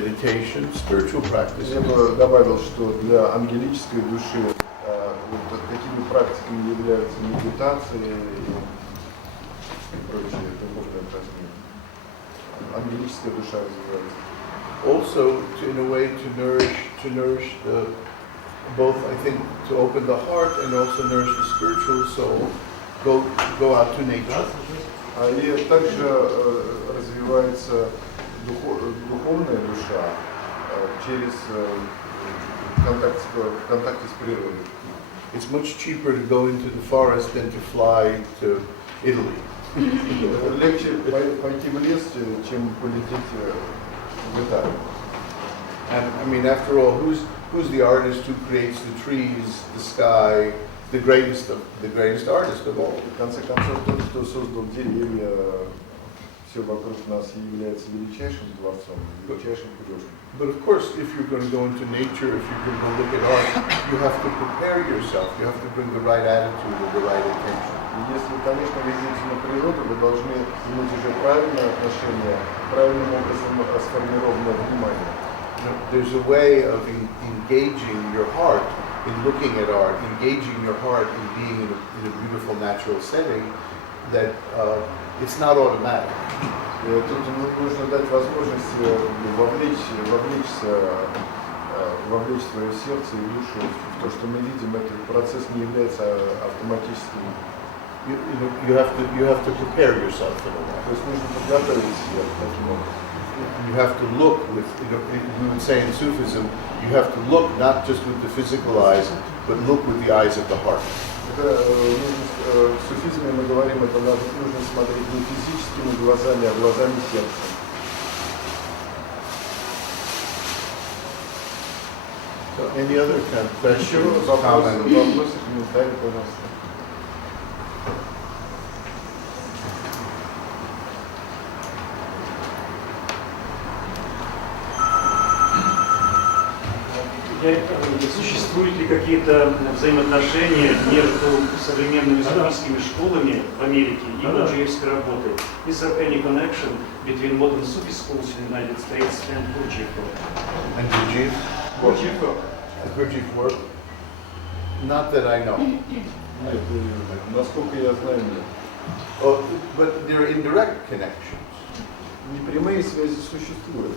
meditation, spiritual practices. Я бы добавил, что для ангелической души вот какими практиками являются медитация и прочее духовное упражнение. Ангелическая душа развивается. Also, in a way, to nourish the both. I think to open the heart and also nourish the spiritual soul. Go out to nature. И также развивается духовная душа через контакт с природой. It's much cheaper to go into the forest than to fly to Italy. Легче пойти в лес, чем полететь в Италию. And I mean, after all, who's the artist who creates the trees, the sky, the greatest artist of all? В конце концов, тот, кто создал деревья, все вокруг нас является величайшим творцом, величайшим художником. But of course, if you're going to go into nature, if you're going to look at art, you have to prepare yourself. You have to bring the right attitude and the right intention. И если вы, конечно, видите на природу, вы должны иметь уже правильное отношение, правильным образом сформированное внимание. There's a way of engaging your heart in looking at art, engaging your heart in being in a beautiful natural setting, that it's not automatic. Тут нужно дать возможность вовлечь свое сердце и душу в то, что мы видим. Этот процесс не является автоматическим. You have to prepare yourself for that. То есть нужно подготовить себя таким образом. You have to look with, we would say in Sufism, you have to look not just with the physical eyes, but look with the eyes of the heart. В суфизме мы говорим, это нужно смотреть не физическими глазами, а глазами сердца. So any other questions, вопросы, комментарии, пожалуйста. Существуют ли какие-то взаимоотношения между современными суфийскими школами в Америке и гурджиевской работой? Is there any connection between modern Sufi schools in the United States and Gurdjieff work? And Gurdjieff work? Gurdjieff work? Not that I know. Нет, насколько я знаю, нет. Oh, but there are indirect connections. Непрямые связи существуют.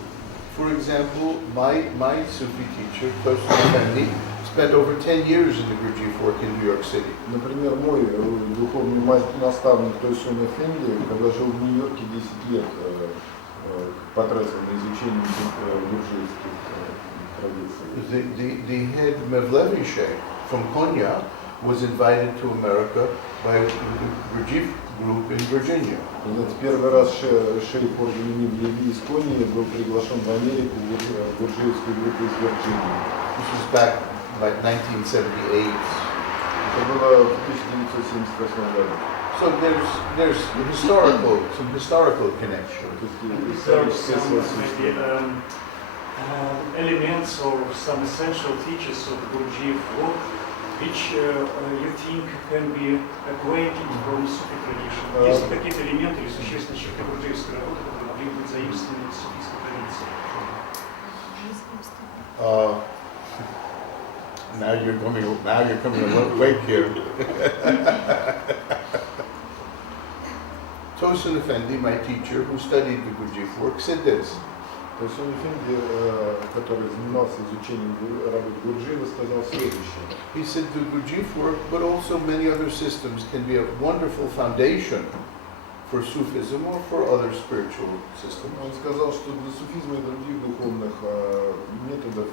For example, my Sufi teacher, Transpersonal, spent over 10 years in the Gurdjieff work in New York City. Например, мой духовный наставник Тойсун Эфенди, когда жил в Нью-Йорке, 10 лет потратил на изучение гурджиевских традиций. The head Mevlevi Sheikh from Konya was invited to America by the Gurdjieff group in Virginia. Первый раз шейх ордена Леви из Конии был приглашен в Америку в гурджиевскую группу из Вирджинии. This was back by 1978. Это было в 1978 году. So there's some historical connection. Elements or some essential features of Gurdjieff work which you think can be acquainted from Sufi tradition? Есть ли какие-то элементы или существенные черты гурджиевской работы, которые могли быть заимствованы из суфийской традиции? Now you're coming a little quick here. Tosin Effendi, my teacher, who studied the Gurdjieff work, said this. Тойсун Эфенди, который занимался изучением работы Гурджиева, сказал следующее. He said the Gurdjieff work, but also many other systems, can be a wonderful foundation for Sufism or for other spiritual systems. Он сказал, что для суфизма и других духовных методов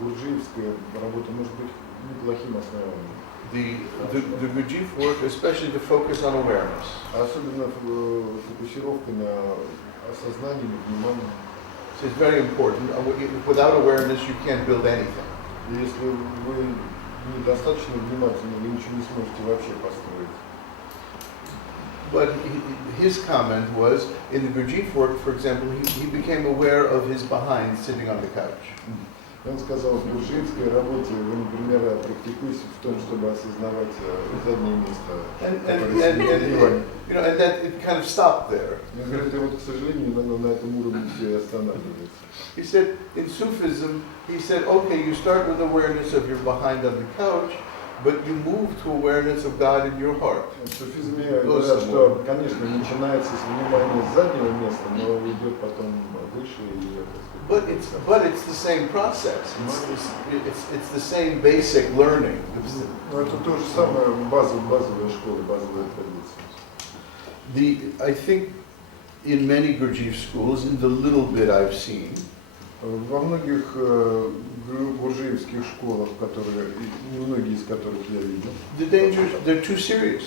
гурджиевская работа может быть неплохим основанием. The Gurdjieff work, especially the focus on awareness. Особенно фокусировка на осознании, внимании. It's very important. Without awareness, you can't build anything. Если вы недостаточно внимательны, вы ничего не сможете вообще построить. But his comment was, in the Gurdjieff work, for example, he became aware of his behind sitting on the couch. Он сказал, в буржуйской работе вы, например, практикуетесь в том, чтобы осознавать заднее место, которое сидит на диване. You know, and that it kind of stopped there. Он говорит, и вот, к сожалению, на этом уровне все и останавливается. He said, in Sufism, he said, okay, you start with awareness of your behind on the couch, but you move to awareness of God in your heart. В суфизме говорят, что, конечно, начинается с внимания заднего места, но идет потом выше и But it's the same process. It's the same basic learning. Но это то же самое, базовая школа, базовая традиция. I think in many Gurdjieff schools, in the little bit I've seen, Во многих гурджиевских школах, многие из которых я видел, the dangers, they're too serious.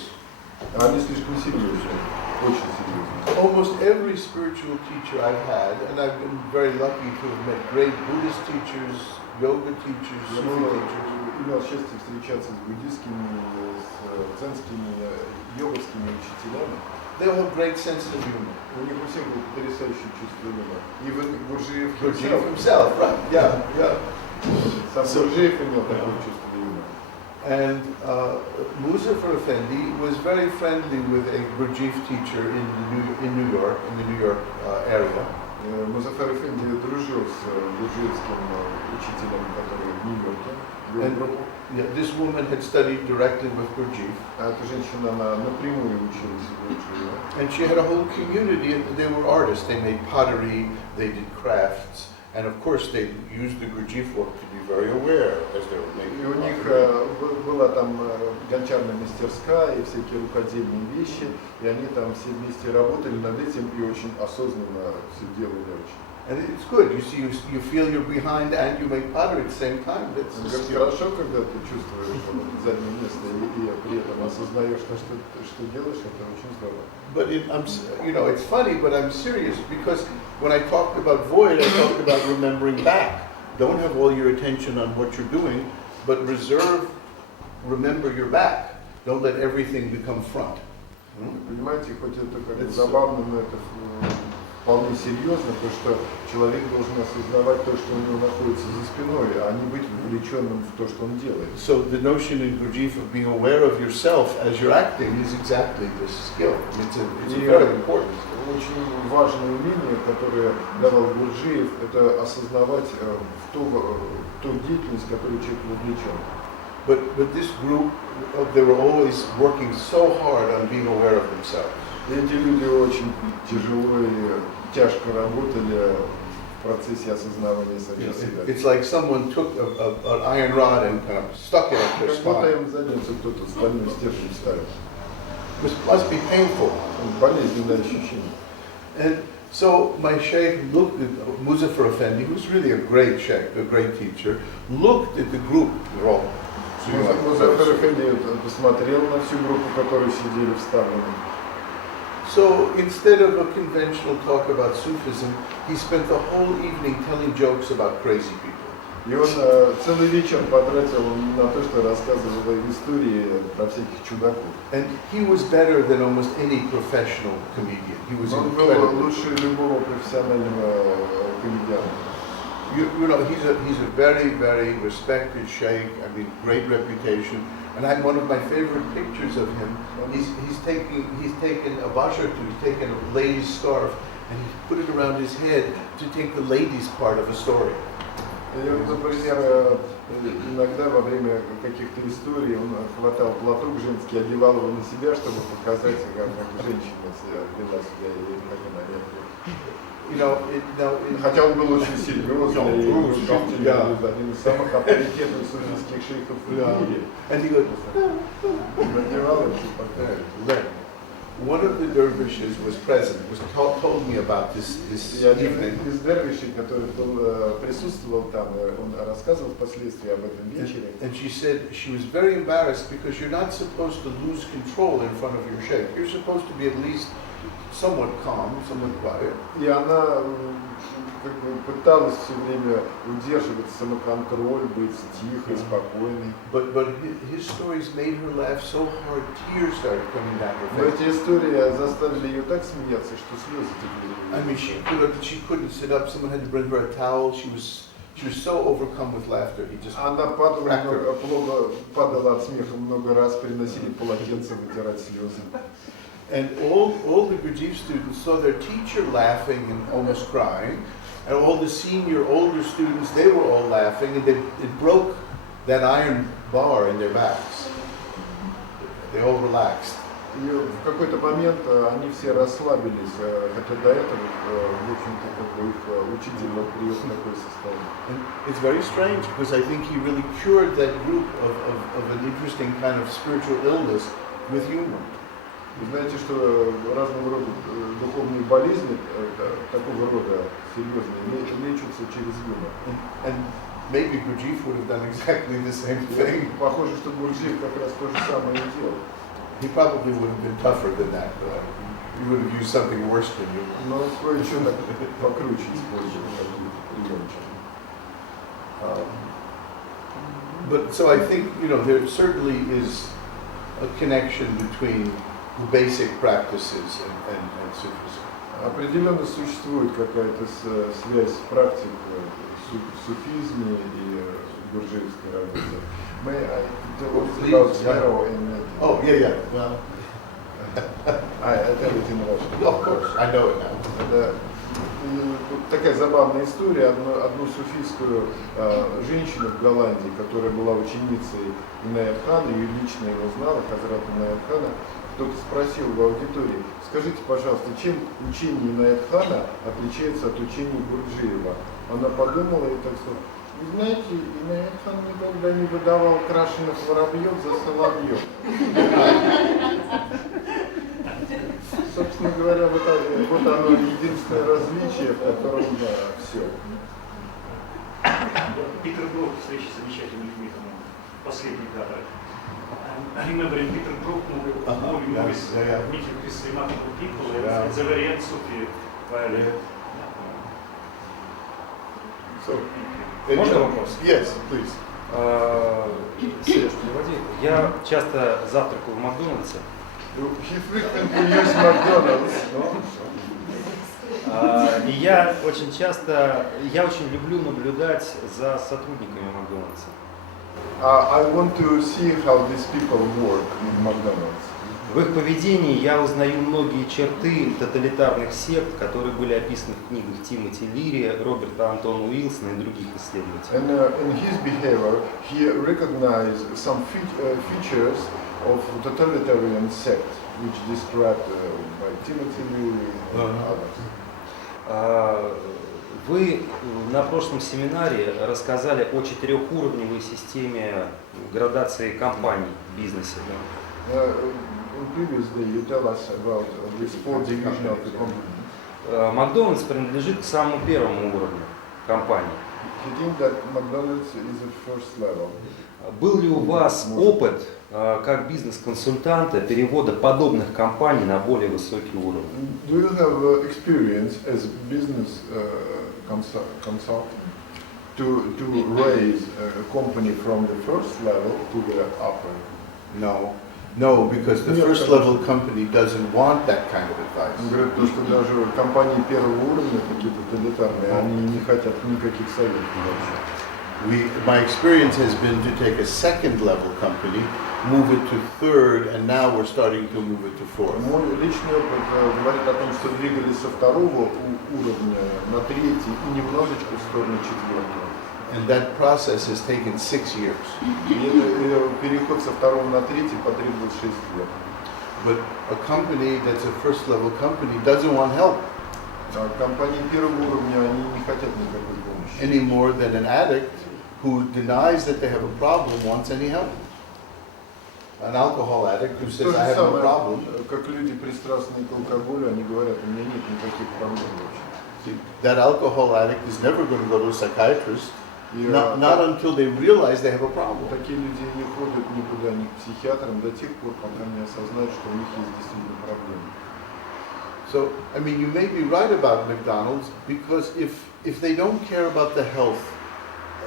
они слишком серьезные, очень серьезные. Almost every spiritual teacher I've had, and I've been very lucky to have met great Buddhist teachers, yoga teachers, Sufi teachers. Имел счастье встречаться с буддистскими, с дзенскими, йоговскими учителями. They all have great sense of humor. У них у всех было потрясающее чувство юмора. Even Гурджиев himself, right? Yeah, yeah. Сам Гурджиев имел такое чувство юмора. And Muzaffar Effendi was very friendly with a Gurdjieff teacher in New York, area. Музаффар Эфенди дружил с гурджиевским учителем, который в Нью-Йорке. This woman had studied directly with Gurdjieff. А эта женщина напрямую училась у Гурджиева. And she had a whole community, and they were artists. They made pottery, they did crafts, and of course they used the Gurdjieff work to be very aware as they were making. И у них была там гончарная мастерская и всякие рукодельные вещи, и они там все вместе работали над этим и очень осознанно все делали очень. And it's good. You see, you feel you're behind and you make pottery at the same time. That's хорошо, когда ты чувствуешь заднее место и при этом осознаешь, что делаешь, это очень здорово. But it's funny, but I'm serious because when I talked about void, I talked about remembering back. Don't have all your attention on what you're doing, but remember your back. Don't let everything become front. Понимаете, хоть это как бы забавно, но это вполне серьезно, то, что человек должен осознавать то, что у него находится за спиной, а не быть вовлеченным в то, что он делает. So the notion in Gurdjieff of being aware of yourself as you're acting is exactly this skill. It's very important. Очень важное умение, которое давал Гурджиев, это осознавать ту деятельность, в которую человек вовлечен. But this group, they were always working so hard on being aware of themselves. Эти люди очень тяжело и тяжко работали в процессе осознавания самих себя. It's like someone took an iron rod and kind of stuck it up their Как будто spine. им задницу кто-то стальной стержень вставил. It must be painful. Болезненное ощущение. And so my sheikh looked at Muzaffar Effendi, who's really a great sheikh, a great teacher, looked at the group. They're all Музаффар Эфенди посмотрел на всю группу, которые сидели вставлены. So instead of a conventional talk about Sufism, he spent the whole evening telling jokes about crazy people. И он целый вечер потратил на то, что рассказывал истории про всяких чудаков. And he was better than almost any professional comedian. He was Он был incredible. лучше любого профессионального комедиана. You know, he's a very, very respected sheikh. I mean, great reputation. And I had one of my favorite pictures of him. He's taken a bashar, he's taken a lady's scarf, and he put it around his head to take the ladies' part of a story. И он, например, иногда во время каких-то историй он хватал платок женский, одевал его на себя, чтобы показать, как женщина вела себя и как она реагирует. Хотя он был очень серьезный, один из самых авторитетных суфийских шейхов в мире. And he goes, Надевал его и показывал. one of the dervishes was present, told me about this evening. Из дервишей, который присутствовал там, он рассказывал впоследствии об этом вечере. And she said she was very embarrassed because you're not supposed to lose control in front of your sheikh. You're supposed to be at least somewhat calm, somewhat quiet. И она как бы пыталась все время удерживать самоконтроль, быть тихой, спокойной. But his stories made her laugh so hard, tears started coming down her Но face. эти истории заставили ее так смеяться, что слезы текли. I mean, she couldn't sit up. Someone had to bring her a towel. She was She was so overcome with laughter, he just Она падала, cracked her. падала от смеха много раз, приносили полотенце вытирать слезы. And all the Gurdjieff students saw their teacher laughing and almost crying, and all the senior, older students, they were all laughing, and it broke that iron bar in their backs. They all relaxed. И в какой-то момент они все расслабились, хотя до этого, в общем-то, как бы их учитель привел в такое состояние. And it's very strange, because I think he really cured that group of an interesting kind of spiritual illness with humor. Вы знаете, что разного рода духовные болезни такого рода серьезные лечатся через юмор. And maybe Gurdjieff would have done exactly the same thing. Похоже, что Гурджиев как раз то же самое и делал. He probably would have been tougher than that. He would have used something worse than you. Но кое-что так покруче использовал, приемчик. But so I think, there certainly is a connection between the basic practices and Sufism. Определенно существует какая-то связь практик в суфизме и гурджиевской работе. May I tell you about Sparrow and... Oh, yeah. Well, I tell it in Russian. of course, I know it now. Это такая забавная история. Одну суфийскую женщину в Голландии, которая была ученицей Инаят Хана, ее лично его знала, Хазрат Инаят Хана, кто-то спросил в аудитории: скажите, пожалуйста, чем учение Инаят Хана отличается от учения Гурджиева? Она подумала и так сказала: вы знаете, Инаят Хан никогда не выдавал крашеных воробьев за соловьев. Собственно говоря, вот оно единственное различие, в котором все. Питер Брук, встреча с замечательным Митом, последний кадр. I remember in Peter Brook movies, meeting with remarkable people, and it's a very end Sufi violin. Можно вопрос? Yes, please. Сереж, переводи. Я часто завтракаю в Макдональдсе. He frequently use McDonald's. И я очень люблю наблюдать за сотрудниками Макдональдса. I want to see how these people work in McDonald's. В их поведении я узнаю многие черты тоталитарных сект, которые были описаны в книгах Тимоти Лири, Роберта Антона Уилсона и других исследователей. And in his behavior, he recognized some features of totalitarian sect, which described by Timothy Leary and others. Вы на прошлом семинаре рассказали о четырехуровневой системе градации компаний в бизнесе. In previous day, you tell us about this four division of the company. Макдональдс принадлежит к самому первому уровню компании. You think that McDonald's is at first level? Был ли у вас опыт как бизнес-консультанта перевода подобных компаний на более высокий уровень? Do you have experience as business consultant to raise a company from the first level to the upper? No, because the first level company doesn't want that kind of advice. Он говорит, что даже компании первого уровня, какие-то тоталитарные, они не хотят никаких советов вообще. My experience has been to take a second level company, move it to third, and now we're starting to move it to fourth. Мой личный опыт говорит о том, что двигались со второго уровня на третий и немножечко в сторону четвертого. And that process has taken 6 years. Переход со второго на третий потребовал 6 лет. But a company that's a first level company doesn't want help. Компании первого уровня, они не хотят никакой помощи. Any more than an addict who denies that they have a problem wants any help. An alcohol addict who says, I have no problem. Как люди пристрастные к алкоголю, они говорят, у меня нет никаких проблем вообще. That alcohol addict is never going to go to a psychiatrist. Not until they realize they have a problem. Такие люди не ходят никуда, ни к психиатрам до тех пор, пока не осознают, что у них есть действительно проблемы. So, I mean, you may be right about McDonald's, because if they don't care about the health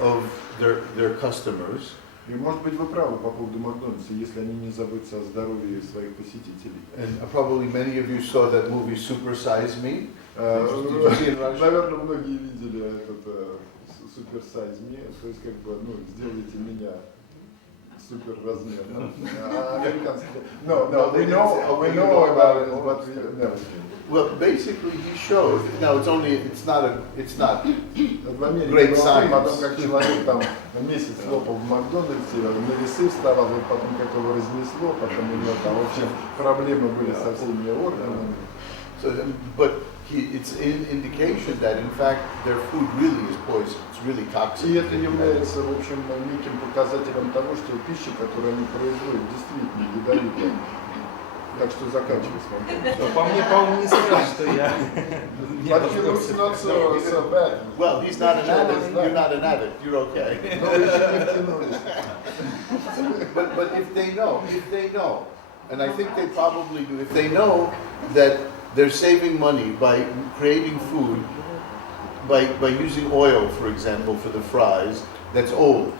of their customers, И может быть вы правы по поводу Макдональдса, если они не заботятся о здоровье своих посетителей. and probably many of you saw that movie Super Size Me. Did you see it in Russia? Наверное, многие видели этот super size me, то есть как бы, ну, сделайте меня супер размерным. Американский. No, we know about it, but we never do. Well, basically he shows, now it's not В Америке great был фильм о том, science. как человек там месяц лопал в Макдональдсе, на весы вставал, вот потом как его разнесло, потом у него там вообще проблемы были со всеми органами. So, but it's an indication that in fact their food really is poison. It's really toxic. И это является, в общем, неким показателем того, что пища, которую они производят, действительно ядовитая. Так что заканчивай смотреть. По мне, по-моему, не скажешь, что я... But he looks not so bad. Well, he's not an addict. You're not an addict. You're okay. Но еще не втянулись. But if they know, and I think they probably do, if they know that they're saving money by creating food, by using oil, for example, for the fries, that's old.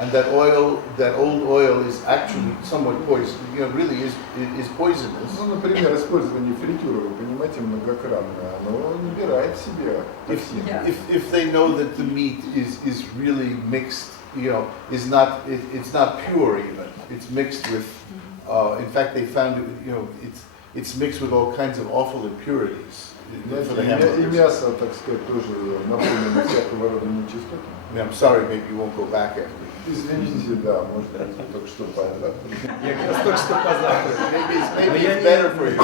And that old oil is actually somewhat poison, really is poisonous. Ну, например, использование фритюра, вы понимаете, многократное, оно набирает в себе токсин. If they know that the meat is really mixed, it's not pure even. It's mixed with, in fact, they found it's mixed with all kinds of awful impurities. И мясо, так сказать, тоже наполнено всякого рода нечистотами. I'm sorry, maybe you won't go back after. Извините, да, может быть, вы только что поняли. Я как раз только что позавтракал. Maybe it's better for you.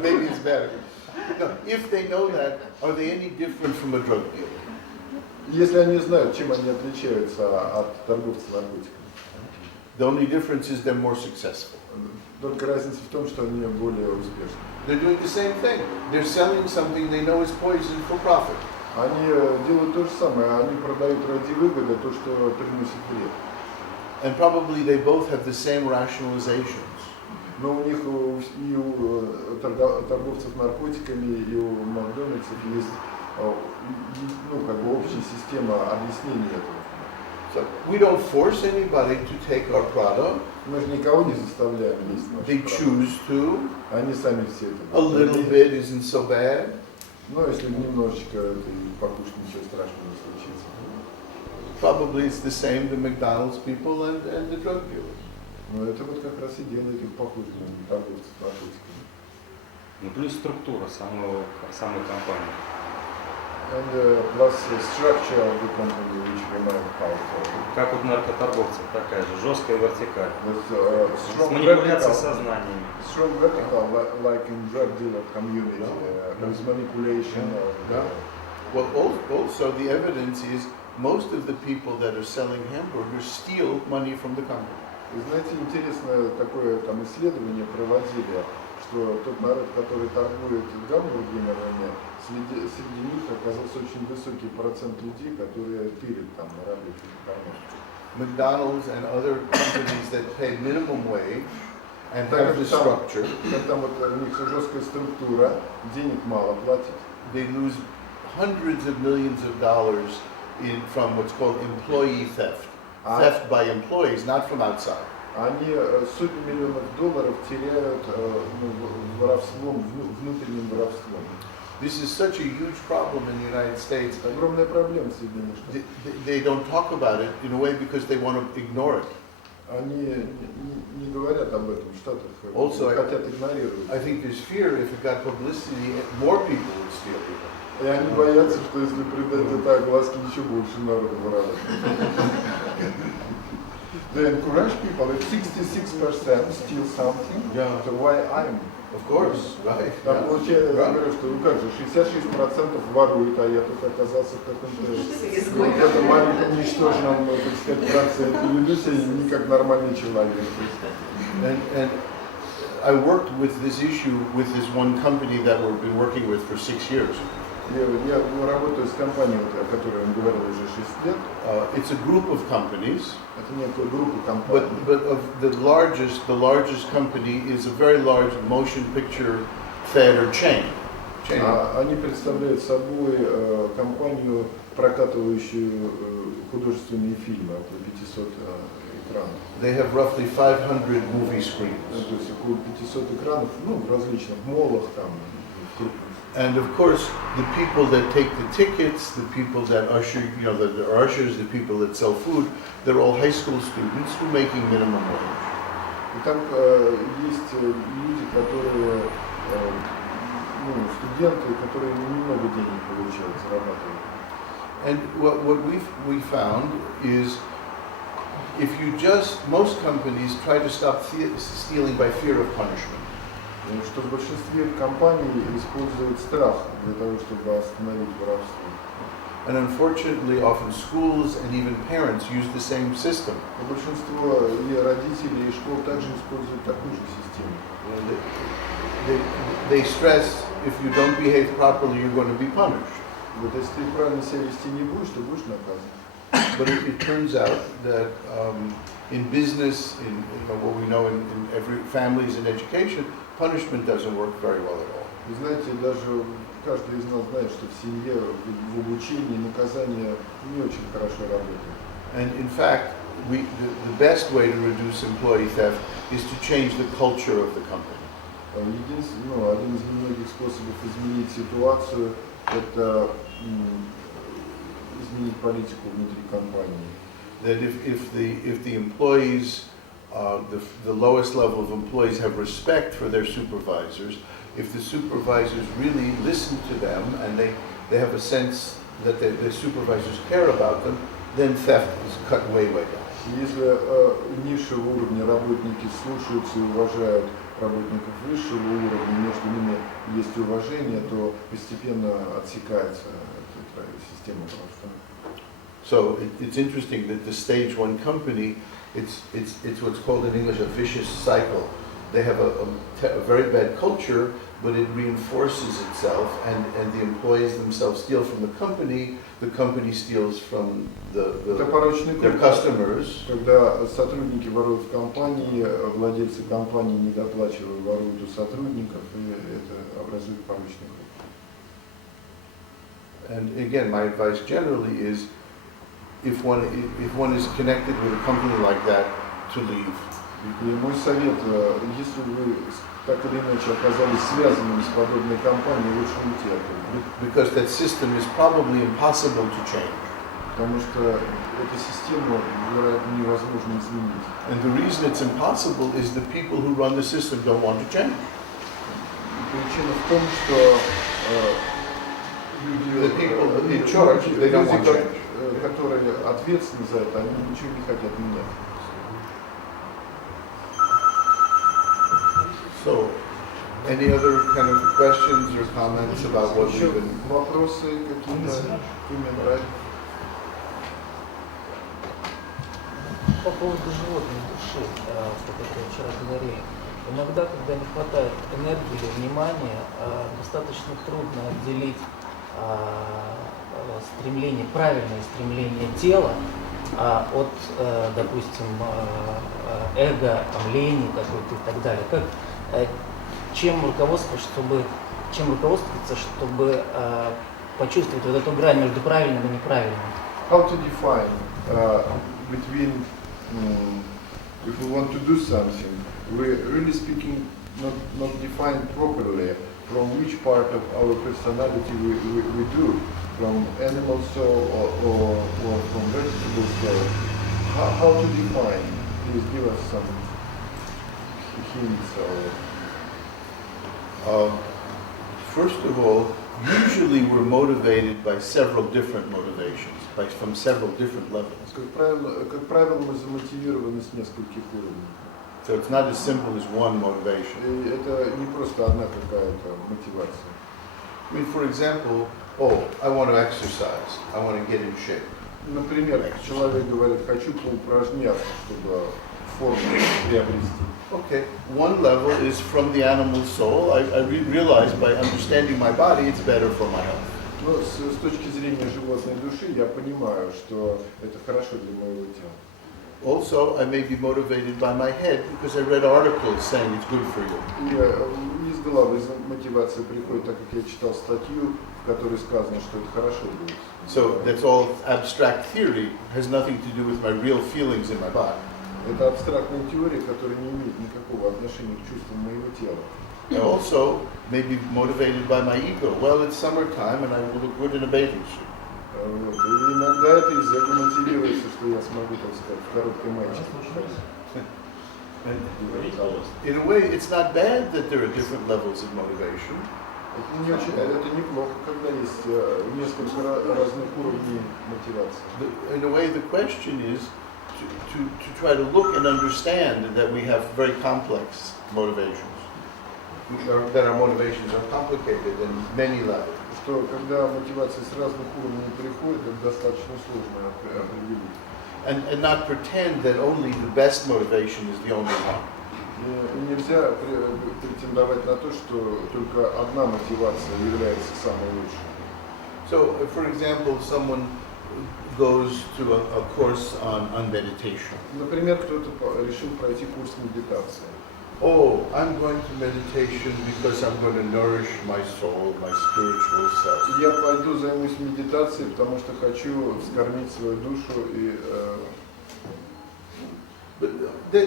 Maybe it's better. No, if they know that, are they any different from a drug dealer? Если они знают, чем они отличаются от торговцев наркотиками. The only difference is they're more successful. Только разница в том, что они более успешны. They're doing the same thing. They're selling something they know is poison for profit. Они делают то же самое, они продают ради выгоды то, что приносит вред. And probably they both have the same rationalizations. Но у них и у торговцев наркотиками, и у Макдональдсов есть общая система объяснения этого. So we don't force anybody to take our product. Мы же никого не заставляем есть наш They продукт. choose to. Они сами все это A little bit isn't so bad. Но если немножечко ты покушать, ничего страшного не случится. Probably it's the same to McDonald's people and the drug dealers. Но это вот как раз и делает их похожими на торговцев наркотиками. Ну, плюс структура самой компании. And plus the structure of the company which remain powerful. Как у наркоторговцев, такая же жесткая вертикаль. С Vertical, манипуляцией сознаниями. strong vertical, like in drug dealer community, with manipulation. Well, also the evidence is most of the people that are selling hamburgers steal money from the company. И знаете, интересное такое там исследование проводили, что тот народ, который торгует гамбургерами, среди них оказался очень высокий процент людей, которые тырят там на рабочих карманах. McDonald's and other companies that pay minimum wage and have the structure, Там вот у них жесткая структура, денег мало платят. they lose hundreds of millions of dollars from what's called employee theft. Theft by employees, not from outside. Они сотни миллионов долларов теряют воровством, внутренним воровством. This is such a huge problem in the United States. Огромная проблема в Соединенных Штатах. They don't talk about it in a way because they want to ignore it. Они не говорят об этом в Штатах, Also, хотят игнорировать. I think there's fear if it got publicity, more people would steal it. И они боятся, что если придать это огласке, еще больше народу воровать. They encourage people if 66% steal something, so why I'm? Of course, right. Там получается, я говорю, что как же, 66% воруют, а я тут оказался в каком-то маленьком ничтожном, так сказать, проценте. Веду себя не как нормальный человек. And I worked with this issue with this one company that we've been working with for 6 years. Я работаю с компанией, о которой он говорил уже 6 лет. It's a group of companies. Это некая группа компаний. But of the largest company is a very large motion picture theater chain. Они представляют собой компанию, прокатывающую художественные фильмы, около 500 экранов. They have roughly 500 movie screens. То есть около 500 экранов, в различных молах, там, в крупных And of course, the people that take the tickets, the people that usher, the ushers, the people that sell food, they're all high school students who are making minimum wage. И там есть люди, которые, студенты, которые немного денег получают, зарабатывают. And what we found is, if you most companies try to stop stealing by fear of punishment. Что в большинстве компаний используют страх для того, чтобы остановить воровство. And unfortunately, often schools and even parents use the same system. Большинство и родителей, и школ также используют такую же систему. They stress, if you don't behave properly, you're going to be punished. Вот если ты правильно себя вести не будешь, то будешь наказан. But it turns out that in business, in what we know in every families and education, punishment doesn't work very well at all. Вы знаете, даже каждый из нас знает, что в семье, в обучении наказание не очень хорошо работает. And in fact, the best way to reduce employee theft is to change the culture of the company. Единственное, один из немногих способов изменить ситуацию – это изменить политику внутри компании. That if the employees, the lowest level of employees have respect for their supervisors, if the supervisors really listen to them and they have a sense that the supervisors care about them, then theft is cut way down. Если низшего уровня работники слушаются и уважают работников высшего уровня, между ними есть уважение, то постепенно отсекается эта система воровства. So it's interesting that the stage one company, it's what's called in English a vicious cycle. They have a very bad culture, but it reinforces itself, and the employees themselves steal from the company steals from their customers. Когда сотрудники воруют в компании, владельцы компании недоплачивают, воруют у сотрудников, и это образует порочный круг. And again, my advice generally is, if one is connected with a company like that, to leave. И мой совет, если вы так или иначе оказались связанными с подобной компанией, лучше уйти оттуда. Because that system is probably impossible to change. Потому что эту систему, вероятно, невозможно изменить. And the reason it's impossible is the people who run the system don't want to change. Причина в том, что The people in charge, they don't want to change. Которые ответственны за это, они ничего не хотят менять. So, any other kind of questions or comments about what we've been... Вопросы какие-то? По поводу животной души, о которой мы вчера говорили. Иногда, когда не хватает энергии или внимания, достаточно трудно отделить правильное стремление тела от, допустим, эго, омлений какой-то и так далее. Чем руководствоваться, чтобы почувствовать вот эту грань между правильным и неправильным? How to define between if we want to do something, we really speaking not defined properly from which part of our personality we do, from animal soul or from vegetable soul. How to define? Please give us some hints. First of all, usually we're motivated by several different motivations, from several different levels. Как правило, мы замотивированы с нескольких уровней. So it's not as simple as one motivation. И это не просто одна какая-то мотивация. I mean, for example, I want to exercise. I want to get in shape. Например, человек говорит, хочу поупражняться, чтобы форму приобрести. Okay, one level is from the animal soul. I realize by understanding my body, it's better for my health. Но с точки зрения животной души я понимаю, что это хорошо для моего тела. Also, I may be motivated by my head because I read articles saying it's good for you. И из головы мотивация приходит, так как я читал статью, в которой сказано, что это хорошо будет. So that's all abstract theory, has nothing to do with my real feelings in my body. Это абстрактная теория, которая не имеет никакого отношения к чувствам моего тела. I also may be motivated by my ego. Well, it's summertime and I will look good in a bathing suit. Вот. И иногда это из эго мотивируется, что я смогу, так сказать, в короткой майке. In a way, it's not bad that there are different levels of motivation. Это неплохо, когда есть несколько разных уровней мотивации. In a way, the question is to try to look and understand that we have very complex motivations. That our motivations are complicated in many levels. Что когда мотивация с разных уровней приходит, это достаточно сложно определить. And not pretend that only the best motivation is the only one. И нельзя претендовать на то, что только одна мотивация является самой лучшей. So, for example, someone goes to a course on meditation. Например, кто-то решил пройти курс медитации. Oh, I'm going to meditation because I'm going to nourish my soul, my spiritual self. Я пойду займусь медитацией, потому что хочу вскормить свою душу и. But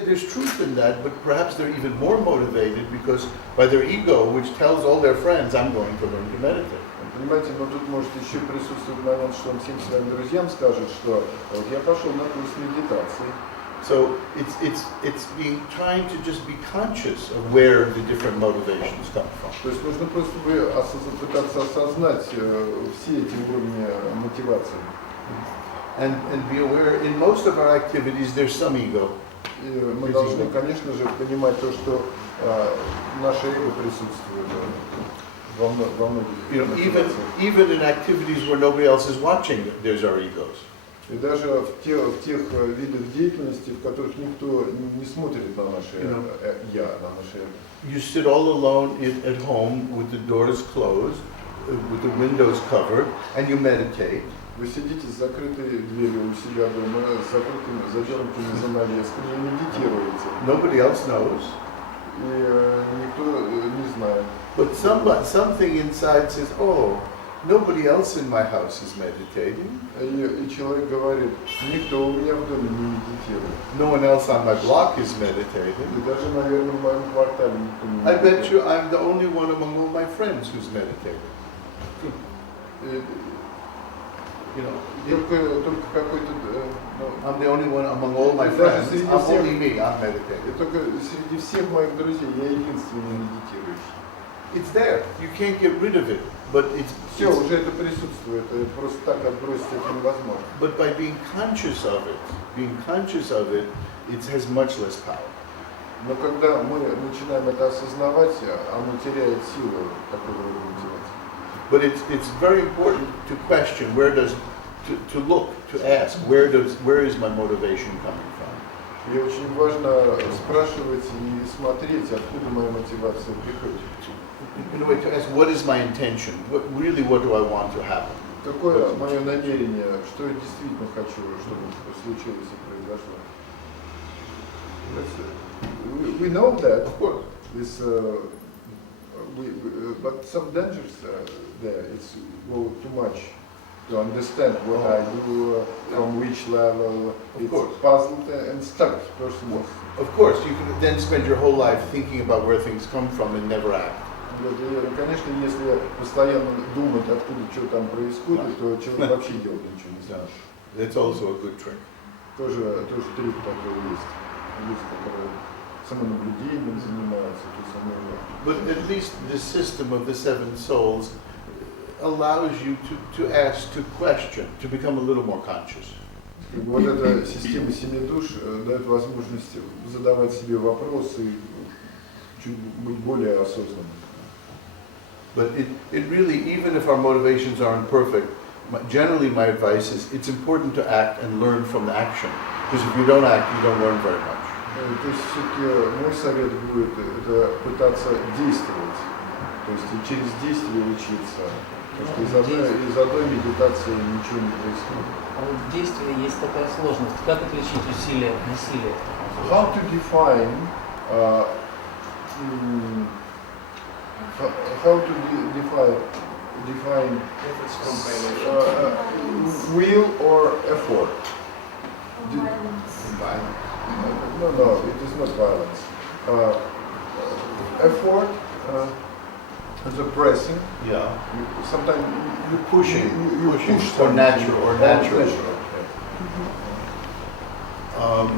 there's truth in that, but perhaps they're even more motivated because by their ego, which tells all their friends, I'm going to learn to meditate. Понимаете, но тут может еще присутствовать момент, что он всем своим друзьям скажет, что вот я пошел на курс медитации. So it's being trying to just be conscious of where the different motivations come from. То есть нужно просто пытаться осознать все эти уровни мотивации. And be aware, in most of our activities, there's some ego. И мы должны, конечно же, понимать то, что наше эго присутствует во многих мотивациях. Even in activities where nobody else is watching, there's our egos. И даже в тех видах деятельности, в которых никто не смотрит на наше я, на наше эго. You sit all alone at home with the doors closed, with the windows covered, and you meditate. Вы сидите с закрытой дверью у себя дома, с закрытыми, задернутыми занавесками и медитируете. Nobody else knows. И никто не знает. But something inside says, oh, nobody else in my house is meditating. И человек говорит, никто у меня в доме не медитирует. No one else on my block is meditating. И даже, наверное, в моем квартале никто не I медитирует. bet you I'm the only one among all my friends who's meditating. You know, Только какой-то... I'm the only one among all my friends. I'm only me. I'm meditating. Только среди всех моих друзей я единственный медитирующий. It's there. You can't get rid of it. But Все, уже это присутствует. Просто так отбросить это невозможно. But by being conscious of it, it has much less power. Но когда мы начинаем это осознавать, оно теряет силу такого рода мотивации. But it's very important to question to look, to ask, where is my motivation coming from? И очень важно спрашивать и смотреть, откуда моя мотивация приходит. In a way, to ask, what is my intention? What do I want to happen? Какое мое намерение, что я действительно хочу, чтобы случилось и произошло? We know that, of course. But some dangers there. It's go too much to understand what I do, from which level. It's puzzled and stuck personally. Of course, you can then spend your whole life thinking about where things come from and never act. Конечно, если постоянно думать, откуда что там происходит, то человек вообще делать ничего не знает. That's also a good trick. Тоже трюк такой есть. Люди, которые самонаблюдением занимаются, то самое. But at least the system of the seven souls allows you to ask, to question, to become a little more conscious. Вот эта система семи душ дает возможность задавать себе вопросы и чуть быть более осознанным. But it really, even if our motivations aren't perfect, generally my advice is it's important to act and learn from the action. Because if you don't act, you don't learn very much. То есть все-таки мой совет будет это пытаться действовать, то есть и через действие учиться. Потому что из одной медитации ничего не происходит. А вот в действии есть такая сложность. Как отличить усилие от насилия? How to define will or effort? No, it is not violence. Effort The pressing. Yeah. Sometimes you Pushing. You Pushing. push Or something. natural. Or natural. Yeah.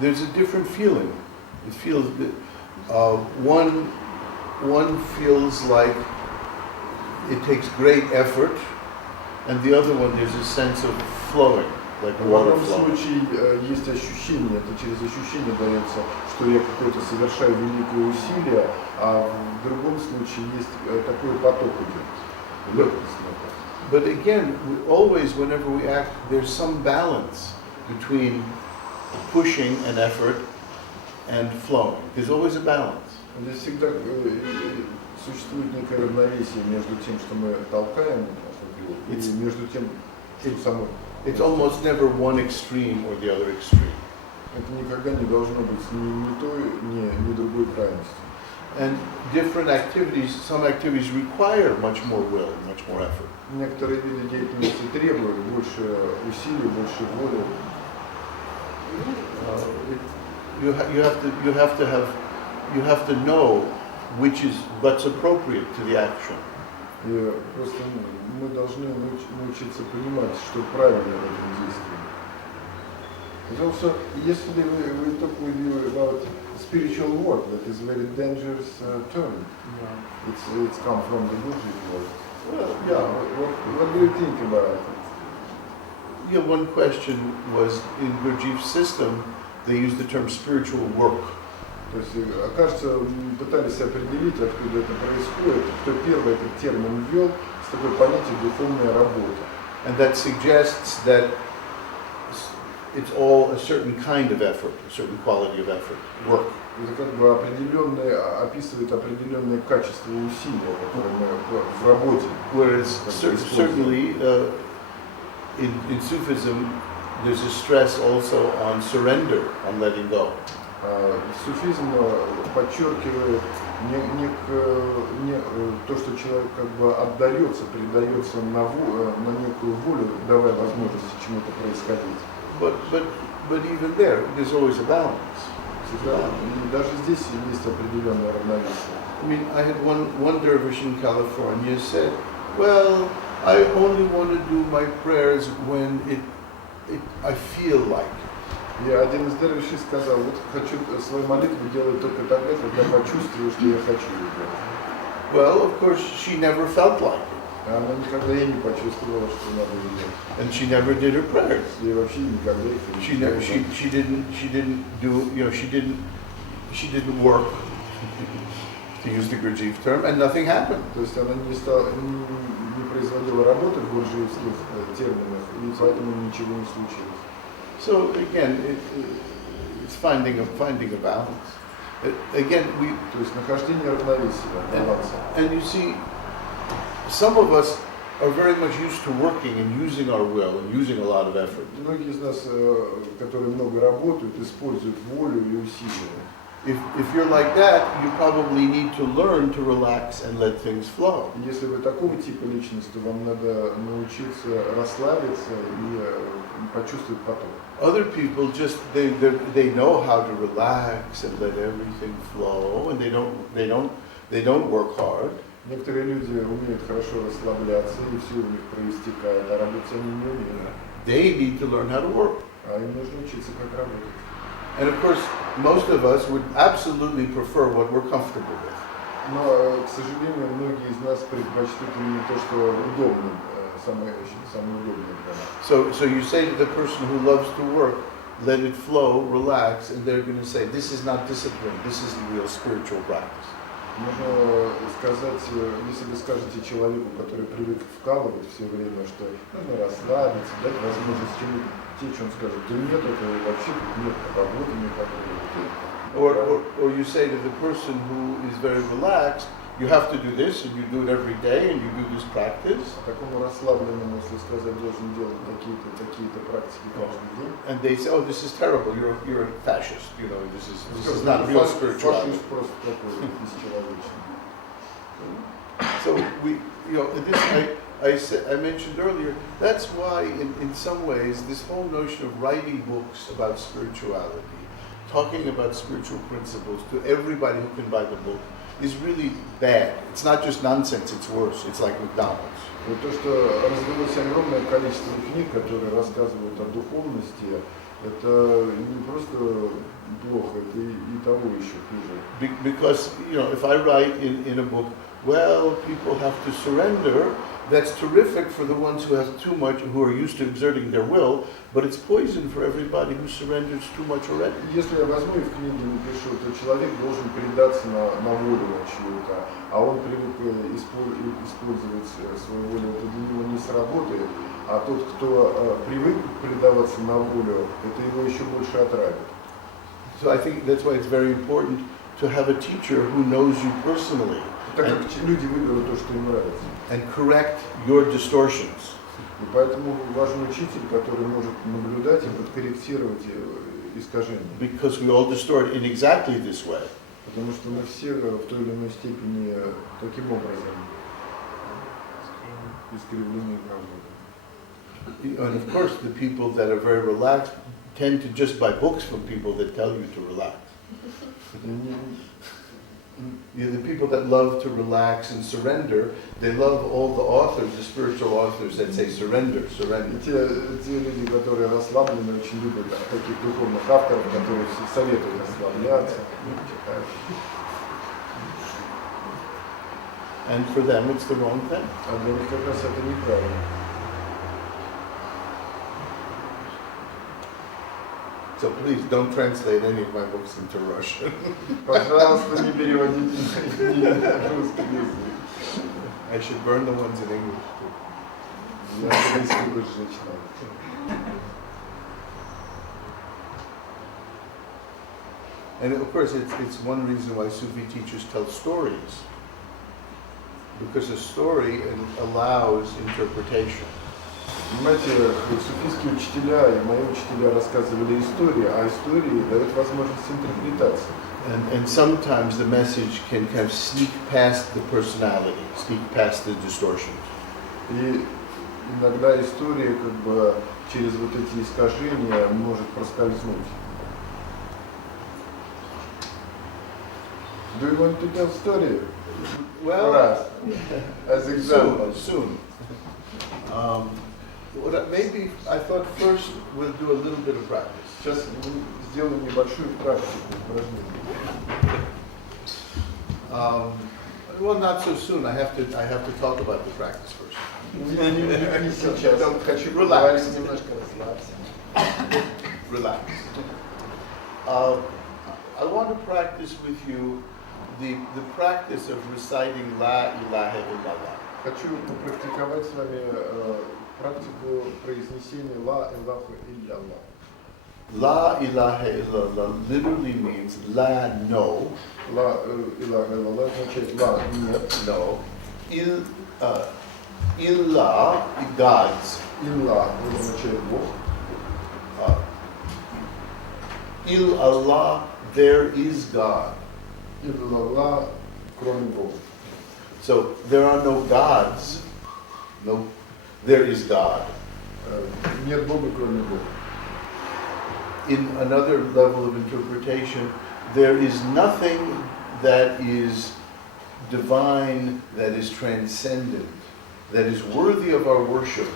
There's a different feeling. It feels one feels like it takes great effort, and the other one there's a sense of flowing, like В water одном flowing. случае есть ощущение, это через ощущение дается, что я какое-то совершаю великое усилие, а в другом случае есть такой поток идет. Легкость. But again, always whenever we act, there's some balance between pushing an effort and flowing. There's always a balance. Здесь всегда существует некое равновесие между тем, что мы толкаем, и между тем, что само. It's almost never one extreme or the other extreme. Это никогда не должно быть ни той, ни другой крайности. And different activities, some activities require much more will, much more effort. Некоторые виды деятельности требуют больше усилий, больше воли. You have to know what's appropriate to the action. И просто мы должны научиться понимать, что правильно в этом действии. Потому что если we talk with you about spiritual work, that is very dangerous term. Yeah. It's come from the Buddhist world. Well, yeah. What do you think about it? Yeah, one question was in Gurdjieff's system, they use the term spiritual work. То есть, кажется, пытались определить, откуда это происходит. Кто первый этот термин ввел, с такой понятием духовная работа. And that suggests that it's all a certain kind of effort, a certain quality of effort, work. Это как бы описывает определенные качества усилия, которые мы в работе. Whereas certainly in Sufism, there's a stress also on surrender, on letting go. Суфизм подчеркивает то, что человек как бы отдается, предается на некую волю, давая возможности чему-то происходить. But even there's always a balance. И даже здесь есть определенное равновесие. I mean, I had one dervish in California said, well, I only want to do my prayers when I feel like it. И один из дервишей сказал, вот хочу свою молитву делать только тогда, когда почувствую, что я хочу ее делать. Well, of course, she never felt like it. Она никогда и не почувствовала, что надо ее делать. And she never did her prayers. И вообще никогда их не делала. She didn't do, you know, she didn't work, to use the Gurdjieff term, and nothing happened. То есть она не производила работы в гурджиевских терминах, и поэтому ничего не случилось. So again, it's finding a balance. Again, то есть нахождение равновесия, баланса. And you see, some of us are very much used to working and using our will and using a lot of effort. Многие из нас, которые много работают, используют волю и усилия. If you're like that, you probably need to learn to relax and let things flow. Если вы такого типа личности, вам надо научиться расслабиться и почувствовать поток. Other people just they know how to relax and let everything flow, and they don't work hard. Некоторые люди умеют хорошо расслабляться, и все у них проистекает, а работать они не умеют. They need to learn how to work. А им нужно учиться, как работать. And of course, most of us would absolutely prefer what we're comfortable with. Но, к сожалению, многие из нас предпочтут именно то, что удобно, самое удобное для нас. So you say to the person who loves to work, let it flow, relax, and they're going to say, this is not discipline, this is the real spiritual practice. Можно сказать, если вы скажете человеку, который привык вкалывать все время, что нужно расслабиться, дать возможность чему-то течь, он скажет, да нет, это вообще нет работы никакой. Or you say to the person who is very relaxed, you have to do this, and you do it every day, and you do this practice. Такому расслабленному, если сказать, должен делать такие-то практики каждый день. And they say, oh, this is terrible, you're a fascist, you know, this is not real spirituality. Фашист просто такой бесчеловечный. So I mentioned earlier, that's why in some ways this whole notion of writing books about spirituality talking about spiritual principles to everybody who can buy the book is really bad. It's not just nonsense, it's worse. It's like McDonald's. Вот то, что развелось огромное количество книг, которые рассказывают о духовности, это не просто плохо, это и того еще хуже. Because, you know, if I write in a book, well, people have to surrender, that's terrific for the ones who have too much, who are used to exerting their will, but it's poison for everybody who surrenders too much already. Если я возьму и в книге напишу, то человек должен предаться на волю на чью-то, а он привык использовать свою волю, это для него не сработает, а тот, кто привык предаваться на волю, это его еще больше отравит. So I think that's why it's very important to have a teacher who knows you personally. Так как люди выберут то, что им нравится. And correct your distortions. И поэтому важен учитель, который может наблюдать и подкорректировать искажения. Because we all distort in exactly this way. Потому что мы все в той или иной степени таким образом искривлены правдой. And of course, the people that are very relaxed tend to just buy books from people that tell you to relax. You know, the people that love to relax and surrender, they love all the authors, the spiritual authors that say surrender, surrender. Те люди, которые расслаблены, очень любят таких духовных авторов, которые советуют расслабляться. And for them, it's the wrong thing. А для них как раз это неправильно. So please don't translate any of my books into Russian. Пожалуйста, не переводите книги на русский язык. I should burn the ones in English too. Я английский больше начинаю. And of course, it's one reason why Sufi teachers tell stories. Because a story allows interpretation. Понимаете, суфийские учителя и мои учителя рассказывали истории, а истории дают возможность интерпретации. And sometimes the message can kind of sneak past the personality, sneak past the distortions. И иногда история как бы через вот эти искажения может проскользнуть. Do you want to tell story? Well, as example. Soon. Maybe I thought first we'll do a little bit of practice. Сейчас сделаем небольшую практику упражнений. Well, not so soon. I have to talk about the practice first. Не сейчас. Хочу Relax. поговорить, немножко расслабься. Relax. I want to practice with you the practice of reciting La ilaha illallah. Хочу попрактиковать с вами практику произнесения Ла Илаха Илlallah. La ilaha illallah literally means La no. Ла Илаха Илlallah означает Ла нет. No. Illa, gods. Илла означает Бог. Allah, there is God. Илlallah, кроме Бога. So there are no gods. No, there is God. Нет Бога, кроме Бога. In another level of interpretation, there is nothing that is divine, that is transcendent, that is worthy of our worship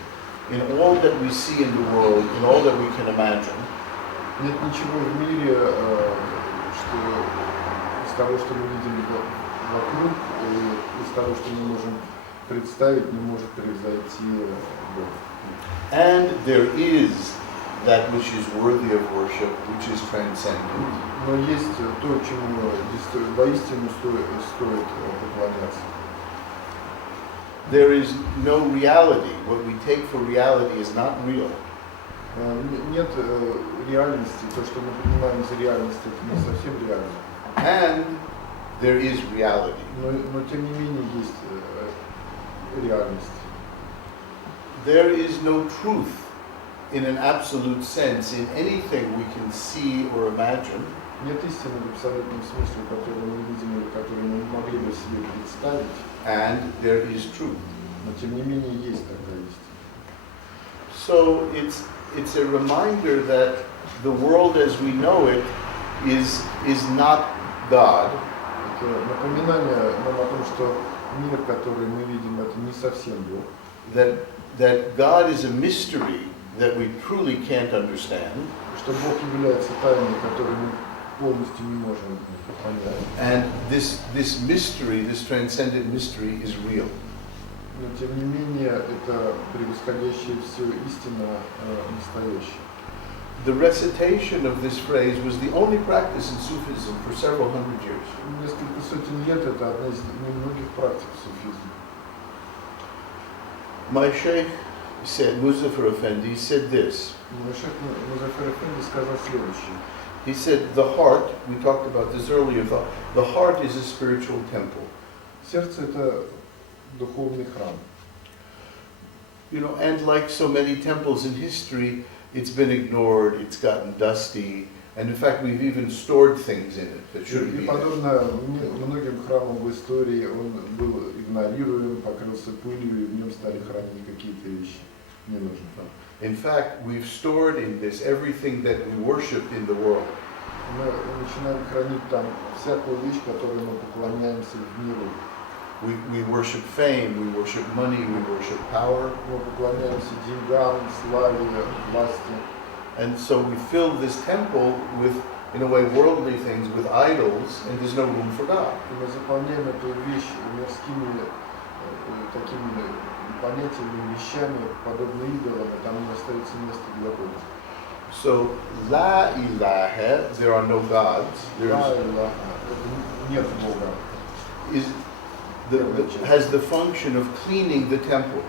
in all that we see in the world, in all that we can imagine. Нет ничего в мире, что из того, что мы видим вокруг, из того, что мы можем представить, не может превзойти Бога. And there is that which is worthy of worship, which is transcendent. Но есть то, чему воистину стоит поклоняться. There is no reality. What we take for reality is not real. Нет реальности, то, что мы принимаем за реальность, это не совсем реально. And there is reality. Но тем не менее есть реальность. There is no truth in an absolute sense in anything we can see or imagine. Нет истины в абсолютном смысле, которую мы видим или которую мы могли бы себе представить. And there is truth. Но тем не менее есть такая истина. So it's a reminder that the world as we know it is not God. Это напоминание нам о том, что мир, который мы видим, это не совсем Бог. That God is a mystery that we truly can't understand. Что Бог является тайной, которую мы полностью не можем понять. And this mystery, this transcendent mystery, is real. Но тем не менее, это превосходящее все истина настоящее. The recitation of this phrase was the only practice in Sufism for several hundred years. Несколько сотен лет это одна из немногих практик суфизма. My sheikh said, Muzaffar Effendi said this. Мой шейх Музаффар Эфенди сказал следующее. He said, the heart, we talked about this earlier, the heart is a spiritual temple. Сердце это духовный храм. You know, and like so many temples in history, it's been ignored, it's gotten dusty, and in fact we've even stored things in it that shouldn't be И there. подобно многим храмам в истории, он был игнорируем, покрылся пылью, и в нем стали хранить какие-то вещи ненужные. In fact, we've stored in this everything that we worshipped in the world. Мы начинаем хранить там всякую вещь, которой мы поклоняемся в миру. We worship fame, we worship money, we worship power. Мы поклоняемся деньгам, славе, власти. And so we fill this temple with, in a way, worldly things, with idols, and there's no room for God. И мы заполняем эту вещь мирскими такими понятиями, вещами, подобно идолам, и там не остается места для Бога. So, La ilaha, there are no gods. Нет Бога. Has the function of cleaning the temple.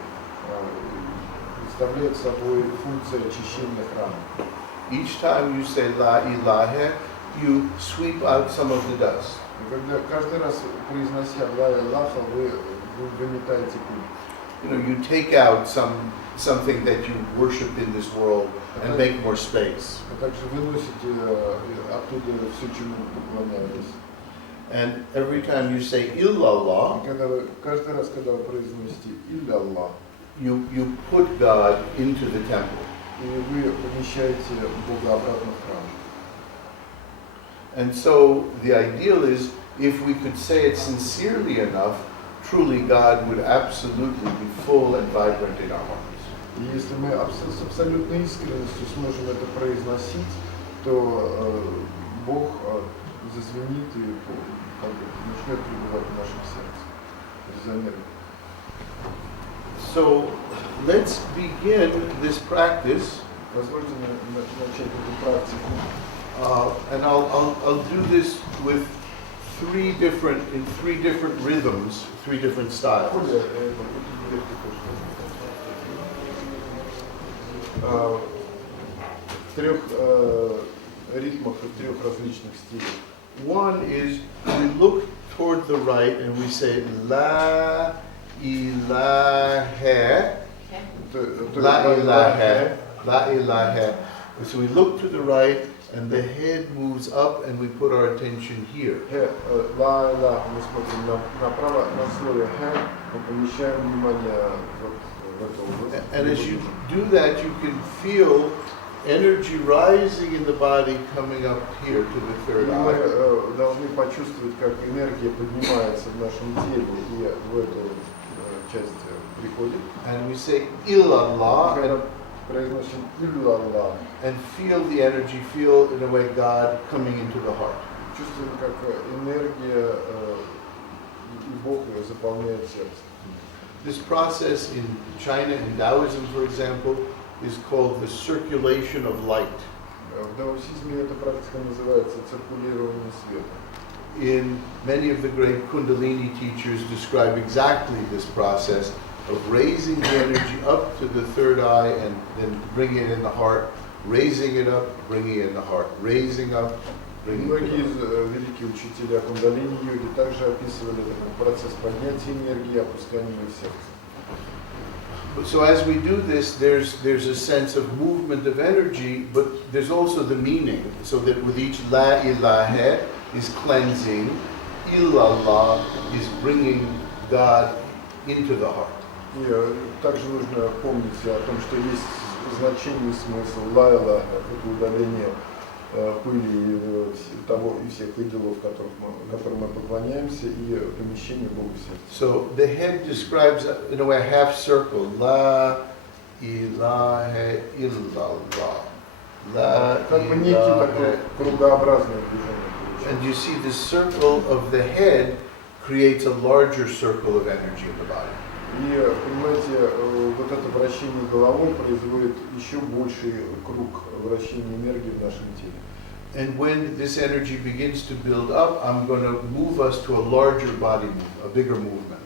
Представляет собой функцию очищения храма. Each time you say La ilaha, you sweep out some of the dust. И когда каждый раз, произнося Ла Илаха, вы выметаете пыль. You know, you take out something that you worshipped in this world and make more space. А также выносите оттуда все, чему поклонялись. And every time you say illallah, Каждый раз, когда вы произносите Илля-Аллах, you put God into the temple. и вы помещаете Бога обратно в храм. And so the ideal is, if we could say it sincerely enough, truly God would absolutely be full and vibrant in our hearts. И если мы с абсолютной искренностью сможем это произносить, то Бог зазвенит и начнет пребывать в нашем сердце. Резонирует. So let's begin this practice. Позвольте начать эту практику. And I'll do this with three different rhythms, three different styles. В трех ритмах и в трех различных стилях. One is we look toward the right and we say La ilaha, La ilaha, La ilaha. So we look to the right and the head moves up and we put our attention here. Ла Илах, мы смотрим направо, на слове Х, мы помещаем внимание в эту область. And as you do that, you can feel energy rising in the body coming up here to the third Мы eye. должны почувствовать, как энергия поднимается в нашем теле и в эту часть приходит. And we say illallah Когда произносим Илля-Аллах, and feel the energy, feel in a way God coming into the heart. чувствуем, как энергия и Бог заполняет сердце. This process in China, in Taoism, for example, is called the circulation of light. В даосизме эта практика называется циркулирование света. In many of the great Kundalini teachers describe exactly this process of raising the energy up to the third eye and then bringing it in the heart, raising it up, bringing it in the heart, raising up, bringing it Многие in из the heart. великих учителей кундалини йоги также описывали этот процесс поднятия энергии и опускания в сердце. So as we do this, there's a sense of movement of energy, but there's also the meaning, so that with each La ilaha is cleansing, illallah is bringing God into the heart. И также нужно помнить о том, что есть значение и смысл. Ла Илаха — это удаление пыли того и всех идолов, которым мы поклоняемся, и помещение Бога в сердце. So the head describes, in a way, a half circle. La ilaha illallah. La Как бы некий такой ilaha. кругообразное движение. And you see the circle of the head creates a larger circle of energy in the body. И, понимаете, вот это вращение головой производит еще больший круг вращения энергии в нашем теле. And when this energy begins to build up, I'm going to move us to a larger body movement, a bigger movement.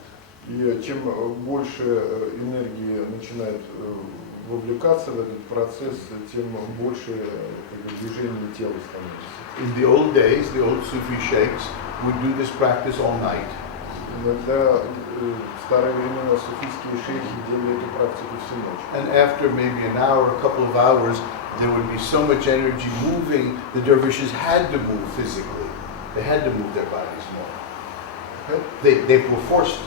И чем больше энергии начинает вовлекаться в этот процесс, тем больше движение тела становится. In the old days, the old Sufi sheikhs would do this practice all night. Иногда в старые времена суфийские шейхи делали эту практику всю ночь. And after maybe an hour, a couple of hours, there would be so much energy moving, the dervishes had to move physically. They had to move their bodies more. They were forced.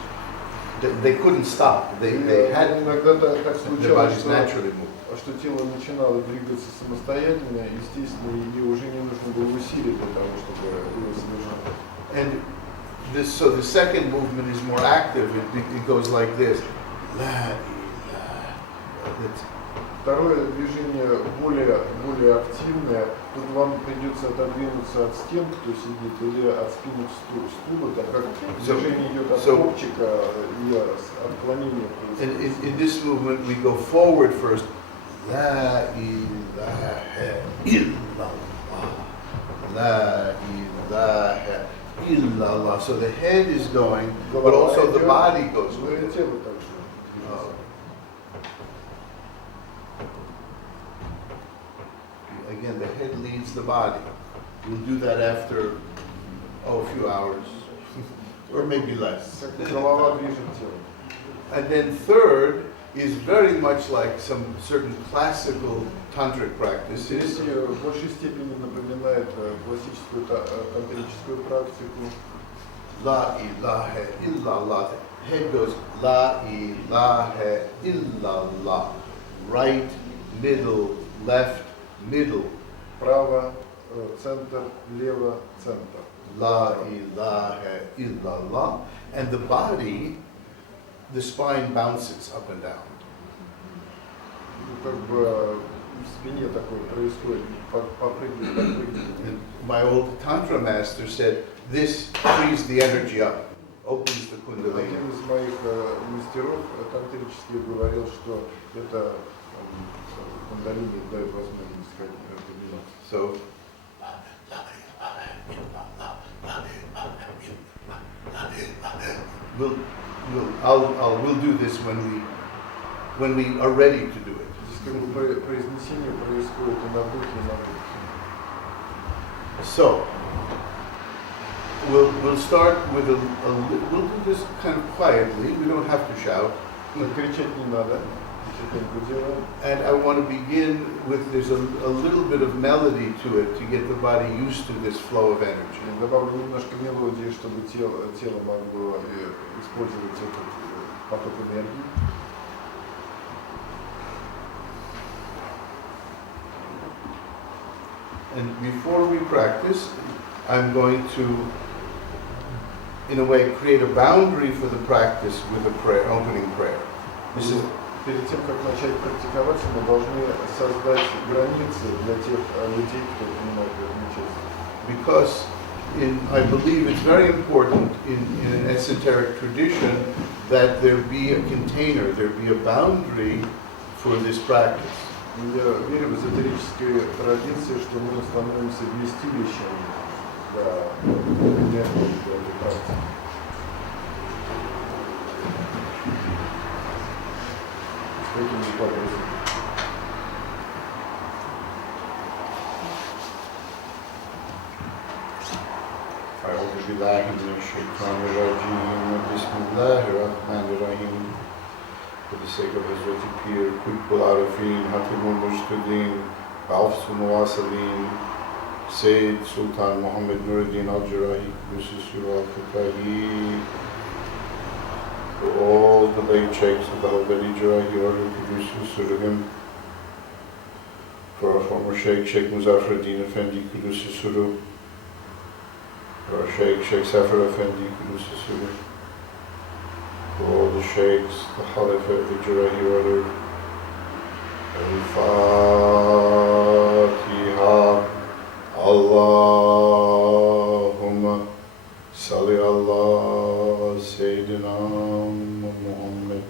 They couldn't stop. They had Иногда так their случалось, bodies naturally move. что тело начинало двигаться самостоятельно, естественно, и уже не нужно было усилий для того, чтобы его совершать. And so the second movement is more active. It goes like this. La ilaha. Второе движение более активное. Тут вам придется отодвинуться от стен, кто сидит, или от спины стула, так как движение идет от копчика и отклонение. In this movement, we go forward first. La ilaha illallah. La ilaha illallah. So the head is going, but also the body goes with it. Again, the head leads the body. We'll do that after a few hours, or maybe less. And then third is very much like some certain classical tantric practices. В большей степени напоминает классическую тантрическую практику. La ilaha illallah. The head goes La ilaha illallah. Right, middle, left, middle. Право, центр, лево, центр. La ilaha illallah. And the body, the spine bounces up and down. Как бы в спине такое происходит, подпрыгивает. My old tantra master said, this frees the energy up, opens the kundalini. Один из моих мастеров тантрических говорил, что это кундалини дает возможность подниматься. So, we'll do this when we are ready to do it. Произнесение происходит и на вдохе, и на выдохе. So, we'll start with we'll do this kind of quietly. We don't have to shout. Кричать не надо. And I want to begin with, there's a little bit of melody to it to get the body used to this flow of energy. Добавлю немножко мелодии, чтобы тело могло использовать этот поток энергии. And before we practice, I'm going to, in a way, create a boundary for the practice with a prayer, opening prayer. This is. Перед тем, как начать практиковаться, мы должны создать границы для тех людей, кто принимает в этом участие. Because I believe it's very important in an esoteric tradition that there be a container, there be a boundary for this practice. Я верю в эзотерической традиции, что мы становимся вместилищем для энергии, для этой практики. أعوذ بالله من الشيطان الرجيم. بسم الله الرحمن الرحيم. For the sake of Hazrat Pir, Qutbul Arifin, Hatibul Mujtadin, Aufsul Muwasalin, Sayyid Sultan Muhammad Nuruddin Al-Jarahi, Qudusus Al-Fatahi, for all the late sheikhs of the Al-Badi Jarahi order, Qudusus Surahim, for our former Sheikh, Sheikh Muzaffar-Din Effendi Kudusi Suru, for our Sheikh Safar Effendi Kudusi Suru, for all the Sheikhs, the Khalifa, the Jurahi order. Al-Fatiha. Allahumma salli ala Sayyidina Muhammad.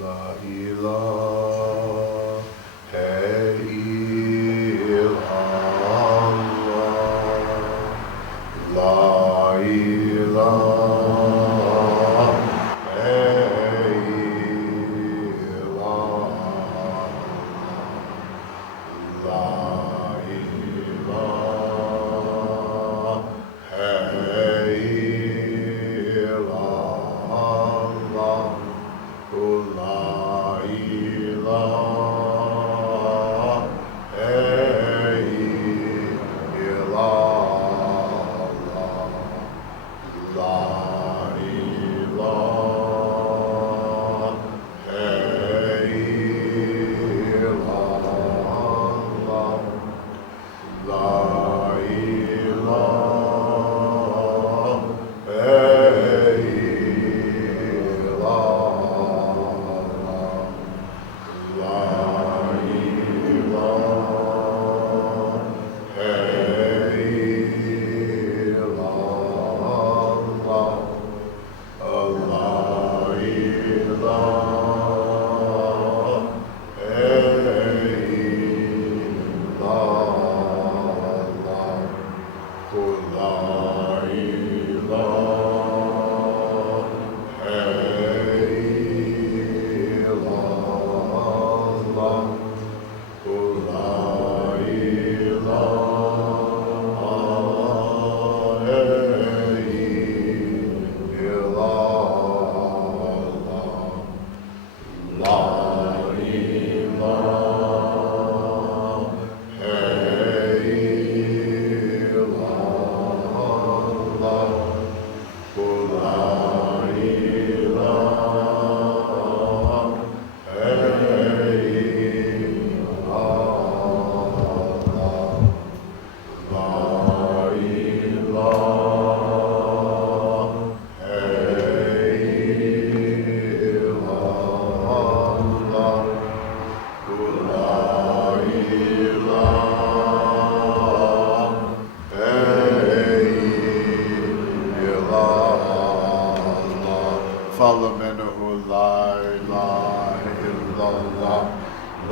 La ilaha illallah. La ilaha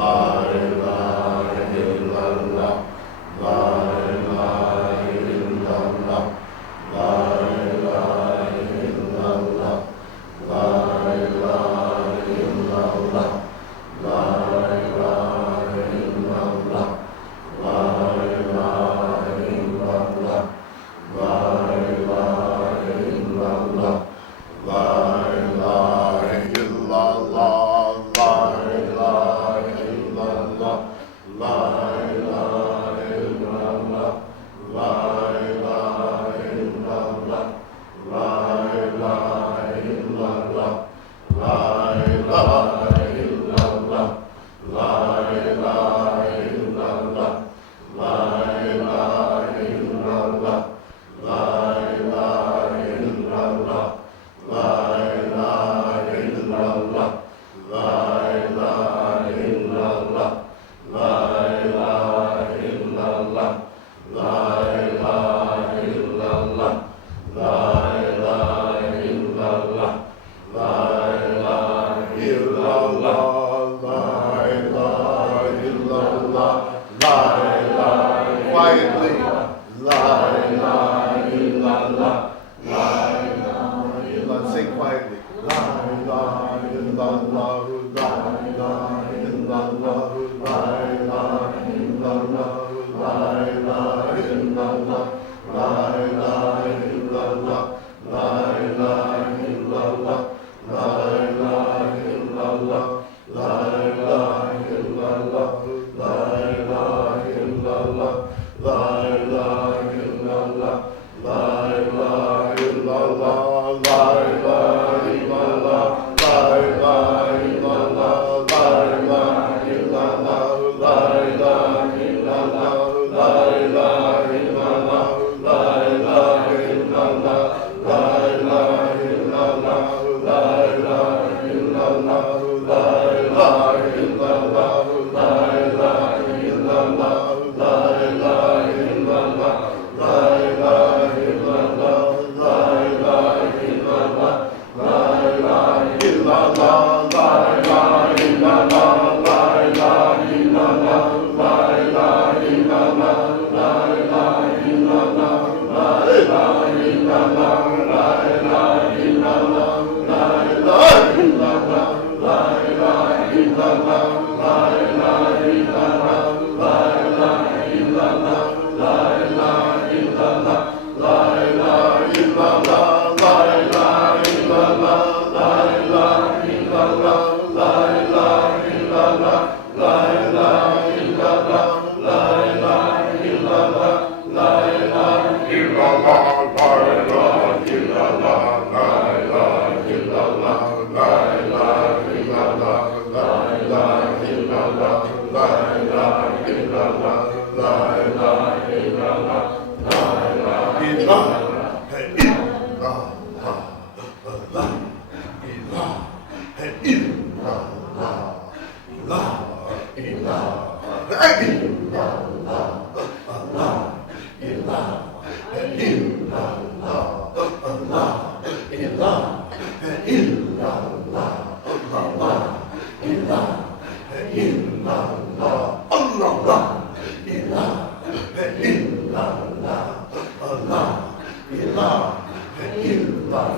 La ilaha illallah, la ilaha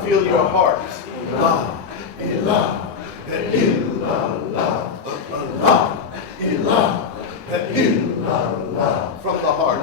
Feel your heart. From the heart.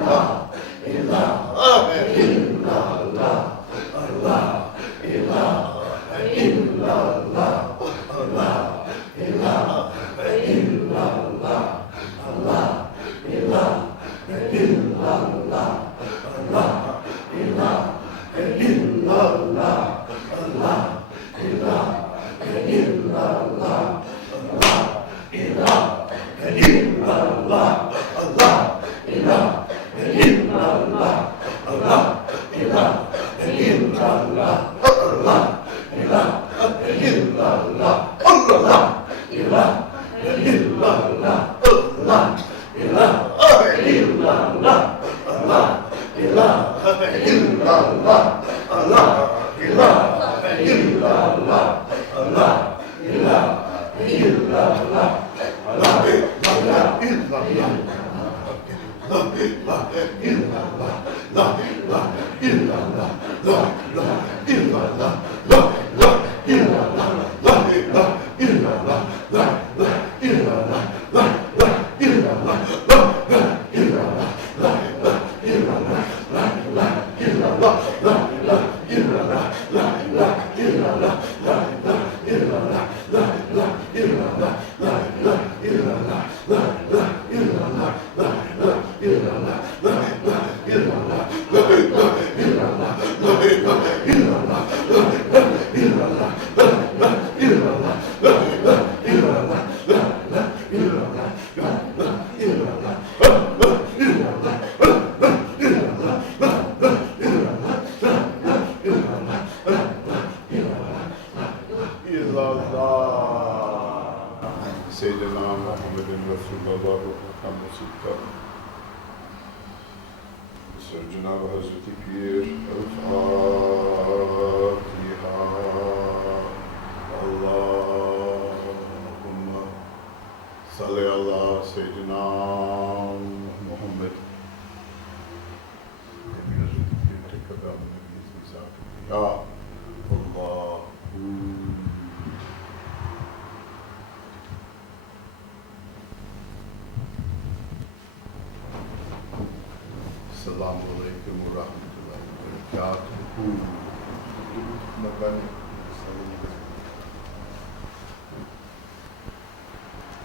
Assalamu alaikum wa rahmatullahi wa barakatuh.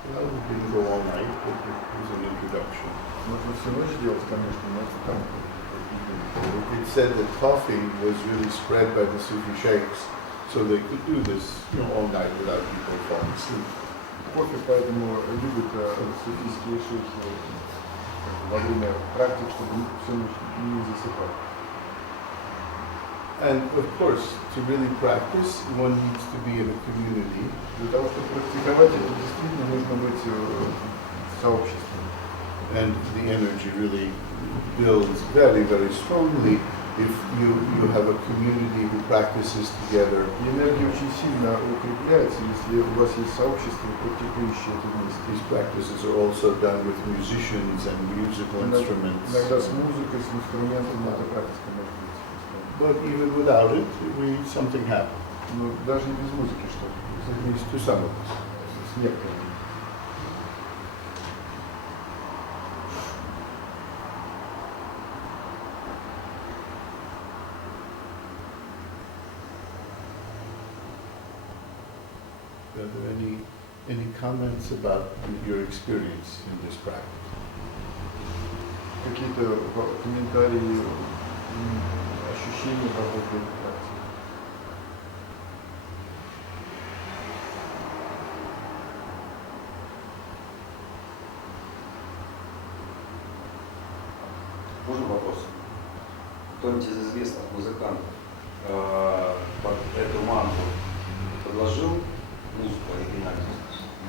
Well, we didn't go all night, but it was an introduction. It said that coffee was really spread by the Sufi sheikhs, so they could do this all night without people falling asleep. Кофе поэтому любят суфийские шейхи во время практик, чтобы всю ночь не засыпать. And of course, to really practice, one needs to be in a community. Для того, чтобы практиковать, это действительно нужно быть в сообществе. And the energy really builds very, very strongly if you have a community who practices together. И энергия очень сильно укрепляется, если у вас есть сообщество, практикующие это вместе. These practices are also done with musicians and musical instruments. Иногда с музыкой, с инструментами эта практика может быть. But even without it, something happens. Но даже и без музыки что-то. At least to some of us. С некоторыми. Are there any comments about your experience in this practice? Какие-то комментарии ощущение какой-то медитации. Можно вопрос? Кто-нибудь из известных музыкантов под эту мантру подложил музыку оригинальную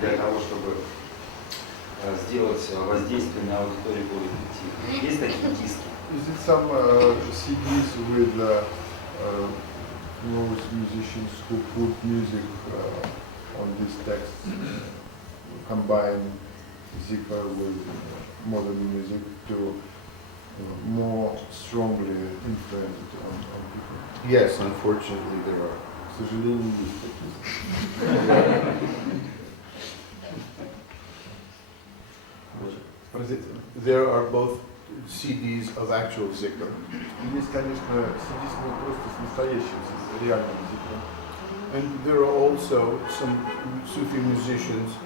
для того, чтобы сделать воздействие на аудиторию более эффективным? Есть такие диски? Is it some CDs with musicians who put music on these texts, combine zikr with modern music to more strongly influence it on people? Yes, unfortunately there are. К сожалению, есть такие. There are both CDs of actual zikr. Есть, конечно, CD просто с настоящим, с реальным зикром. And there are also some Sufi musicians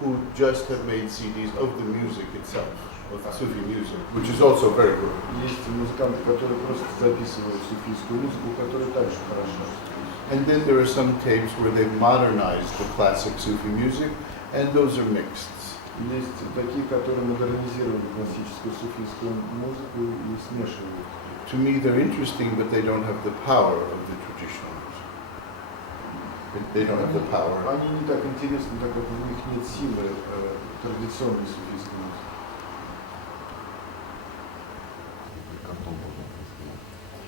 who just have made CDs of the music itself, of Sufi music, which is also very good. Есть музыканты, которые просто записывают суфийскую музыку, которая также хороша. And then there are some tapes where they've modernized the classic Sufi music, and those are mixed. Есть такие, которые модернизировали классическую суфийскую музыку и смешивают. To me, they're interesting, but they don't have the power of the traditional music. They don't have the power. Они не так интересны, так как у них нет силы традиционной суфийской музыки.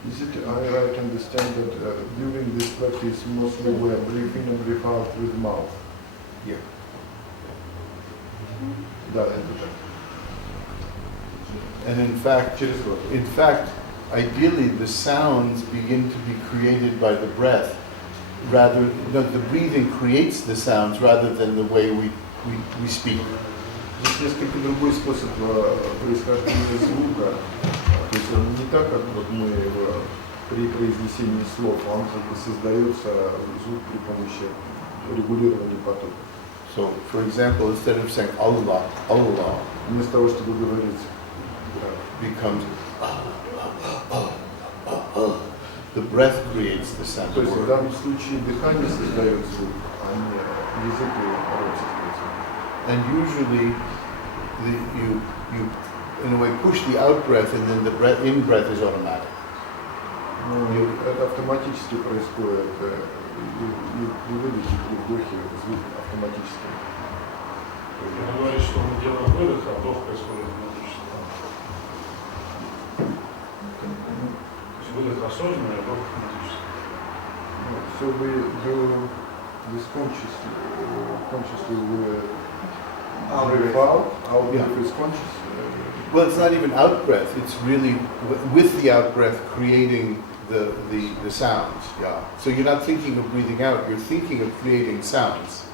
Is it I right understand that during this practice mostly we are breathe in and breathe out with the mouth? Yeah. Да, это так. And Через рот. in fact, ideally the sounds begin to be created by the breath, rather, no, the breathing creates the sounds rather than the way we speak. Есть несколько другой способ происхождения звука. То есть он не так, как вот мы его при произнесении слов, он как бы создается звук при помощи регулирования потока. So, for example, instead of saying Allah, Allah, Вместо того, чтобы говорить, becomes the breath creates the sound. то есть в данном случае дыхание создает звук, а не язык и рот создает звук. And usually, you in a way push the out breath, and then the breath in breath is automatic. Ну, это автоматически происходит, и при выдохе, при вдохе звук автоматически. Вы говорите, что мы делаем выдох, а вдох происходит автоматически. То есть выдох осознанный, а вдох автоматически. So we do this consciously we breathe out, our breath is conscious. Well, it's not even out breath. It's really with the out breath creating the sounds. Yeah. So you're not thinking of breathing out. You're thinking of creating sounds.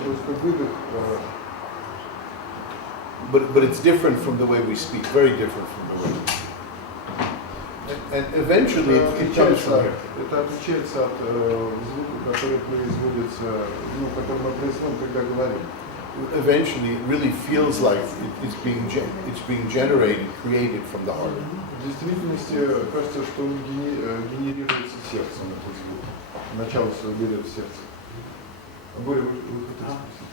Просто выдох, But it's different from the way we speak. Very different from the way we speak. And eventually it comes from here. это отличается от звука, который производится, ну, который мы производим, когда говорим. Eventually, it really feels like it's being generated, created from the heart. В действительности кажется, что он генерируется сердцем, этот звук. Начало все берет в сердце. Боря, вы хотите спросить?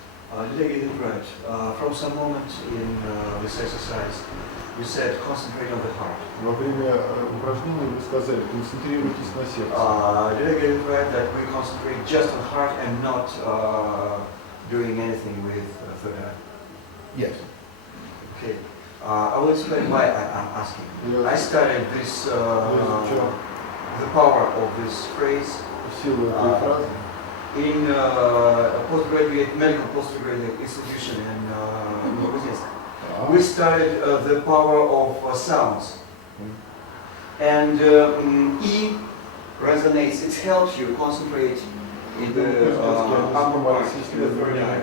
Did I get it right? From some moment in this exercise, you said concentrate on the heart. Во время упражнения вы сказали, концентрируйтесь на сердце. Did I get it right that we concentrate just on heart and not doing anything with third eye? Yes. Okay. I will explain why I'm asking. I studied this, the power of this phrase Силу этой фразы. in a medical postgraduate institution in Novosibirsk. We studied the power of sounds. And E resonates, it helps you concentrate in the upper part, in the third eye.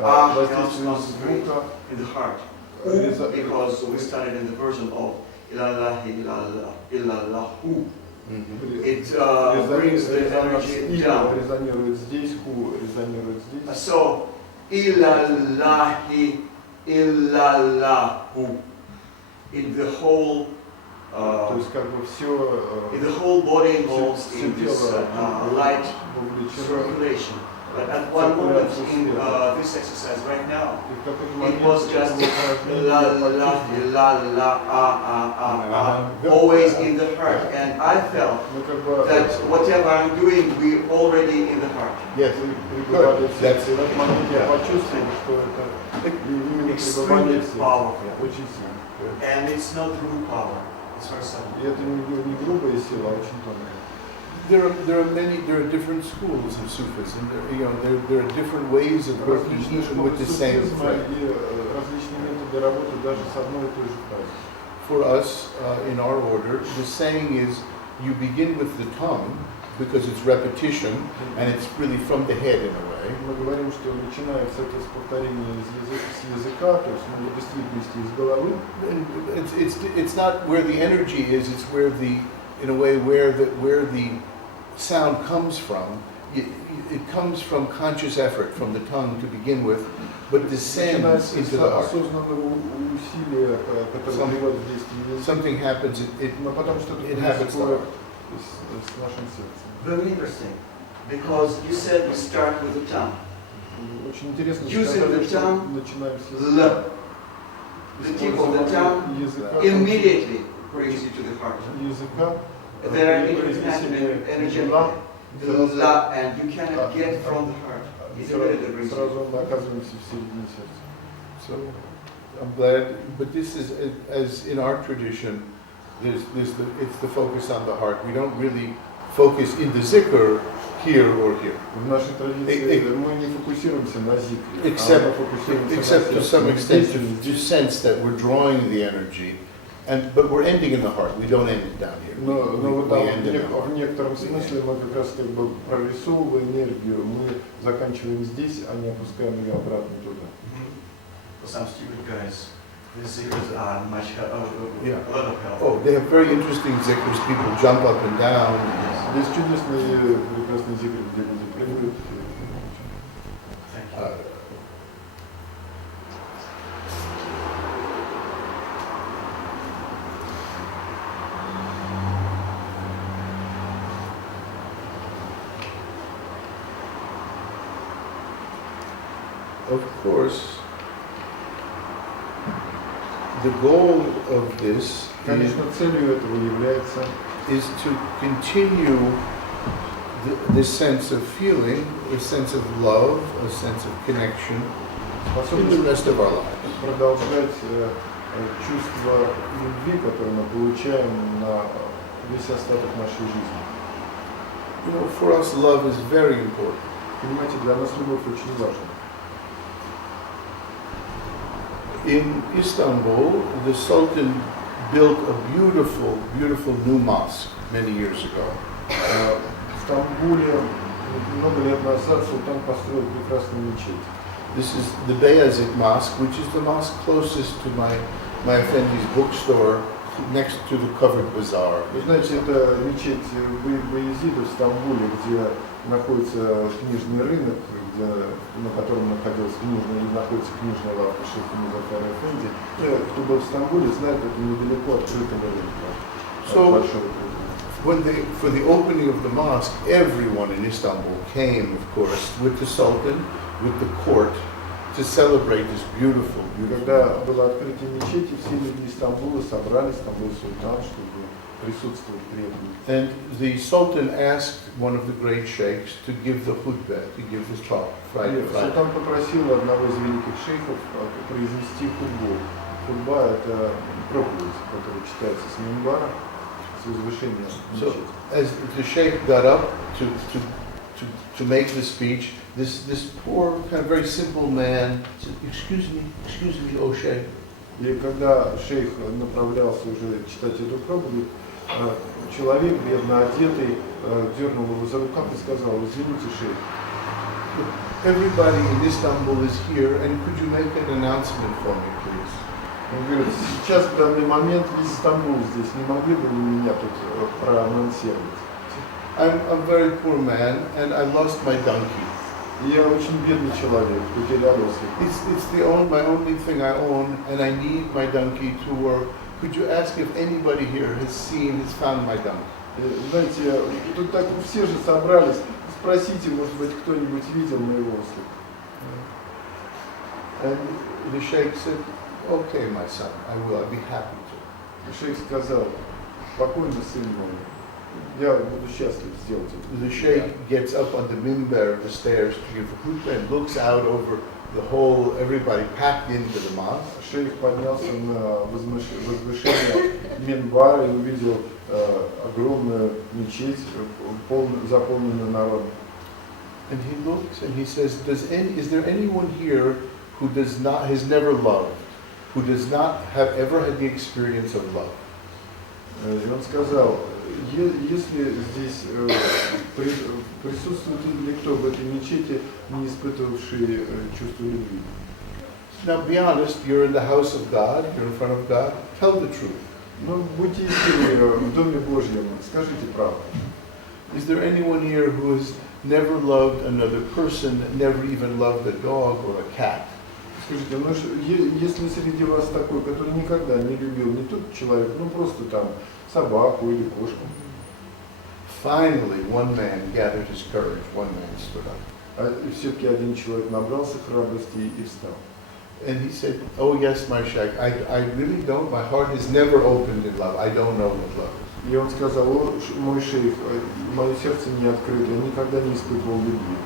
Helps concentrate in the heart. Because we studied in the version of Ilallahi illallahu. It brings the energy down. Резонирует здесь, ху резонирует здесь. So, Ilallahi illallahu. In the whole То есть как бы все the whole body involves все in this тело light вовлечено. circulation. But at one moment in this exercise right now, И в какой-то it момент was just упражнение la я la почувствовал, la la always in the heart, and I felt ну как бы that whatever I'm doing, we already in the heart. Yes. пребывали в That's сердце. И в этот момент я почувствовал, что это именно пребывание в сердце. Очень сильно. And it's not rude power, it's very subtle. И это не грубая сила, а очень тонкая. There are different schools of Sufism. There are different ways of working Различные even школы with the same суфизма thread. и различные методы работы даже с одной и той же фразой. For us, in our order, the saying is, you begin with the tongue because it's repetition and it's really from the head in a way. Мы говорим, что начинается это с повторения с языка, то есть в действительности из головы. And it's not where the energy is; it's where the, in a way, where the sound comes from. It comes from conscious effort from the tongue to begin with, but descends into the heart. Осознанного усилия, которое приводит в действие язык. Something happens. Но потом что-то Happens происходит с нашим сердцем. Very interesting, because you said we start with the tongue. Очень интересно, Using сказали, the что tongue, начинаем с L. The tip of the tongue языка, immediately brings you to the heart. языка, There are international energetic la, and you cannot get from the heart. It immediately brings you. сразу мы оказываемся в середине сердца. So I'm glad, but this is, as in our tradition, it's the focus on the heart. We don't really focus in the zikr here or here. В нашей традиции мы не фокусируемся на зикре, Except to some extent to sense that we're drawing the energy, but we're ending in the heart. We don't end it down here. Но вот We там end in the heart. в некотором смысле мы как раз как бы прорисовывая энергию, мы заканчиваем здесь, а не опускаем ее обратно туда. For some stupid guys, the secrets are much a lot of help. Oh, they have very interesting zikrs. People jump up and down. Есть чудесные прекрасные зикры, где люди прыгают. Thank you. Of course, the goal of this Конечно, целью этого является is to continue this sense of feeling, a sense of love, a sense of connection in the rest of our lives. продолжать чувство любви, которое мы получаем на весь остаток нашей жизни. You know, for us, love is very important. Понимаете, для нас любовь очень важна. In Istanbul, the Sultan built a beautiful, beautiful new mosque many years ago. В Стамбуле много лет назад султан построил прекрасную мечеть. This is the Beyazıt Mosque, which is the mosque closest to my Effendi's bookstore, next to the covered bazaar. Вы знаете, это мечеть Баязида в Стамбуле, где находится книжный рынок, на котором находится книжная лавка шейха Музаффара Эфенди. Кто был в Стамбуле, знает, это недалеко от открытого рынка. So, for the opening of the mosque, everyone in Istanbul came, of course, with the Sultan, with the court, to celebrate this beautiful, beautiful. Когда было открытие мечети, все люди из Стамбула собрались, там был султан, чтобы присутствовать при этом. And the Sultan asked one of the great sheikhs to give the khutbah, to give the talk. Султан попросил одного из великих шейхов произнести хутбу. Хутба – это проповедь, которая читается с минбара, с возвышения So, мечети. as the sheikh got up to make the speech, this poor, kind of very simple man said, excuse me, oh sheikh. И когда шейх направлялся уже читать эту проповедь, человек, бедно одетый, дернул его за рукав и сказал: извините, шейх. Everybody in Istanbul is here, and could you make an announcement for me, please? Он говорит: сейчас в данный момент весь Стамбул здесь, не могли бы вы меня тут проанонсировать? I'm a very poor man, and I lost my donkey. Я очень бедный человек, потерял его. It's my only thing I own, and I need my donkey to Could you ask if anybody here has found my donkey? Знаете, тут так все же собрались. Спросите, может быть, кто-нибудь видел моего ослика? And the sheikh said, okay, my son, I'll be happy to. Шейх сказал, спокойно, сын мой, я буду счастлив сделать это. The sheikh gets up on the mimbar of the stairs to give a khutbah and looks out over the whole, everybody packed into the mosque. Шейх поднялся на возвышение минбара и увидел огромную мечеть, заполненную народом. And he looks and he says, is there anyone here who has never loved, who does not have ever had the experience of love? И он сказал, если здесь присутствует ли кто в этой мечети, не испытывавший чувство любви? Now be honest, you're in the house of God, you're in front of God, tell the truth. Ну, будьте искренни в Доме Божьем, скажите правду. Is there anyone here who has never loved another person, never even loved a dog or a cat? Скажите, ну, если среди вас такой, который никогда не любил не тот человек, ну просто там собаку или кошку. Finally, one man gathered his courage, one man stood up. А все-таки один человек набрался храбрости и встал. And he said, oh yes, my sheikh, I really don't, my heart is never opened in love, I don't know what love is. И он сказал, мой шейх, мое сердце не открыто, я никогда не испытывал любви.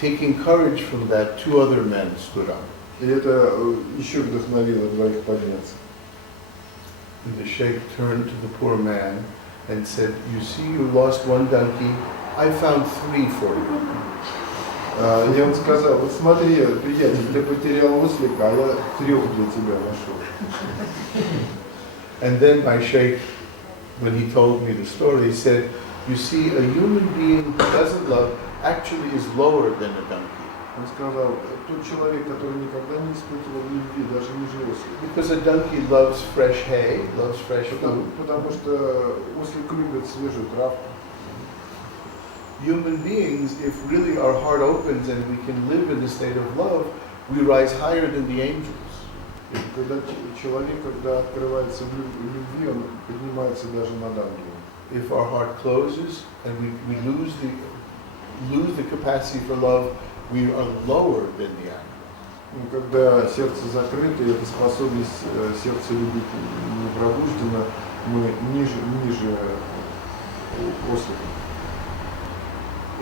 Taking courage from that, two other men stood up. И это еще вдохновило двоих подняться. And the sheikh turned to the poor man and said, you see, you lost one donkey, I found 3 for you. И он сказал, вот смотри, приятель, ты потерял ослика, а я 3 для тебя нашел. And then my sheikh, when he told me the story, he said, you see, a human being who doesn't love actually is lower than a donkey. Он сказал, тот человек, который никогда не испытывал любви, даже ниже ослика. Because a donkey loves fresh hay, loves fresh food. Потому что ослик любит свежую травку. Human beings, if really our heart opens and we can live in the state of love, we rise higher than the angels. И когда человек, когда открывается в любви, он поднимается даже над ангелом. If our heart closes and we lose the capacity for love, we are lower than the angels. Когда сердце закрыто, и эта способность сердца любить не пробуждена, мы ниже ослика.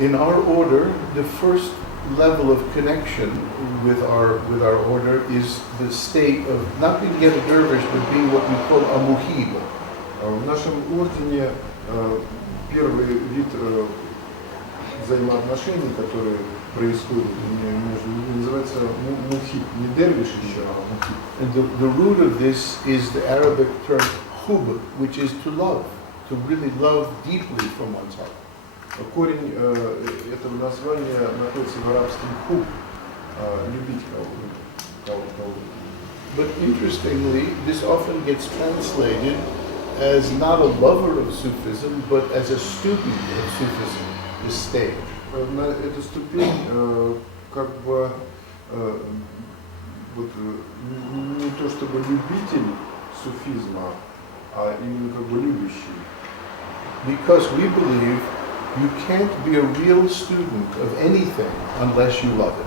In our order, the first level of connection with our order is the state of not being yet a dervish, but being what we call a muhib. В нашем ордене первый вид взаимоотношений, которые происходят между людьми, называется мухиб. Не дервиш еще, а мухиб. And the root of this is the Arabic term hub, which is to love, to really love deeply from one's heart. Корень этого названия находится в арабском хуб, любить кого-то. But interestingly, this often gets translated as not a lover of Sufism, but as a student of Sufism, the stage. На эту ступень как бы вот, не то чтобы любитель суфизма, а именно как бы любящий. Because we believe you can't be a real student of anything unless you love it.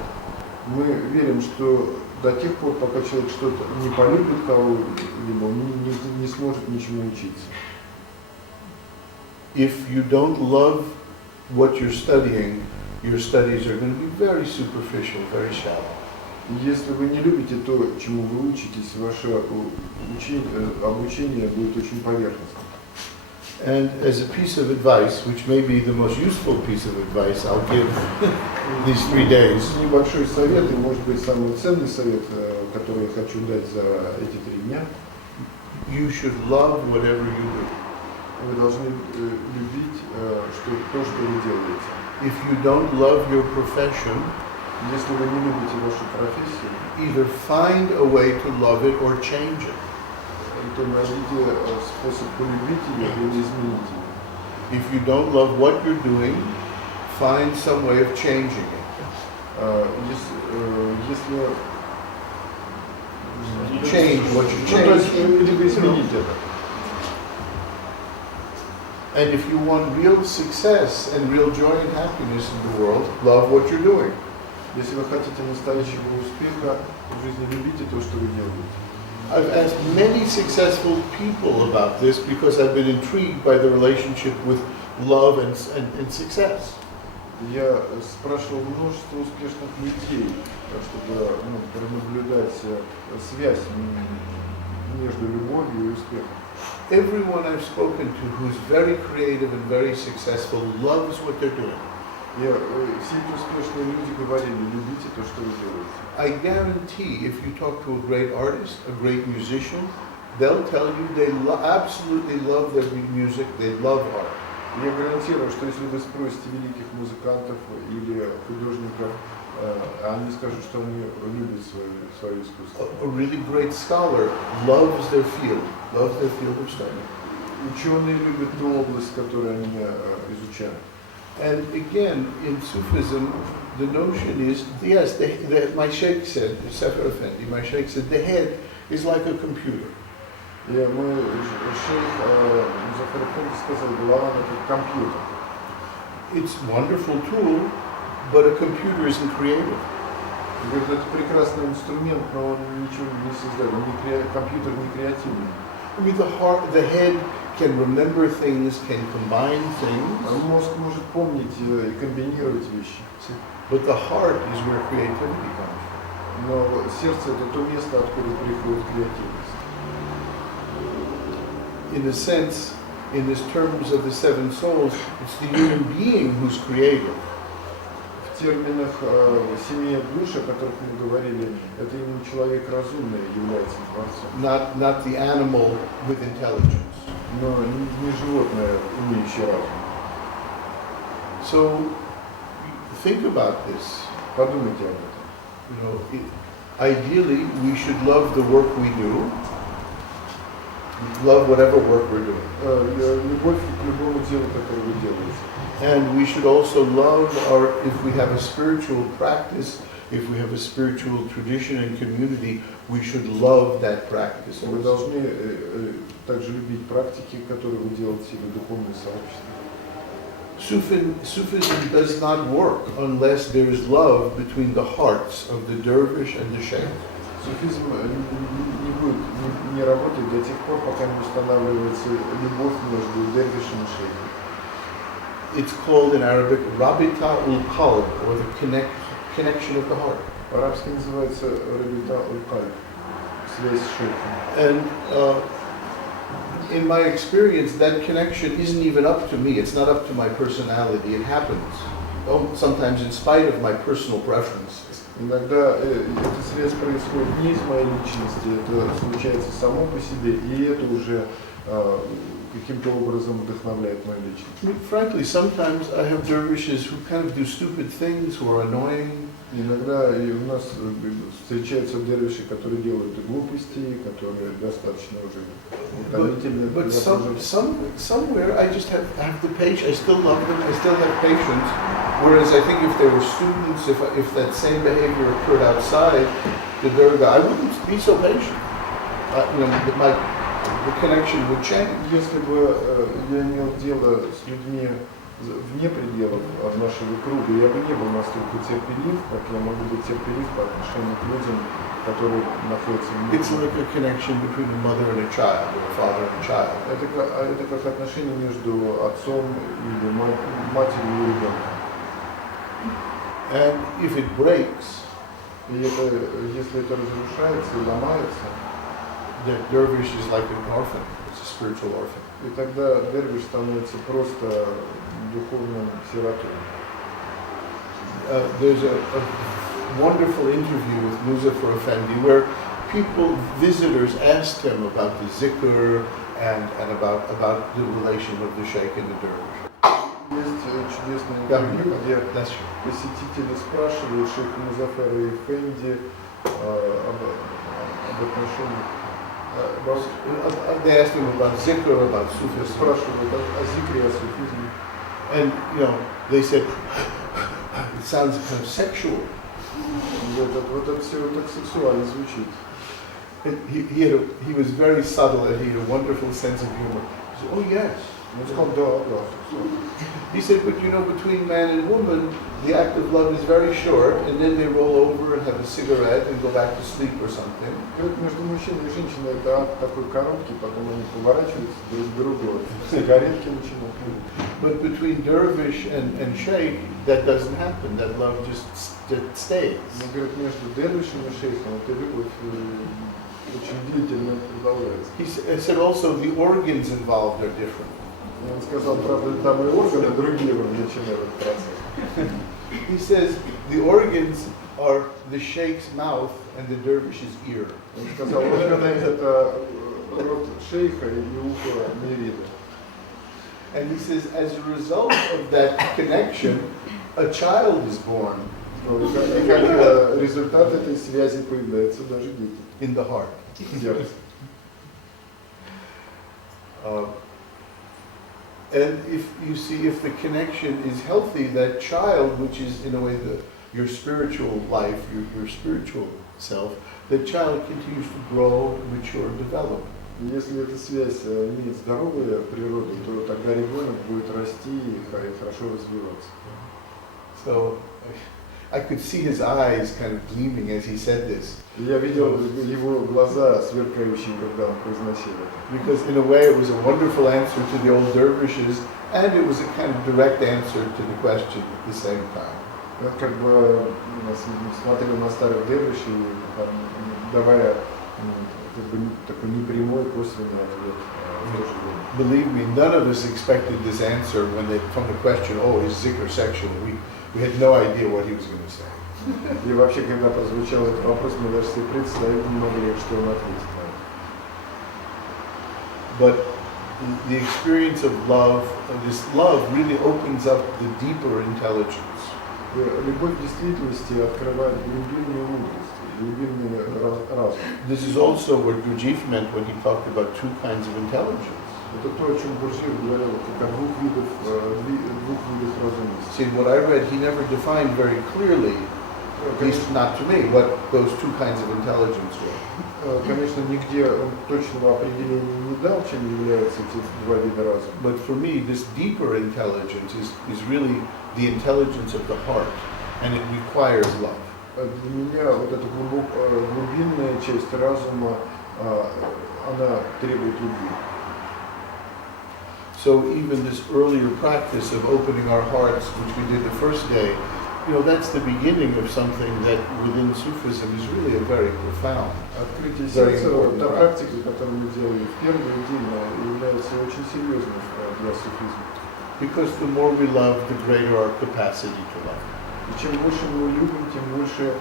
Мы верим, что до тех пор, пока человек что-то не полюбит кого-либо, он не сможет ничему учиться. If you don't love what you're studying, your studies are going to be very superficial, very shallow. Если вы не любите то, чему вы учитесь, ваше обучение будет очень поверхностным. And as a piece of advice, which may be the most useful piece of advice I'll give these 3 days. Небольшой совет, и может быть самый ценный совет, который я хочу дать за эти 3 дня. You should love whatever you do. Вы должны любить то, что вы делаете. If you don't love your profession, если вы не любите вашу профессию, either find a way to love it or change it. то найдите способ полюбить ее или изменить ее. If you don't love what you're doing, find some way of changing it. Если change what you Ну, то есть, change. либо изменить это. And if you want real success and real joy and happiness in the world, love what you're doing. Если вы хотите настоящего успеха в жизни, любите то, что вы делаете. I've asked many successful people about this because I've been intrigued by the relationship with love and success. Я спрашивал множество успешных людей, чтобы пронаблюдать связь между любовью и успехом. Everyone I've spoken to who's very creative and very successful loves what they're doing. Все эти успешные люди говорили, любите то, что вы делаете. I guarantee if you talk to a great artist, a great musician, they'll tell you they absolutely love their music, they love art. Я гарантирую, что если вы спросите великих музыкантов или художников, они скажут, что они любят свое искусство. A really great scholar loves their field of study. Ученые любят ту область, которую они изучают. And again, in Sufism, the notion is, yes, my sheikh said, Sefer Effendi, my sheikh said, the head is like a computer. И мой шейх Музафар Эфенди сказал, голова — это компьютер. It's a wonderful tool, but a computer isn't creative. Говорит, это прекрасный инструмент, но он ничего не создает, компьютер не креативный. I mean, the head can remember things, can combine things. Мозг может помнить и комбинировать вещи. But the heart is where creativity comes from. Но сердце — это то место, откуда приходит креативность. In a sense, in this terms of the seven souls, it's the human being who's creative. В терминах семи душ, о которых мы говорили, это именно человек разумный является творцом. Not the animal with intelligence. Но не животное, имеющее разум. So, think about this. Подумайте об этом. Ideally, we should love the work we do. Love whatever work we're doing. Любовь к любому делу, которое вы делаете. And we should also love if we have a spiritual practice, if we have a spiritual tradition and community, we should love that practice. Вы должны также любить практики, которые вы делаете в духовном сообществе. Sufism does not work unless there is love between the hearts of the dervish and the sheikh. Суфизм не работает до тех пор, пока не устанавливается любовь между дервишем и шейхом. It's called in Arabic Rabita ul-Qalb, or the connection of the heart. По-арабски называется Rabita ul-Qalb, связь с шейхом. And in my experience, that connection isn't even up to me. It's not up to my personality. It happens, sometimes in spite of my personal preferences. Иногда эта связь происходит не из моей личности, это случается само по себе, и это уже каким-то образом вдохновляет мою личность. I mean, frankly, sometimes I have dervishes who kind of do stupid things, who are annoying. Иногда и у нас встречаются дервиши, которые делают и глупости, которые достаточно уже утомительны. But somewhere I just have the patience. I still love them. I still have patience. Whereas I think if they were students, if that same behavior occurred outside the Durga, I wouldn't be so patient. The connection would change. Если бы я имел дело с людьми вне пределов нашего круга, я бы не был настолько терпелив, как я могу быть терпелив по отношению к людям, которые находятся It's like a connection between a mother and a child, or a father and a child. Это как отношение между отцом или матерью и ребенком. And if it breaks, И если это разрушается и ломается, the dervish is like an orphan. It's a spiritual orphan. и тогда дервиш становится просто духовным сиротой. There's a wonderful interview with Muzaffar Effendi where visitors asked him about the zikr and about the relation of the sheikh and the dervish. Есть чудесное интервью, где посетители спрашивают шейха Музаффара Эфенди об отношениях. They asked him about zikr, about Sufism. Спрашивают о зикре, о суфизме. And, they said, it sounds kind of sexual. Вот это все так сексуально звучит. He was very subtle and he had a wonderful sense of humor. He said, oh yes. Он сказал, да, да. He said, but you know, between man and woman, the act of love is very short, and then they roll over and have a cigarette and go back to sleep or something. Между мужчиной и женщиной это акт такой короткий, потом они поворачиваются друг к другу, сигаретки начинают. But between dervish and sheikh, that doesn't happen. That love just stays. Но, говорит, между дервишем и шейхом эта любовь очень длительно продолжается. He said also the organs involved are different. Он сказал, правда, там и органы другие вовлечены в этот процесс. He says the organs are the sheikh's mouth and the dervish's ear. Он сказал, органы это рот шейха и ухо мирида. And he says, as a result of that connection, a child is born. И как результат этой связи появляются даже дети. In the heart. В сердце. And if you see, if the connection is healthy, that child, which is in a way your spiritual life, your spiritual self, the child continues to grow, mature, develop. Если эта связь имеет здоровую природу, то тогда ребенок будет расти и хорошо развиваться. So I could see his eyes kind of gleaming as he said this. Я видел его глаза сверкающие, когда он произносил это. Because in a way it was a wonderful answer to the old dervishes, and it was a kind of direct answer to the question at the same time. Он как бы смотрел на старых дервишей, давая как бы такой непрямой косвенный ответ. Believe me, none of us expected this answer when from the question, oh, is zikr sexual? We had no idea what he was going to say. И вообще, когда прозвучал этот вопрос, мы даже себе представить не могли, что он ответит на это. But the experience of love, this love really opens up the deeper intelligence. Любовь в действительности открывает глубинную мудрость, глубинный разум. This is also what Gurdjieff meant when he talked about two kinds of intelligence. Это то, о чем Гурджиев говорил, как о двух видах разумности. See, what I read, he never defined very clearly, at least not to me, what those two kinds of intelligence were. Конечно, нигде он точного определения не дал, чем являются эти два вида разума. But for me, this deeper intelligence is really the intelligence of the heart, and it requires love. Для меня вот эта глубинная часть разума, она требует любви. So even this earlier practice of opening our hearts, which we did the first day, that's the beginning of something that within Sufism is really a very profound. Открытие сердца, та практика, которую мы делали в первый день, является очень серьезной для суфизма. Because the more we love, the greater our capacity to love. И чем больше мы любим, тем больше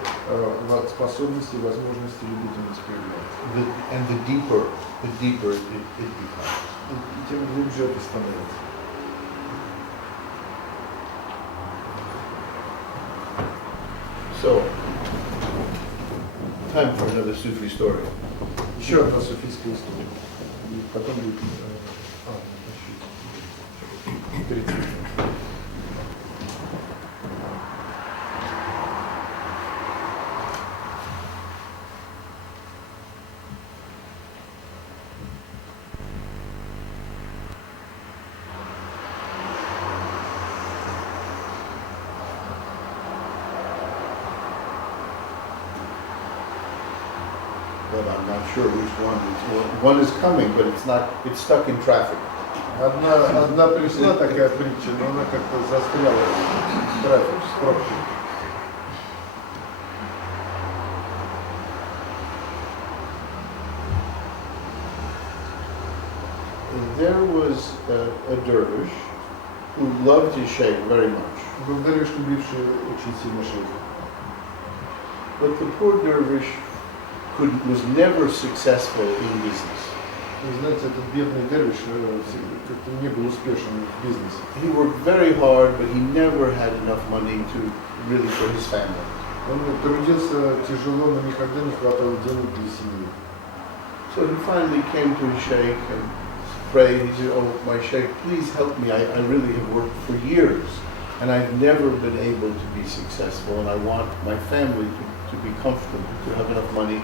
способностей и возможностей любить у нас появляется. And the deeper it becomes. И тем глубже это становится. So, time for another Sufi story. Еще одна суфийская история. И потом будет... перед этим. But I'm not sure which one. One is coming, but it's stuck in traffic. Одна пришла такая притча, но она как-то застряла в трафике, в пробке. There was a dervish who loved his sheikh very much. Был dervish, любивший очень сильно шейха. But the poor dervish was never successful in business. Вы знаете, этот бедный dervish как-то не был успешен в бизнесе. He worked very hard, but he never had enough money really for his family. Он трудился тяжело, но никогда не хватало денег для семьи. So he finally came to his sheikh and prayed. He said, "Oh, my sheikh, please help me. I really have worked for years, and I've never been able to be successful, and I want my family to be comfortable, to have enough money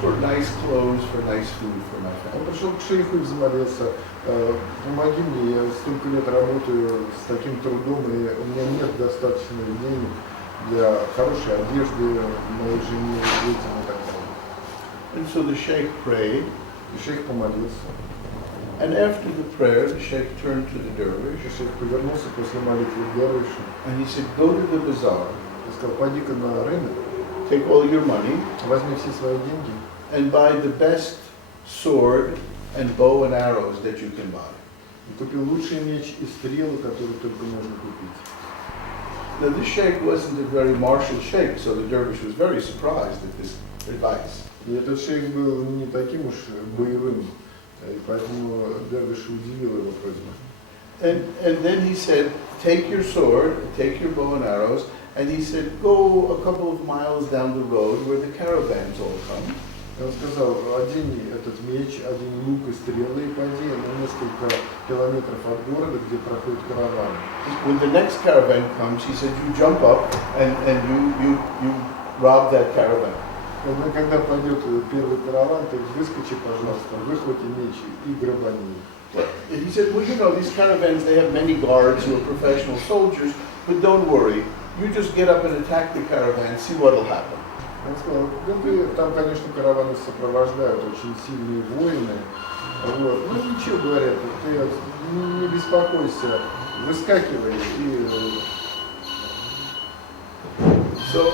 for nice clothes, for nice food for my Он family. пришел к шейху и взмолился: помоги мне, я столько лет работаю с таким трудом, и у меня нет достаточно денег для хорошей одежды моей жене, детям и так далее. And so the sheikh prayed, И шейх помолился. and after the prayer, the sheikh turned to the И dervish, шейх повернулся после молитвы к дервишу and he said, go to the bazaar, и сказал: пойди-ка на рынок, take all your money, возьми все свои деньги and buy the best sword and bow and arrows that you can buy. и купи лучший меч и стрелы, которые только можно купить. Now this sheikh wasn't a very martial sheikh, so the dervish was very surprised at this advice. И этот шейх был не таким уж боевым, и поэтому дервиш удивил его просьбу. And then he said, take your sword, take your bow and arrows, and he said, go a couple of miles down the road where the caravans all come. И он сказал: одень этот меч, одень лук и стрелы, и пойди на несколько километров от города, где проходит караван. When the next caravan comes, he said, you jump up and you rob that caravan. Но когда пойдет первый караван, ты выскочи, пожалуйста, выхвати меч и грабани. He said, well, you know, these caravans, they have many guards who are professional soldiers, but don't worry. You just get up and attack the caravan, see what'll happen. Он сказал: там, конечно, караваны сопровождают очень сильные воины. Вот. Ну ничего, говорят, ты не беспокойся, выскакивай и... So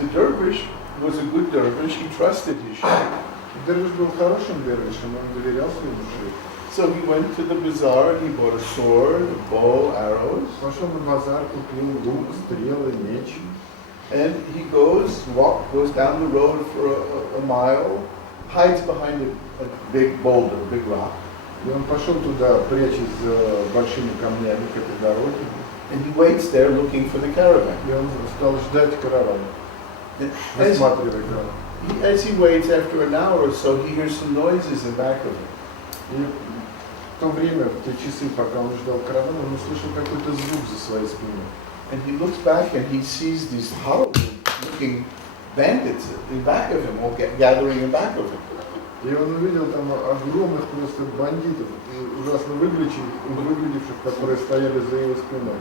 the dervish was a good dervish, he trusted his sheikh. Дервиш был хорошим дервишем, он доверял своему шейху. So he went to the bazaar and he bought a sword, a bow, arrows, Пошел на базар, купил лук, стрелы, меч. and he goes down the road for a mile, hides behind a big boulder, a big rock, И он пошел туда, прячась за большими камнями к этой дороге. and he waits there looking for the caravan. И он стал ждать каравана, As, высматривая караван. as he waits, after an hour or so, he hears some noises in back of him. И в то время, в те часы, пока он ждал каравана, он услышал какой-то звук за своей спиной. And he looks back and he sees these horrible-looking bandits in back of him, all gathering in back of him. И он увидел там огромных просто бандитов, ужасно выглядевших, которые стояли за его спиной.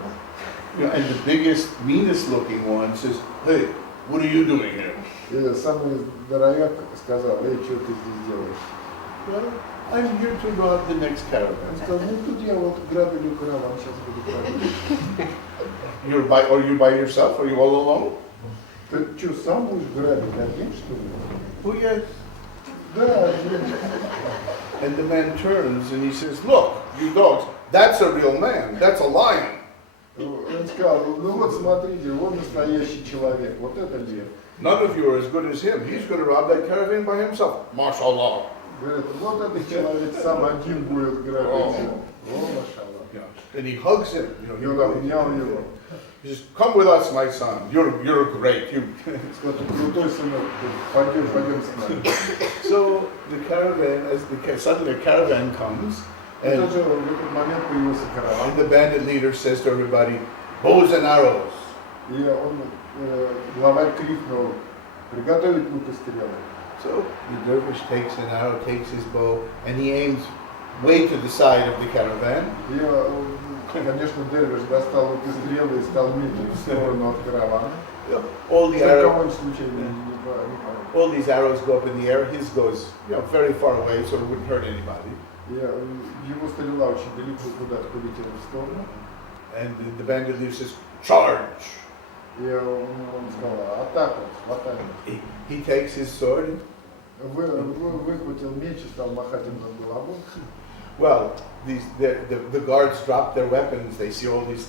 You know, and the biggest, meanest-looking one says, "Hey, what are you doing here?" И самый здоровяк сказал: эй, что ты здесь делаешь? Well, I'm here to rob the next Он caravan. сказал: ну тут я вот грабили караван, сейчас буду грабить. Are you by yourself? Are you all alone? Ты что, сам будешь грабить один, что ли? Oh, yes. Да, один. And the man turns and he says, "Look, you dogs, that's a real man. That's a lion." Он сказал: ну вот смотрите, вот настоящий человек, вот это лев. None of you are as good as him. He's going to rob that caravan by himself. MashaAllah. Говорит: вот этот человек сам один будет грабить. О, машаллах. Yeah. Then he hugs him. И он обнял его. He says, "Come with us, my son. You're great. You." Сказал: ты крутой сынок, пойдем с нами. So the caravan, suddenly a caravan comes, И and, даже в этот момент появился караван. and the bandit leader says to everybody, "Bows and arrows." И он, главарь крикнул: приготовить лук и стрелы. So the dervish takes an arrow, takes his bow, and he aims way to the side of the caravan. И, конечно, дервиш достал лук и стрелы и стал метить в сторону от каравана. All В the arrows, каком случае не помню. all these arrows go up in the air. His goes, very far away, so it wouldn't hurt anybody. И его стрела очень далеко куда-то полетела в сторону. And the bandit leader says, "Charge!" И он сказал: атака, хватай. He takes his sword. Выхватил меч и стал махать им над головой. Well, the guards drop their weapons. They see all these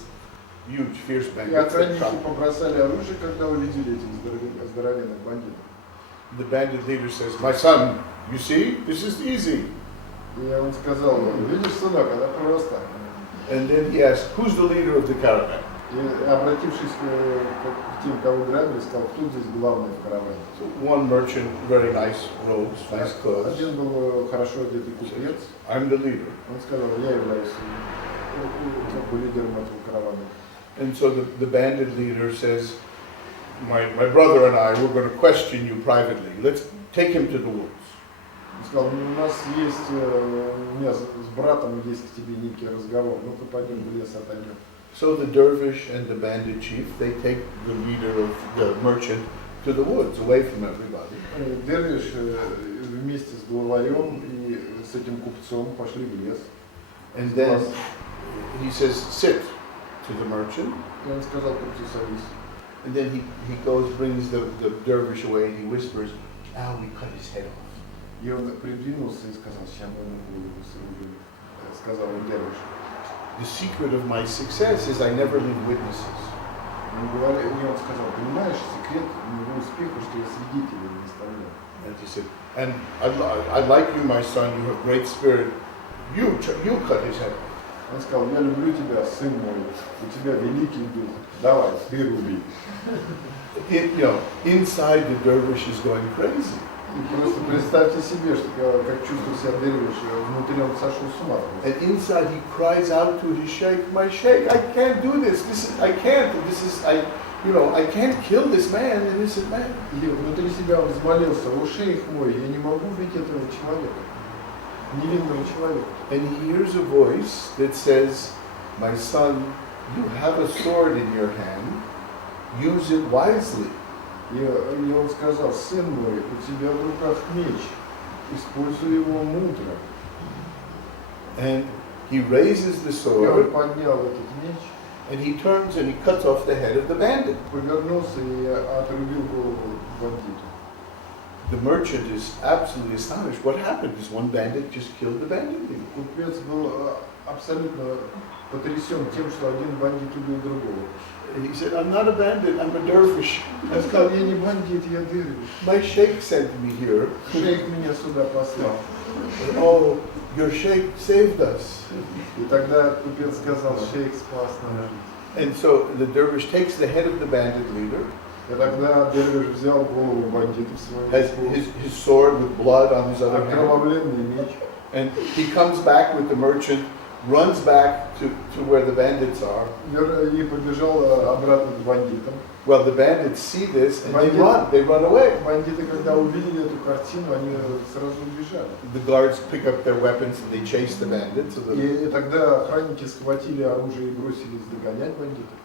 huge, fierce И bandits. that охранники drop. побросали оружие, когда увидели этих здоровенных бандитов. The bandit leader says, "My son, you see, this is easy." И он сказал: видишь, сынок, это просто. And then he asked, "Who's the leader of the caravan?" И обратившись к тем, кого грабили, сказал: кто здесь главный в караване? So one merchant, very nice robes, nice clothes. Один был хорошо одетый купец. I'm the leader. Он сказал: я являюсь лидером этого каравана. And so the bandit leader says, my brother and I, we're going to question you privately. take him to the woods. Он сказал, у нас есть, у меня с братом есть к тебе некий разговор, ну-ка пойдем в лес отойдем. So the dervish and the bandit chief, they take the leader of the merchant to the woods, away from everybody. Дервиш вместе с главарем и с этим купцом пошли в лес. And then he says, sit to the merchant. И он сказал купцу, садись. And then he goes, brings the dervish away, and he whispers, now we cut his head off. И он придвинулся и сказал, сейчас мы ему голову срубим. Сказал он Дервиш. The secret of my success is I never leave witnesses. И он сказал, понимаешь, секрет моего успеха, что я свидетелей не оставляю. And he said, and I like you, my son, you have great spirit. You cut his head off. Он сказал, я люблю тебя, сын мой, у тебя великий дух, давай, ты руби. Inside the dervish is going crazy. И просто представьте себе, что как чувствует себя Дервиш, внутри он сошел с ума. And inside he cries out to his sheikh, my sheikh, I can't do this. I can't kill this man, innocent man. И внутри себя он взмолился, о шейх мой, я не могу убить этого человека, невинного человека. And he hears a voice that says, my son, you have a sword in your hand, use it wisely. И он сказал, сын мой, у тебя в руках меч, используй его мудро. And he raises the И он sword, поднял этот меч, and he turns and he cuts off the head of the bandit. повернулся и отрубил голову бандиту. The merchant is absolutely astonished. What happened? This one bandit just killed the bandit. Купец был абсолютно потрясен тем, что один бандит убил другого. He said, I'm not a bandit, I'm a dervish. Он сказал, я не бандит, я дервиш. My sheikh sent me here. Шейх меня сюда послал. Oh, your sheikh saved us. И тогда купец сказал, шейх спас нас. And so the dervish takes the head of the bandit leader, И тогда дервиш взял голову бандита в свою has his sword with blood on his other hand, окровавленный меч. and he comes back with the merchant, runs back to where the bandits are. И побежал обратно к бандитам. Well, the bandits see this and they run away. Бандиты, когда увидели эту картину, они сразу убежали. The guards pick up their weapons and they chase the bandits. И тогда охранники схватили оружие и бросились догонять бандитов.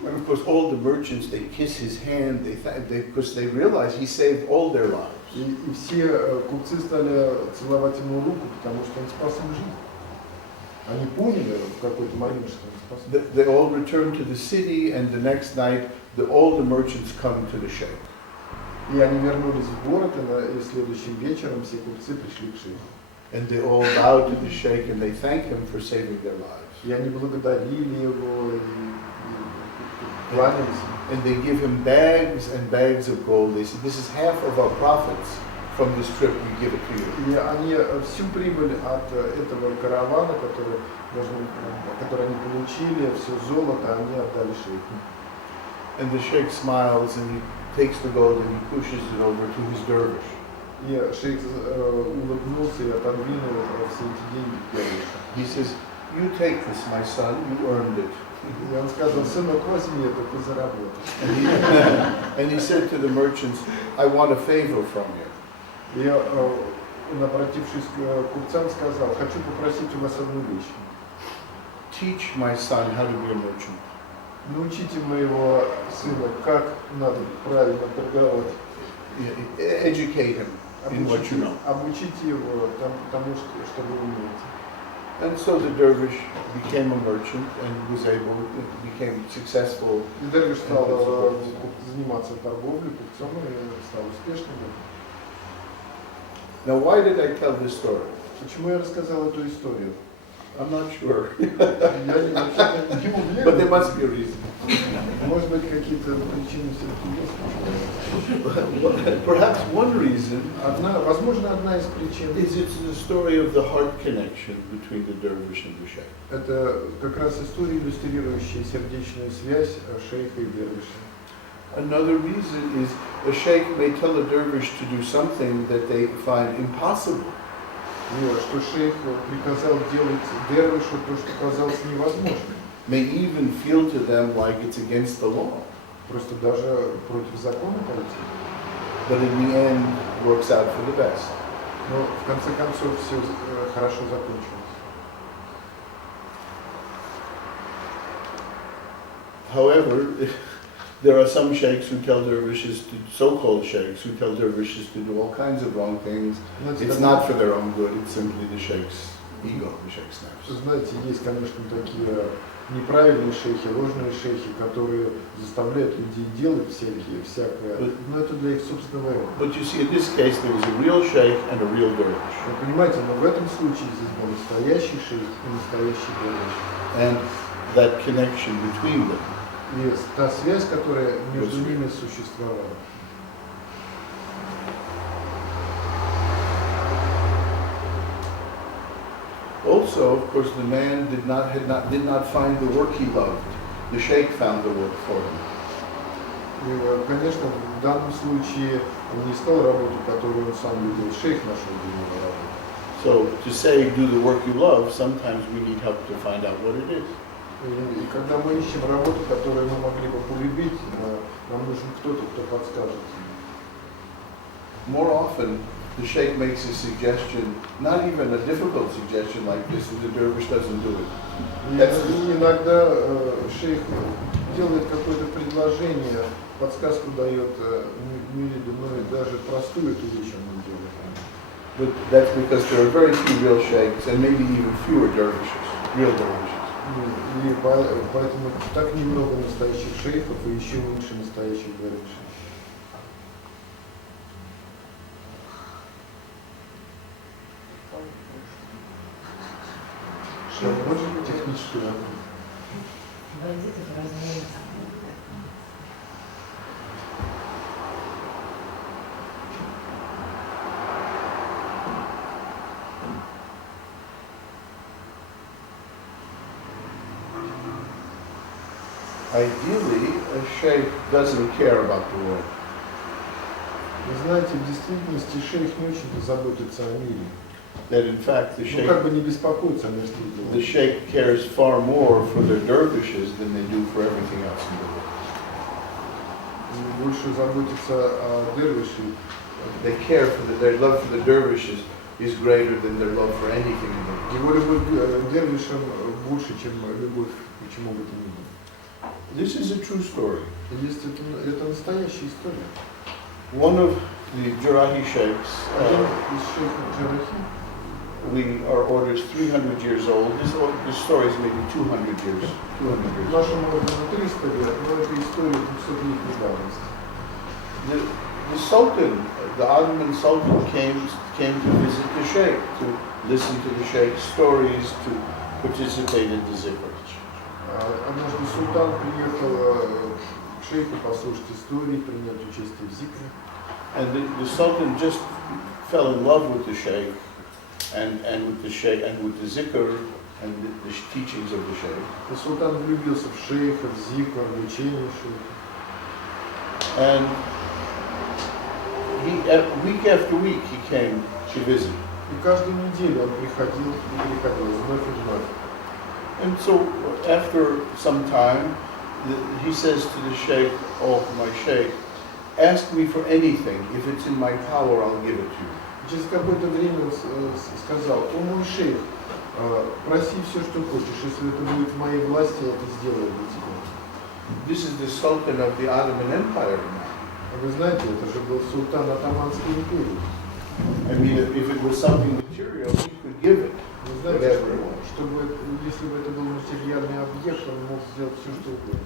And of course, all the merchants, they kiss his hand, because they realize he saved all their lives. И все купцы стали целовать ему руку, потому что он спас им жизнь. Они поняли в какой-то момент, что он спас. They all return to the city, and the next night, all the merchants come to the sheikh. И они вернулись в город, и следующим вечером все купцы пришли к шейху. And they all bow to the sheikh, and they thank him for saving their lives. И они благодарили его, и кланялись. And they give him bags and bags of gold. They say, this is half of our profits from this trip, we give it to you. И они всю прибыль от этого каравана, который они получили, все золото, они отдали шейху. And the sheikh smiles and he takes the gold and he pushes it over to his dervish. И шейх улыбнулся и отодвинул все эти деньги к дервишу. He says, you take this, my son, you earned it. И он сказал, сынок, возьми это, ты заработал. And he said to the merchants, I want a favor from you. И он, обратившись к купцам, сказал, хочу попросить у вас одну вещь. Teach my son how to be a merchant. Научите моего сына, как надо правильно торговать. Educate him in what you know. Обучите его тому, что вы умеете. And so the dervish became a merchant and became successful. И дервиш стал заниматься торговлей, купцом, и стал успешным. Now, why did I tell this story? Почему я рассказал эту историю? I'm not sure. Я вообще-то не уверен. But there must be a reason. Может быть, какие-то причины все-таки есть. Perhaps one reason Возможно, одна из причин is it's the story of the heart connection between the dervish and the sheikh. это как раз история, иллюстрирующая сердечную связь шейха и дервиша. Another reason is the sheikh may tell a dervish to do something that they find impossible. Что шейх приказал делать дервишу то, что казалось невозможным. May even feel to them like it's against the law. Просто даже против закона пойти. but in the end works out for the best. Но в конце концов все хорошо закончилось. However, there are some sheikhs who tell dervishes, so-called sheikhs, who tell dervishes to do all kinds of wrong things. It's not for their own good, it's simply the sheikh's ego, the sheikh's nafs. Знаете, есть, конечно, такие неправильные шейхи, ложные шейхи, которые заставляют людей делать всякое, но это для их собственного эго. But you see, in this case, there was a real sheikh and a real dervish. Вы понимаете, но в этом случае здесь был настоящий шейх и настоящий dervish. And that connection between them. И та связь, которая между ними существовала. Also, of course, the man did not find the work he loved. The sheikh found the work for him. И, конечно, в данном случае он не искал работу, которую он сам любил. Шейх нашел для него работу. So, to say, do the work you love, sometimes we need help to find out what it is. И когда мы ищем работу, которую мы могли бы полюбить, нам нужен кто-то, кто подскажет. More often, the sheikh makes a suggestion, not even a difficult suggestion like this, and the dervish doesn't do it. И иногда шейх делает какое-то предложение, подсказку дает, но даже простую эту вещь он не делает. But that's because there are very few real sheikhs, and maybe even fewer dervishes, real dervishes. И поэтому так немного настоящих шейхов и еще меньше настоящих dervishей. Может быть технический вопрос. Ideally, a sheikh doesn't care about the world. Вы знаете, в действительности шейх не очень заботится о мире. That in fact the sheikh, как бы не беспокоится о мирских делах. the sheikh cares far more for their dervishes than they do for everything else in the world. Больше заботится о дервише. They care for their love for the dervishes is greater than their love for anything in the world. Его любовь к дервишам больше, чем любовь к чему бы то ни было. This is a true story. Это настоящая история. One of the Jarahi sheikhs, Один из шейхов Джарахи, our order is 300 years old. This story is maybe 200 years. 200 years. нашему ордену 300 лет, но это история 200-летней давности. The Sultan, the Ottoman Sultan came to visit the sheikh, to listen to the sheikh's stories, to participate in the zikr. Однажды султан приехал к шейху послушать истории, принять участие в зикре. And the Sultan just fell in love with the sheikh, and with the sheikh, and with the zikr, and the teachings of the sheikh. И султан влюбился в шейха, в зикр, в учение шейха. And week after week he came to visit. И каждую неделю он приходил вновь и вновь. And so after some time, he says to the sheikh, "Oh, my sheikh, ask me for anything. If it's in my power, I'll give it to you." Через какое-то время он сказал: "О мой шейх, проси все, что хочешь. Если это будет в моей власти, я это сделаю для тебя." This is the Sultan of the Ottoman Empire. Вы знаете, это же был султан Отtomанской империи. I mean, if it was something material, he could give it. Вы знаете, если бы это был материальный объект, он мог сделать все, что угодно.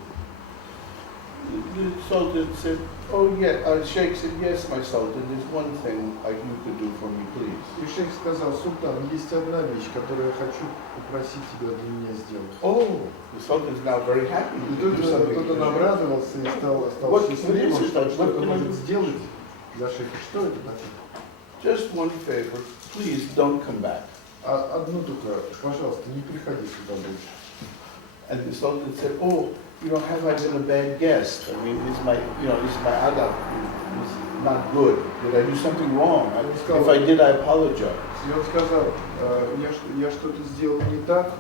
The Sultan said, "Oh yeah," Sheikh said, "Yes, my Sultan, there's one thing you could do for me, please." И шейх сказал: "Султан, есть одна вещь, которую я хочу попросить тебя для меня сделать." Oh, the Sultan's now very happy. И тут он обрадовался и стал счастливым, что-то может сделать для шейха. Что это такое? Just one favor, please don't come back. Одну только, пожалуйста, не приходи сюда больше. And the Sultan said, "Oh, have I been a bad guest? I mean, is my adab is not good? Did I do something wrong? If I did, I apologize." И он сказал: "Я что-то сделал не так,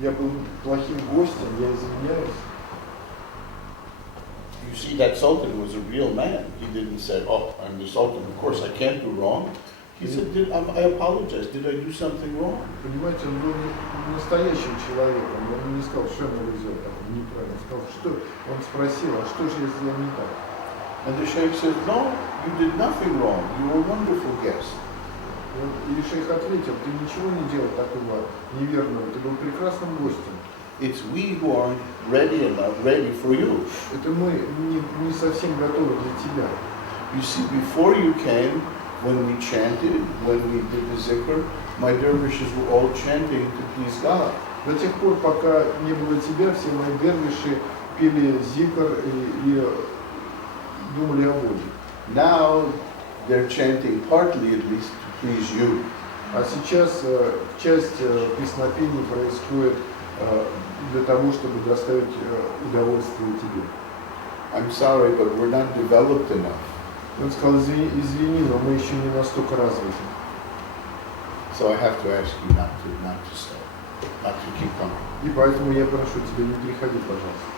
я был плохим гостем, я извиняюсь." you see, that sultan was a real man. He didn't say, "Oh, I'm the sultan. Of course, I can't do wrong." He said, "I apologize. Did I do something wrong?" Понимаете, он был настоящим человеком. Он не сказал, что он везет, неправильно. Он сказал, что он спросил, а что же я сделал не так? And the sheikh said, "No, you did nothing wrong. You were a wonderful guest." И шейх ответил, ты ничего не делал такого неверного, ты был прекрасным гостем. It's we who aren't ready enough, ready for you. Это мы не совсем готовы для тебя. You see, before you came, when we chanted, when we did the zikr, my dervishes were all chanting to please God. До тех пор, пока не было тебя, все мои дервиши пели зикр и думали о Боге. Now they're chanting partly at least to please you. А сейчас часть песнопений происходит для того, чтобы доставить удовольствие тебе. I'm sorry, but we're not developed enough. Он сказал, извини, но мы еще не настолько развиты. So I have to ask you not to stay, not to keep coming. И поэтому я прошу тебя, не приходи, пожалуйста.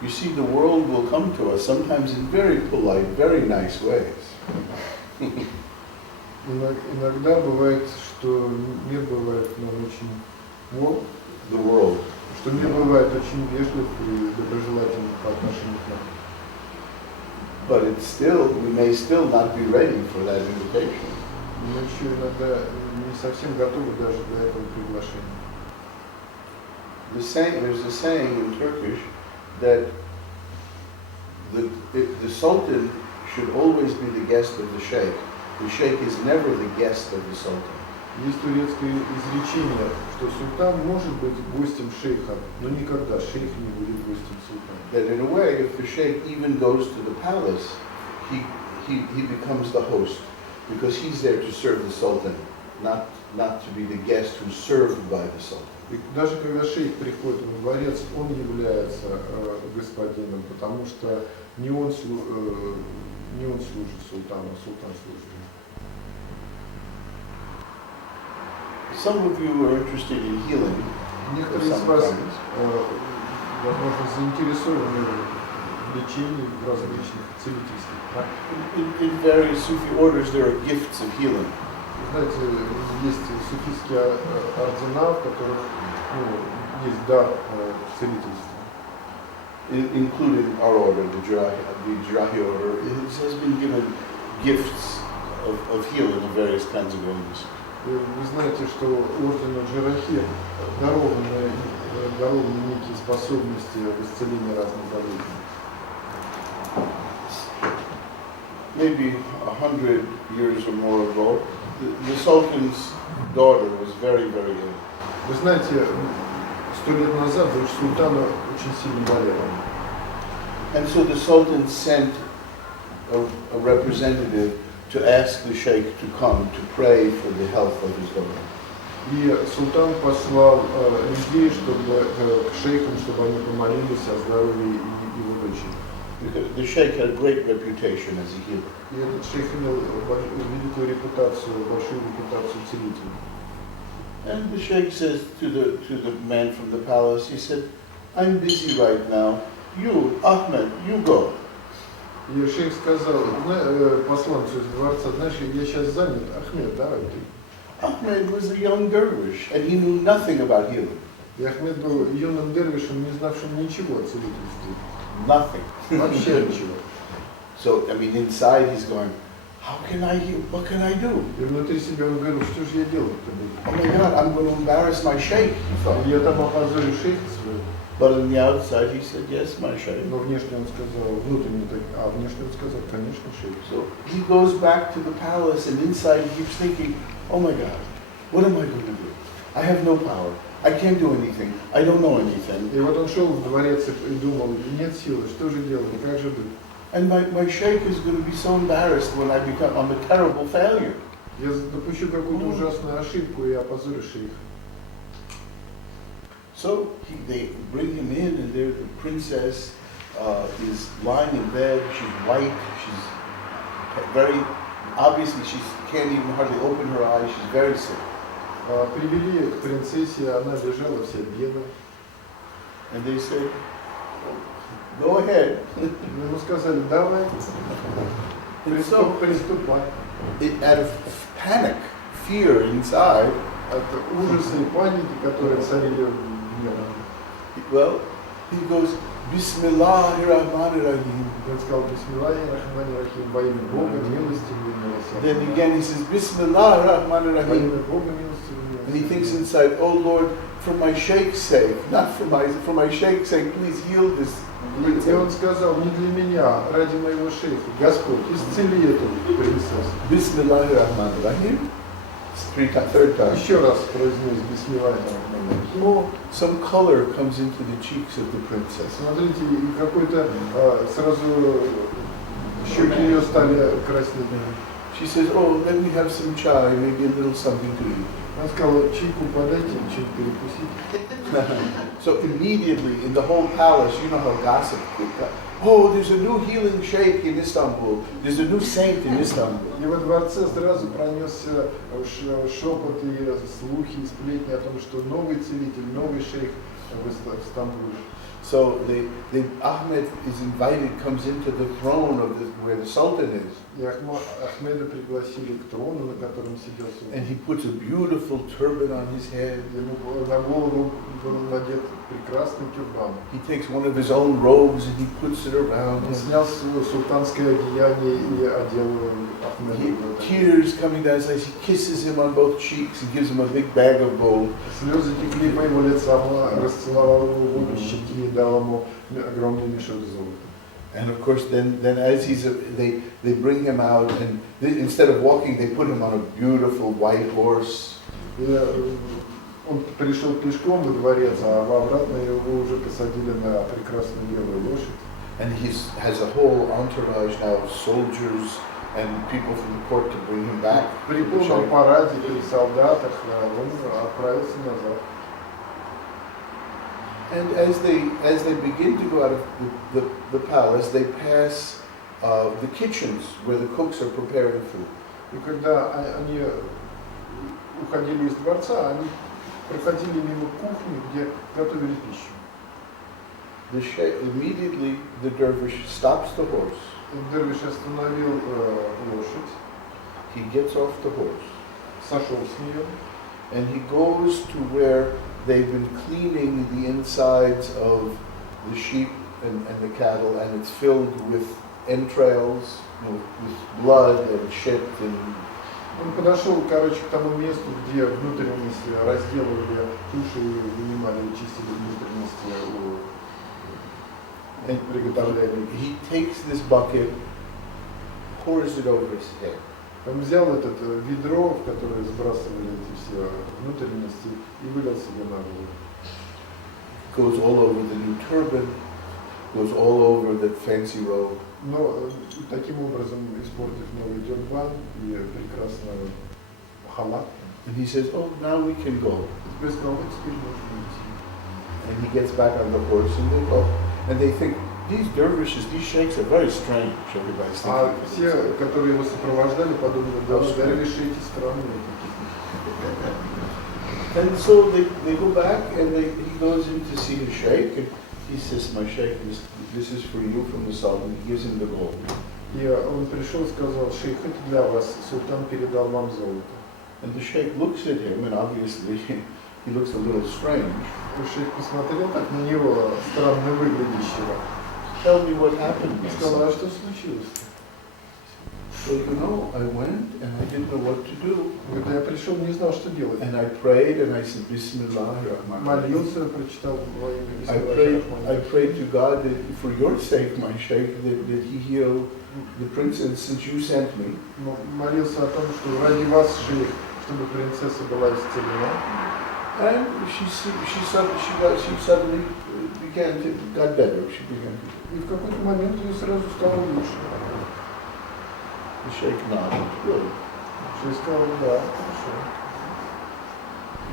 You see, the world will come to us sometimes in very polite, very nice ways. Иногда бывает, что мир бывает нам очень The world. что мир бывает очень вежлив и доброжелателен по отношению к нам. But it's still, we may still not be ready for that invitation. Мы еще иногда не совсем готовы даже для этого приглашения. There's a saying in Turkish that the sultan should always be the guest of the sheikh. The sheikh is never the guest of the sultan. Есть турецкое изречение, что султан может быть гостем шейха, но никогда шейх не будет гостем султана. That in a way, if the sheikh even goes to the palace, he becomes the host, because he's there to serve the sultan, not to be the guest who's served by the sultan. И даже когда шейх приходит во дворец, он является господином, потому что не он служит султану, а султан служит ему. Some of you are interested in healing. Некоторые из вас, возможно, заинтересованы в лечении в различных целительствах. In various Sufi orders, there are gifts of healing. Знаете, есть суфийские ордена, в которых есть дар целительства. Including our order, the Jirahi order, it has been given gifts of healing of various kinds of illness. Вы знаете, что ордену Джерахи дарованы некие способности в исцелении разных болезней. Maybe 100 years or more ago, the Sultan's daughter was very, very ill. Вы знаете, 100 лет назад дочь султана очень сильно болела. And so the Sultan sent a representative to ask the sheikh to come to pray for the health of his daughter. И султан послал людей, чтобы к шейхам, чтобы они помолились о здоровье его дочери. Because the sheikh had a great reputation as a healer. И этот шейх имел великую репутацию, большую репутацию целителя. And the sheikh says to the man from the palace, he said, "I'm busy right now. You, Ahmed, you go." И шейх сказал посланцу из дворца, знаешь, я сейчас занят, Ахмед, давай ты. Ahmed was a young dervish and he knew nothing about healing. И Ахмед был юным дервишем, не знавшим ничего о целительстве. Nothing. Вообще ничего. So, I mean, inside he's going, how can I heal? What can I do? И внутри себя он говорил, что же я делать-то Oh буду? my God, I'm going to embarrass my sheikh, he thought. Я там опозорю шейха своего. But on the outside he said, yes, my sheikh. Но внешне он сказал, внутренне так, а внешне он сказал, конечно, шейх. So he goes back to the palace and inside he keeps thinking, oh my God, what am I going to do? I have no power. I can't do anything. I don't know anything. И вот он шел в дворец и думал, нет силы, что же делать, как же быть? And my sheikh is going to be so embarrassed when I'm a terrible failure. Я допущу какую-то ужасную ошибку и опозорю шейха. So they bring him in, and there the princess is lying in bed. She's white. She's very obviously she can't even hardly open her eyes. She's very sick. Привели к принцессе, она лежала вся белая. And they said, go ahead. Ему сказали, давай, приступай. Out of panic, fear inside, От ужаса и паники, которые царили в нем. well, he goes, Bismillahirrahmanirrahim. Он сказал, Бисмиллахи рахмани рахим, во имя Бога, милостивый и Then милосердный. again he says, Во Bismillahirrahmanirrahim. имя Бога, милостивый And he и thinks милосердный. inside, oh Lord, for my sheikh's sake, not for my sheikh's sake, please heal this. И он сказал, не для меня, ради моего шейха, Господь, исцели эту принцессу. Bismillahirrahmanirrahim. Third time. Еще раз произнес Бисмиллахи рахмани рахим. Oh, some color comes into the cheeks of the princess. Смотрите, и какой-то сразу щеки ее стали краснеть. She says, oh, let me have some chai, maybe a little something to eat. Она сказала, чайку подайте, что-то перекусить. So immediately in the whole palace, you know how gossip would go. Oh, there's a new healing sheikh in Istanbul. There's a new saint in Istanbul. И во дворце сразу пронесся шепот и слухи, и сплетни о том, что новый целитель, новый шейх в Стамбуле. So Ahmed is invited, comes into the throne of where the Sultan is. И Ахмеда пригласили к трону, на котором сидел And султан. he puts a beautiful turban on his head. Ему на голову был надет прекрасный тюрбан. He takes one of his own robes and he puts it around Он him. снял султанское одеяние и одел He, Ахмеда. tears coming down his eyes. He kisses him on both cheeks and gives him a big bag of gold. Слезы текли по его лицу, он расцеловал его в обе щеки и дал ему огромный мешок золота. And of course, then as they bring him out, and instead of walking, they put him on a beautiful white horse. И он пришел пешком во дворец, а обратно его уже посадили на прекрасную белую лошадь. And he has a whole entourage now of soldiers and people from the court to bring him back. При полном параде, при солдатах, он отправился назад. And as they begin to go out of the palace, they pass the kitchens where the cooks are preparing food. И когда они уходили из дворца, они проходили мимо кухни, где готовили пищу. Immediately, the dervish stops the horse. Дервиш остановил лошадь, He gets off the horse, сошел с нее, and he goes to where they've been cleaning the insides of the sheep and the cattle, and it's filled with entrails, with blood and shit. And он подошел, короче, к тому месту, где внутренности разделывали туши и вынимали, чистили внутренности and приготовляли. he takes this bucket, pours it over his head. Он взял это ведро, в которое сбрасывали эти все внутренности, и вылил себе на голову. Goes all over the new turban, goes all over the fancy robe. Но таким образом, испортив новый тюрбан и прекрасный халат, And he says, oh, now we can go. теперь сказал, вот теперь можно идти. And he gets back on the horse and they go. And they think, these dervishes, these sheikhs are very strange. Everybody's А thinking. все, которые его сопровождали, подумали, да, дервиши эти странные такие. And so they go back and he goes in to see his sheikh. And he says, my sheikh, this is for you from the Sultan. He gives him the gold. И он пришел и сказал, шейх, это для вас, султан передал вам золото. And the sheikh looks at him, and obviously he looks a little strange. Шейх посмотрел так на него, странно выглядящего. Tell me what happened. И my сказал, son." а что случилось? So, I went and I didn't know what to do. Говорит, я пришел, не знал, что делать. And I prayed and I said, Bismillah. Молился, прочитал во имя I prayed to God that for your sake, my sheikh, that he heal the princess since you sent me. Молился о том, что ради вас, шейх, чтобы принцесса была исцелена. And she suddenly got better. She began to. И в какой-то момент ее сразу стало лучше. The sheikh nodded. Good. Шейх сказал, да, хорошо.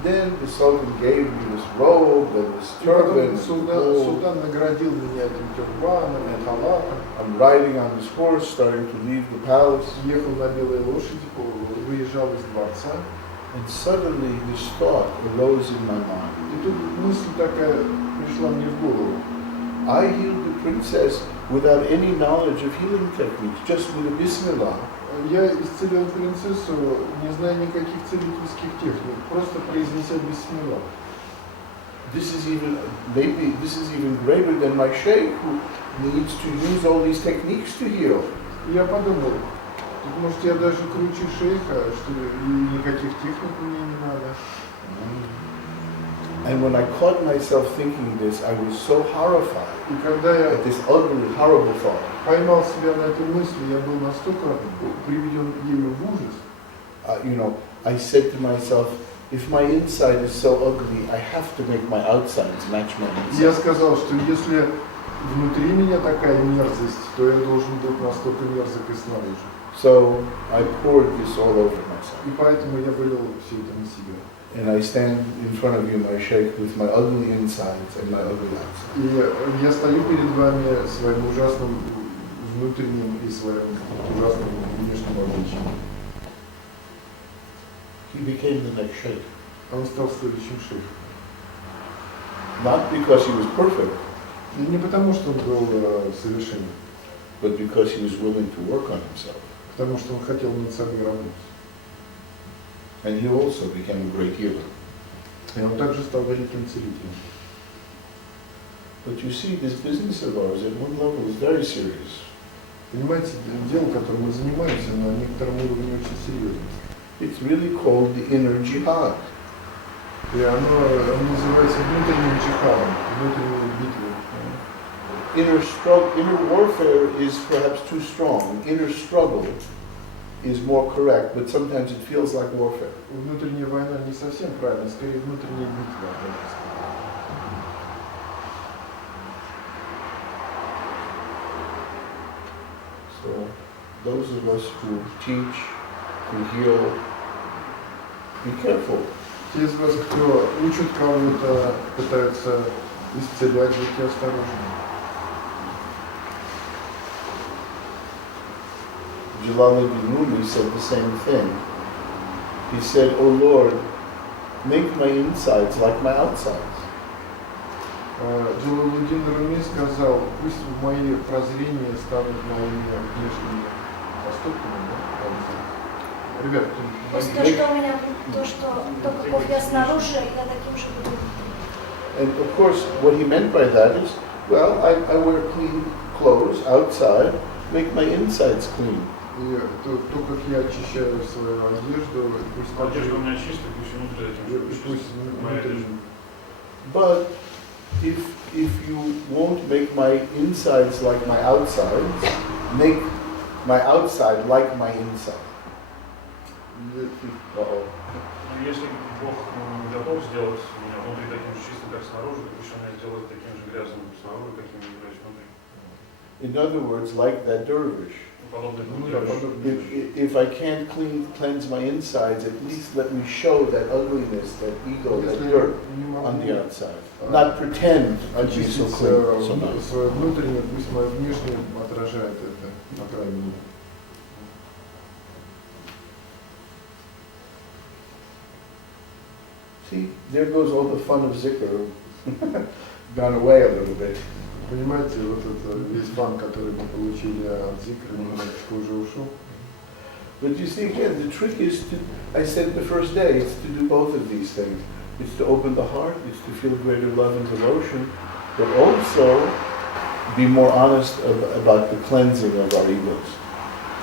Then the Sultan gave me this robe and this И потом turban. султан наградил меня этим тюрбаном, халатом. I'm riding on this horse, starting to leave the palace. Ехал на белой лошади, выезжал из дворца. And suddenly this thought arose in my mind. И тут мысль такая пришла мне в голову. I healed the princess without any knowledge of healing techniques, just with a bismillah. Я исцелил принцессу, не зная никаких целительских техник, просто произнеся бисмилlah. This is even greater than my sheikh who needs to use all these techniques to heal. И я подумал, может я даже круче шейха, что и никаких техник мне не надо. And when I caught myself thinking this, I was so horrified И когда я at this ugly, horrible thought. поймал себя на этой мысли, я был настолько приведен ею в ужас. I said to myself, if my inside is so ugly, I have to make my outsides match my Я inside. сказал, что если внутри меня такая мерзость, то я должен быть настолько мерзок и снаружи. So I poured this all over myself. И поэтому я вылил все это на себя. And I stand in front of you, my sheikh, with my ugly insides and my ugly outsides. И я стою перед вами своим ужасным внутренним и своим ужасным внешним обличием. He became the next sheikh. Он стал следующим шейхом. Not because he was perfect, И не потому, что он был совершенен, but because he was willing to work on himself. потому что он хотел над собой работать. And he also became a great healer. И он также стал великим целителем. But you see, this business of ours at one level is very serious. Понимаете, дело, которым мы занимаемся, на некотором уровне очень серьезно. It's really called the inner jihad. И оно называется внутренним джихадом, внутренней битвой. Inner warfare is perhaps too strong. Inner struggle is more correct, but sometimes it feels like warfare. Внутренняя война не совсем правильно, скорее внутренняя битва. So those of us who teach, who heal, be careful. Те из вас, кто учат кого-то, пытаются исцелять, будьте осторожны. Jalaluddin Rumi said the same thing. He said, "Oh Lord, make my insides like my outsides." Джалалуддин Руми сказал, пусть мои прозрения станут моими внешними поступками. Да? Ребят, Пусть то, что у меня, то, каков я снаружи, я таким же буду. And of course, what he meant by that is, well, I wear clean clothes outside, make my insides clean. и то, как я очищаю свою одежду, пусть Одежда у меня чистая, пусть внутри этим же пусть моя внутри. одежда. But if you won't make my insides like my outsides, make my outside like my inside. Uh-oh. Но если Бог готов сделать меня внутри таким же чистым, как снаружи, то пусть Он меня сделает таким же грязным снаружи, каким я являюсь внутри. In other words, like that dervish. If I can't cleanse my insides, at least let me show that ugliness, that ego, that dirt on the outside. Not pretend to be so clean, so nice. Свое внутреннее, пусть мое внешнее отражает это, по крайней мере. See, there goes all the fun of zikr, gone away a little bit. Понимаете, вот это весь фан, который мы получили от зикра, немножечко уже ушел. But you see, again, the trick is to, I said the first day, it's to do both of these things. It's to open the heart, it's to feel greater love and devotion, but also be more honest about the cleansing of our egos.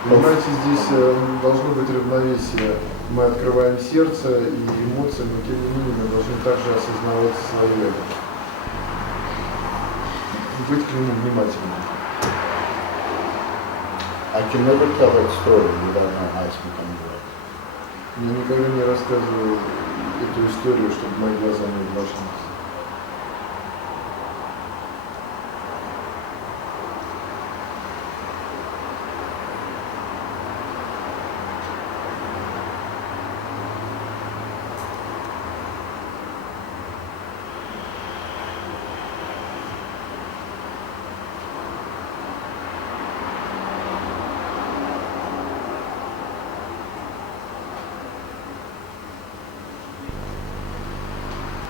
Понимаете, здесь должно быть равновесие. Мы открываем сердце и эмоции, но тем не менее мы должны также осознавать свое эго. Быть к нему внимательным. I can never tell that story without my eyes becoming red. Я никогда не рассказываю эту историю, чтобы мои глаза не увлажнились.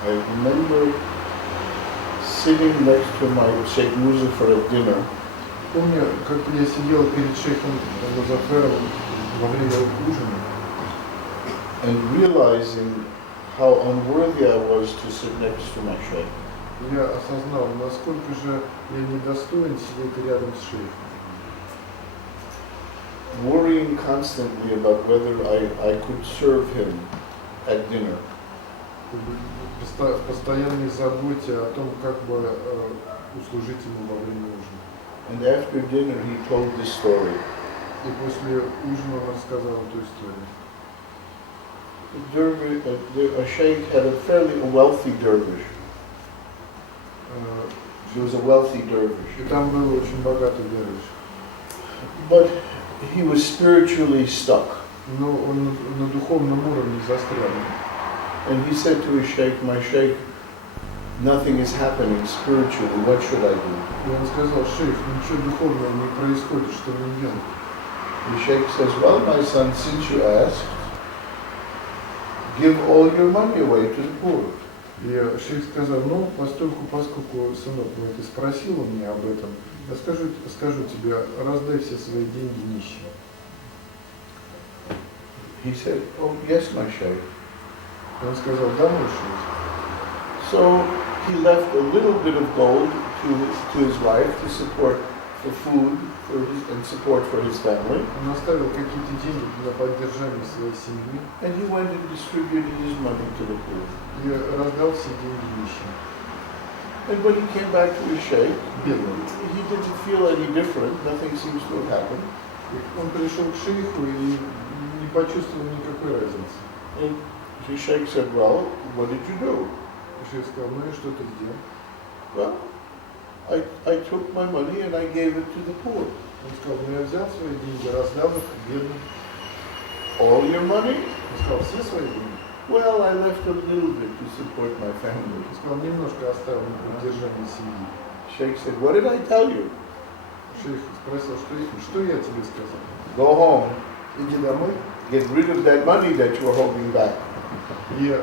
I remember sitting next to my Sheikh Muzaffar at dinner. Помню, как я сидел перед шейхом Музаффаровым во время ужина And realizing how unworthy I was to sit next to my sheikh. я осознал, насколько же я недостоин сидеть рядом с шейхом. Worrying constantly about whether I could serve him at dinner. Постоянной заботе о том, как бы услужить ему во время ужина. And after dinner he told this story. И после ужина он рассказал эту историю. A sheikh had a fairly wealthy dervish. He was a wealthy dervish. И там был очень богатый дервиш. But he was spiritually stuck. Но он на духовном уровне застрял. And he said to his sheikh, my sheikh, nothing is happening spiritually, what should I do? И он сказал, шейх, ничего духовного не происходит, что мне делать? The sheikh says, well, my son, since you asked, give all your money away to the poor. И шейх сказал, ну, поскольку, сынок, ты спросил у меня об этом, я скажу тебе, раздай все свои деньги нищим. He said, oh, yes, my sheikh. И он сказал, да, мой шейх. So he left a little bit of gold to his wife to support for food and support for his family. Он оставил какие-то деньги для поддержания своей семьи. And he went and distributed his money to the poor. И раздал все деньги нищим. And when he came back to his sheikh, Бедным. he didn't feel any different. Nothing seems to have happened. Он пришел к шейху и не почувствовал никакой разницы. And the sheikh said, well, what did you do? Шейх сказал, ну и что ты сделал? Well, I took my money and I gave it to the poor. Он сказал, ну я взял свои деньги, раздал их бедным. All your money? Он сказал, все свои деньги? Well, I left a little bit to support my family. Он сказал, немножко оставил на поддержание семьи. Sheikh said, what did I tell you? Шейх спросил, что я тебе сказал? Go home, Иди домой get rid of that money that you were holding back. и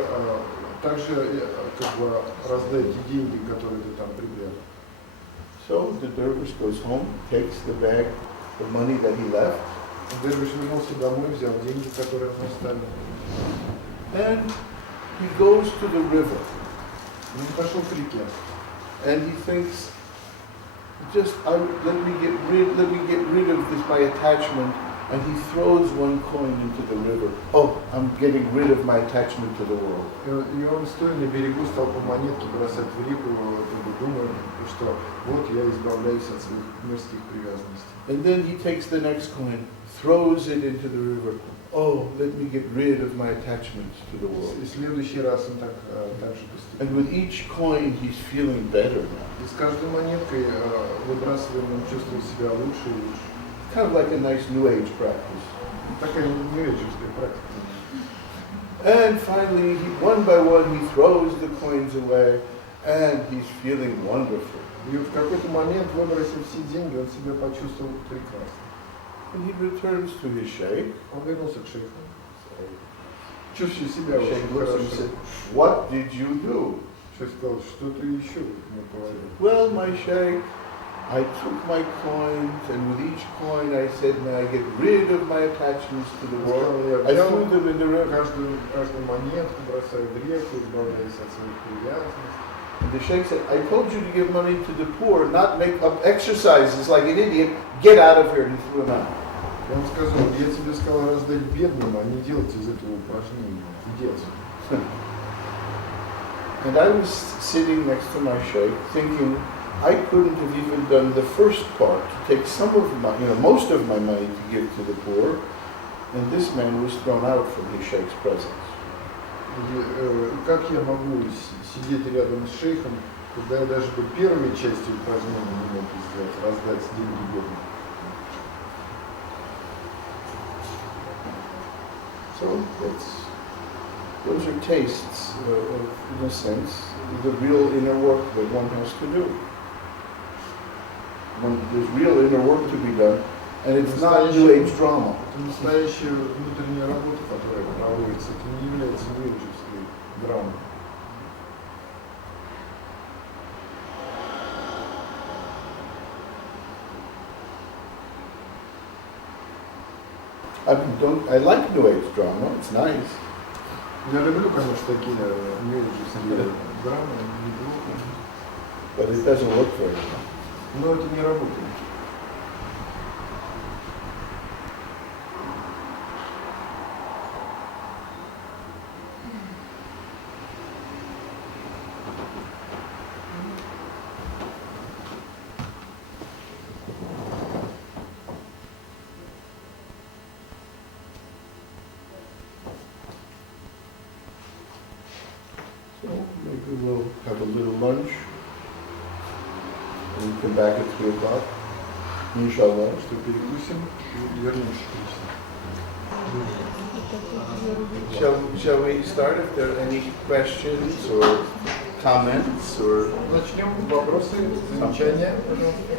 также как бы раздай те деньги, которые ты там припрятал. So the dervish goes home, takes the bag, the money that he left, Дервиш вернулся домой, взял деньги, которые он оставил. and he goes to the river. Он пошел к реке. And he thinks, let me get rid of this, my attachment. And he throws one coin into the river. Oh, I'm getting rid of my attachment to the world. И он, стоя на берегу, стал по монетке бросать в реку, думая, что вот я избавляюсь от своих мирских привязанностей. And then he takes the next coin, throws it into the river. Oh, let me get rid of my attachment to the world. И следующий раз он так же поступил. And with each coin, he's feeling better now. И с каждой монеткой выбрасываем, он чувствует себя лучше и лучше. Kind of like a nice New Age practice. Такая нью-эйджерская практика. And finally, one by one, he throws the coins away, and he's feeling wonderful. И в какой-то момент, выбросив все деньги, он себя почувствовал прекрасно. And he returns to his sheikh. Он вернулся к шейху. Чувствуя себя The очень sheikh looks at him and хорошо. said, what did you do? Шейх сказал, что ты еще ему говорил? Well, my sheikh, I took my coins, and with each coin I said, may I get rid of my attachments to the world. I threw them in the river. Каждую монетку бросаю в реку, избавляюсь от своих привязанностей. And the sheikh said, I told you to give money to the poor, not make up exercises like an idiot. Get out of here. And he threw him out. И он сказал, я тебе сказал раздать бедным, а не делать из этого упражнения. Иди отсюда. And I was sitting next to my sheikh thinking, I couldn't have even done the first part, to take some of my, most of my money to give to the poor, and this man was thrown out from his sheikh's presence. Как я могу сидеть рядом с шейхом, когда я даже бы первой частью упражнения не мог сделать, раздать деньги бедным? So those are tastes, in a sense, the real inner work that one has to do. There's real inner work to be done, and it's not New Age drama. Это настоящая внутренняя работа, которая проводится, это не является нью-эйджерской драмой. I like New Age drama. It's nice. Я люблю, конечно, такие нью-эйджевские драмы, неплохо. But it doesn't work very well. Но это не работает. So maybe we'll have a little lunch and come back at 3 o'clock. Inshallah. Что перекусим и вернемся. Shall we start if there are any questions or comments or Начнем. Вопросы, замечания, пожалуйста.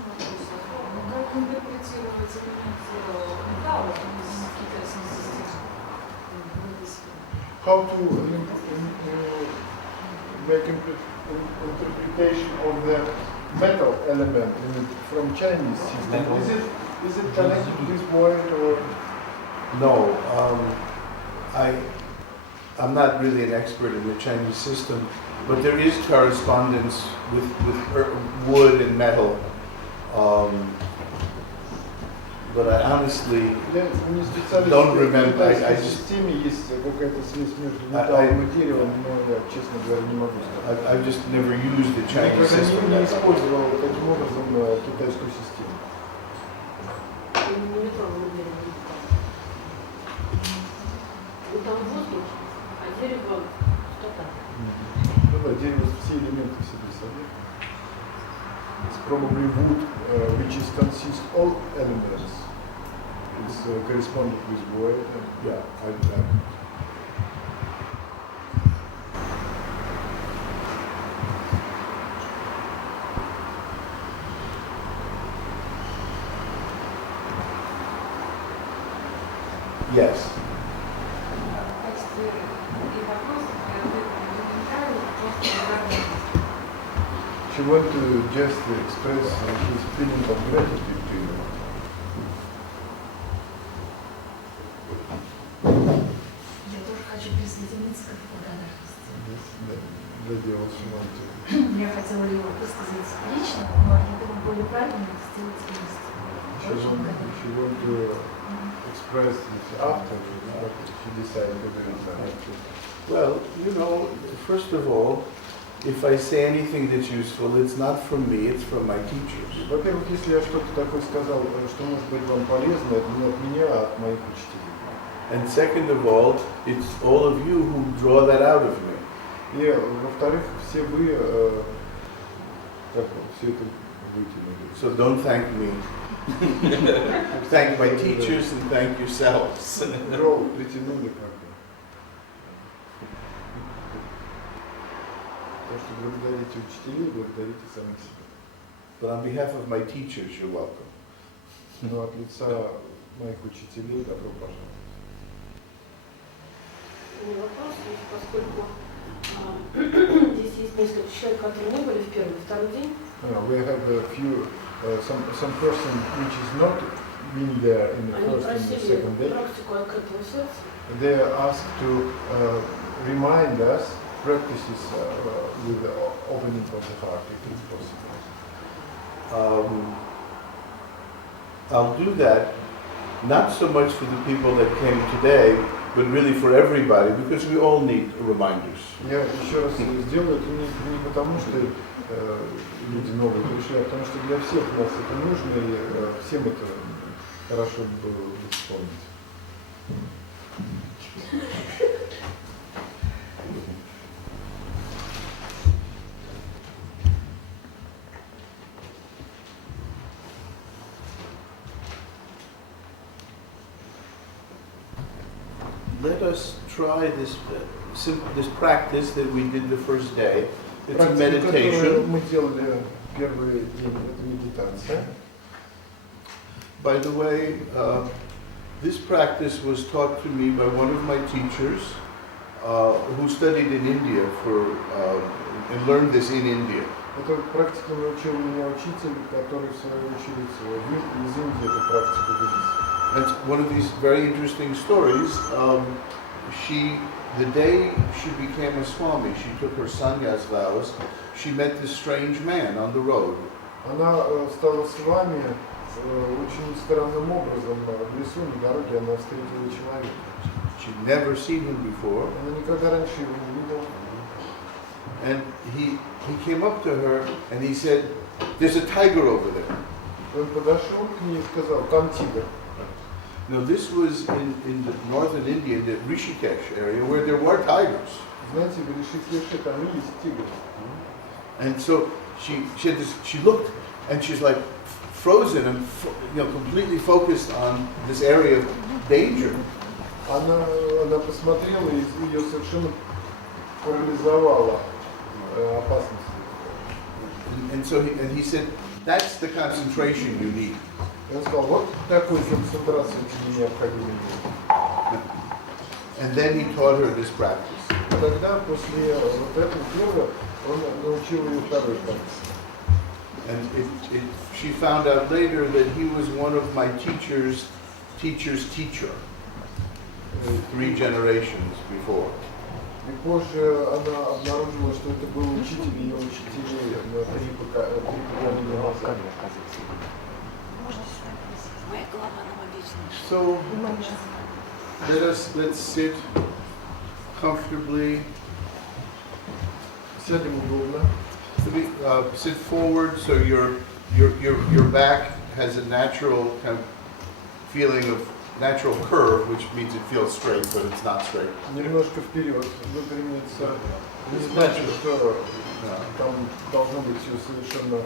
Как интерпретировать элемент металла из китайской системы? How to make interpretation of the metal element from Chinese system? Is it connected to this point or? no? I'm not really an expert in the Chinese system, but there is correspondence with wood and metal. But I honestly Я не специалист. Don't remember, В китайской I just- системе есть какая-то связь между I- металлом и деревом, но я, честно говоря, не могу сказать. I've just never used the Chinese Никогда system. не that much. использовал таким образом китайскую систему. Не металл, не дерево. Там воздух, а дерево пустота. Ну да, дерево все элементы в себе содержит. It's probably wood, which is consists all elements. It's corresponding with wood. Yeah, yes. В качестве и вопросов, и ответов на комментарии просто благодарность. She want to just express his feeling of gratitude to you. Я тоже хочу присоединиться к благодарности. Доделал, she want to. Я хотела ее высказать лично, но я думаю, более правильно это сделать вместе. Очень благодарна. She want to express it after, but she decided to do it now. Well, you know, first of all, if I say anything that's useful, it's not from me, it's from my teachers. Во-первых, если я что-то такое сказал, что может быть вам полезно, это не от меня, а от моих учителей. And second of all, it's all of you who draw that out of me. И, во-вторых, все вы, как все это вытянули. So don't thank me. Thank my teachers and thank yourselves. Дрол притянули как бы. То, что благодарите учителей, благодарите самих себя. But on behalf of my teachers, you're welcome. Но от лица моих учителей добро пожаловать. Вопрос, поскольку здесь есть несколько человек, которые не были в первый и второй день. We have a few, some person which is not been there in the Они first and the просили second day. практику открытого сердца. They are asked to remind us practices with the opening of the heart, if it's possible. I'll do that, not so much for the people that came today, but really for everybody, because we all need reminders. Я еще раз сделаю это не потому, что люди новые пришли, а потому что для всех нас это нужно, и всем это хорошо было бы вспомнить. Let us try this this practice that we did the first day. It's a Практика, которую meditation. мы делали первый день, это медитация. By the way, This practice was taught to me by one of my teachers who studied in India and learned this in India. Эту практику научил меня учитель, который в свою очередь из Индии эту практику вывез. And one of these very interesting stories, the day she became a Swami, she took her sannyas vows, she met this strange man on the road. Она стала с вами очень странным образом в лесу, на дороге она встретила человека. She'd never seen him before. Она никогда раньше его не видела. And he came up to her and he said, "There's a tiger over there." Он подошел к ней и сказал, там тигр. Now this was in the northern India, in the Rishikesh area, where there were tigers. Знаете, в Ришикеше там и есть тигр. And so she looked and she's like frozen and completely focused on this area of danger. Она посмотрела и ее совершенно парализовала опасность. And so he said, "That's the concentration you need." Он сказал, вот такую концентрацию тебе необходимо. And then he taught her this practice. Тогда после вот этого первого он научил ее второй практике. And she found out later that he was one of my teacher's teacher's teacher, 3 generations before. И позже она обнаружила, что это был учитель ее учителей на 3 поколения назад. So let's sit comfortably. Сядем удобно. Sit forward so your back has a natural kind of feeling of natural curve, which means it feels straight, but it's not straight. Немножко вперед, выпрямиться. Не значит, что там должно быть все совершенно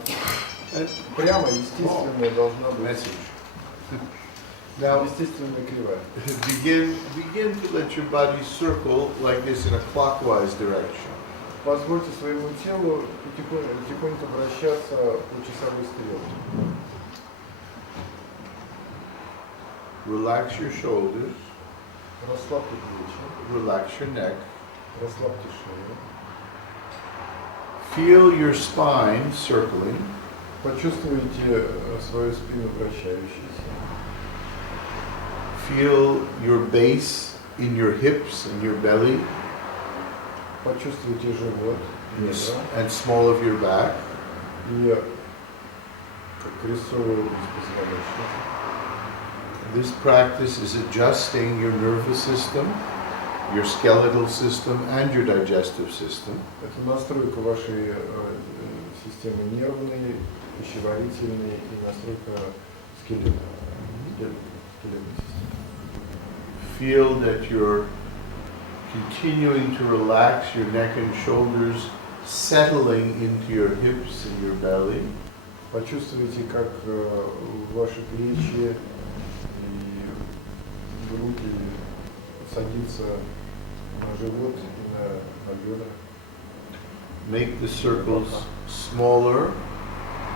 прямо, естественно, должна быть естественная кривая. Begin to let your body circle like this in a clockwise direction. Позвольте своему телу потихоньку вращаться по часовой стрелке. Relax your shoulders. Расслабьте плечи. Relax your neck. Расслабьте шею. Feel your spine circling. Почувствуйте свою спину вращающейся. Feel your base in your hips and your belly. Почувствуйте живот, бедра. And small of your back. И кресловую область позвоночника. This practice is adjusting your nervous system, your skeletal system, and your digestive system. Это настройка вашей системы нервной, пищеварительной и настройка скелета. Feel that you're continuing to relax your neck and shoulders, settling into your hips and your belly. Почувствуйте, как ваши плечи и грудь садится на живот и на бедра. Make the circles smaller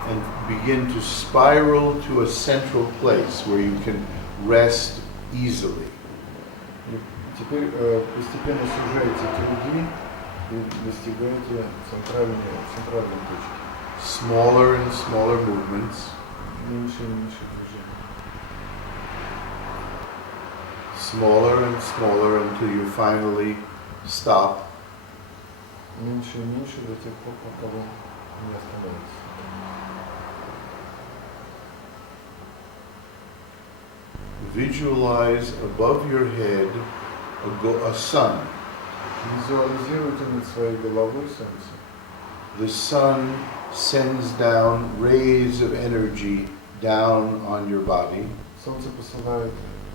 and begin to spiral to a central place where you can rest easily. Теперь постепенно сужаете круги и достигаете центральной точки. Smaller and smaller movements. Меньше и меньше движений. Smaller and smaller until you finally stop. Меньше и меньше до тех пор, пока вы не остановитесь. Visualize above your head a sun. Визуализируйте над своей головой солнце. The sun sends down rays of energy down on your body. Солнце посылает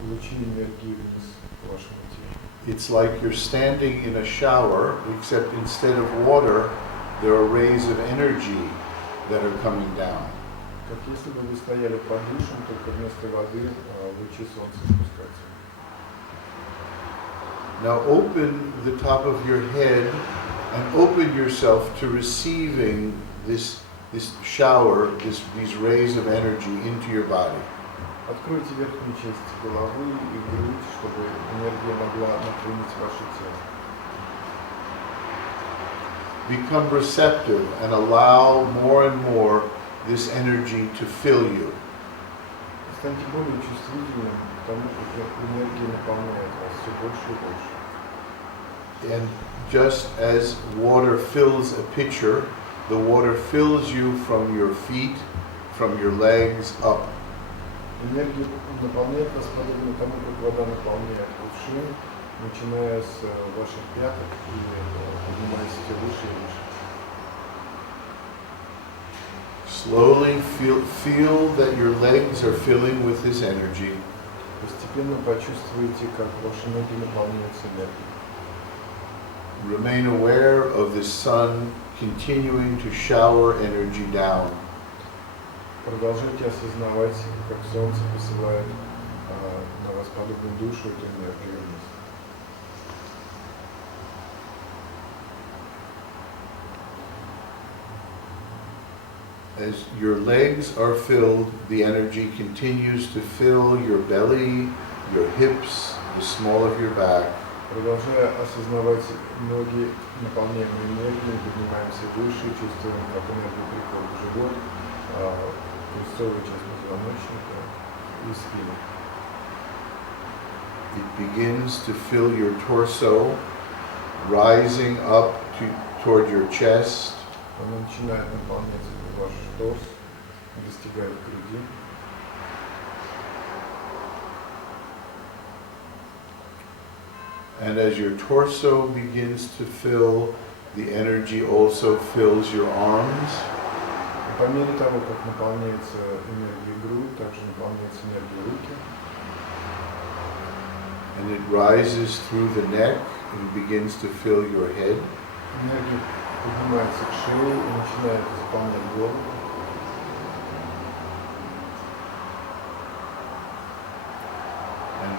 лучи энергии вниз по вашему телу. It's like you're standing in a shower, except instead of water, there are rays of energy that are coming down. Как если бы вы стояли под душем, только вместо воды лучи солнца спускаются. Now open the top of your head and open yourself to receiving this shower, these rays of energy into your body. Откройте верхнюю часть головы и грудь, чтобы энергия могла наполнить ваше тело. Become receptive and allow more and more this energy to fill you. Станьте более чувствительным к тому, как энергия наполняет вас все больше и больше. And just as water fills a pitcher, the water fills you from your feet, from your legs up. Энергия наполняет вас подобно тому, как вода наполняет кувшин, начиная с ваших пяток и поднимаясь все выше и выше. Slowly feel that your legs are filling with this energy. Постепенно почувствуете, как ваши ноги наполняются энергией. Remain aware of the sun continuing to shower energy down. Продолжайте осознавать, как солнце посылает на вас подобную душу эту энергию вниз. As your legs are filled, the energy continues to fill your belly, your hips, the small of your back. Продолжая осознавать ноги, наполняемые энергией, поднимаемся выше, чувствуем, как энергия приходит в живот, крестцовую часть позвоночника и спину. It begins to fill your torso, rising up toward your chest. Она начинает наполнять ваш торс, достигает груди. And as your torso begins to fill, the energy also fills your arms. И по мере того, как наполняется энергия грудь, также наполняется энергия руки. And it rises through the neck and begins to fill your head. Энергия поднимается к шее и начинает заполнять голову. And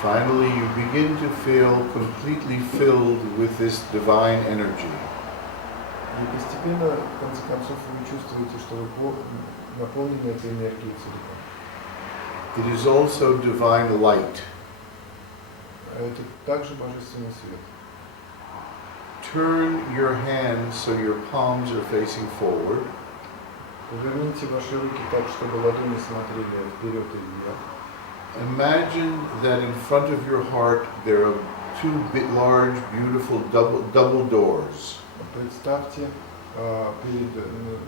finally, you begin to feel completely filled with this divine energy. И постепенно, в конце концов, вы чувствуете, что вы наполнены этой энергией целиком. It is also divine light. Это также божественный свет. Turn your hands so your palms are facing forward. Поверните ваши руки так, чтобы ладони смотрели вперед и вверх. Imagine that in front of your heart there are two large, beautiful double doors. Представьте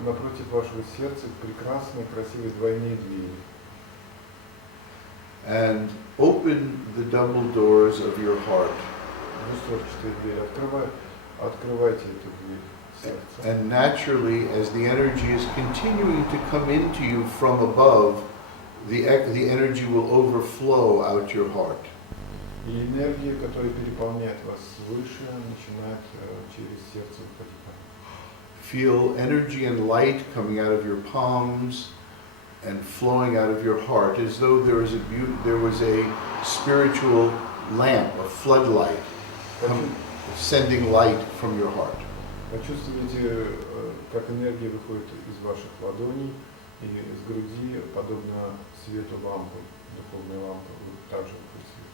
напротив вашего сердца прекрасные, красивые двойные двери. And open the double doors of your heart. Двустворчатые двери. Открывайте эту дверь сердца. And naturally, as the energy is continuing to come into you from above, the energy will overflow out your heart. И энергия, которая переполняет вас свыше, начинает через сердце выходить. Feel energy and light coming out of your palms and flowing out of your heart, as though there was a spiritual lamp, a floodlight, sending light from your heart. Почувствуйте, как энергия выходит из ваших ладоней и из груди, подобно свету лампы, духовной лампы, также выходит свет.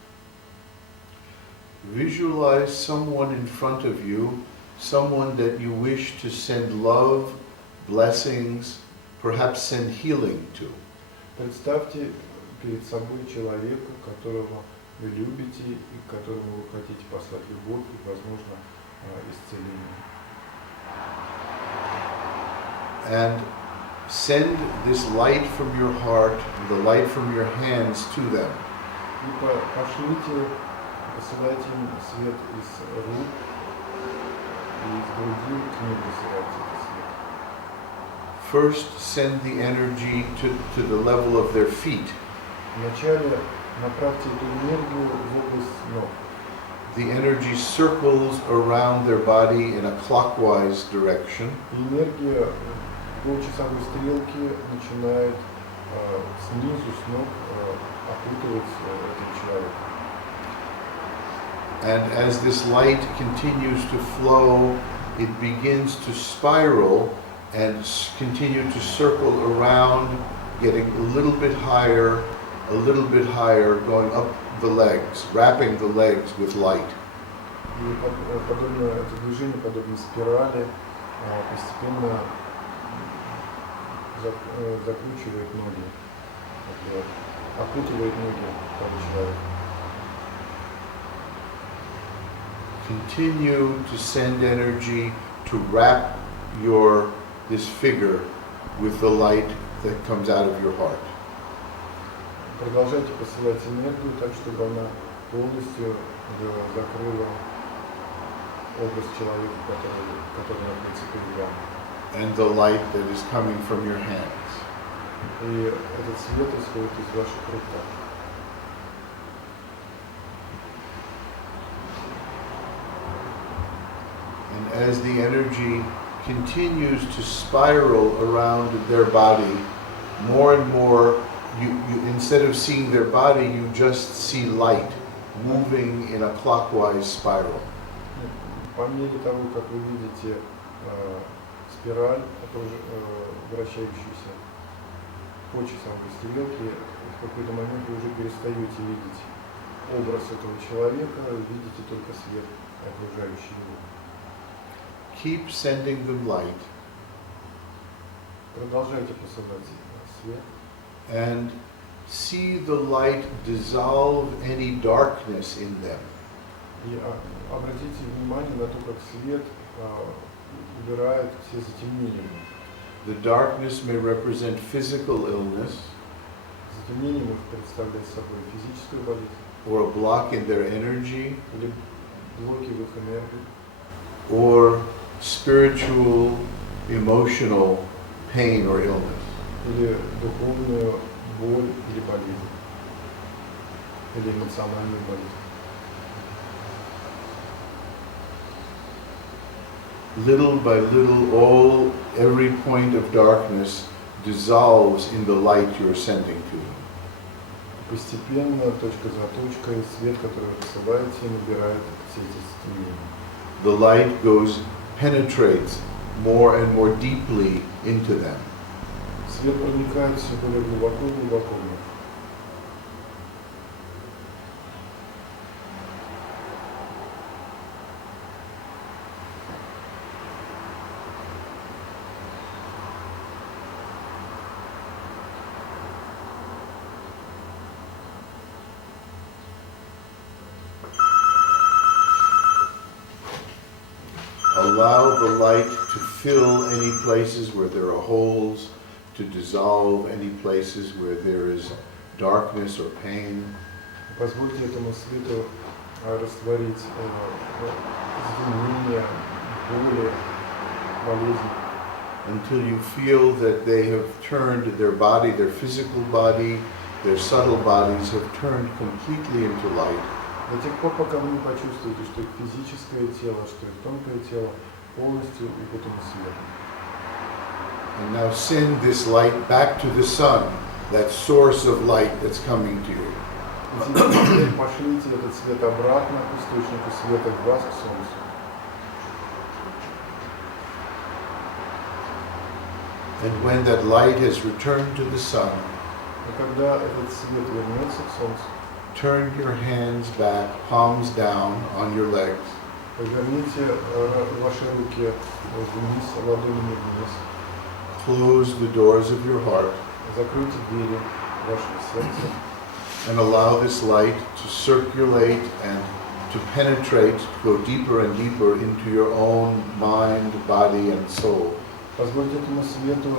Visualize someone in front of you, someone that you wish to send love, blessings, perhaps send healing to. Представьте перед собой человека, которого вы любите и которому вы хотите послать любовь и, возможно, исцеление. And send this light from your heart, the light from your hands to them. И пошлите, посылайте им свет из рук и из груди к ним посылайте этот свет. First, send the energy to the level of their feet. Вначале направьте эту энергию в область ног. The energy circles around their body in a clockwise direction. Энергия полчасовой стрелки начинает снизу, с ног, опутывать этого человека. And as this light continues to flow, it begins to spiral and continue to circle around, getting a little bit higher a little bit higher, going up the legs, wrapping the legs with light. И подобно это движение, подобно спирали, постепенно закручивает ноги, окутывает ноги того человека. Continue to send energy to wrap this figure with the light that comes out of your heart. Продолжайте посылать энергию так, чтобы она полностью закрыла образ человека, который находится перед вами. And the light that is coming from your hands. И этот свет исходит из ваших рук. And as the energy continues to spiral around their body, more and more, you instead of seeing their body, you just see light moving in a clockwise spiral. По мере того, как вы видите спираль, вращающуюся по часовой стрелке, в какой-то момент вы уже перестаете видеть образ этого человека, видите только свет, окружающий его. Keep sending them light. Продолжайте посылать свет. And see the light dissolve any darkness in them. И обратите внимание на то, как свет убирает все затемнения. The darkness may represent physical illness. Затемнение может представлять собой физическую болезнь. Or a block in their energy. Или блоки в их энергии. Or spiritual, emotional pain or illness. Или духовную боль или болезнь. Или эмоциональную болезнь. Little by little, every point of darkness dissolves in the light you're sending to them. Постепенно, точка за точкой, свет, который вы посылаете, набирает все эти затемнения. The light penetrates more and more deeply into them. Свет проникает все более глубоко и глубоко. Allow the light to fill any places where there are holes, to dissolve any places where there is darkness or pain. Позвольте этому свету растворить изменения, боли, болезни. Until you feel that they have turned their body, their physical body, their subtle bodies have turned completely into light. До тех пор, пока вы не почувствуете, что их физическое тело, что их тонкое тело полностью укутано светом. And now send this light back to the sun, that source of light that's coming to you. И теперь пошлите этот свет обратно к источнику света, к вас, к солнцу. And when that light has returned to the sun, И когда этот свет вернется к солнцу, turn your hands back, palms down on your legs. поверните ваши руки вниз, ладонями вниз. Close the doors of your heart. Закройте двери вашего сердца. And allow this light to circulate and to penetrate, to go deeper and deeper into your own mind, body, and soul. Позвольте этому свету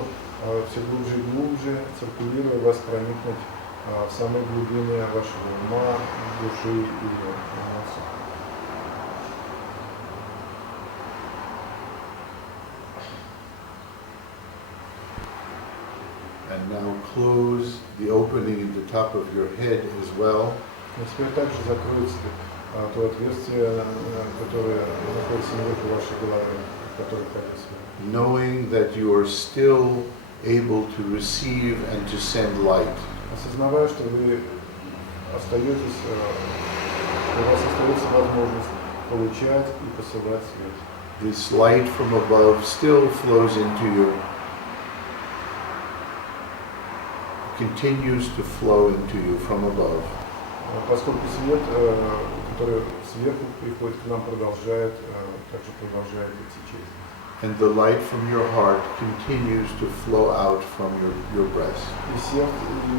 все глубже и глубже, циркулируя вас, проникнуть в самые глубины вашего ума, души и эмоций. And now close the opening in the top of your head as well. И теперь также закроется то отверстие, которое находится наверху вашей головы, в которое входит свет. Knowing that you are still able to receive and to send light. Осознавая, что вы остаетесь, у вас остается возможность получать и посылать свет. This light from above still flows into you. continues to flow into you from above. Поскольку свет, который сверху приходит к нам, продолжает, также продолжает идти через нас. And the light from your heart continues to flow out from your breast. И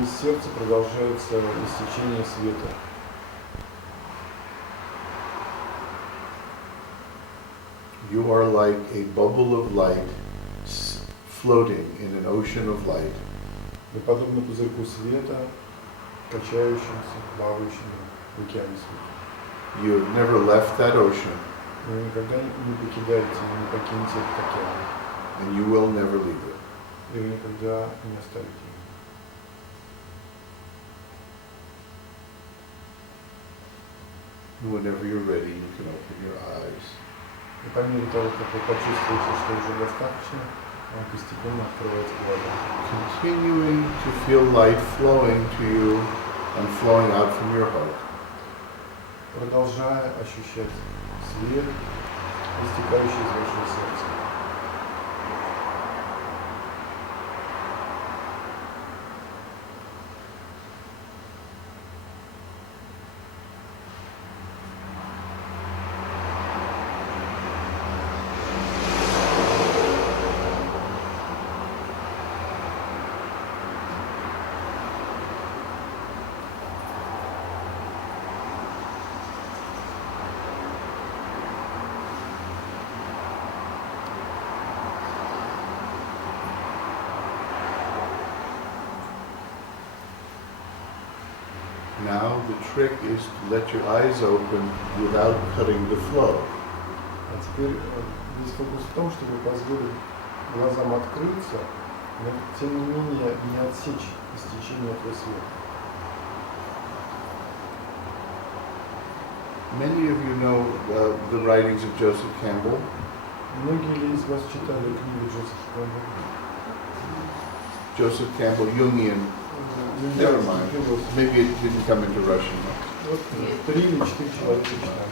из сердца продолжается истечение света. You are like a bubble of light floating in an ocean of light. Вы подобны пузырьку света, качающимся, плавающему в океане света. You have never left that ocean, Вы никогда не покидаете, не покинете этот океан. and you will never leave it. И вы никогда не оставите его. Whenever you're ready, you can open your eyes. И по мере того, как вы почувствуете, что уже достаточно, постепенно открываете глаза. Continuing to feel light flowing to you and flowing out from your heart. Продолжая ощущать свет, истекающий из вашего сердца. Now the trick is to let your eyes open without cutting the flow. А теперь весь фокус в том, чтобы позволить глазам открыться, но тем не менее не отсечь истечение этого света. Many of you know the writings of Joseph Campbell. Многие ли из вас читали книгу Джозефа Кэмпбелла? Joseph Campbell, Jungian. Never mind. Maybe it didn't come into Russian. Вот 3 или 4 человека читали.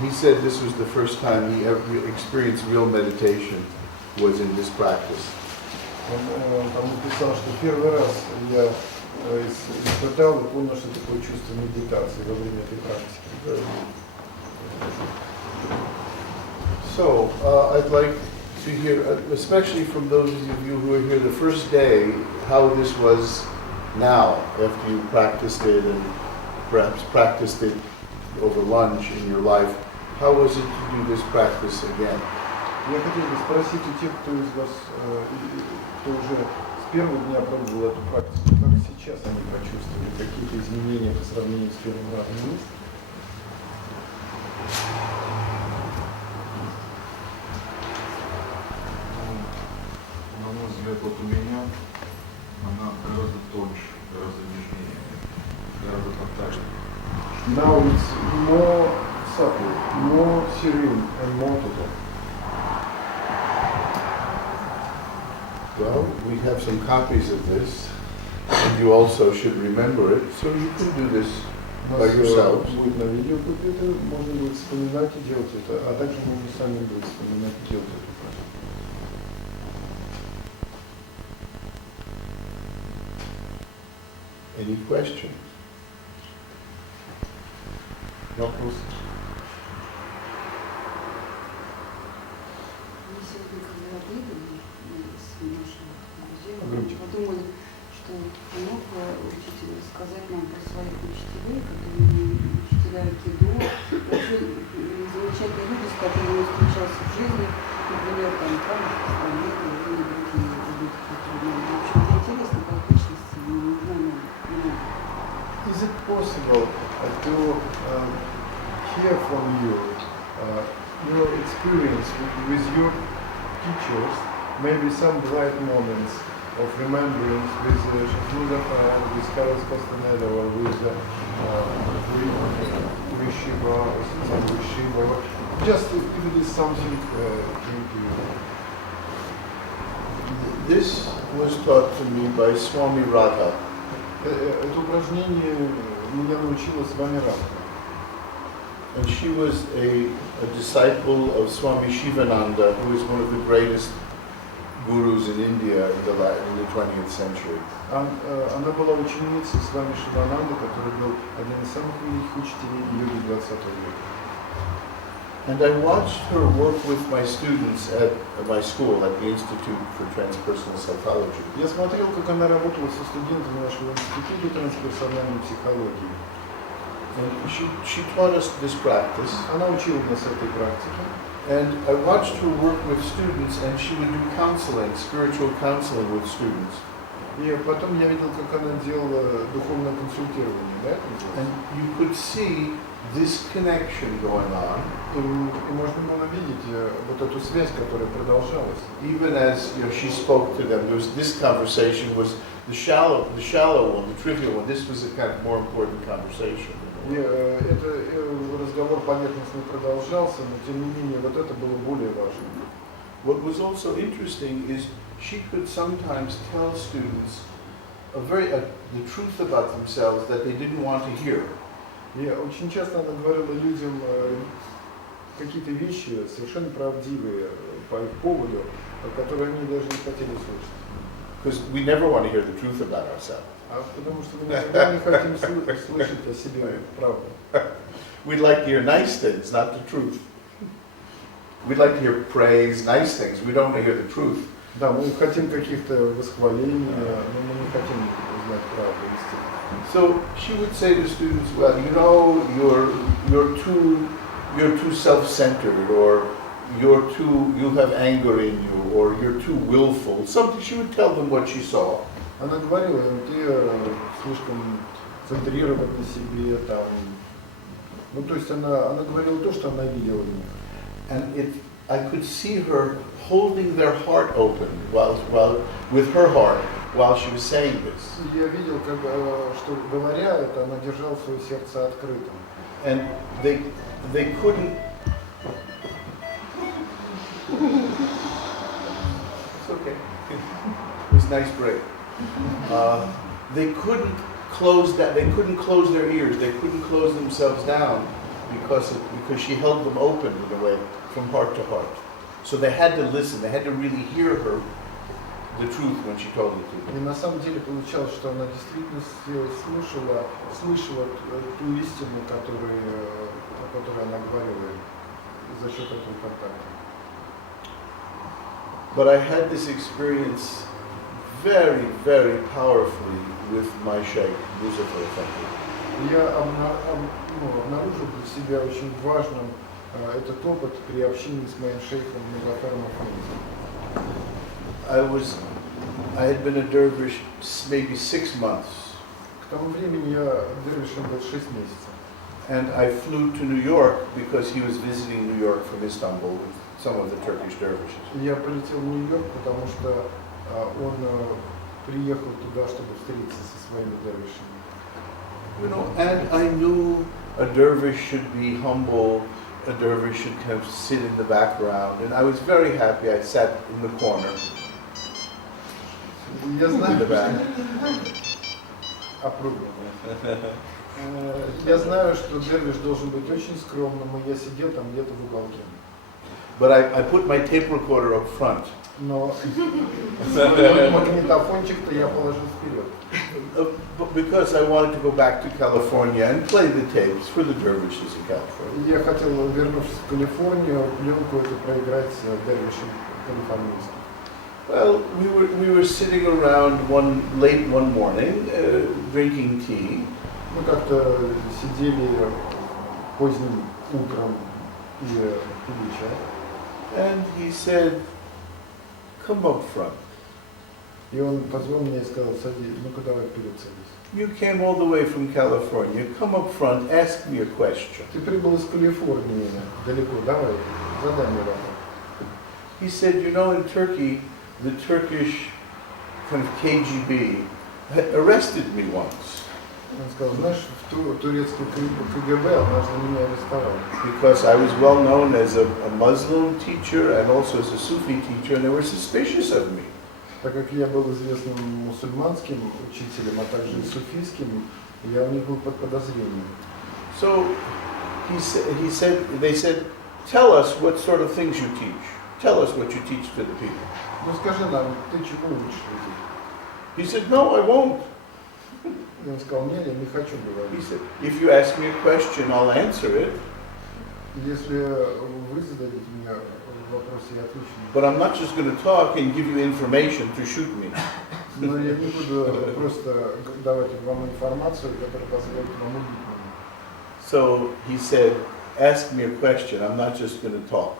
He said this was the first time he ever experienced real meditation was in this practice. Он там написал, что первый раз я испытал и понял, что такое чувство медитации во время этой практики. So, I'd like to hear, especially from those of you who are here the first day, how this was now, after you practiced it and perhaps practiced it over lunch in your life. How was it to do this practice again? Я хотел бы спросить у тех, кто из вас, кто уже с первого дня пробовал эту практику, как сейчас они почувствовали какие-то изменения по сравнению с первым разом? На мой взгляд, вот у меня она гораздо тоньше, гораздо нежнее, гораздо контактнее. Now it's more subtle, more serene and more total. Well, we have some copies of this, and you also should remember it, so you can do this by yourselves. Будет на видео, это можно будет вспоминать и делать это, а также можно сами будет вспоминать и делать эту практику. Any questions? Вопросы? Мы сегодня, когда обедали с нашим друзьями, подумали, что мог бы учитель сказать нам про своих учителей, которые учителя айкидо, вообще замечательные люди, с которыми он встречался в жизни, например, там Трамп, или другие люди, которые нам, в общем-то, интересны как личности, но не знаю, много. Is it possible to hear from you your experience with your teachers, maybe some bright moments of remembrance with Shahnuda, with Carlos Castaneda, or with Rishiva, or some Rishiva, just if it is something came to you. This was taught to me by Swami Radha. Это упражнение меня научила с вами Радха. And she was a disciple of Swami Shivananda, who is one of the greatest gurus in India in the 20th century. Она была ученицей с вами Шивананды, который был один из самых великих учителей йоги 20 века. And I watched her work with my students at my school, at the Institute for Transpersonal Psychology. Я смотрел, как она работала со студентами нашего института трансперсональной психологии. And she taught us this practice. Она учила нас этой практике. And I watched her work with students, and she would do counseling, spiritual counseling with students. И потом я видел, как она делала духовное консультирование, да? And you could see this connection going on. И можно было видеть вот эту связь, которая продолжалась. Even as she spoke to them, there was this conversation was the shallow one, the trivial one. This was a kind of more important conversation. И этот разговор поверхностно продолжался, но тем не менее вот это было более важно. What was also interesting is she could sometimes tell students the truth about themselves that they didn't want to hear. И очень часто она говорила людям какие-то вещи совершенно правдивые по их поводу, которые они даже не хотели слышать. Because we never want to hear the truth about ourselves. Потому что мы никогда не хотим слышать о себе правду. We'd like to hear nice things, not the truth. We'd like to hear praise, nice things. We don't want to hear the truth. Да, мы хотим каких-то восхвалений, но мы не хотим узнать правду, истину. So she would say to students, well, you know, you're too self-centered, or you have anger in you, or you're too willful. Something, she would tell them what she saw. Она говорила им, ты слишком центрирован на себе, там. Ну, то есть она говорила то, что она видела в них. And I could see her holding their heart open with her heart while she was saying this. Я видел, как, что говоря это, она держала свое сердце открытым. And they couldn't. It's okay. It was a nice break. They couldn't close that. They couldn't close their ears. They couldn't close themselves down because she held them open in a way from heart to heart. So they had to listen. They had to really hear her, the truth when she told it to them. И на самом деле получалось, что она действительно слышала ту истину, о которой она говорила за счет этого контакта. But I had this experience very, very powerfully with my sheikh, Lucifer Effendi. Я обнаружил для себя очень важным этот опыт при общении с моим шейхом Музафаром Афендием. I had been a dervish maybe 6 months. К тому времени я дервишем был 6 месяцев. And I flew to New York because he was visiting New York from Istanbul with some of the Turkish dervishes. Я полетел в Нью-Йорк, потому что он приехал туда, чтобы встретиться со своими дервишами. You know, and I knew a dervish should be humble, a dervish should kind of sit in the background, and I was very happy. I sat in the corner. Я знаю, что дервиш должен быть очень скромным, и я сидел там где-то в уголке. But I put my tape recorder up front. Но магнитофончик-то я положил вперед. Because I wanted to go back to California and play the tapes for the dervishes in California. Я хотел, вернувшись в Калифорнию, пленку эту проиграть дервишам калифорнийским. Well, we were sitting around late one morning, drinking tea. Мы как-то сидели поздним утром и пили чай. And he said, "Come up front." И он позвал меня и сказал, садись, ну-ка давай вперед садись. You came all the way from California. Come up front, ask me a question. Ты прибыл из Калифорнии далеко, давай, задай мне вопрос. He said, you know, in Turkey, the Turkish kind of KGB arrested me once. Он сказал, знаешь, в турецкий КГБ однажды меня арестовали. Because I was well known as a Muslim teacher and also as a Sufi teacher, and they were suspicious of me. Так как я был известным мусульманским учителем, а также и суфийским, я у них был под подозрением. So they said, tell us what sort of things you teach. tell us what you teach to the people. Ну скажи нам, ты чему учишь людей? He said, no, I won't. И он сказал, нет, я не хочу He говорить. said, if you ask me a question, I'll answer it, Если вы зададите мне вопрос, я отвечу. but I'm not just going to talk and give you information to shoot me. Но я не буду просто давать вам информацию, которая позволит вам убить меня. So he said, ask me a question, I'm not just going to talk.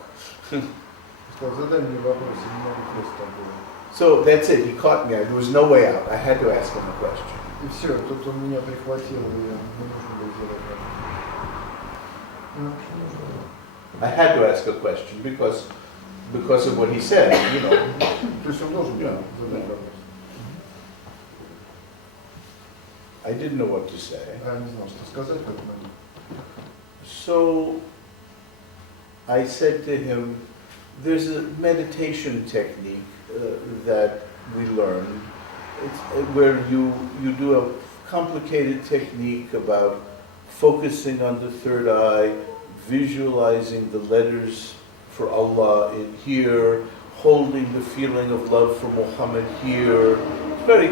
Сказал, задай мне вопрос, я не могу просто так говорить. So that's it, he caught me, there was no way out, I had to ask him a question. И все, тут он меня прихватил, и мне нужно было сделать это. I had to ask a question because of what he said, you know. То есть он должен был Yeah. задать вопрос. I didn't know what to say. Я не знал, что сказать в этот момент. So I said to him, there's a meditation technique that we learn. It's where you do a complicated technique about focusing on the third eye, visualizing the letters for Allah in here, holding the feeling of love for Muhammad here. It's very,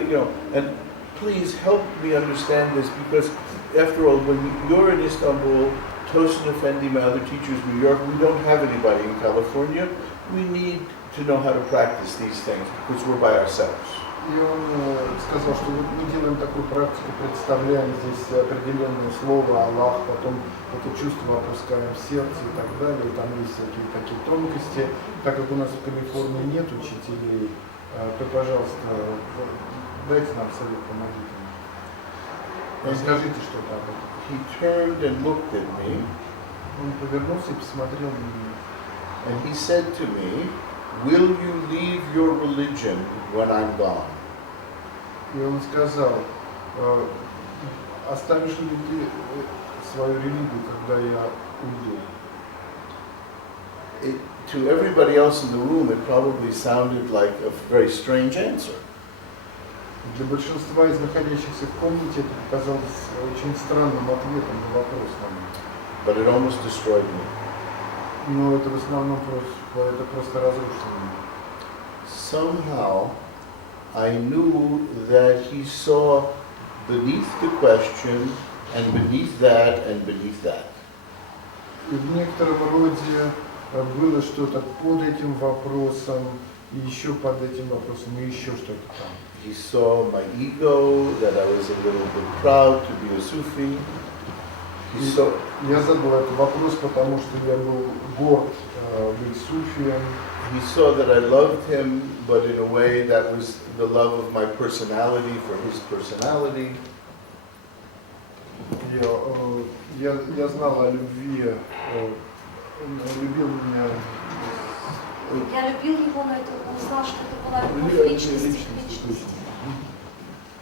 and please help me understand this because after all, when you're in Istanbul, Tosin Effendi, my other teachers in New York, we don't have anybody in California. We need to know how to practice these things because we're by ourselves. И он сказал, что вот мы делаем такую практику, представляем здесь определенное слово Аллах, потом это чувство опускаем в сердце и так далее, и там есть всякие такие тонкости. Так как у нас в Калифорнии нет учителей, то, пожалуйста, дайте нам совет, помогите нам. Расскажите что-то об этом. He turned and looked at me. Он повернулся и посмотрел на меня. And he said to me, will you leave your religion when I'm gone? И он сказал, оставишь ли ты свою религию, когда я уйду? To everybody else in the room, it probably sounded like a very strange answer. Для большинства из находящихся в комнате это показалось очень странным ответом на вопрос на меня. But it almost destroyed me. Но это в основном просто разрушило меня. Somehow, I knew that he saw beneath the question, and beneath that, and beneath that. И в некотором роде было что-то под этим вопросом, и еще под этим вопросом, и еще что-то там. He saw my ego, that I was a little bit proud to be a Sufi. Я задал этот вопрос, потому что я был горд быть суфием. He saw that I loved him, but in a way that was the love of my personality for his personality. Я знал о любви, он любил меня. Я любил его, но он знал, что это была любовь личности к личности.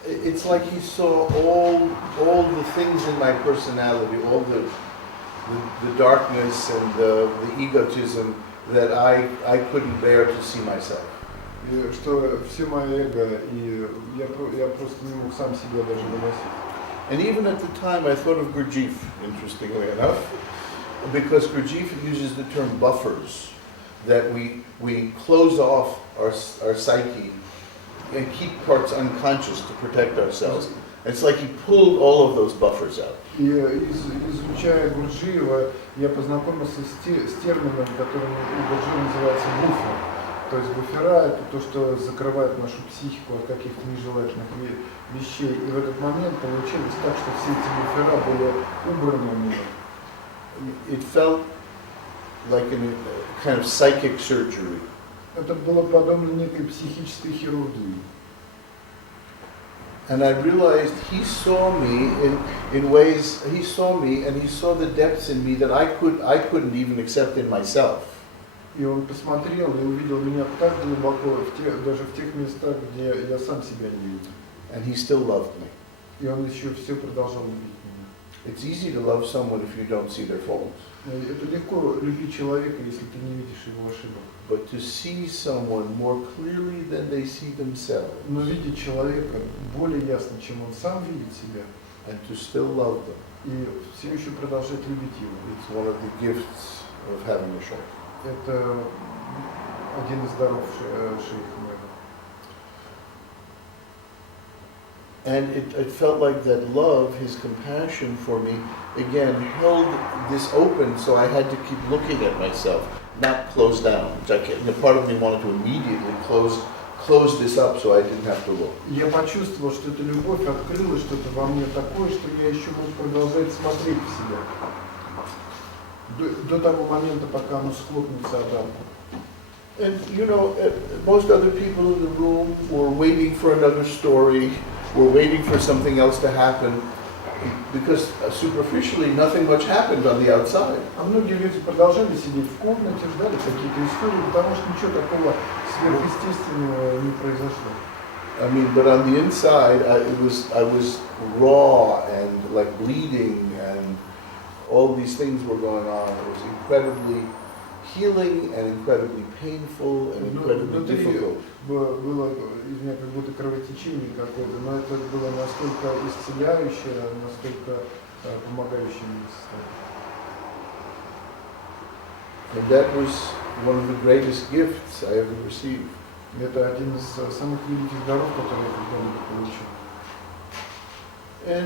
It's like he saw all the things in my personality, all the darkness and the egotism that I couldn't bear to see myself. И что все мое эго, и я просто не мог сам себя даже выносить. And even at the time I thought of Gurdjieff, interestingly enough, because Gurdjieff uses the term buffers, that we close off our psyche and keep parts unconscious to protect ourselves. It's like he pulled all of those buffers out. И изучая Гурджиева, я познакомился с термином, который у Гурджиева называется буфер. То есть буфера — это то, что закрывает нашу психику от каких-то нежелательных вещей. И в этот момент получилось так, что все эти буфера были убраны у него. It felt like a kind of psychic surgery. Это было подобно некой психической хирургии. And I realized he saw me in ways, he saw me and he saw the depths in me that I couldn't even accept in myself. И он посмотрел и увидел меня так глубоко, даже в тех местах, где я сам себя не видел. And he still loved me. И он еще все продолжал любить меня. It's easy to love someone if you don't see their faults. Это легко любить человека, если ты не видишь его ошибок. But to see someone more clearly than they see themselves. Но видеть человека более ясно, чем он сам видит себя. And to still love them. И все еще продолжать любить его. It's one of the gifts of having a shaykhs. Это один из даров шейха моего. And it felt like that love, his compassion for me, again, held this open, so I had to keep looking at myself, not close down. Part of me wanted to immediately close this up so I didn't have to look. Я почувствовал, что эта любовь открыла что-то во мне такое, что я еще мог продолжать смотреть в себя. До того момента, пока оно схлопнется обратно. And you know, most other people in the room were waiting for another story, were waiting for something else to happen, because superficially nothing much happened on the outside. А многие люди продолжали сидеть в комнате, ждали какие-то истории, потому что ничего такого сверхъестественного не произошло. I mean, but on the inside, I was raw and like bleeding, and all these things were going on. It was incredibly healing and incredibly painful and incredibly difficult. Было из меня как будто кровотечение какое-то, но это было настолько исцеляющее, настолько помогающее мне состояние. And that was one of the greatest gifts I ever received. Это один из самых великих даров, которые я когда-либо получил. And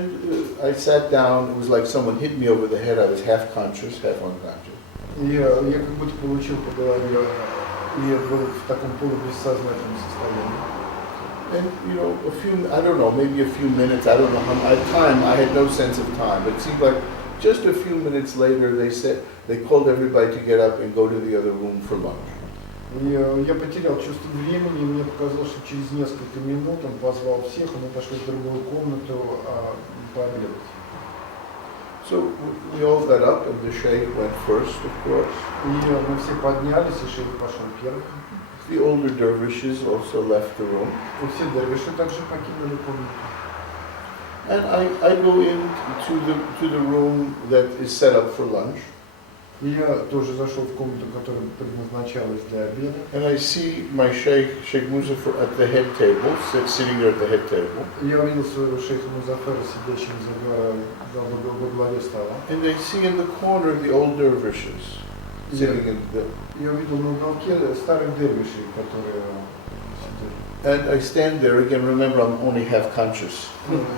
I sat down. It was like someone hit me over the head. I was half conscious, half unconscious. Я как будто получил по голове, и я был в таком полубессознательном состоянии. And you know, I don't know, maybe a few minutes. I don't know how much time. I had no sense of time. But it seemed like just a few minutes later, they called everybody to get up and go to the other room for lunch. Я потерял чувство времени, и мне показалось, что через несколько минут он позвал всех, и мы пошли в другую комнату пообедать. So we all got up, and the sheikh went first, of course. И мы все поднялись, и шейх пошел первым. The older dervishes also left the room. И все дервиши также покинули комнату. And I go into the room that is set up for lunch. И я тоже зашел в комнату, которая предназначалась для обеда. And I see my Sheikh Muzaffar at the head table, sitting there at the head table. Я увидел своего шейха Музаффара, сидящим во главе стола. And I see in the corner the old dervishes sitting in the. Я увидел на уголке старых дервишей, которые сидели. And I stand there again. Remember, I'm only half conscious.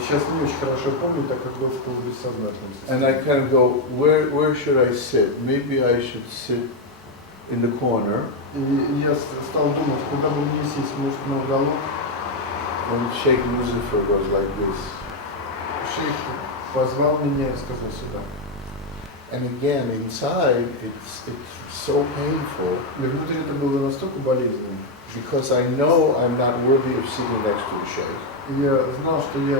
Сейчас не очень хорошо помню, так как был в полубессознательном состоянии. And I kind of go, where should I sit? Maybe I should sit in the corner. И я стал думать, куда бы мне сесть, может, на уголок. And Sheikh Muzaffar goes like this. Шейх позвал меня и сказал сюда. And again, inside, it's so painful. И внутри это было настолько болезненно. Because I know I'm not worthy of sitting next to the sheikh. Я знал, что я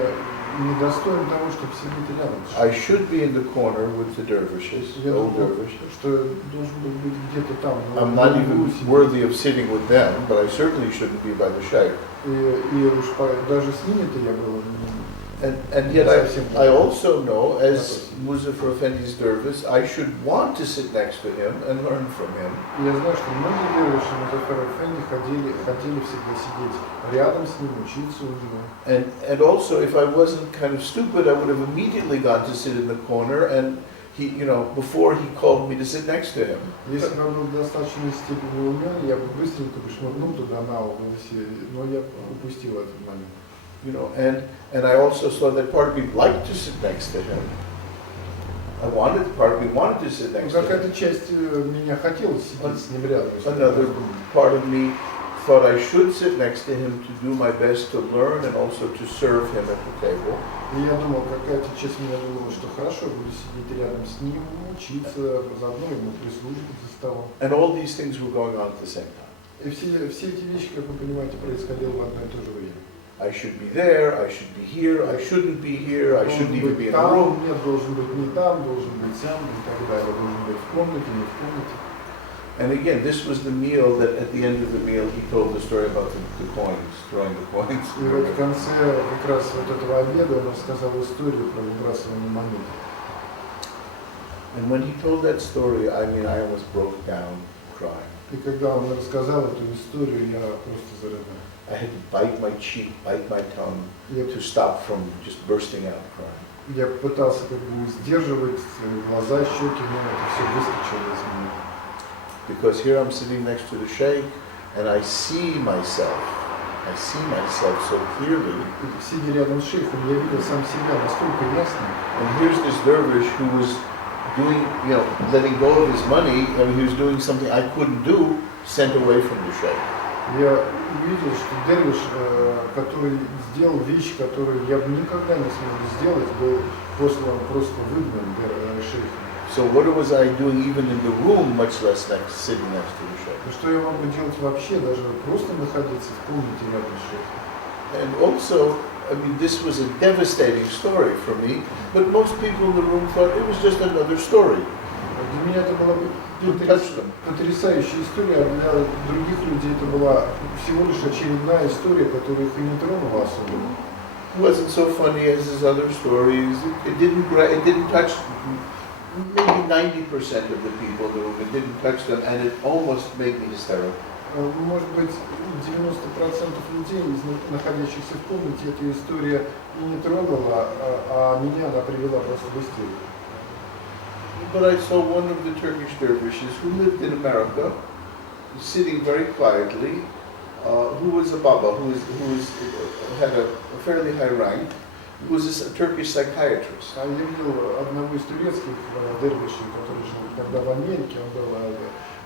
недостоин того, чтобы сидеть рядом. I should be in the corner with the dervishes, the old dervishes. Что должен был быть где-то там. I'm not even worthy of sitting with them, but I certainly shouldn't be by the sheikh. И уж даже с ними-то я был. And yet I also know, as Muzaffar Effendi's dervish, I should want to sit next to him and learn from him. Я знаю, что многие дервиши Музаффара Эфенди хотели всегда сидеть рядом с ним, учиться у него. And also, if I wasn't kind of stupid, I would have immediately gone to sit in the corner, and he, before he called me to sit next to him. Если бы я был достаточно степени умен, я бы быстренько бы шмыгнул туда на угол, но я упустил этот момент. And I also saw that part of me liked to sit next to him. Part of me wanted to sit next to him. Какая-то часть меня хотела сидеть с ним рядом. Another part of me thought I should sit next to him to do my best to learn and also to serve him at the table. И я думал, какая-то часть меня думала, что хорошо, я буду сидеть рядом с ним, учиться, заодно ему прислуживать за столом. And all these things were going on at the same time. И все эти вещи, как вы понимаете, происходило в одно и то же время. I should be there, I should be here, I shouldn't be here, I shouldn't even be in the room. Нет, должен быть не там, должен быть сам, и так далее. Должен быть в комнате, не в комнате. And again, this was the meal that at the end of the meal he told the story about the coins, throwing the coins. И вот в конце как раз вот этого обеда он рассказал историю про выбрасывание монет. And when he told that story, I almost broke down crying. И когда он рассказал эту историю, я просто зарыдал. I had to bite my cheek, bite my tongue to stop from just bursting out crying. Я пытался как бы сдерживать глаза, щеки, но это все выскочило из меня. Because here I'm sitting next to the sheikh, and I see myself so clearly. Сидя рядом с шейхом, я видел сам себя настолько ясно. And here's this dervish who was doing, letting go of his money, and he was doing something I couldn't do, sent away from the sheikh. Я увидел, что дервиш, который сделал вещи, которые я бы никогда не смог сделать, был просто выгнан шейхом. So what was I doing even in the room, much less sitting next to the sheikh? Что я могу делать вообще, даже просто находиться в комнате рядом с шейхом? And also, I mean, this was a devastating story for me, but most people in the room thought it was just another story. Для меня это была потрясающая история, а для других людей это была всего лишь очередная история, которая их и не тронула особенно. It wasn't so funny as his other stories. It didn't touch maybe 90% of the people in the room. It didn't touch them, and it almost made me hysterical. Может быть, 90% людей, находящихся в комнате, эта история и не тронула, а меня она привела просто в истерику. But I saw one of the Turkish dervishes who lived in America, sitting very quietly, who was a Baba, who had a fairly high rank, who was a Turkish psychiatrist. Я видел одного из турецких дервишей, который жил тогда в Америке, он был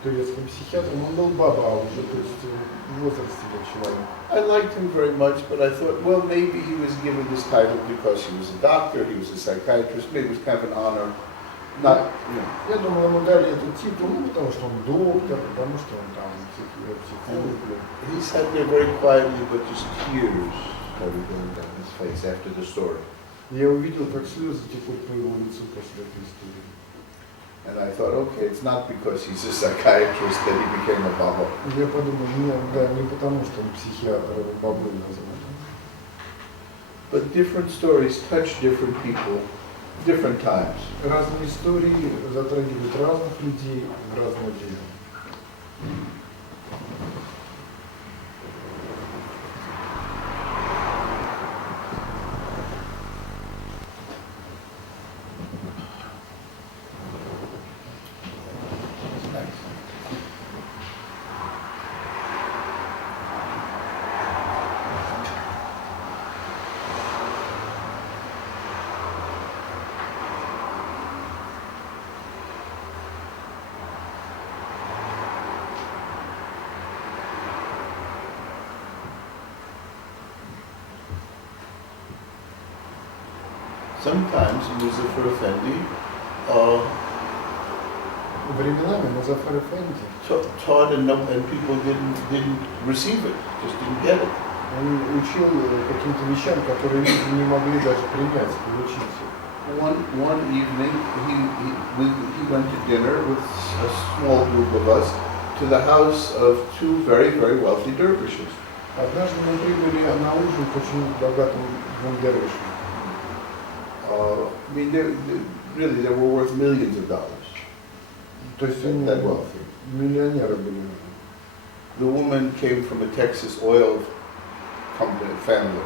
турецким психиатром, он был Баба уже, то есть в возрасте был человек. I liked him very much, but I thought, well, maybe he was given this title because he was a doctor, he was a psychiatrist, maybe it was kind of an honor. Я думал, ему дали этот титул, потому что он доктор, потому что он там психолог. He sat there very quietly, but just tears started going down his face after the story. Я увидел, как слезы текут по его лицу после этой истории. And I thought, okay, it's not because he's a psychiatrist that he became a Baba. Я подумал, не потому что он психиатр, его бабой назвали. But different stories touch different people. Different times. Разные истории затрагивают разных людей в разное время. Sometimes Muzaffar Effendi временами Музаффар Эфенди taught and people didn't receive it, just didn't get it. Он учил каким-то вещам, которые люди не могли даже принять, получить. One evening, he went to dinner with a small group of us to the house of two very, very wealthy dervishes. Однажды мы прибыли на ужин к очень богатым двум дервишам. I mean, they were worth millions of dollars. То есть that wealthy. Миллионеры были. The woman came from a Texas oil company family.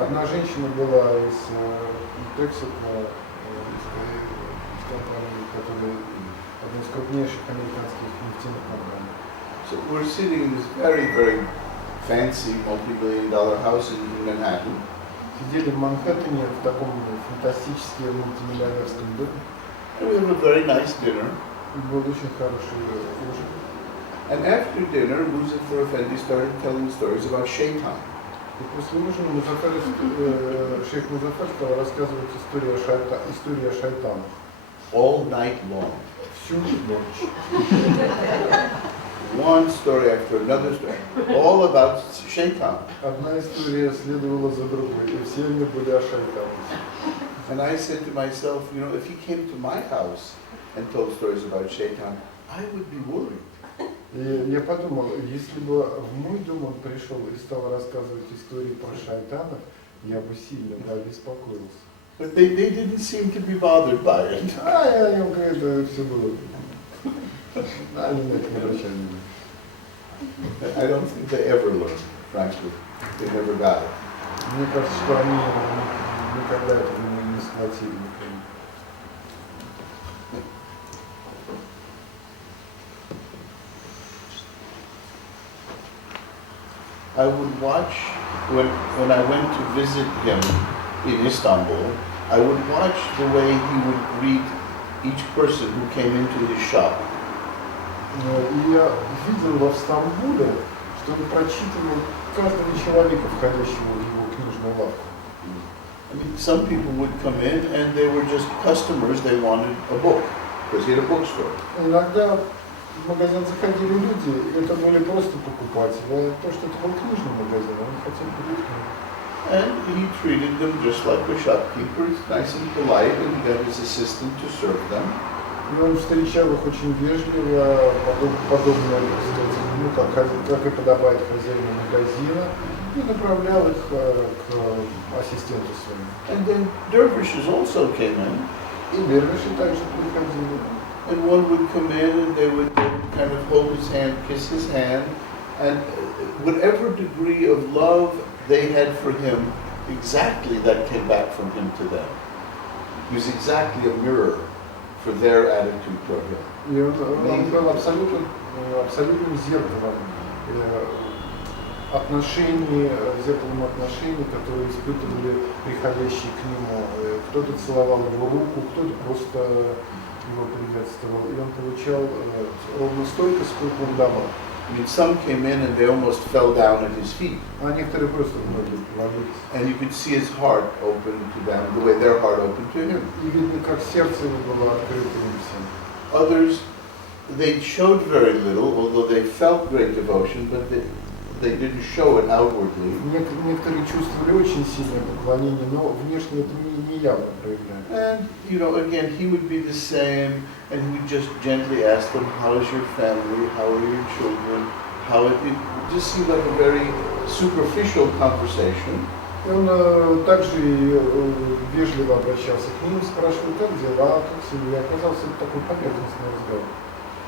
Одна женщина была из Тексаса, из компании, которая одна из крупнейших американских нефтяных компаний. So we're sitting in this very, very fancy multi-million-dollar house in Manhattan. Сидели в Манхэттене в таком фантастически мультимиллионерском доме. And we had a very nice dinner. Был очень хороший ужин. And after dinner, Muzaffar Effendi started telling stories about Shaitan. И после ужина шейх Музаффар стал рассказывать историю о шайтанах. All night long. Всю ночь. One story after another story, all about Shaitan. Одна история следовала за другой, и все они были о шайтанах. And I said to myself, if he came to my house and told stories about Shaitan, I would be worried. И я подумал, если бы в мой дом он пришел и стал рассказывать истории про шайтанов, я бы сильно обеспокоился. But they didn't seem to be bothered by it. Я им говорю, это все было. Они на это не обращали внимания. I don't think they ever learned, frankly. They never got it. Мне кажется, что они никогда это не схватили. I would watch, when I went to visit him in Istanbul, I would watch the way he would greet each person who came into his shop. И я видел в Стамбуле, что он прочитывал каждого человека, входящего в его книжную лавку. I mean, some people would come in and they were just customers, they wanted a book, because he had a bookstore. Иногда в магазин заходили люди, это были просто покупатели, а то, что это был книжный магазин, они хотели купить книгу. And he treated them just like a shopkeeper, nice and polite, and he got his assistant to serve them. И он встречал их очень вежливо, подобно, ну, как и подобает хозяину магазина, и направлял их к ассистенту своему. And then dervishes also came in. И дервиши также приходили. And one would come in and they would kind of hold his hand, kiss his hand, and whatever degree of love they had for him, exactly that came back from him to them. He was exactly a mirror for their attitude toward him. И он был абсолютным зеркалом зеркалом отношений, которые испытывали приходящие к нему. Кто-то целовал его руку, кто-то просто его приветствовал. И он получал ровно столько, сколько он давал. I mean, some came in and they almost fell down at his feet. А некоторые просто ноги ложились. And you could see his heart open to them, the way their heart opened to him. И видно, как сердце его было открыто им всем. Others, they showed very little, although they felt great devotion, but they didn't show it outwardly. Некоторые чувствовали очень сильное поклонение, но внешне это не явно проявляли. And, you know, again, he would be the same, and he would just gently ask them, how is your family, how are your children, it just seemed like a very superficial conversation. И он также вежливо обращался к ним, спрашивал, как дела, как семья. Оказался такой поверхностный разговор.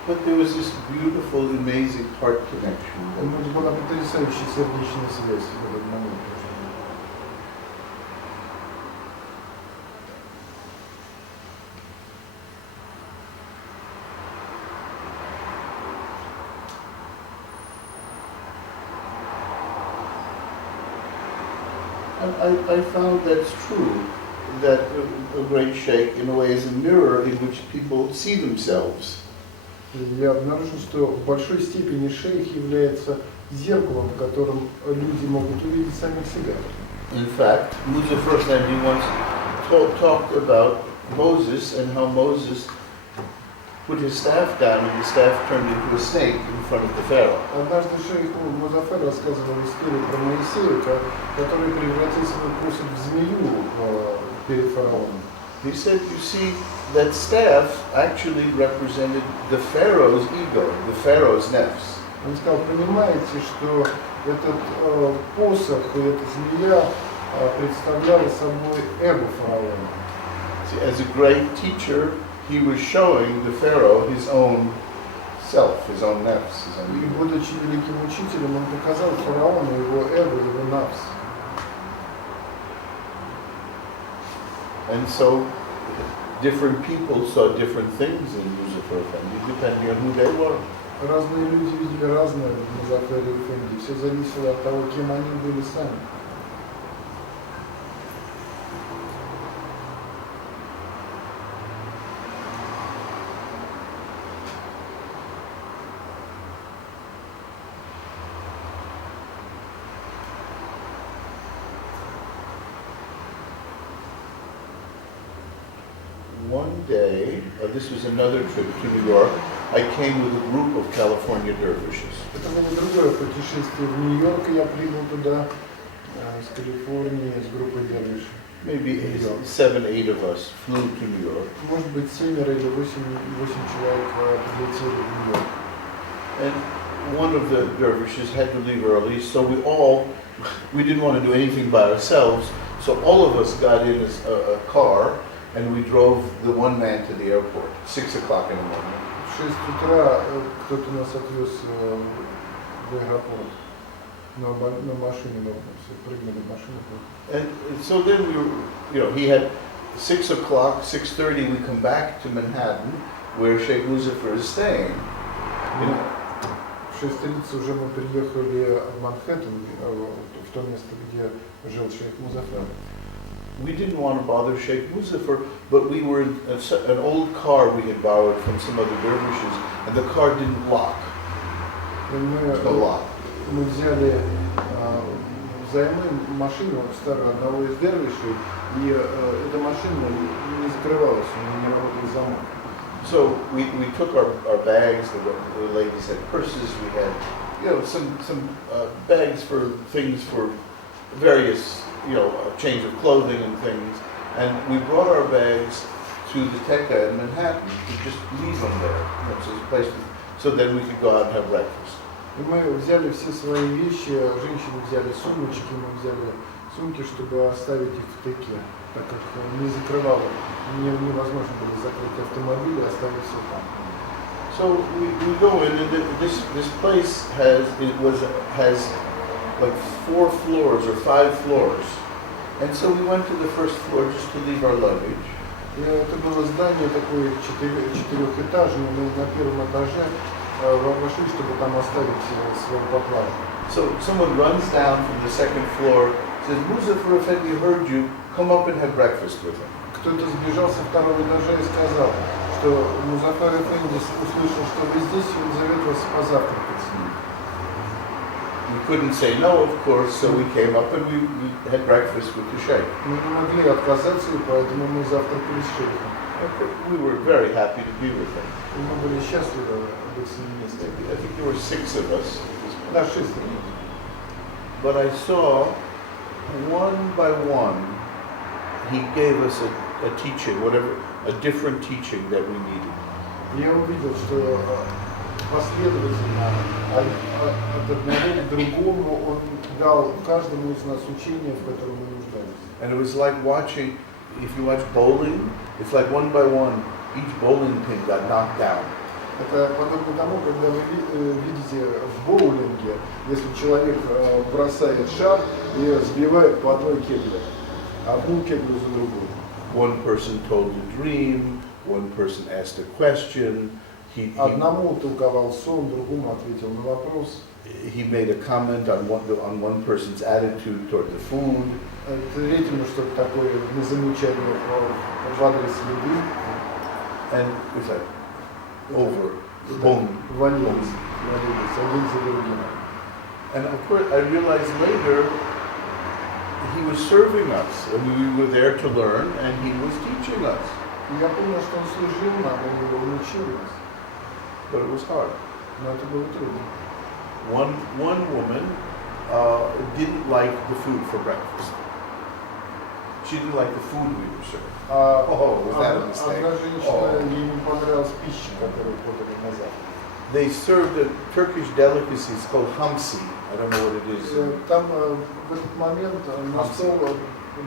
But there was this beautiful, amazing heart connection. Это была потрясающая сердечная связь в этот момент. I found that's true, that a great sheikh, in a way, is a mirror in which people see themselves. Я обнаружил, что в большой степени шейх является зеркалом, в котором люди могут увидеть самих себя. In fact, Musa Firstland, he once talked about Moses and how Moses put his staff down and his staff turned into a snake in front of the Pharaoh. Однажды шейх Музафер рассказывал историю про Моисея, который превратил свой посох в змею перед фараоном. He said, you see, that staff actually represented the Pharaoh's ego, the Pharaoh's nefs. Он сказал, понимаете, что этот посох и эта змея представляли собой эго фараона. See, as a great teacher, he was showing the Pharaoh his own self, his own nefs. И будучи великим учителем, он показал фараону его эго, его нафс. And so, different people saw different things in Muzaffar Effendi, depending on who they were. Разные люди видели разное в Музафере Эфенди. Все зависело от того, кем они были сами. One day, this was another trip to New York, I came with a group of California dervishes. Это было другое путешествие в Нью-Йорк, и я прибыл туда из Калифорнии с группой дервишей. Maybe 7, 8 of us flew to New York. Может быть, 7 или 8 человек прилетели в Нью-Йорк. And one of the dervishes had to leave early, so we didn't want to do anything by ourselves, so all of us got in a car and we drove the one man to the airport, 6 o'clock in the morning. В 6 утра кто-то нас отвез в аэропорт на машине, мы прыгнули в машину. And so then he had 6 o'clock, 6:30, we come back to Manhattan, where Sheikh Muzaffar is staying. В в 6:30 уже мы приехали в Манхэттен, в то место, где жил шейх Музафар. We didn't want to bother Sheikh Muzaffar, but we were in an old car we had borrowed from some other dervishes, and the car didn't lock. The lock. Мы взяли взаймы машину старую одного из дервишей, и эта машина не закрывалась, у нее не работал замок. So we took our bags, the ladies had purses, we had some bags for things for various, a change of clothing and things, and we brought our bags to the Tekka in Manhattan to just leave them there, so then we could go out and have breakfast. И мы взяли все свои вещи, женщины взяли сумочки, мы взяли сумки, чтобы оставить их в Теке, так как не закрывало, невозможно было закрыть автомобиль и оставить все там. So we go in, and this place has like 4 floors or 5 floors, and so we went to the first floor just to leave our luggage. И это было здание такое четырехэтажное, мы на первом этаже вошли, чтобы там оставить свою поклажу. So someone runs down from the second floor, says, Muzaffar Effendi heard you, come up and have breakfast with him. Кто-то сбежал со второго этажа и сказал, что Музафар Эфенди услышал, что вы здесь, и он зовет вас позавтракать с ним. We couldn't say no, of course, so we came up and we had breakfast with the sheikh. Мы не могли отказаться, и поэтому мы завтракали с шейхом. We were very happy to be with him. И мы были счастливы быть с ним вместе. I think there were 6 of us. Да, 6. But I saw, one by one, he gave us a teaching, a different teaching that we needed. Я увидел, что последовательно от одного к другому он дал каждому из нас учение, в котором мы нуждались. And it was like watching, if you watch bowling, it's like one by one, each bowling pin got knocked down. Это подобно тому, когда вы видите в боулинге, если человек бросает шар и сбивает по одной кегле, одну кеглю за другой. One person told a dream, one person asked a question. Одному толковал сон, другому ответил на вопрос. He made a comment on one person's attitude toward the food. Третьему что-то такое на замечание в адрес еды. And it was like, over, boom, валились один за другим. And of course, I realized later he was serving us, and we were there to learn, and he was teaching us. Я понял, что он служил нам, он учил нас. But it was hard. Но это было трудно. One woman didn't like the food for breakfast. She didn't like the food we were serving. Was that a mistake? Одна женщина, ей не понравилась пища, которую подали на завтрак. They served a Turkish delicacy, it's called hamsi. I don't know what it is. Там в этот момент на стол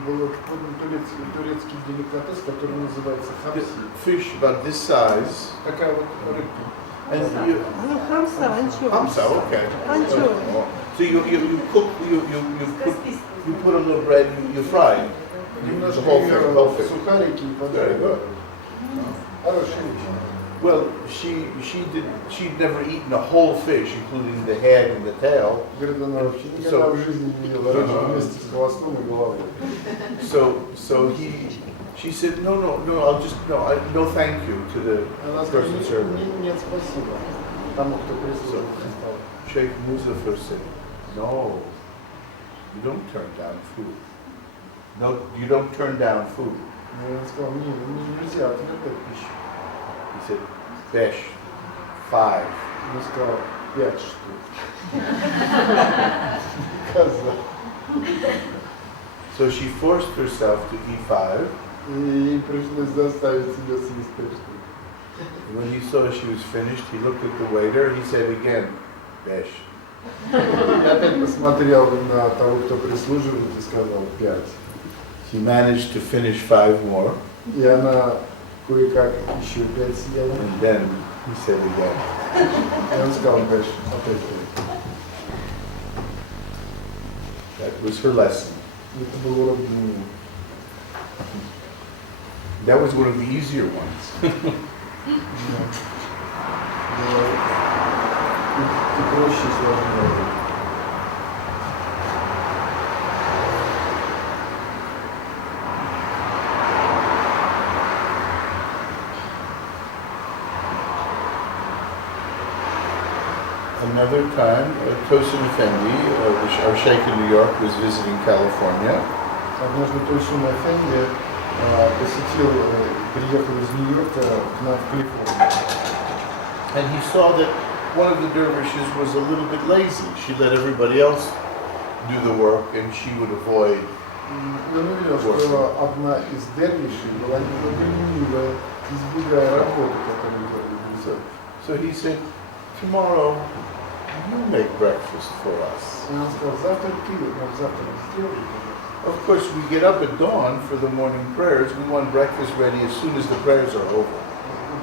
был турецкий деликатес, который называется хамси. Fish about this size. Такая вот рыбка. And you, hamsa, okay. So you cook, you put a little bread, you fry it. Немножко сухарики и Very good. Хорошая вещь. Well, she'd never eaten a whole fish, including the head and the tail. Говорит, она вообще никогда в жизни не ела рыбу вместе с хвостом и головой. So she said, no, no, thank you to the person serving. Нет, спасибо тому, кто прислужил. Sheikh Muzaffar said, no, you don't turn down food. No, you don't turn down food. Я сказал, мне нельзя отвергать пищу. He said, Besh, 5. Он сказал, 5 штук. Коза. So she forced herself to eat 5. И ей пришлось заставить себя съесть 5 штук. And when he saw she was finished, he looked at the waiter, he said again, Besh. Я опять посмотрел на того, кто прислуживает, и сказал 5. She managed to finish 5 more. И она кое-как еще 5 съела. And then he said again. И он сказал, Бэш, опять 5. That was her lesson. Это был урок для нее. That was one of the easier ones. И проще и сложнее. Another time, Tosin Effendi, our sheikh in New York, was visiting California. Однажды Тойсун Эфенди приехал из Нью-Йорка к нам в Калифорнию. And he saw that one of the dervishes was a little bit lazy. She let everybody else do the work and she would avoid. И он увидел, что одна из дервишей была немного ленивая, избегая работы, которую делали. So he said, tomorrow you make breakfast for us. И он сказал, завтра ты нам завтра сделай. Of course, we get up at dawn for the morning prayers. We want breakfast ready as soon as the prayers are over.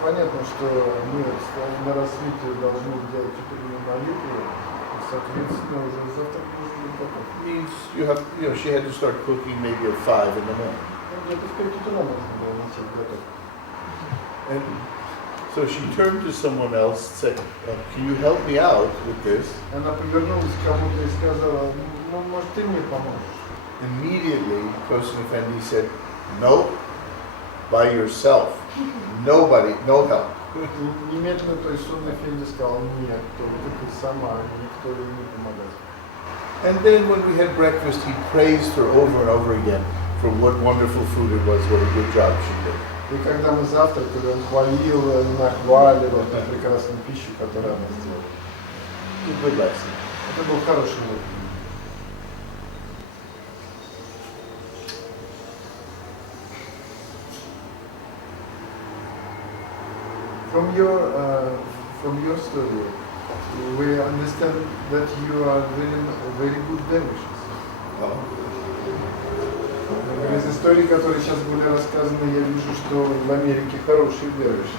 Понятно, что мы на рассвете должны делать утреннюю молитву, и, соответственно, уже завтра нужно быть готов. Means she had to start cooking maybe at 5 in the morning. Где-то в 5 утра нужно было идти готов. And so she turned to someone else and said, can you help me out with this? Она повернулась к кому-то и сказала, ну, может, ты мне поможешь? Immediately, Tosin Effendi said, no, by yourself. Nobody, no help. Немедленно Тойсун Эфенди сказал, нет, только ты сама, никто ей не помогает. And then when we had breakfast, he praised her over and over again for what wonderful food it was, what a good job she did. И когда мы завтракали, он хвалил, нахваливал эту прекрасную пищу, которую она сделала. Good lesson. Это был хороший урок. From your story, we understand that you are very good dervishes. Из историй, которые сейчас были рассказаны, я вижу, что в Америке хорошие дервиши.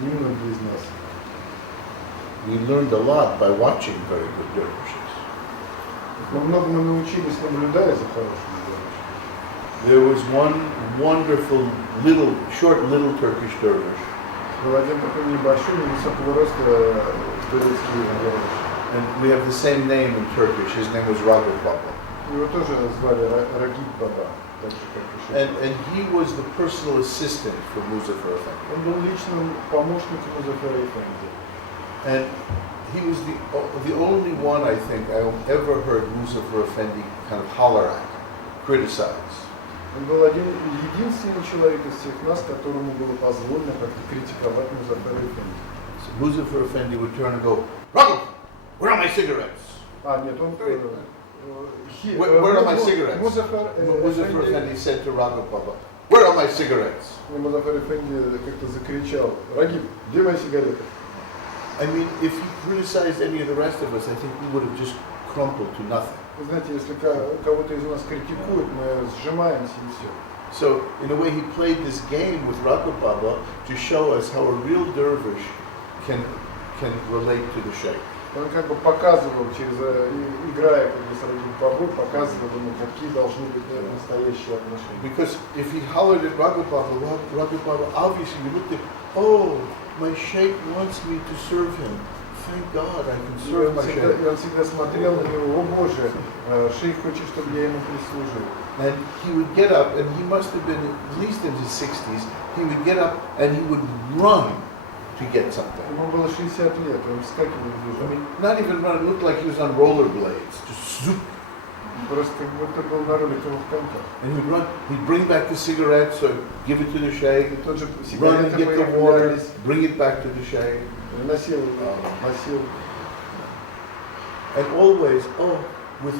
Немногие из нас. We learned a lot by watching very good dervishes. Но много мы научились, наблюдая за хорошими дервишами. There was one wonderful short little Turkish dervish. Был один такой небольшой, невысокого роста турецкий дервиш. And we have the same name in Turkish. His name was Роберт Фреи. Его тоже звали Рагиб Баба, так же как и Шейх. And he was the personal assistant for Muzaffar Effendi. Он был личным помощником Музаффара Эфенди. And he was the only one, I think, I ever heard Muzaffar Effendi kind of holler at, criticize. Он был единственный человек из всех нас, которому было позволено как-то критиковать Музаффара Эфенди. So Muzaffar Effendi would turn and go, Роберт, where are my cigarettes? Нет, он... Where are my cigarettes? Muzaffar Effendi said to Raghup Baba, where are my cigarettes? Музаффар Эфенди как-то закричал, Рагиб, где мои сигареты? I mean, if he criticized any of the rest of us, I think we would have just crumpled to nothing. Вы знаете, если кого-то из нас критикуют, мы сжимаемся и все. So, in a way, he played this game with Raghup Baba to show us how a real dervish can relate to the sheikh. Он как бы показывал, играя с Рагиб Бабой, показывал ему, какие должны быть настоящие отношения. Because if he hollered at Raghup Baba obviously looked at, oh, my sheikh wants me to serve him. Thank God I can serve my sheikh. И он всегда смотрел на него, о Боже, шейх хочет, чтобы я ему прислужил. And he would get up, and he must have been at least in his 60s, he would get up and he would run to get something. Ему было 60 лет, он вскакивал и бежал. I mean, not even run, it looked like he was on rollerblades, just zoop. Просто как будто был на роликовых коньках. And he'd run, he'd bring back the cigarettes, or give it to the sheikh, И тот же run and сигареты get the water, появлялись, bring it back to the sheikh. носил. And always, with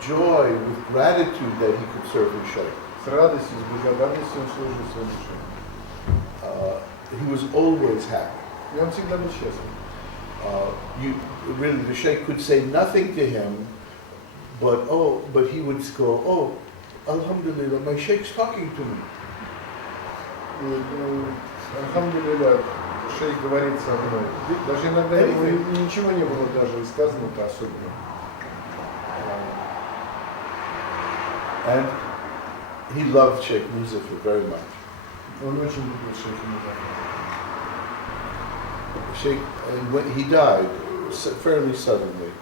joy, with gratitude that he could serve his sheikh. С радостью, с благодарностью он служил своему шейху. He was always happy. И он всегда был честным. Really, the sheikh could say nothing to him, but he would go, oh, alhamdulillah, my sheikh's talking to me. Alhamdulillah, шейх говорит со мной. Даже иногда ничего не было даже сказано-то особенно. And he loved Sheikh Muzaffar very much. Он очень любил шейха Музаффара. and when he died fairly suddenly.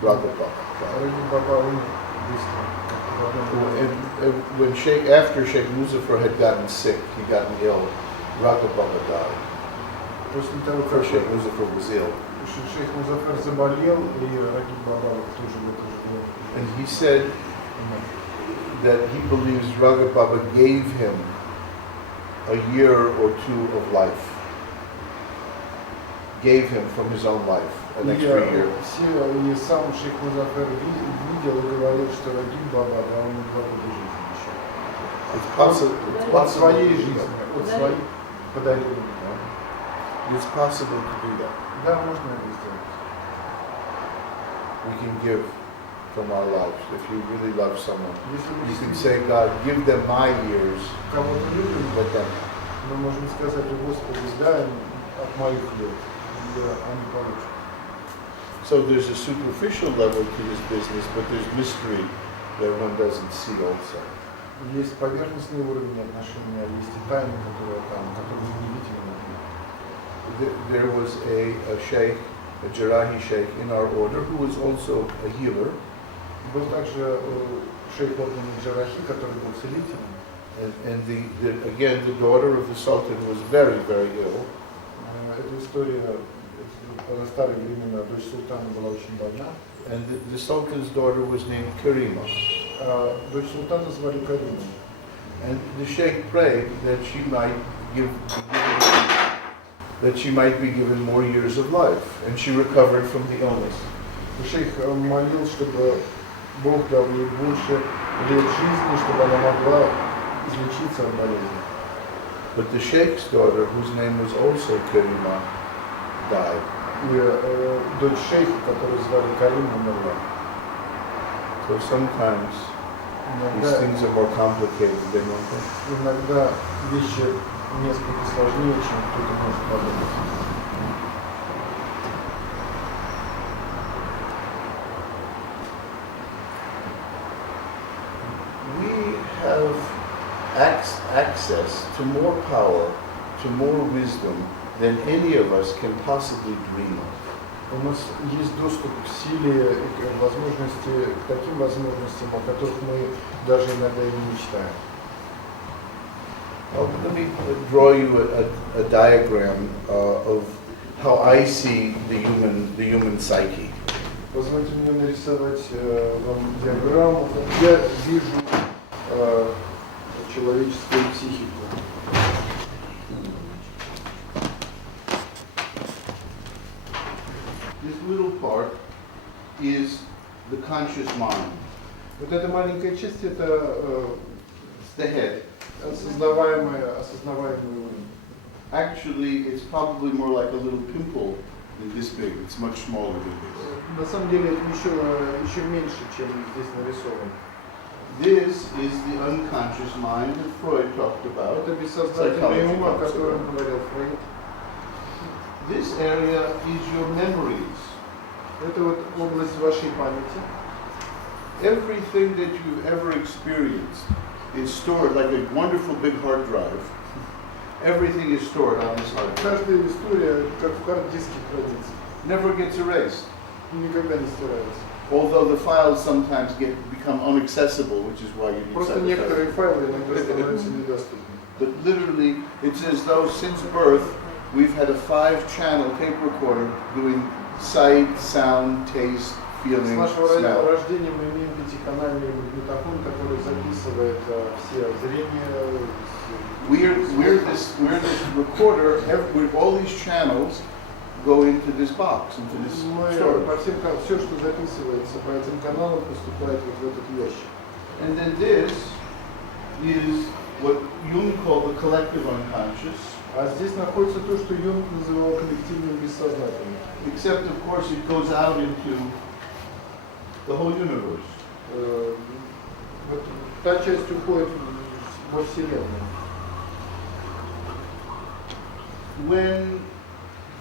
Роберт Баба. And when after Sheikh Muzaffar had gotten sick, he gotten ill, Роберт Baba died. После того, First Sheikh Muzaffar was ill. Шейх Музафар заболел, и Рагиб Баба тоже в это же время. And he said that he believes Raghup Baba gave him a year or two of life. Gave him from his own life, an extra year. И сам Шейх Музафар видел и говорил, что Рагиб Баба дал ему 2 года жизни еще. От своей жизни, от своей подарил ему. It's possible to do that. Да, можно это сделать. We can give from our lives. If you really love someone, you can say, God, give them my years. Кого-то любим, Let them. мы можем сказать, Господи, дай им от моих лет, и они получат. So there's a superficial level to this business, but there's mystery that one doesn't see also. Есть поверхностный уровень отношений, а есть и тайны, которые там, которые мы не видим. There was a sheikh, a Jarahi sheikh in our order, who was also a healer. Был также шейх ордена Джарахи, который был целителем. And again, the daughter of the Sultan was very, very ill. Эта история, по старые времена, дочь султана была очень больна. And the Sultan's daughter was named Karima. Дочь султана звали Карима. And the sheikh prayed that she might be given more years of life, and she recovered from the illness. Шейх молил, чтобы Бог дал ей больше лет жизни, чтобы она могла излечиться от болезни. But the sheikh's daughter, whose name was also Karima, died. И дочь шейха, которую звали Карим, умерла. So sometimes these things are more complicated than one thinks. Иногда вещи несколько сложнее, чем кто-то может подумать. We have access to more power, to more wisdom than any of us can possibly dream of. У нас есть доступ к силе и к возможности, к таким возможностям, о которых мы даже иногда и не мечтаем. Let me draw you a diagram of how I see the human psyche. Позвольте мне нарисовать вам диаграмму, как я вижу человеческую психику. This little part is the conscious mind. Вот эта маленькая часть это The head. осознаваемый уровень. Actually, it's probably more like a little pimple than this big. It's much smaller than this. На самом деле это еще меньше, чем здесь нарисовано. This is the unconscious mind that Freud talked about. Это бессознательный ум, о котором говорил Фрейд. This area is your memories. Это вот область вашей памяти. Everything that you've ever experienced is stored like a wonderful big hard drive. Everything is stored on this hard drive. Каждая история, как в хард-диске, хранится. Never gets erased. Никогда не стирается. Although the files sometimes become inaccessible, which is why you need Просто некоторые файлы иногда становятся недоступны. But literally, it's as though since birth, we've had a 5-channel tape recorder doing sight, sound, taste, feeling, С нашего smell. рождения мы имеем 5-канальный магнитофон, который записывает все зрение. We're this recorder. All these channels go into this box, into this storage. По всем, все, что записывается по этим каналам, поступает вот в этот ящик. And then this is what Jung called the collective unconscious. А здесь находится то, что Юнг называл коллективным бессознательным. Except, of course, it goes out into the whole universe. Вот та часть уходит во Вселенную. When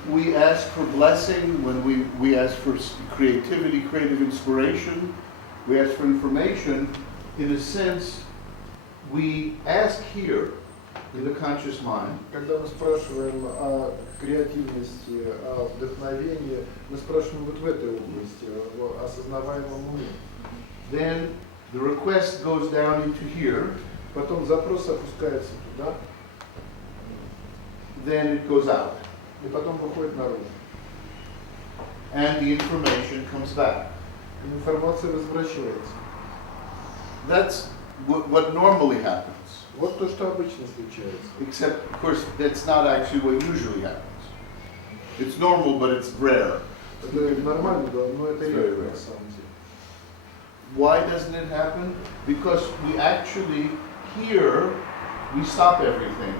we ask for blessing, when we ask for creativity, creative inspiration, we ask for information, in a sense, we ask here, in the conscious mind, Когда мы спрашиваем о креативности, о вдохновении, мы спрашиваем вот в этой области, в осознаваемом уме. then the request goes down into here, Потом запрос опускается туда, then it goes out, и потом выходит наружу. and the information comes back. И информация возвращается. That's what normally happens. Вот то, что обычно случается. Except, of course, that's not actually what usually happens. It's normal, but it's rare. Это нормально, да, но это It's very редко rare. на самом деле. Why doesn't it happen? Because we actually, here, we stop everything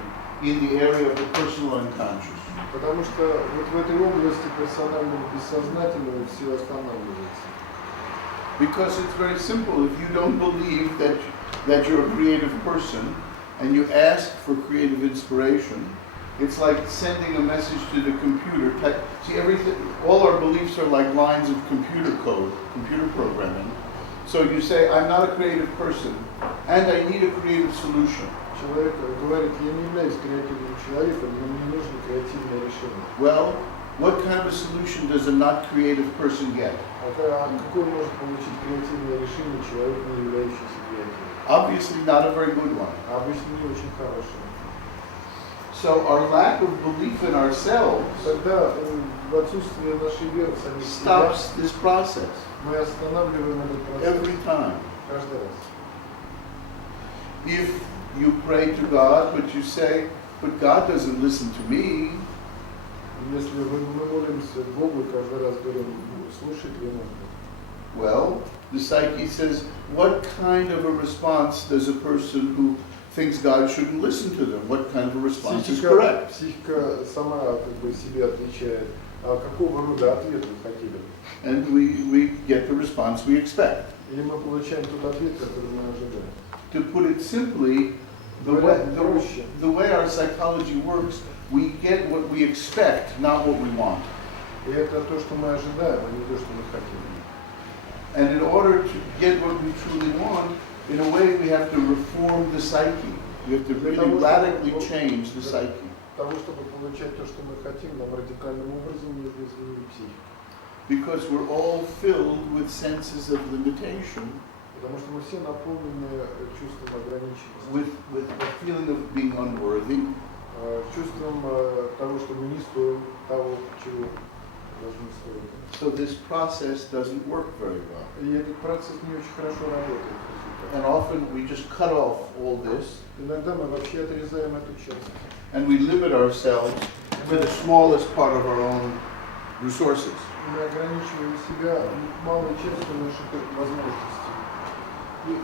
in the area of the personal unconscious. Потому что вот в этой области персонального бессознательного все останавливается. Because it's very simple. If you don't believe that you're a creative person and you ask for creative inspiration, it's like sending a message to the computer. See, everything, all our beliefs are like lines of computer code, computer programming. So you say, I'm not a creative person, and I need a creative solution. Человек говорит, я не являюсь креативным человеком, но мне нужно креативное решение. Well, what kind of a solution does a not creative person get? А какое может получить креативное решение человек, не являющийся креативным? Obviously not a very good one. А обычно не очень хорошее. So our lack of belief in ourselves Тогда в отсутствие нашей веры в самих себя stops this process мы останавливаем этот процесс every time. каждый раз. If you pray to God, but you say, but God doesn't listen to me, Если мы молимся Богу, каждый раз говорим, слушает ли Он? well, the psyche says, what kind of a response does a person who thinks God shouldn't listen to them, what kind of a response is correct? Психика сама как бы себе отвечает, а какого рода ответ вы хотели? And we get the response we expect. Или мы получаем тот ответ, который мы ожидаем? To put it simply, the way our psychology works, we get what we expect, not what we want. И это то, что мы ожидаем, а не то, что мы хотим. And in order to get what we truly want, in a way we have to reform the psyche. We have to really radically change the psyche. Для того, чтобы получать то, что мы хотим, нам радикальным образом нужно изменить психику. Because we're all filled with senses of limitation, Потому что мы все наполнены чувством ограниченности, with a feeling of being unworthy, чувством того, что мы не стоим того, чего должны стоить. so this process doesn't work very well. И этот процесс не очень хорошо работает. And often we just cut off all this, Иногда мы вообще отрезаем эту часть. and we limit ourselves to the smallest part of our own resources. Мы ограничиваем себя малой частью наших возможностей.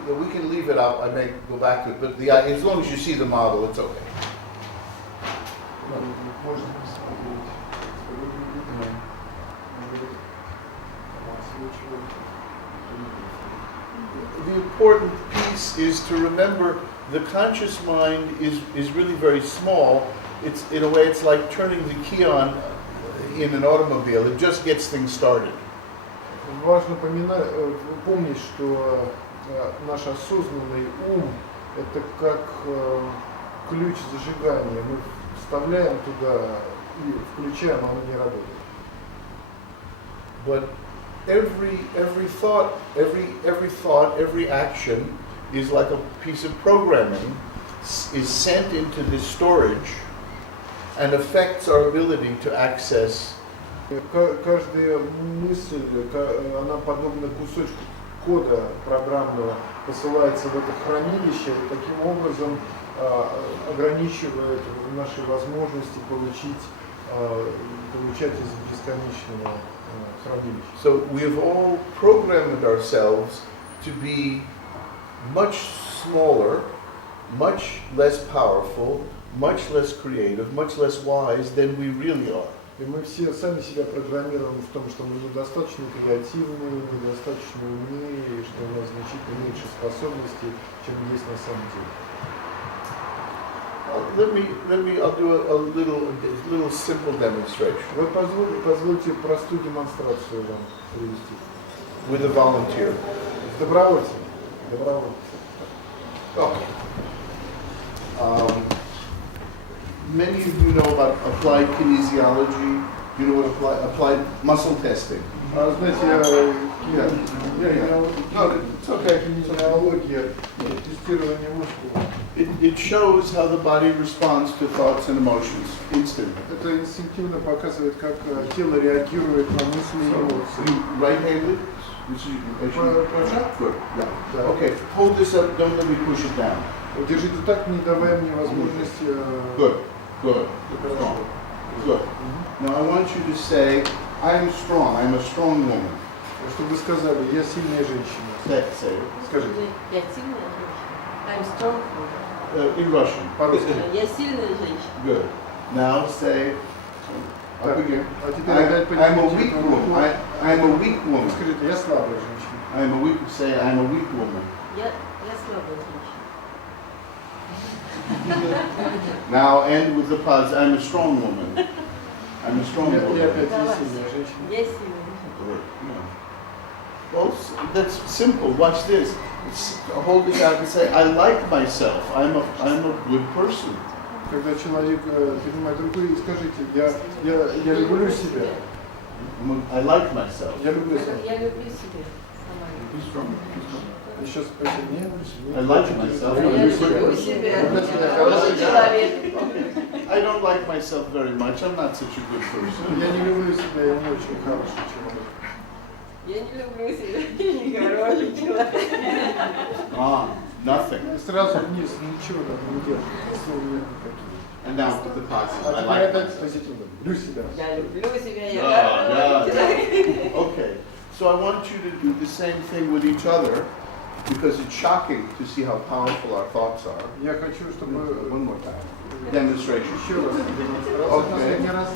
We can leave it out, I may go back to it, but as long as you see the model, it's okay. Можно посмотреть. The important piece is to remember the conscious mind is really very small. It's, in a way, it's like turning the key on in an automobile. It just gets things started. Важно помнить, что наш осознанный ум – это как ключ зажигания. Мы вставляем туда и включаем, а он не работает. But every thought, every action is like a piece of programming, is sent into this storage and affects our ability to access. Каждая мысль, она подобна кусочку кода программного, посылается в это хранилище, и таким образом ограничивает наши возможности получать из бесконечного хранилища. So we have all programmed ourselves to be much smaller, much less powerful, much less creative, much less wise than we really are. И мы все сами себя программируем в том, что мы недостаточно креативны, недостаточно умны, и что у нас значительно меньше способностей, чем есть на самом деле. I'll do a little simple demonstration. Вы позвольте простую демонстрацию вам провести. With a volunteer. С добровольцем. Okay. many of you know about applied kinesiology. You know what applied muscle testing? Знаете, No, it's okay. кинезиология, тестирование мускулов. It shows how the body responds to thoughts and emotions instantly. Это инстинктивно показывает, как тело реагирует на мысли и эмоции. Right-handed? Good. Yeah. Okay. Hold this up. Don't let me push it down. Держите так, не давая мне возможности. Good. Good. Strong. Good. Now I want you to say, I'm strong. I'm a strong woman. Чтобы вы сказали, я сильная женщина. Say it. Скажите. Я сильная женщина. I'm strong. In Russian. По-русски. Я сильная женщина. Good. Now say, up again. I'm a weak woman. I'm a weak woman. Скажите, я слабая женщина. Say, I'm a weak woman. Я слабая женщина. Now end with the pause. I'm a strong woman. I'm a strong woman. Я опять я сильная женщина. Я сильная. Well, that's simple. Watch this. Hold it out and say, I like myself. I'm a good person. Когда человек принимает другую, скажите, я люблю себя. I like myself. Я люблю себя. Я люблю себя. Be strong. Еще посильнее. I like myself. Я люблю себя. Хороший человек. I don't like myself very much. I'm not such a good person. Я не люблю себя, я не очень хороший человек. Я не люблю себя. Я не хороший человек. Nothing. Сразу вниз, ничего там не держит. Слов нет никаких. And now with the positive. А I теперь like опять myself. позитивно. Люблю себя. Я люблю себя. Я хороший человек. Okay. So I want you to do the same thing with each other because it's shocking to see how powerful our thoughts are. Я хочу, чтобы... One more time. Demonstration. Еще раз. Последний раз.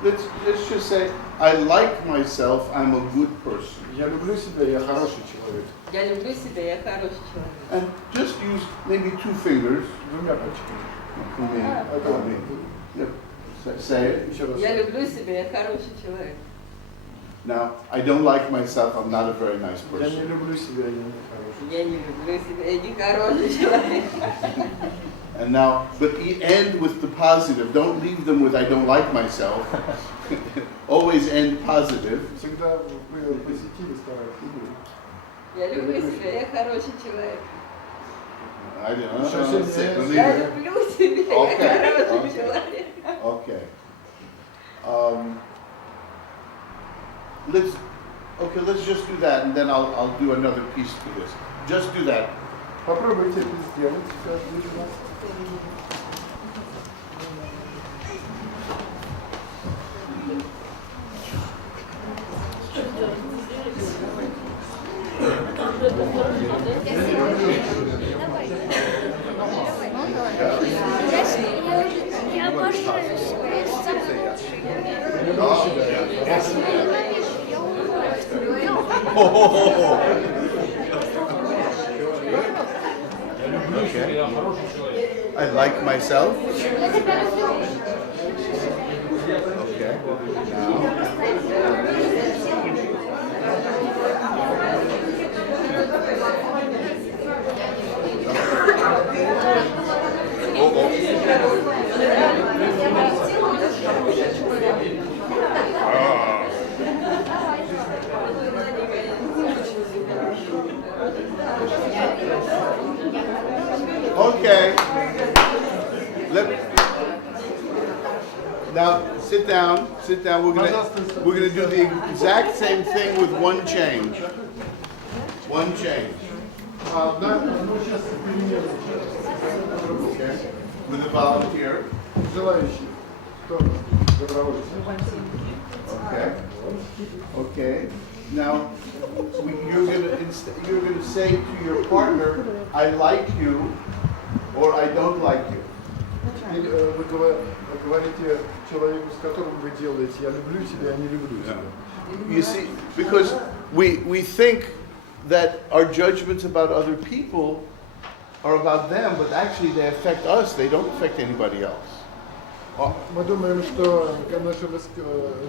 Let's just say, I like myself, I'm a good person. Я люблю себя, я хороший человек. Я люблю себя. Я хороший человек. And just use maybe 2 fingers. Двумя пальчиками. Say it. Еще раз. Я люблю себя. Я хороший человек. Now, I don't like myself, I'm not a very nice Я не person. люблю себя, я не хороший. Я не люблю себя. Я не хороший человек. And now, but end with the positive. Don't leave them with I don't like myself. Always end positive. Всегда в позитиве стараюсь. Я люблю себя. Я хороший человек. I don't know. Я люблю себя. Я хороший человек. Okay. Let's just do that, and then I'll do another piece to this. Just do that. Попробуйте это сделать, каждый из вас. Я обожаю себя, я самый лучший. I like myself. Okay. Okay. Now sit down. Sit down. We're gonna do the exact same thing with one change. One change. With a volunteer. Желающий. Кто добровольец? Okay. Okay. Now you're gonna say to your partner, I like you, or I don't like you. Вы говорите человеку, с которым вы делаете, я люблю тебя, я не люблю тебя. You see, because we think that our judgments about other people are about them, but actually they affect us, they don't affect anybody else. Мы думаем, что наши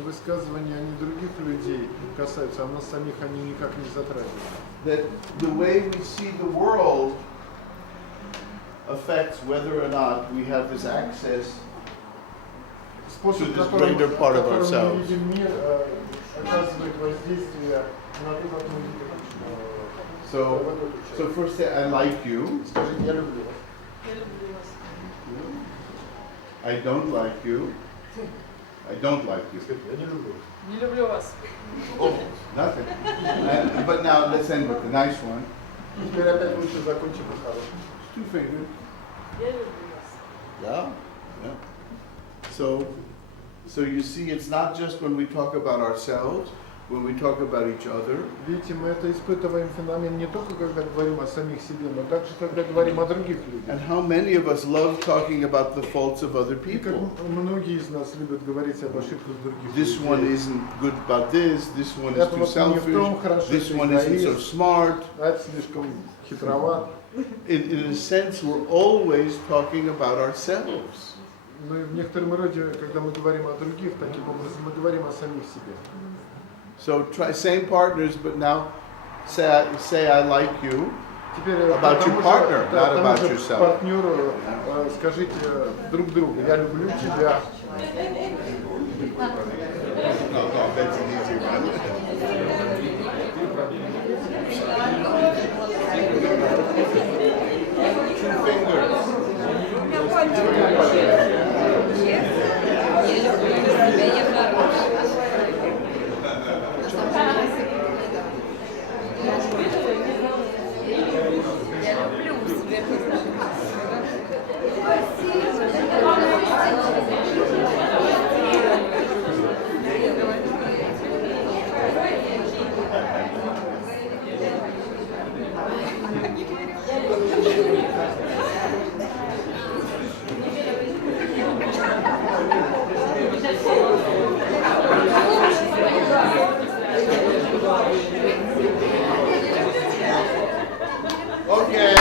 высказывания, они других людей касаются, а нас самих они никак не затрагивают. That the way we see the world affects whether or not we have this access способ, to this которым greater part of мы ourselves. видим мир, оказывает воздействие на то, как мы видим So first say, I like you. Скажите, я люблю вас. Я люблю вас. I don't like you. I don't like you. Я не люблю вас. Не люблю вас. Oh, nothing. But now let's end with the nice one. Теперь опять лучше закончим с хорошим. 2 fingers. Я люблю вас. Yeah. Yeah. So you see, it's not just when we talk about ourselves, when we talk about each other. Видите, мы это испытываем феномен не только когда говорим о самих себе, но также когда говорим о других людях. And how many of us love talking about the faults of other И как people? многие из нас любят говорить об ошибках других This людей. one isn't good about this one is Это too вот не в том selfish, хорошо, this это one isn't so эгоист, smart. а это слишком хитроват. In a sense, we're always talking about ourselves. Но в некотором роде, когда мы говорим о других, таким образом мы говорим о самих себе. So try same partners, but now say I like you. Теперь About your partner, not тому about же yourself. партнеру скажите друг другу: я люблю тебя. No, that's an easy one. Two fingers. Okay.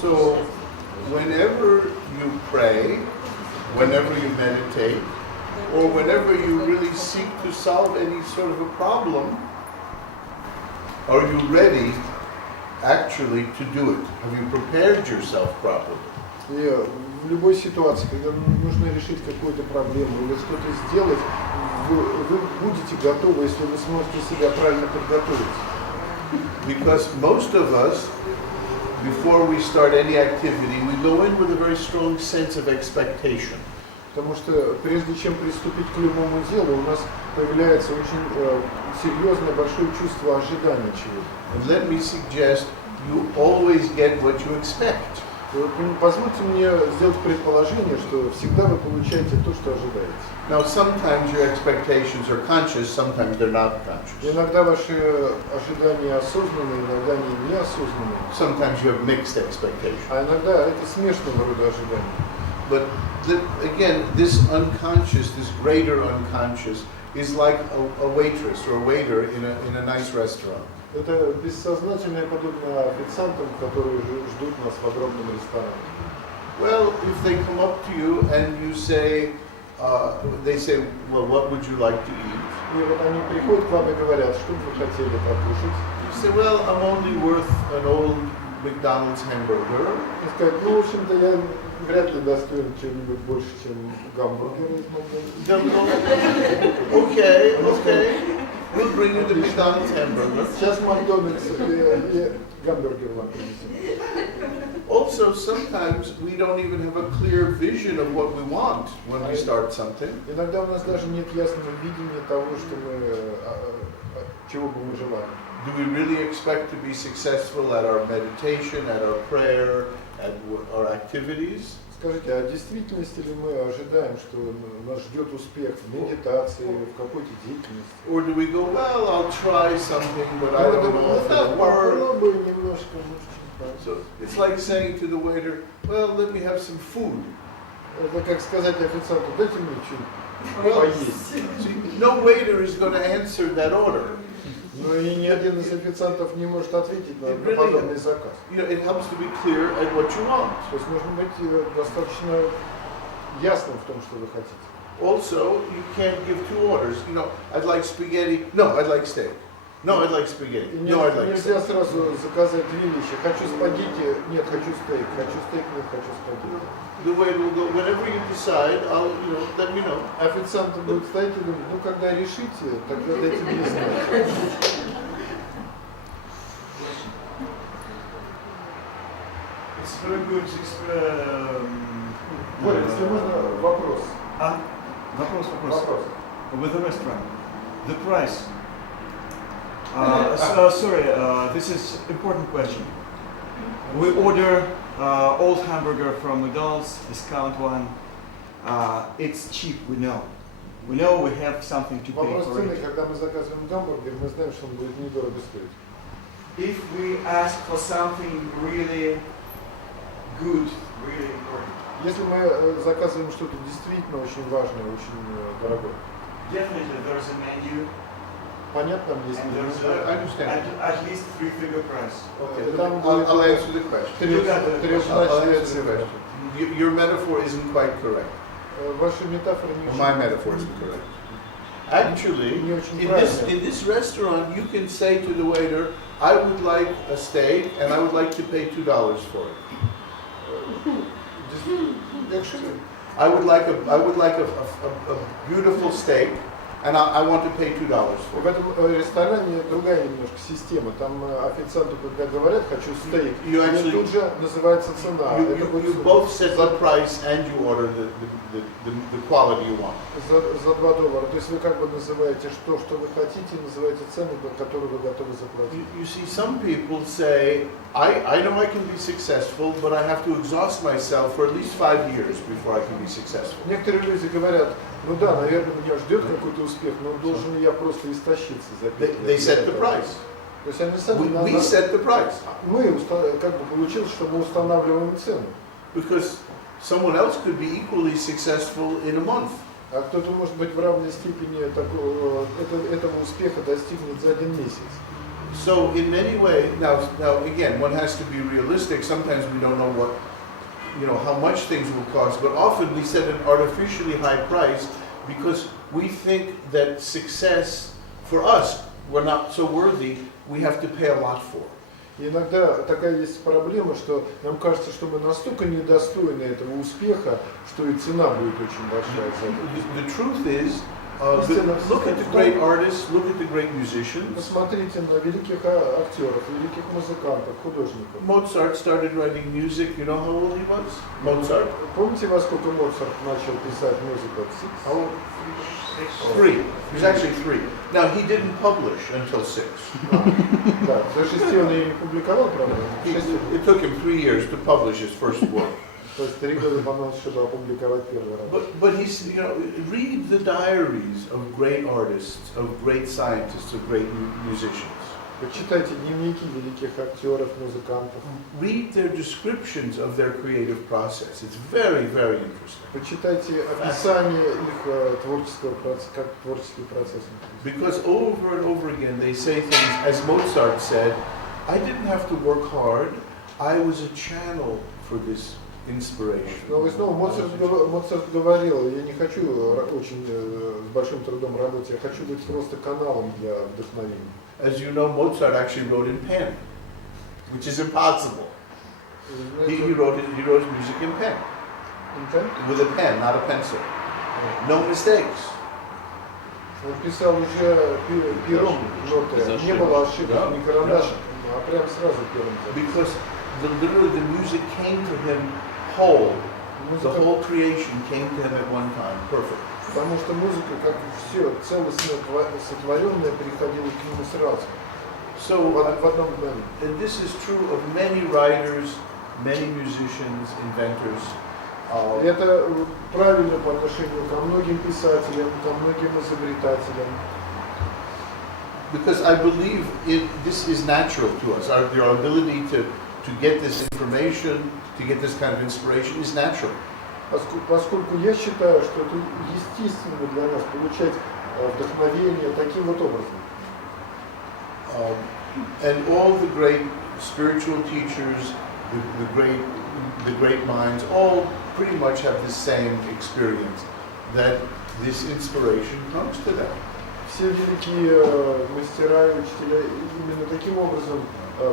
So, whenever you pray, whenever you meditate, or whenever you really seek to solve any sort of a problem, are you ready actually to do it? Have you prepared yourself properly? И в любой ситуации, когда нужно решить какую-то проблему или что-то сделать, вы будете готовы, если вы сможете себя правильно подготовить. Because most of us, before we start any activity, we go in with a very strong sense of expectation. Потому что прежде чем приступить к любому делу, у нас появляется очень серьезное, большое чувство ожидания чего-то. And let me suggest you always get what you expect. Позвольте мне сделать предположение, что всегда вы получаете то, что ожидаете. Now, sometimes your expectations are conscious, sometimes they're not conscious. Иногда ваши ожидания осознанные, иногда они неосознанные. Sometimes you have mixed expectations. А иногда это смешанного рода ожидания. But again, this unconscious, this greater unconscious, is like a waitress or a waiter in a nice restaurant. Это бессознательное подобно официантам, которые ждут нас в огромном ресторане. Well, if they come up to you and you say, they say, well, what would you like to eat? И вот они приходят к вам и говорят, что бы вы хотели покушать. You say, well, I'm only worth an old McDonald's hamburger. И сказать, ну, в общем-то, я вряд ли достоин чего-нибудь больше, чем гамбургера из Макдональдса. Okay. We'll bring you the McDonald's hamburger. Сейчас Макдональдс и гамбургер вам принесет. Also, sometimes we don't even have a clear vision of what we want when we start something. Иногда у нас даже нет ясного видения того, что мы, чего бы мы желали. Do we really expect to be successful at our meditation, at our prayer, at our activities? Скажите, а в действительности ли мы ожидаем, что нас ждет успех в медитации, в какой-то деятельности? Or do we go, well, I'll try something, but I don't know if it'll work. Попробуй немножко, So it's like saying to the waiter, well, let me have some food. Это как сказать официанту, дайте мне что-нибудь Well, поесть. see, no waiter is going to answer that order. Ну и ни один из официантов не может ответить на подобный заказ. You know, it helps to be clear at what you want. То есть нужно быть достаточно ясным в том, что вы хотите. Also, you can't give two orders. You know, I'd like spaghetti. No, I'd like steak. No, I'd like spaghetti. No, I'd like Нельзя steak. сразу заказать две вещи. Хочу спагетти, нет, хочу стейк. Хочу стейк, нет, хочу спагетти. The waiter will go, whenever you decide, I'll, you know, let me know. Официант будет стоять и говорить, ну когда решите, тогда дайте мне знать. It's very good. Боря, если можно, вопрос. Вопрос. Вопрос. With the restaurant, the price. Sorry, this is important question. We order old hamburger from McDonald's, discount one. It's cheap, we know. We know we have something to pay Вопрос for цены, it. когда мы заказываем гамбургер, мы знаем, что он будет недорого стоить. If we ask for something really good, really important, Если мы заказываем что-то действительно очень важное, очень дорогое, definitely there's a menu понятно, там есть and there's I understand. at least 3-figure price. Okay, Там I'll answer the question. трехзначная цифра. Your metaphor isn't quite correct. Ваша метафора не My очень... metaphor isn't correct. Actually, Не очень in this restaurant, you can say to the waiter, I would like a steak and I would like to pay $2 for it. Actually, I would like a beautiful steak and I want to pay $2 for в it. этом ресторане другая немножко система. Там официанту, когда говорят, хочу стейк, You actually- тут же называется цена. Это будет You both set the price and you order the quality you want. за $2. То есть вы как бы называете то, что вы хотите, называете цену, которую вы готовы заплатить. You see, some people say, I know I can be successful, but I have to exhaust myself for at least 5 years before I can be successful. Некоторые люди говорят, ну да, наверное, меня ждет какой-то успех, но должен ли я просто истощиться за 5 лет? They set the price. То есть они сами... We set the price. Мы как бы получилось, что мы устанавливаем цену. Because someone else could be equally successful in a month. А кто-то, может быть, в равной степени этого успеха достигнет за 1 месяц. So in many ways, now again, one has to be realistic. Sometimes we don't know how much things will cost, but often we set an artificially high price because we think that success for us, we're not so worthy, we have to pay a lot for. И иногда такая есть проблема, что нам кажется, что мы настолько недостойны этого успеха, что и цена будет очень большая за это. The truth is, look at the great artists, look at the great musicians. Посмотрите на великих актеров, великих музыкантов, художников. Mozart started writing music. You know how old he was? Mozart? Помните, во сколько Моцарт начал писать музыку? How old? 3. He was actually 3. Now he didn't publish until 6. Да, до 6 он и не публиковал, правда? It took him 3 years to publish his first work. То есть 3 года понадобилось, чтобы опубликовать первый раз. But he's, read the diaries of great artists, of great scientists, of great musicians. Почитайте дневники великих актеров, музыкантов. Read their descriptions of their creative process. It's very, very interesting. Почитайте описание их творческого процесса, как творческий процесс. Because over and over again they say things, as Mozart said, I didn't have to work hard, I was a channel for this inspiration. Но вы снова, Моцарт говорил, я не хочу очень с большим трудом работать, я хочу быть просто каналом для вдохновения. As you know, Mozart actually wrote in pen, which is impossible. He wrote his music in pen. With a pen, not a pencil. No mistakes. Он писал уже пером ноты, не было ошибок, ни карандашем, а прям сразу пером. Because literally the music came to him whole. The whole creation came to him at one time, perfect. Потому что музыка, как все целостно сотворенное, приходила к нему сразу. So, в одном мгновении. And this is true of many writers, many musicians, inventors. Это правильно по отношению ко многим писателям, ко многим изобретателям. Because I believe this is natural to us. Our ability to get this information, to get this kind of inspiration is natural. Поскольку я считаю, что это естественно для нас получать вдохновение таким вот образом. And all the great spiritual teachers, the great minds, all pretty much have the same experience, that this inspiration comes to them. Все великие мастера и учителя именно таким образом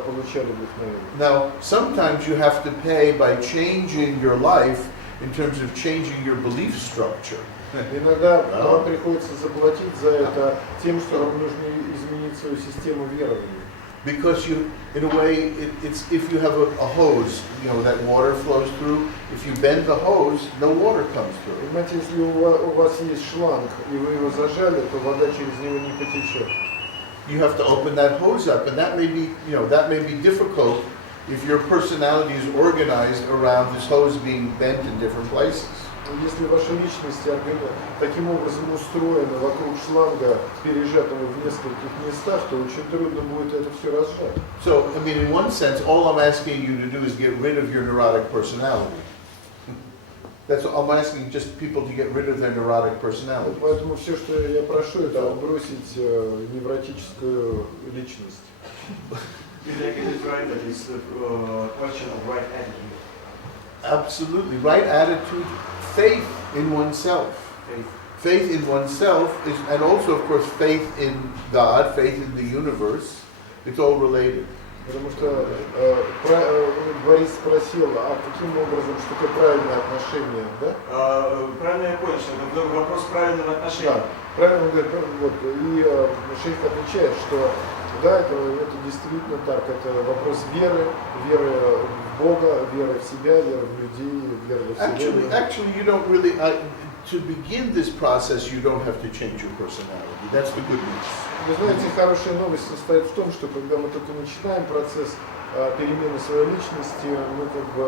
получали вдохновение. Now, sometimes you have to pay by changing your life in terms of changing your belief structure. Иногда вам приходится заплатить за это тем, что вам нужно изменить свою систему верования. Because you, in a way, it's if you have a hose, you know, that water flows through. If you bend the hose, no water comes through. Понимаете, если у вас есть шланг и вы его зажали, то вода через него не потечет. You have to open that hose up, and that may be, you know, that may be difficult if your personality is organized around this hose being bent in different places. Если ваша личность таким образом устроена вокруг шланга, пережатого в нескольких местах, то очень трудно будет это все разжать. So, I mean, in one sense, all I'm asking you to do is get rid of your neurotic personality. That's all I'm asking, just people to get rid of their neurotic personality. Поэтому все, что я прошу, это отбросить невротическую личность. You think it is right that it's a question of right attitude? Absolutely. Right attitude, faith in oneself. Faith in oneself is, and also, of course, faith in God, faith in the universe. It's all related. Потому что Борис спросил, а каким образом, что такое правильное отношение, да? Правильно я понял, что это вопрос правильного отношения. Да, правильно он говорит, вот, и шейх отвечает, что да, это действительно так, это вопрос веры в Бога, веры в себя, веры в людей, веры во Вселенную. Actually, you don't really, to begin this process, you don't have to change your personality. That's the good news. Вы знаете, хорошая новость состоит в том, что когда мы только начинаем процесс перемены своей личности, мы как бы,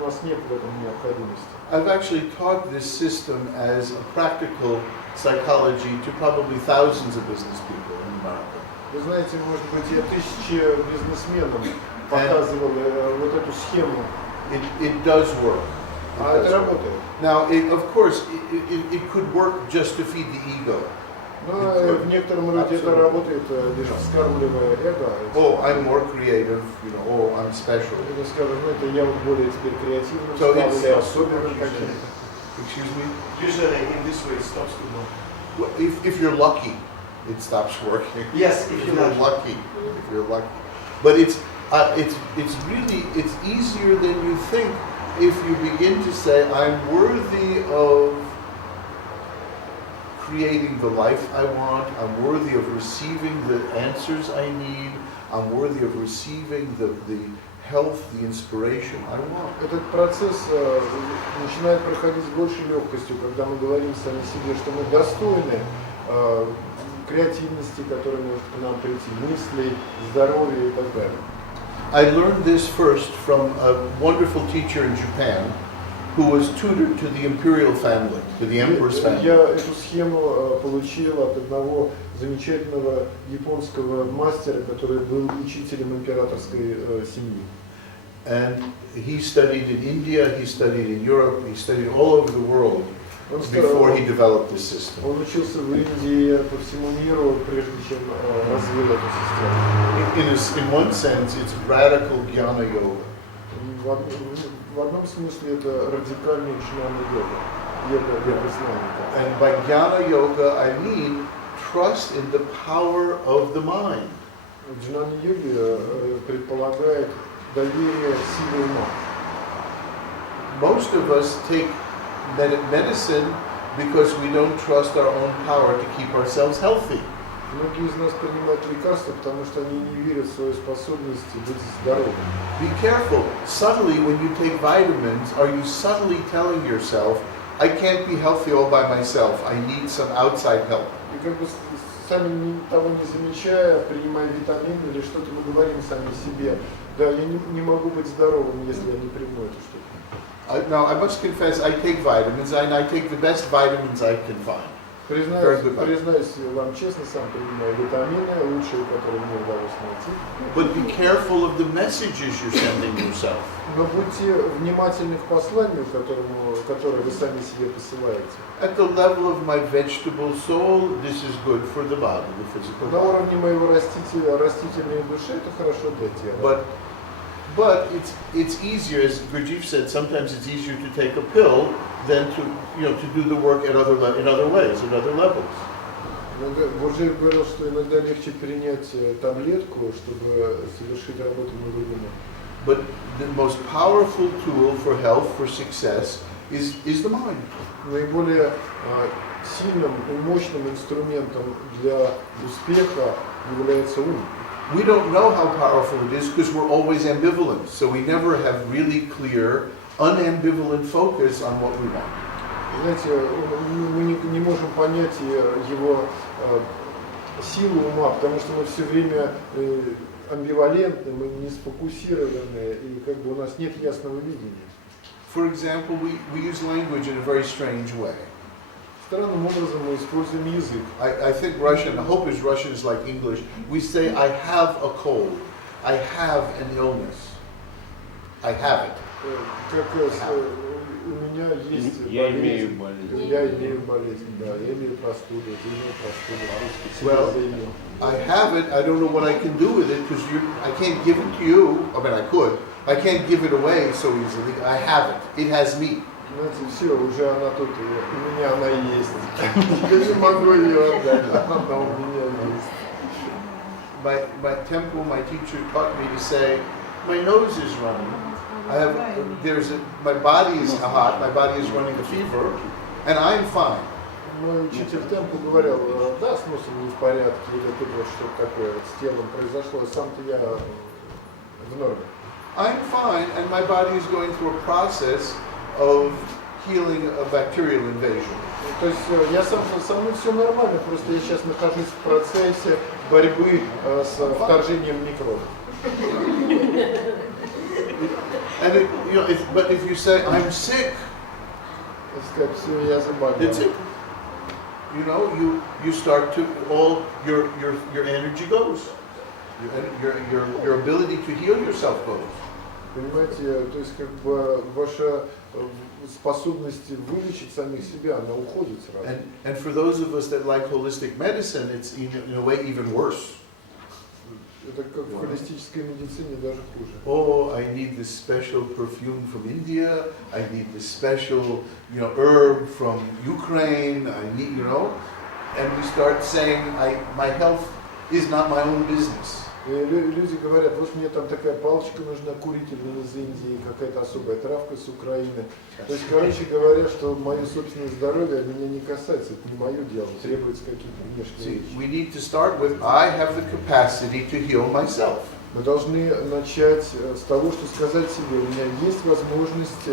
у нас нет в этом необходимости. I've actually taught this system as a practical psychology to probably thousands of business people in America. Вы знаете, может быть, я тысячи бизнесменам показывал вот эту схему. It does work. А это работает. Now, of course, it could work just to feed the ego. Но в некотором роде это работает, лишь вскармливая эго. Oh, I'm more creative, you know, oh, I'm special. Это, скажем, это я вот более теперь креативным стал, или особенным каким-то. Excuse me? Usually in this way it stops to know. Well, if you're lucky, it stops working. Yes, if you're lucky. If you're lucky. But it's really, it's easier than you think if you begin to say, I'm worthy of creating the life I want, I'm worthy of receiving the answers I need, I'm worthy of receiving the health, the inspiration I want. Этот процесс начинает проходить с большей легкостью, когда мы говорим сами себе, что мы достойны креативности, которая может к нам прийти, мыслей, здоровья и так далее. I learned this first from a wonderful teacher in Japan who was tutored to the imperial family, to the emperor's family. Я эту схему получил от одного замечательного японского мастера, который был учителем императорской семьи. And he studied in India, he studied in Europe, he studied all over the world before he developed this system. Он учился в Индии, по всему миру, прежде чем развил эту систему. In one sense, it's radical jnana yoga. В одном смысле это радикальный джнана-йога, знания. And by jnana yoga, I mean trust in the power of the mind. Джнана-йога предполагает доверие силе ума. Most of us take medicine because we don't trust our own power to keep ourselves healthy. Многие из нас принимают лекарства, потому что они не верят в свою способность быть здоровым. Be careful. Subtly, when you take vitamins, are you subtly telling yourself, I can't be healthy all by myself, I need some outside help? И как бы сами того не замечая, принимая витамины или что-то, мы говорим сами себе, да, я не могу быть здоровым, если я не приму эту штуку. Now, I must confess, I take vitamins, and I take the best vitamins I can find. Признаюсь вам честно, сам принимаю витамины, лучшие, которые мне удалось найти. But be careful of the messages you're sending yourself. Но будьте внимательны к посланию, которое вы сами себе посылаете. At the level of my vegetable soul, this is good for the body, the physical На body. уровне моего растительной души это хорошо для тела. But it's easier, as Gurdjieff said, sometimes it's easier to take a pill than to do the work in other ways, in other levels. Гurdjieff говорил, что иногда легче принять таблетку, чтобы совершить работу на другом. But the most powerful tool for health, for success, is the mind. Наиболее сильным и мощным инструментом для успеха является ум. We don't know how powerful it is because we're always ambivalent. So we never have really clear, unambivalent focus on what we want. Знаете, мы не можем понять его силу ума, потому что мы все время амбивалентны, мы не сфокусированы, и как бы у нас нет ясного видения. For example, we use language in a very strange way. Странным образом мы используем язык. I think Russian, I hope his Russian is like English. We say, I have a cold. I have an illness. I have it. Как у меня есть Я болезнь. имею болезнь. Я имею болезнь, да. Я имею простуду, ты имеешь простуду. Well, I have it. I don't know what I can do with it because I can't give it to you. I mean, I could. I can't give it away so easily. I have it. It has me. Знаете, все, уже она тут, у меня она есть. Я не могу ее отдать, она у меня есть. My temple, my teacher taught me to say, my nose is running. My body is hot, my body is running a fever, and I'm fine. Мой учитель темпу говорил, да, с носом не в порядке, или тут вот что-то такое вот с телом произошло, сам-то я в норме. I'm fine, and my body is going through a process of healing a bacterial invasion. То есть со мной все нормально, просто я сейчас нахожусь в процессе борьбы с вторжением микробов. But if you say I'm sick, it's it. You start to all your energy goes, your ability to heal yourself goes. Понимаете, то есть как бы ваша способность вылечить самих себя, она уходит сразу. And for those of us that like holistic medicine, it's in a way even worse. Это как в холистической медицине даже хуже. Oh, I need this special perfume from India. I need this special, herb from Ukraine. I need, and we start saying, my health is not my own business. Люди говорят, вот мне там такая палочка нужна, курительная из Индии, какая-то особая травка с Украины. То есть, короче говоря, что мое собственное здоровье меня не касается, это не мое дело, требуется какие-то внешние вещи. We need to start with, I have the capacity to heal myself. Мы должны начать с того, что сказать себе, у меня есть возможность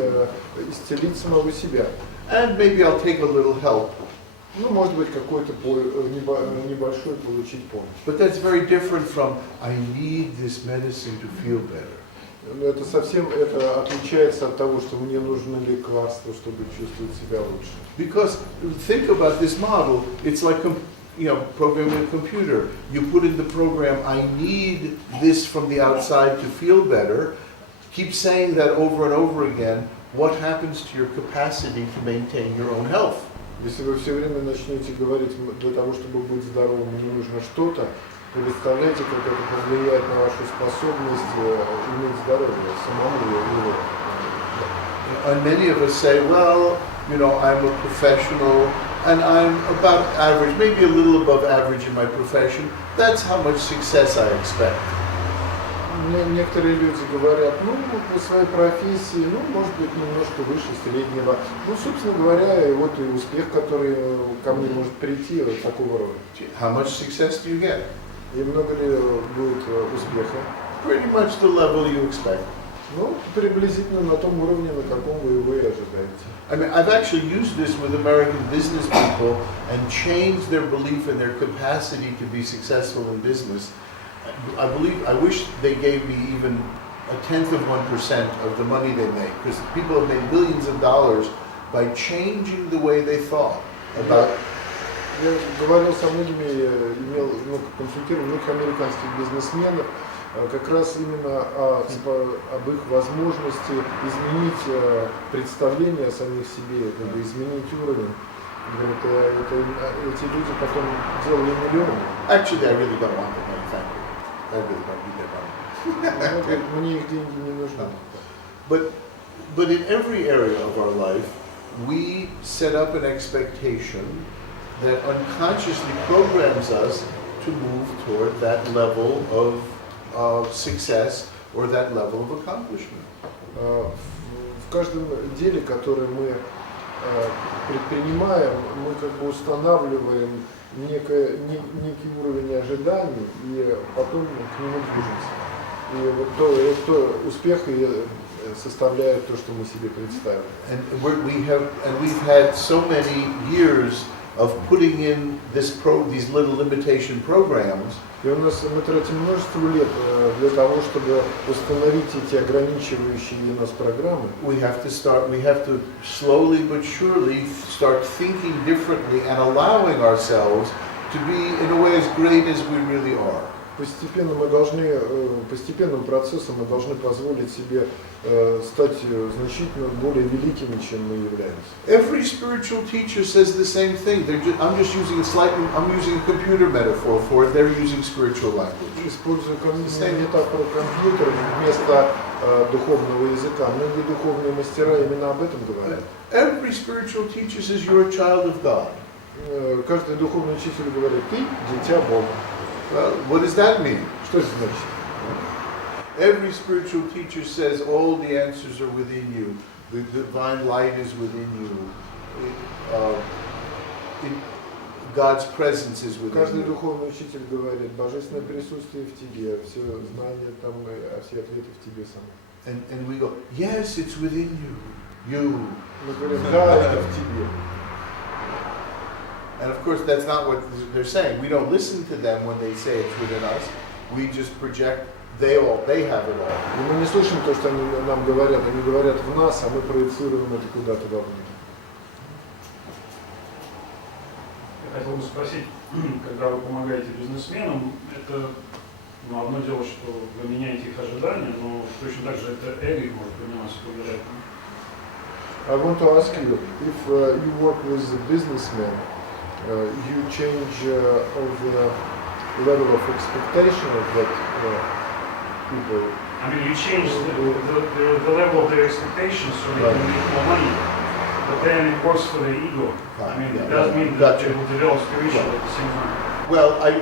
исцелить самого себя. And maybe I'll take a little help. Ну, может быть, какой-то небольшой получить помощь. But that's very different from, I need this medicine to feel better. Это совсем отличается от того, что мне нужно лекарство, чтобы чувствовать себя лучше. Because think about this model, it's like programming a computer. You put in the program, I need this from the outside to feel better. Keep saying that over and over again. What happens to your capacity to maintain your own health? Если вы все время начнете говорить, для того, чтобы быть здоровым, мне нужно что-то, вы представляете, как это повлияет на вашу способность иметь здоровье, самому его. And many of us say, well, I'm a professional and I'm about average, maybe a little above average in my profession. That's how much success I expect. Некоторые люди говорят, по своей профессии, может быть, немножко выше среднего. Собственно говоря, вот и успех, который ко мне может прийти, вот такого рода. How much success do you get? И много ли будет успеха? Pretty much the level you expect. Приблизительно на том уровне, на каком вы его и ожидаете. I mean, I've actually used this with American business people and changed their belief in their capacity to be successful in business. I wish they gave me even 1/10 of 1% of the money they make, because people have made millions of dollars by changing the way they thought about. Я говорил со многими, консультировал многих американских бизнесменов, как раз именно об их возможности изменить представление о самих себе, как бы изменить уровень. Говорят, эти люди потом делали миллионы. Actually, I really don't want them. Thank you. I really don't need their money. Говорит, мне их деньги не нужны. But in every area of our life, we set up an expectation that unconsciously programs us to move toward that level of success or that level of accomplishment. В каждом деле, которое мы предпринимаем, мы как бы устанавливаем некий уровень ожиданий и потом к нему движемся. И вот то успех и составляет то, что мы себе представили. And we've had so many years of putting in these little limitation programs. И мы тратим множество лет для того, чтобы установить эти ограничивающие нас программы. We have to slowly but surely start thinking differently and allowing ourselves to be in a way as great as we really are. Постепенным процессом мы должны позволить себе стать значительно более великими, чем мы являемся. Every spiritual teacher says the same thing. I'm using a computer metaphor for it. They're using spiritual language. Используя метафору компьютера вместо духовного языка, многие духовные мастера именно об этом говорят. Every spiritual teacher says you're a child of God. Каждый духовный учитель говорит, ты дитя Бога. Well, what does that mean? Что это значит? Every spiritual teacher says all the answers are within you. The divine light is within you. God's presence is within Каждый you. духовный учитель говорит, божественное присутствие в тебе, все знания там, все ответы в тебе самом. And we go, yes, it's within you. Мы говорим, да, это в тебе. And of course, that's not what they're saying. We don't listen to them when they say it's within us. We just project. They have it all. И мы не слышим то, что они нам говорят. Они говорят в нас, а мы проецируем это куда-то вовне. Я хотел бы спросить, когда вы помогаете бизнесменам, это одно дело, что вы меняете их ожидания, но точно так же это эго их может приниматься вероятно. I want to ask you, if you work with a businessman, you change of the level of expectation of that people. I mean, you change the level of their expectations so they can make more money, but then it works for their ego. I mean, it doesn't mean that they will develop spiritually at the same time. Well, I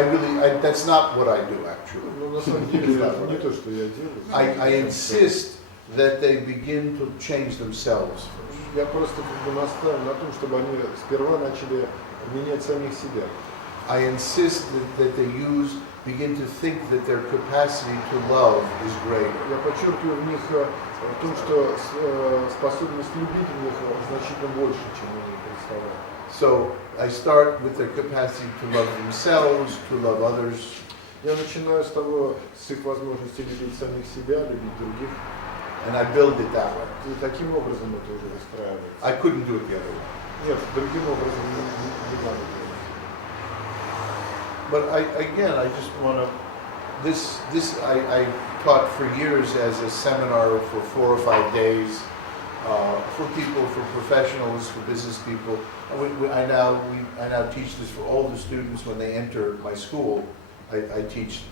really, that's not what I do actually. На самом деле, это не то, что я делаю. I insist that they begin to change themselves. Я просто настаиваю на том, чтобы они сперва начали менять самих себя. I insist that they begin to think that their capacity to love is greater. Я подчеркиваю в них том, что способность любить в них значительно больше, чем они представляют. So I start with their capacity to love themselves, to love others. Я начинаю с их возможности любить самих себя, любить других. And I build it that way. И таким образом это уже выстраивается. I couldn't do it the other way. Нет, другим образом не надо делать. But I just want to, I taught for years as a seminar for 4 or 5 days for people, for professionals, for business people. I now teach this for all the students when they enter my school. I teach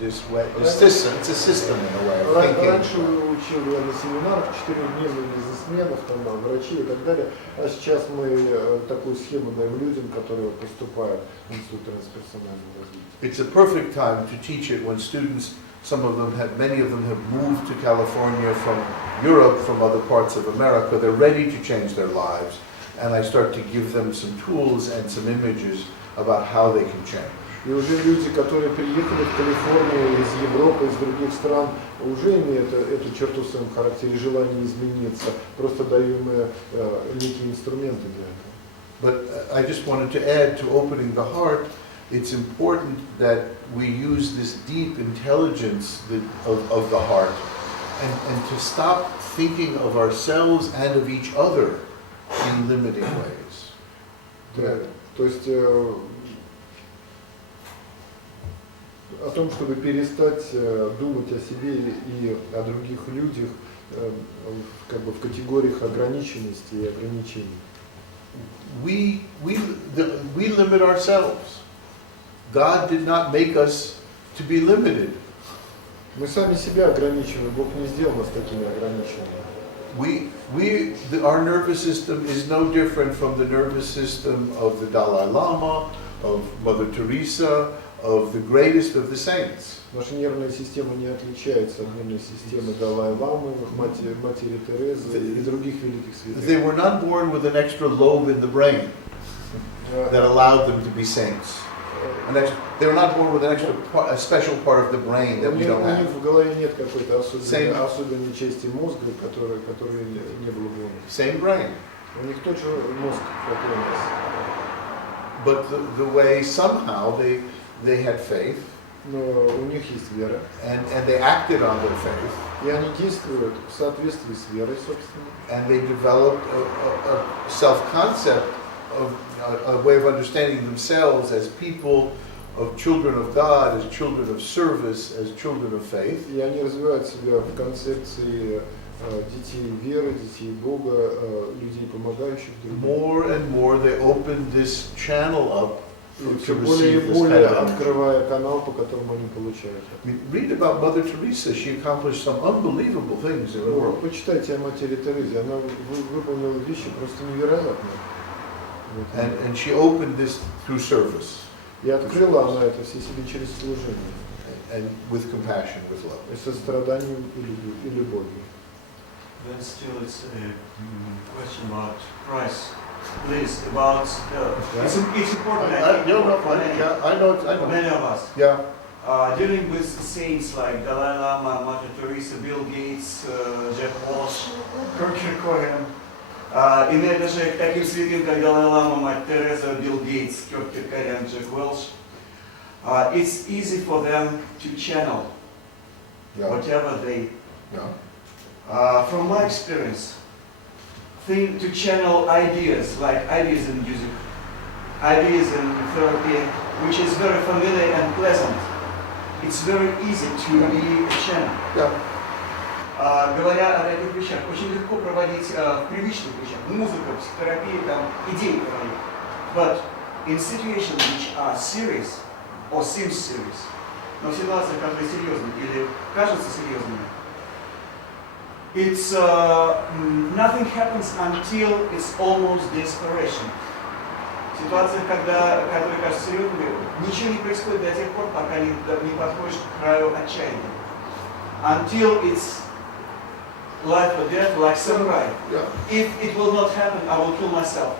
this way. It's a system in a way of thinking. Раньше учил я на семинарах 4-дневных бизнесменов, врачей и так далее, а сейчас мы такую схему даем людям, которые поступают в институт трансперсонального развития. It's a perfect time to teach it when students, many of them have moved to California from Europe, from other parts of America. They're ready to change their lives, and I start to give them some tools and some images about how they can change. И уже люди, которые приехали в Калифорнию из Европы, из других стран, уже имеют эту черту в своем характере, желание измениться. Просто даем некие инструменты для этого. But I just wanted to add to opening the heart, it's important that we use this deep intelligence of the heart and to stop thinking of ourselves and of each other in limiting ways. То есть о том, чтобы перестать думать о себе и о других людях как бы в категориях ограниченности и ограничений. We limit ourselves. God did not make us to be limited. Мы сами себя ограничиваем, Бог не сделал нас такими ограниченными. Our nervous system is no different from the nervous system of the Dalai Lama, of Mother Teresa, of the greatest of the saints. Наша нервная система не отличается от нервной системы Далай-ламы, матери Терезы и других великих святых. They were not born with an extra lobe in the brain that allowed them to be saints. They were not born with a special part of the brain that we don't have. У них в голове нет какой-то особенной части мозга, которой не было бы у них. Same brain. У них тот же мозг, как и у нас. But the way somehow they had faith. Но у них есть вера. And they acted on their faith. И они действуют в соответствии с верой, собственно. And they developed a self-concept of a way of understanding themselves as people, of children of God, as children of service, as children of faith. И они развивают себя в концепции детей веры, детей Бога, людей, помогающих другим. More and more they opened this channel up. Все более и более открывая канал, по которому они получают. Read about Mother Teresa. She accomplished some unbelievable things in the world. Почитайте о матери Терезе. Она выполнила вещи просто невероятные. And she opened this through service. И открыла она это все себе через служение. And with compassion, with love. И состраданием и любовью. Then still it's a question about price. Please, about it's important. I think for many of us. Yeah. Dealing with saints like Dalai Lama, Mother Teresa, Bill Gates, Jeff Walsh, Kierkegaard, имея даже к таким святым, как Далай Лама, Мать Тереза, Билл Гейтс, Кierkegaard, Jeff Welsh, it's easy for them to channel whatever they. From my experience. To channel ideas, like ideas in music, ideas in therapy, which is very familiar and pleasant. It's very easy to be a channel. Говоря о таких вещах, очень легко проводить в привычных вещах, музыка, психотерапия, там, идеи проводить. But in situations which are serious, or seem serious, но в ситуациях, которые серьезны или кажутся серьезными, it's nothing happens until it's almost desperation. Ситуация, которая кажется серьезной, ничего не происходит до тех пор, пока не подходишь к краю отчаяния. Until it's life or death, like samurai. If it will not happen, I will kill myself.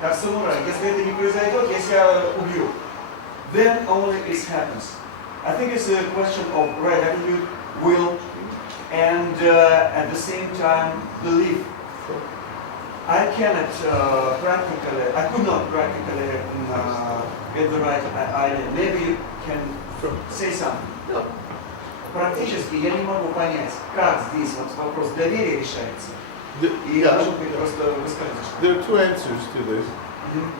Как самурай. Если это не произойдет, я себя убью. Then only it happens. I think it's a question of right attitude, will, and at the same time belief. I cannot practically, I could not practically get the right idea. Maybe you can say something. No. Практически я не могу понять, как здесь вот вопрос доверия решается. И может быть просто высказывать. There are two answers to this.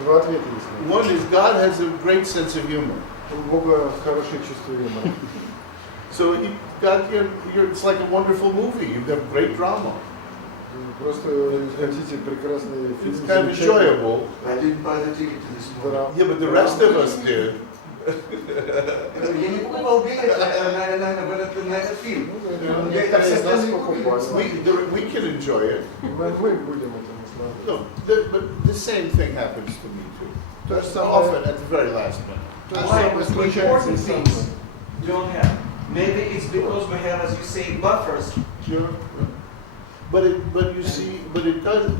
Два ответа есть. One is God has a great sense of humor. У Бога хорошее чувство юмора. So it's like a wonderful movie. You've got great drama. Просто хотите прекрасный фильм. It's kind of enjoyable. I didn't buy the ticket to this movie. Yeah, but the rest of us did. Я не покупал билет на этот фильм. We can enjoy it. Мы будем это смотреть. No, but the same thing happens to me too. So often at the very last minute. Why? Important things don't happen. Maybe it's because we have, as you say, buffers. Sure. But it does.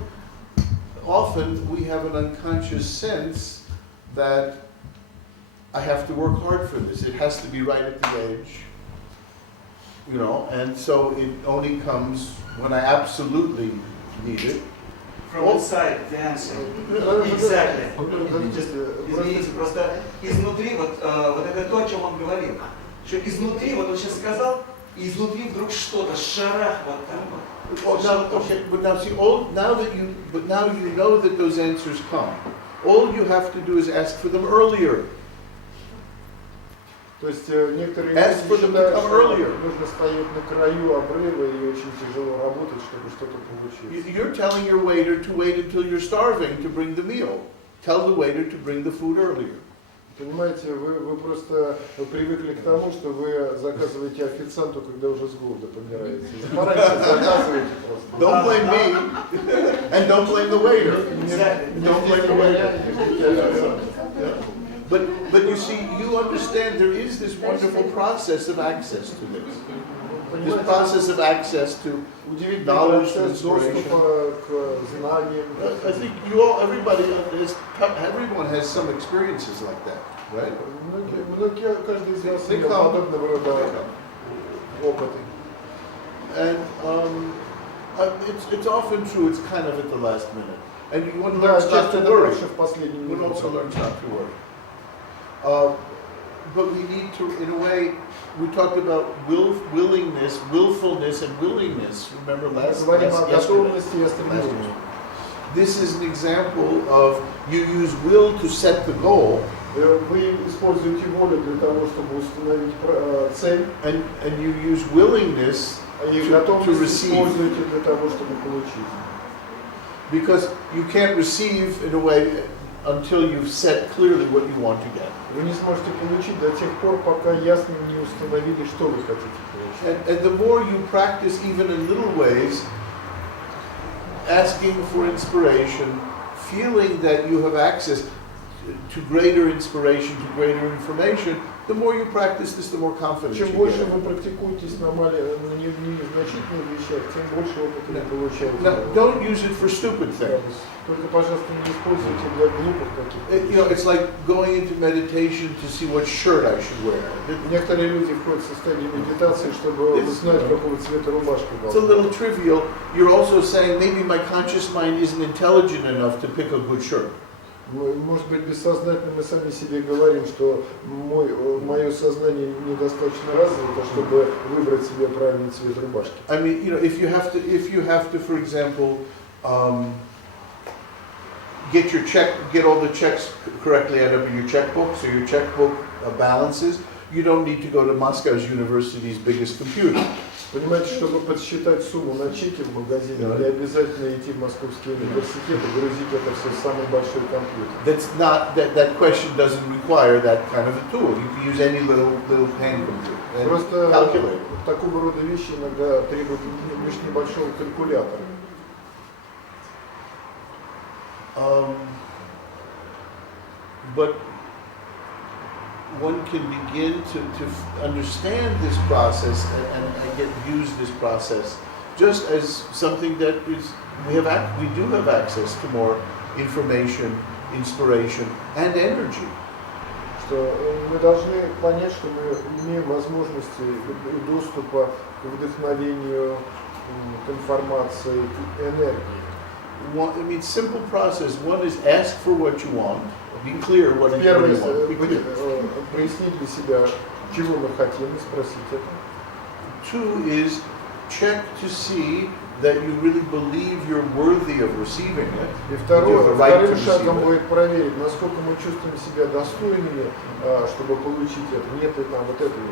Often we have an unconscious sense that I have to work hard for this. It has to be right at the edge, and so it only comes when I absolutely need it. From inside, the answer. Exactly. Извините, просто изнутри, вот это то, о чем он говорил. Что изнутри, вот он сейчас сказал, и изнутри вдруг что-то, шарах вот там вот. Now that you know that those answers come. all you have to do is ask for them earlier. То есть некоторые Ask for люди them to считают, come что earlier. нужно стоять на краю обрыва и очень тяжело работать, чтобы что-то получилось. You're telling your waiter to wait until you're starving to bring the meal. Tell the waiter to bring the food earlier. Понимаете, вы просто привыкли к тому, что вы заказываете официанту, когда уже с голода помираете. Пораньше заказываете просто. Don't blame me, and don't blame the waiter. Don't blame the waiter. But you see, you understand there is this wonderful process of access to this. This process of access to knowledge, to inspiration. I think everyone has some experiences like that, right? Каждый из нас имел подобного рода опыты. And it's often true, it's kind of at the last minute. And one Да, learns not часто to это worry. лучше в последнюю One минуту. also learns not to worry. But we need to, in a way, we talked about willingness, willfulness, and willingness. Remember Говорим о готовности и стремлении. This is an example of you use will to set the goal. Вы используете волю для того, чтобы установить цель, and you use willingness и to готовность receive. используете для того, чтобы получить. Because you can't receive, in a way, until you've said clearly what you want to get. Вы не сможете получить до тех пор, пока ясно не установили, что вы хотите получить. And the more you practice, even in little ways, asking for inspiration, feeling that you have access to greater inspiration, to greater information, the more you practice this, the more confidence you Чем get. больше вы практикуетесь на незначительных вещах, тем больше опыта вы получаете. Now, don't use it for stupid things. Только, пожалуйста, не используйте для глупых каких-то. You know, it's like going into meditation to see what shirt I should wear. Некоторые люди входят в состояние медитации, чтобы узнать, какого цвета рубашка It's a должна. little trivial. You're also saying maybe my conscious mind isn't intelligent enough to pick a good shirt. Может быть, бессознательно мы сами себе говорим, что мое сознание недостаточно развито, чтобы выбрать себе правильный цвет рубашки. I mean, you know, if you have to, for example, get all the checks correctly out of your checkbook, so your checkbook balances, you don't need to go to Moscow's university's biggest computer. Понимаете, чтобы подсчитать сумму на чеке в магазине, не обязательно идти в Московский университет и грузить это все в самый большой компьютер. That question doesn't require that kind of a tool. You can use any little hand computer. Просто Calculator. такого рода вещи иногда требуют лишь небольшого калькулятора. But one can begin to understand this process and use this process just as something that is we do have access to more information, inspiration, and energy. Что мы должны понять, что мы имеем возможности и доступа к вдохновению, к информации, к энергии. I mean, simple process. One is ask for what you want. Be clear what you Первое, want. прояснить для себя, чего мы хотим, и спросить это. Two is check to see that you really believe you're worthy of receiving it. И вторым right шагом будет проверить, насколько мы чувствуем себя достойными, чтобы получить это. Нет ли там вот этого.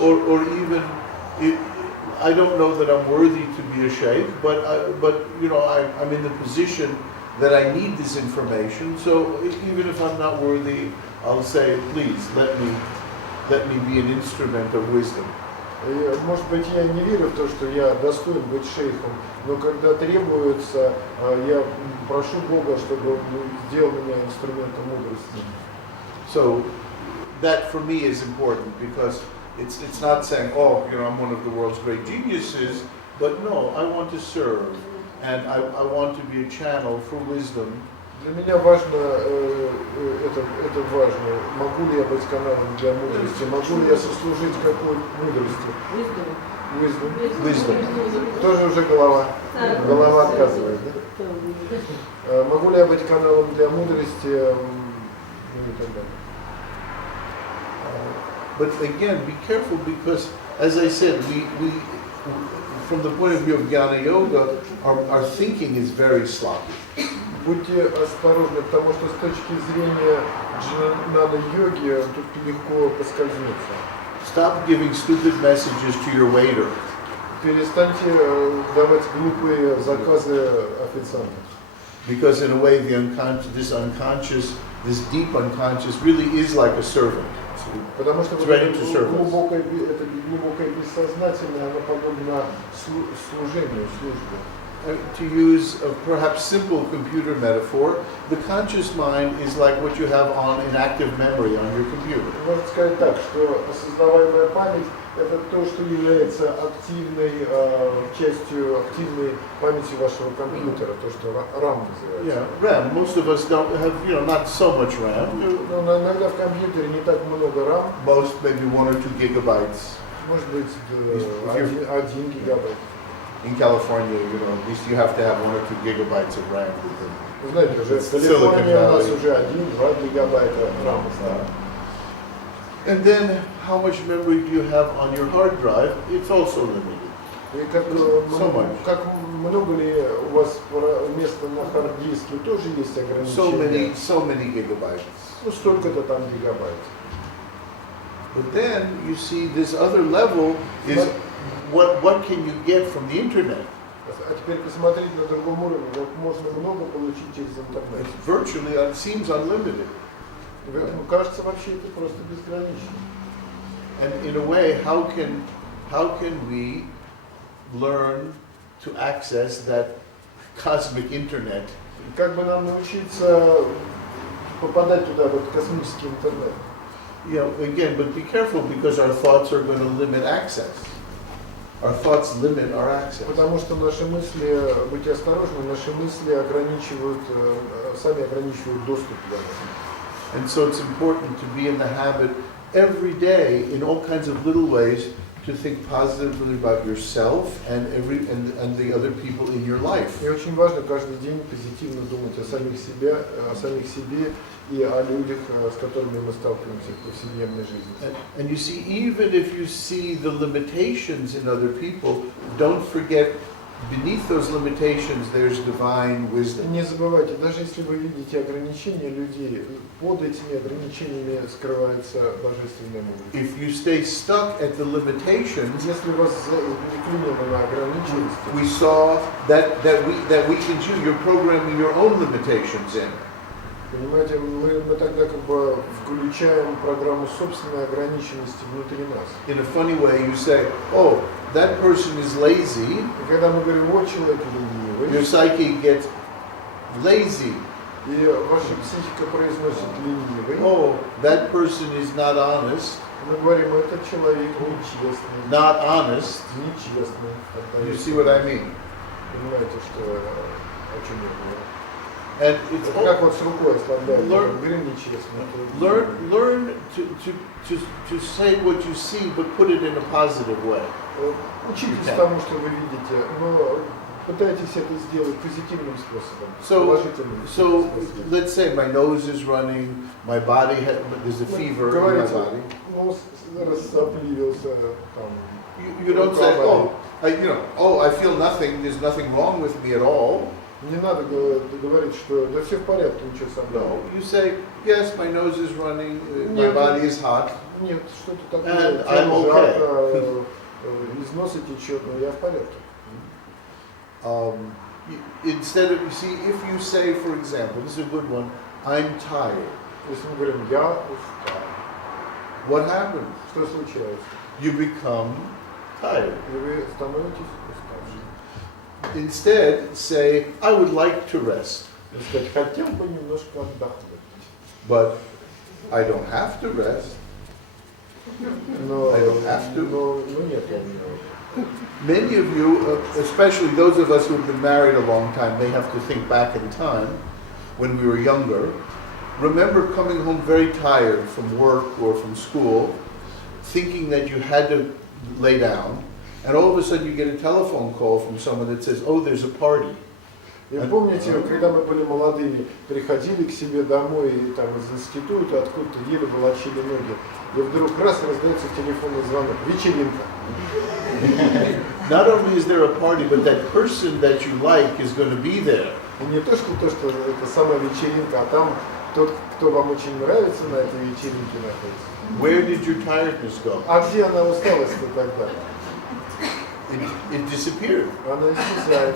Or even, I don't know that I'm worthy to be a sheikh, but you know, I'm in the position that I need this information. So even if I'm not worthy, I'll say, please let me be an instrument of wisdom. Может быть, я не верю в то, что я достоин быть шейхом, но когда требуется, я прошу Бога, чтобы он сделал меня инструментом мудрости. So that for me is important because it's not saying, oh, you know, I'm one of the world's great geniuses, but no, I want to serve and I want to be a channel for wisdom. Для меня важно, это важно, могу ли я быть каналом для мудрости, могу ли я сослужить какой мудрости? Wisdom. Тоже уже голова отказывает, да? Могу ли я быть каналом для мудрости, и так далее. But again, be careful because, as I said, we from the point of view of Jnana Yoga, our thinking is very sloppy. Будьте осторожны, потому что с точки зрения джнана-йоги тут легко поскользнуться. Stop giving stupid messages to your waiter. Перестаньте давать глупые заказы официантам. Because in a way, this deep unconscious really is like a servant. Потому что It's вот ready это to serve us. глубокое бессознательное, оно подобно служению, службе. To use a perhaps simple computer metaphor, the conscious mind is like what you have on an active memory on your computer. Можно сказать так, что осознаваемая память – это то, что является активной частью активной памяти вашего компьютера, то, что RAM называется. Yeah, RAM. Most of us don't have, not so much RAM. Но иногда в компьютере не так много RAM. Most maybe 1 or 2 gigabytes. Может быть, 1 гигабайт. In California, at least you have to have 1 or 2 gigabytes of RAM. Вы знаете, уже в Калифорнии у нас уже 1-2 гигабайта RAM. And then, how much memory do you have on your hard drive? It's also limited. И как много ли у вас места на хард-диске тоже есть ограничения? So many gigabytes. Ну, столько-то там гигабайт. But then you see this other level is what can you get from the internet? А теперь посмотрите на другом уровне. Вот можно много получить через интернет. It's virtually, it seems unlimited. Кажется, вообще это просто безгранично. And in a way, how can we learn to access that cosmic internet? Как бы нам научиться попадать туда, в этот космический интернет? Again, but be careful because our thoughts are going to limit access. Our thoughts limit our access. Потому что наши мысли, будьте осторожны, наши мысли сами ограничивают доступ к нам. And so it's important to be in the habit every day, in all kinds of little ways, to think positively about yourself and the other people in your life. И очень важно каждый день позитивно думать о самих себе и о людях, с которыми мы сталкиваемся в повседневной жизни. And you see, even if you see the limitations in other people, don't forget beneath those limitations there's divine wisdom. Не забывайте, даже если вы видите ограничения людей, под этими ограничениями скрывается божественная мудрость. If you stay stuck at the limitations, если вас заклинило на ограниченности, we saw that weakens you. You're programming your own limitations in. Понимаете, мы тогда как бы включаем программу собственной ограниченности внутри нас. In a funny way, you say, "Oh, that person is lazy." И когда мы говорим, "О, человек ленивый", your psyche gets lazy. И ваша психика произносит ленивый. "Oh, that person is not honest." Мы говорим, этот человек нечестный. Not honest. Нечестный. You see what I mean? Понимаете, что о чем я говорю? And it's как вот с рукой ослабляют. Говорим нечестно. Learn to say what you see, but put it in a positive way. Учитесь тому, что вы видите, но пытайтесь это сделать позитивным способом, положительным способом. Let's say my nose is running, my body there's a fever in my body. Нос рассопливился, там. You don't say, I feel nothing. There's nothing wrong with me at all. Не надо говорить, что да все в порядке, ничего со мной. No, you say, yes, my nose is running, my body is hot. Нет, что-то такое. I'm okay. Из носа течет, но я в порядке. Instead of, if you say, for example, this is a good one, I'm tired. Если мы говорим, я устал. What happens? Что случается? You become tired. И вы становитесь уставшим. Instead, say, I would like to rest. Хотел бы немножко отдохнуть. But I don't have to rest. No, I don't have to. No, нет. Many of you, especially those of us who have been married a long time, may have to think back in time when we were younger. Remember coming home very tired from work or from school, thinking that you had to lay down, and all of a sudden you get a telephone call from someone that says, "Oh, there's a party." И помните, когда мы были молодыми, приходили к себе домой там, из института, откуда-то еле волочили ноги, и вдруг раз раздается телефонный звонок, вечеринка. Not only is there a party, but that person that you like is going to be there. И не то, что это самая вечеринка, а там тот, кто вам очень нравится на этой вечеринке находится. Where did your tiredness go? А где она усталость-то тогда? It disappeared. Она исчезает.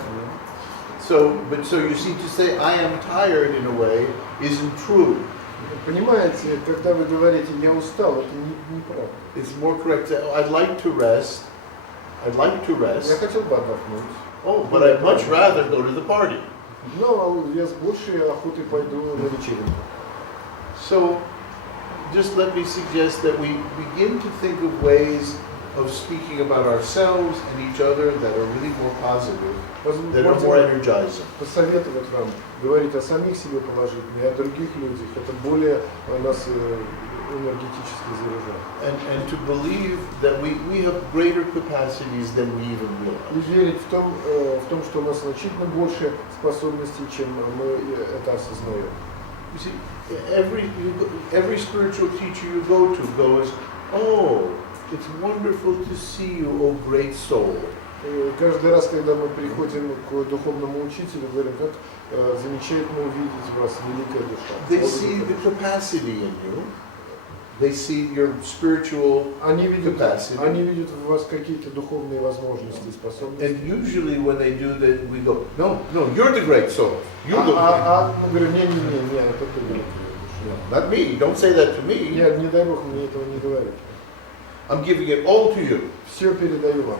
So you see, to say I am tired in a way isn't true. Понимаете, когда вы говорите «я устал», это неправда. It's more correct to say, I'd like to rest. I'd like to rest. Я хотел бы отдохнуть. Oh, but I'd much rather go to the party. Но я с большей охотой пойду на вечеринку. So, just let me suggest that we begin to think of ways of speaking about ourselves and each other that are really more positive, that are more energizing. Посоветовать вам говорить о самих себе положительно и о других людях. Это более нас энергетически заряжает. And to believe that we have greater capacities than we even realize. И верить в том, что у нас значительно больше способностей, чем мы это осознаем. You see, every spiritual teacher you go to goes, oh, it's wonderful to see you, oh great soul. Каждый раз, когда мы приходим к духовному учителю, говорим, как замечательно увидеть вас, великая душа. They see the capacity in you. They see your spiritual capacity. Они видят в вас какие-то духовные возможности, способности. And usually when they do that, we go, no, you're the great soul. You're the мы говорим, не, это ты великая душа. Not me. Don't say that to me. Нет, не дай Бог мне этого не говорить. I'm giving it all to you. Все передаю вам.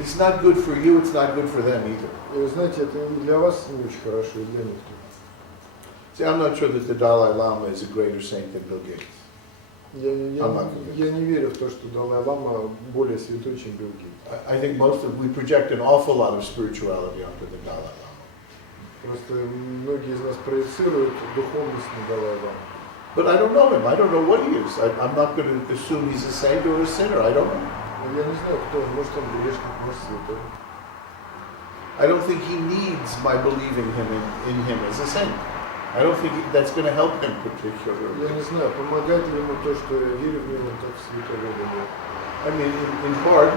It's not good for you. It's not good for them either. Знаете, это и для вас не очень хорошо, и для них. See, I'm not sure that the Dalai Lama is a greater saint than Bill Gates. Я не верю в то, что Далай-лама более святой, чем Билл Гейтс. I think we project an awful lot of spirituality onto the Dalai Lama. Просто многие из нас проецируют духовность на Далай-ламу. But I don't know him. I don't know what he is. I'm not going to assume he's a saint or a sinner. I don't know. Я не знаю, кто он. Может, он грешник, может, святой. I don't think he needs my believing in him as a saint. I don't think that's going to help him particularly. Я не знаю, помогает ли ему то, что я верю в него, как в святого Бога. I mean, in part,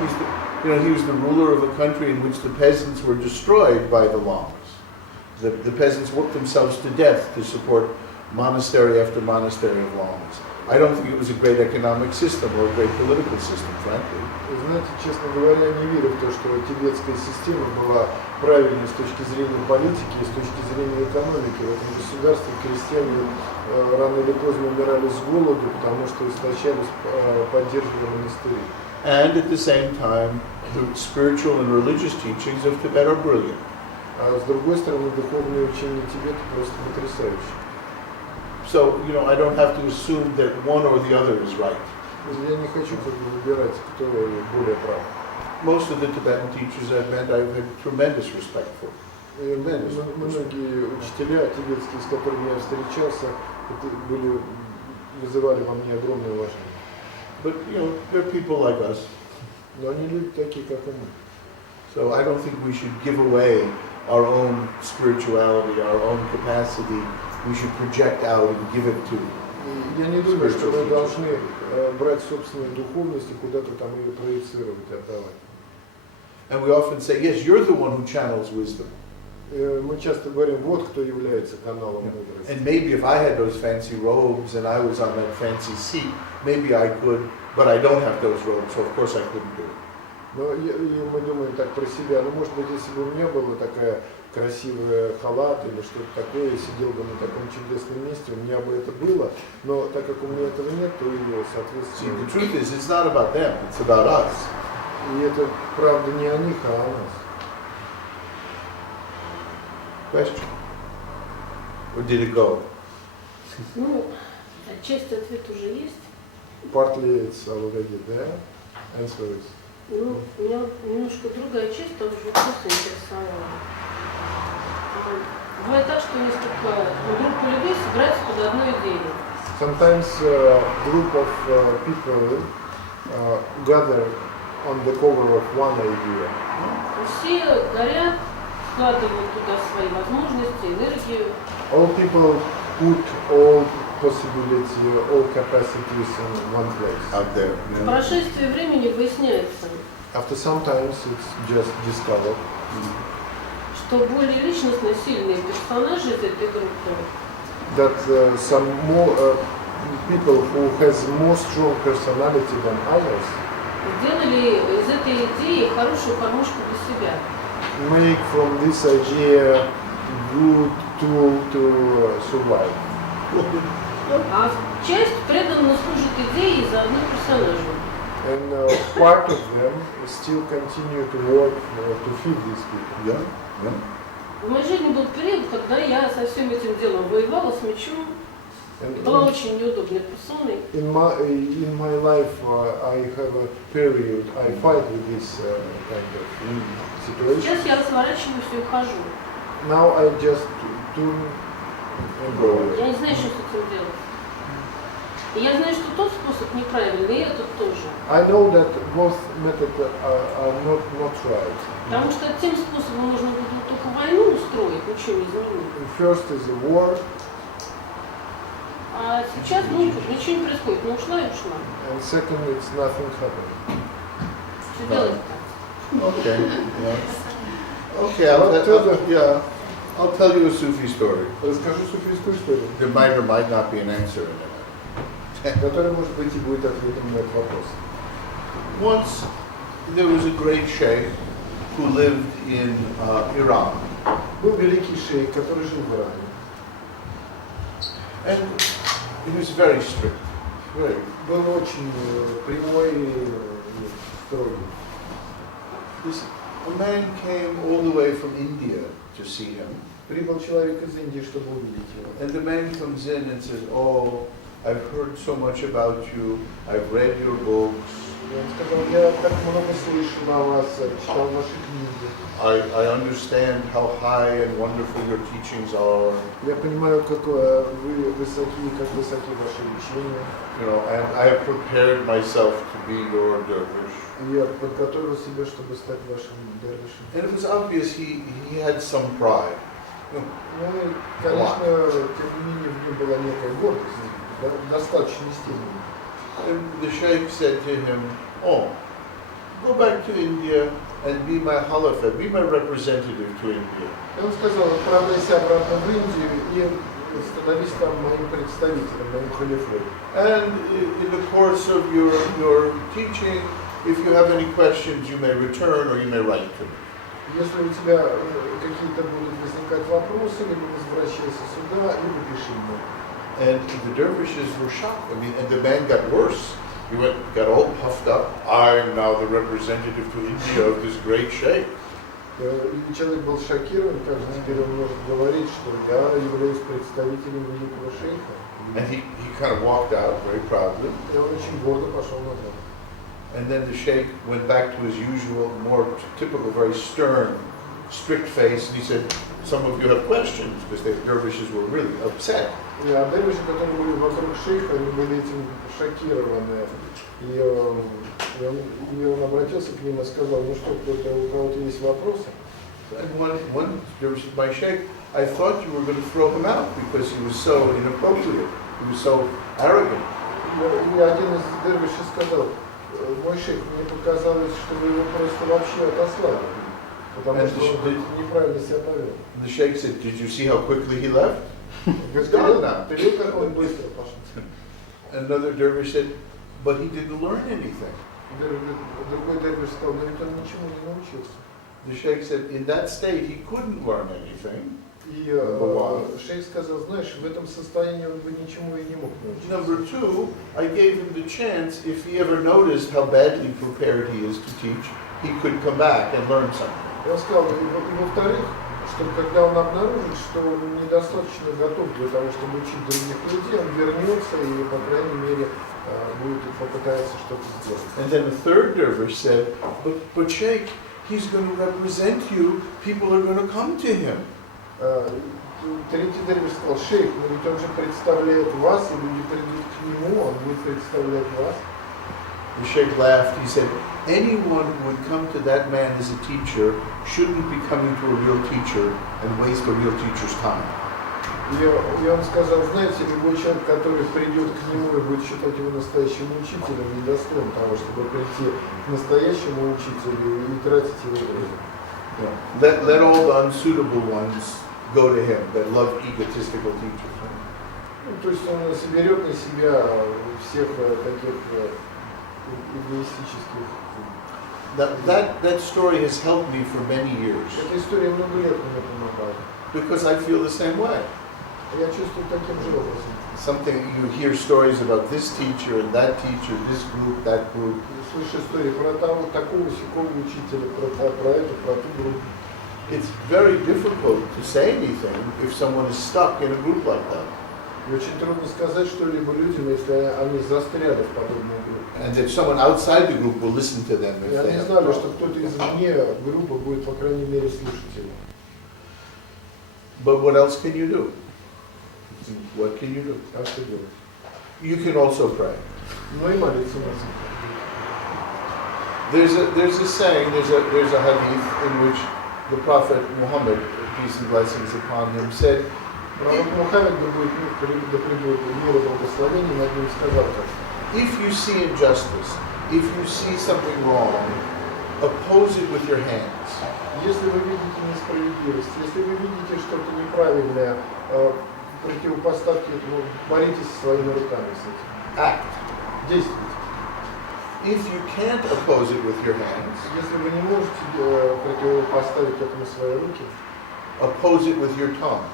he was the ruler of a country in which the peasants were destroyed by the lamas. The peasants worked themselves to death to support monastery after monastery of lamas. I don't think it was a great economic system or a great political system, frankly. Знаете, честно говоря, не верю в то, что тибетская система была правильной с точки зрения политики и с точки зрения экономики. В этом государстве крестьяне рано или поздно умирали с голоду, потому что истощались поддерживая монастыри. And at the same time, the spiritual and religious teachings of Tibet are brilliant. А с другой стороны, духовные учения Тибета просто потрясающие. So, I don't have to assume that one or the other is right. Я не хочу выбирать, кто более прав. Most of the Tibetan teachers I've met, I've had tremendous respect for. Многие учителя тибетские, с которыми я встречался, вызывали во мне огромное уважение. But, they're people like us. Но они люди такие, как и мы. So I don't think we should give away our own spirituality, our own capacity. We should project out and give it to. Я не думаю, что мы должны брать собственную духовность и куда-то там ее проецировать, отдавать. And we often say, yes, you're the one who channels wisdom. Мы часто говорим, вот кто является каналом мудрости. And maybe if I had those fancy robes and I was on that fancy seat, maybe I could, but I don't have those robes, so of course I couldn't do it. Но мы думаем так про себя, может быть, если бы у меня была такая красивая халат или что-то такое, я сидел бы на таком чудесном месте, у меня бы это было, но так как у меня этого нет, то и, соответственно... See, the truth is, it's not about them, it's about us. И это правда не о них, а о нас. Question? Or did it go? Часть ответа уже есть. Partly it's already there. Answer is... Меня немножко другая часть того же вопроса интересовала. Бывает так, что несколько группа людей собираются под одной идеей. Sometimes a group of people gather on the cover of one idea. Все горят, вкладывают туда свои возможности, энергию. All people put all possibility, all capacities in one place. Out there. По прошествии времени выясняется, After some time, it's just discovered. что более личностно сильные персонажи из этой группы that some more people who has more strong personality than others сделали из этой идеи хорошую кормушку для себя. make from this idea good tool to survive. А часть преданно служит идее и заодно персонажу. And part of them still continue to work to feed these people. Yeah, yeah. В моей жизни был период, когда я со всем этим делом воевала с мечом. And Была очень неудобной персоной. in my life, I have a period I fight with this kind of situation. Сейчас я разворачиваюсь и ухожу. Now I just turn and go away. Я не знаю, что с этим делать. И я знаю, что тот способ неправильный, и этот тоже. I know that both methods are not right. Потому что тем способом можно будет только войну устроить, ничего не изменить. First is the war, А сейчас ничего не происходит, но ушла и ушла. and second it's nothing happening. Что делать-то? Okay. Yeah. Okay. I'll tell you a Sufi story. Расскажу суфийскую историю, There might or might not be an answer in it. которая, может быть, и будет ответом на этот вопрос. Once there was a great sheikh who lived in Iran. Был великий шейх, который жил в Иране. And he was very strict. Very. Был очень прямой и строгий. A man came all the way from India to see him. Прибыл человек из Индии, чтобы увидеть его. And the man comes in and says, "Oh, I've heard so much about you. I've read your books. И он сказал, я так много слышал о вас, читал ваши книги. I understand how high and wonderful your teachings are. Я понимаю, как вы высоки, как высоки ваши учения. You know, and I have prepared myself to be your dervish." Я подготовил себя, чтобы стать вашим дервишем. And it was obvious he had some pride. Ну, и, конечно, тем не менее, в нем была некая гордость, в достаточной степени. And the sheikh said to him, "Oh, go back to India and be my halafa, be my representative to India." И он сказал, отправляйся обратно в Индию и становись там моим представителем, моим халифой. And in the course of your teaching, if you have any questions, you may return or you may write to me. Если у тебя какие-то будут возникать вопросы, либо возвращайся сюда, либо пиши мне. And the dervishes were shocked. I mean, and the man got worse. He got all puffed up. I'm now the representative to India of this great sheikh. И человек был шокирован, как же теперь он может говорить, что я являюсь представителем великого шейха. And he kind of walked out very proudly. И он очень гордо пошел назад. And then the sheikh went back to his usual, more typical, very stern, strict face, and he said, "Some of you have questions," because the dervishes were really upset. А дервиши, которые были вокруг шейха, они были этим шокированы. И он обратился к ним и сказал, ну что, у кого-то есть вопросы? And one dervish, my sheikh, I thought you were going to throw him out because he was so inappropriate. He was so arrogant. И один из дервишей сказал, мой шейх, мне показалось, что вы его просто вообще отослали, потому что он неправильно себя повел. The sheikh said, "Did you see how quickly he left?" He's gone now. Ты видел, как он быстро пошел? Another dervish said, "But he didn't learn anything." Другой дервиш сказал, но ведь он ничему не научился. The sheikh said, in that state, he couldn't learn anything. И шейх сказал, знаешь, в этом состоянии он бы ничему и не мог научиться. Number two, I gave him the chance, if he ever noticed how badly prepared he is to teach, he could come back and learn something. Я сказал, и во-вторых, что когда он обнаружит, что он недостаточно готов для того, чтобы учить других людей, он вернется и, по крайней мере, будет попытаться что-то сделать. And then the third dervish said, but sheikh, he's going to represent you, people are going to come to him. Третий дервиш сказал, шейх, но ведь он же представляет вас, и люди придут к нему, он будет представлять вас. The sheikh laughed. He said, anyone who would come to that man as a teacher shouldn't be coming to a real teacher and waste a real teacher's time. И он сказал, знаете, любой человек, который придет к нему и будет считать его настоящим учителем, недостоин того, чтобы прийти к настоящему учителю и тратить его время. Let all the unsuitable ones go to him that love egotistical teachers. Ну, то есть он соберет на себя всех таких эгоистических. That story has helped me for many years. Эта история много лет мне помогала. Because I feel the same way. Я чувствую таким же образом. Something you hear stories about this teacher and that teacher, this group, that group. Слышу истории про того, такого, сякого учителя, про эту, про ту группу. It's very difficult to say anything if someone is stuck in a group like that. И очень трудно сказать что-либо людям, если они застряли в подобной группе. And that someone outside the group will listen to them if И they они have знали, problems. что кто-то извне группы будет, по крайней мере, слушать его. But what else can you do? What can you do? А что делать? You can also pray. Ну и молиться можно. There's a saying, there's a hadith in which the Prophet Muhammad, peace and blessings upon him, said, Пророк Мухаммед, да пребудет мир и благословение, над ним сказал так. if you see injustice, if you see something wrong, oppose it with your hands. Если вы видите несправедливость, если вы видите что-то неправильное, противопоставьте этому, боритесь своими руками с этим. Act. Действуйте. If you can't oppose it with your hands, Если вы не можете противопоставить этому свои руки, oppose it with your tongue.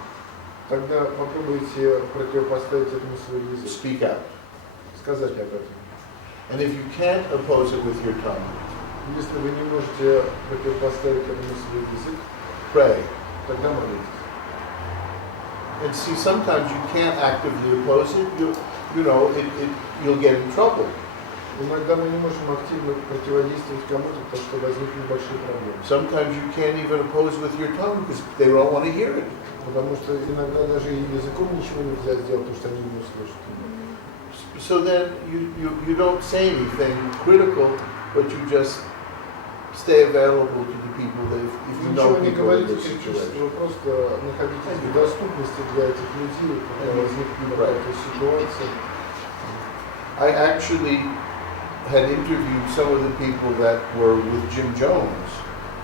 тогда попробуйте противопоставить этому свой язык. Speak out. Сказать об этом. And if you can't oppose it with your tongue, Если вы не можете противопоставить этому свой язык, pray. тогда молитесь. And see, sometimes you can't actively oppose it. You'll get in trouble. Иногда мы не можем активно противодействовать кому-то, потому что возникнут большие проблемы. Sometimes you can't even oppose with your tongue because they don't want to hear it. Потому что иногда даже и языком ничего нельзя сделать, потому что они не услышат. So then you don't say anything critical, but you just stay available to the people that if you know Ничего не people in говорите this критически, situation. вы просто находитесь в доступности для этих людей, когда возникнет какая-то ситуация. I actually had interviewed some of the people that were with Jim Jones,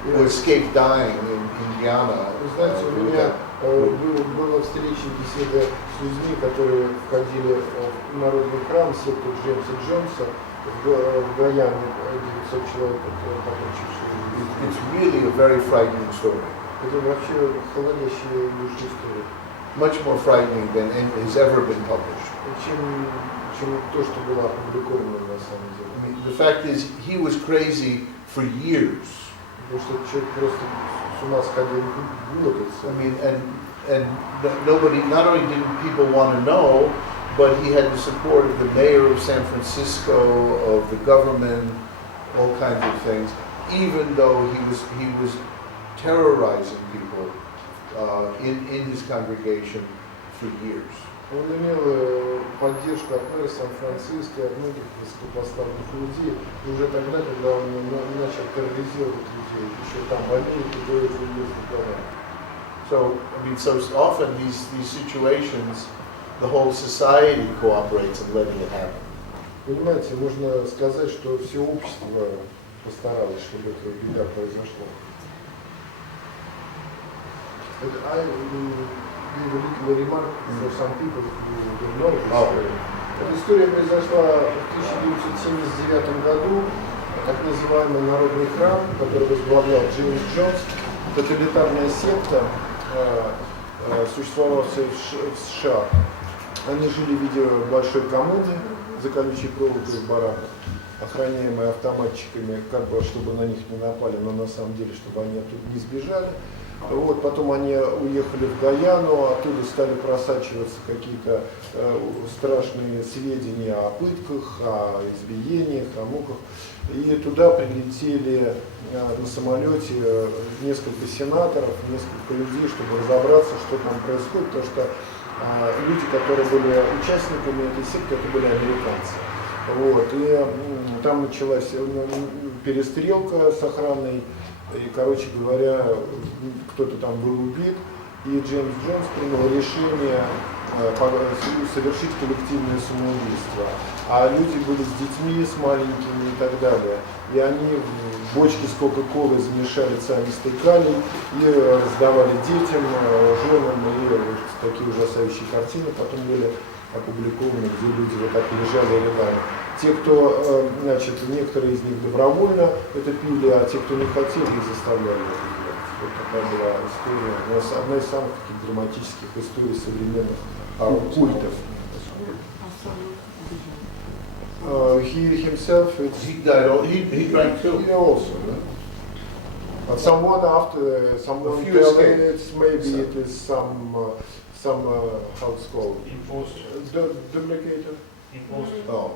who escaped dying in Guyana. Вы знаете, у меня была встреча, беседа с людьми, которые входили в народный храм секту Джеймса Джонса в Гаяне, 900 человек, покончившие. It's really a very frightening story. Это вообще холодящая душу история. Much more frightening than has ever been published. Чем то, что было опубликовано на самом деле. I mean, the fact is, he was crazy for years. Потому что человек просто с ума сходил вымотался. I mean, and nobody, not only didn't people want to know, but he had the support of the mayor of San Francisco, of the government, all kinds of things, even though he was terrorizing people in his congregation for years. Он имел поддержку от мэра Сан-Франциско, от многих высокопоставленных людей. И уже тогда, когда он начал терроризировать людей, еще там в Америке, до этого ездил в So, I mean, so often these situations, the whole society cooperates in letting it happen. Понимаете, можно сказать, что все общество постаралось, чтобы эта беда произошла. Little remark for some people who don't know this story. Эта история произошла в 1979 году, так называемый народный храм, который возглавлял Джеймс Джонс, тоталитарная секта, существовавшая в США. Они жили в виде большой коммуны за колючей проволокой в бараках, охраняемые автоматчиками, как бы чтобы на них не напали, но на самом деле, чтобы они оттуда не сбежали. Вот, потом они уехали в Гаяну, оттуда стали просачиваться какие-то страшные сведения о пытках, о избиениях, о муках. И туда прилетели на самолете несколько сенаторов, несколько людей, чтобы разобраться, что там происходит, потому что люди, которые были участниками этой секты, это были американцы. Вот, и там началась перестрелка с охраной. И, короче говоря, кто-то там был убит, и Джеймс Джонс принял решение совершить коллективное самоубийство. А люди были с детьми, с маленькими и так далее. И они в бочке с Кока-Колой замешали цианистый калий и раздавали детям, женам, и такие ужасающие картины потом были опубликованы, где люди вот так лежали и рыдали. Те, кто, значит, некоторые из них добровольно это пили, а те, кто не хотел, их заставляли это делать. Вот такая была история, у нас одна из самых таких драматических историй современных культов. He himself, He died. He drank too. he also. But someone after, someone few tell escaped. it's maybe it is some how it's called? Imposter. Duplicator? Imposter. Oh,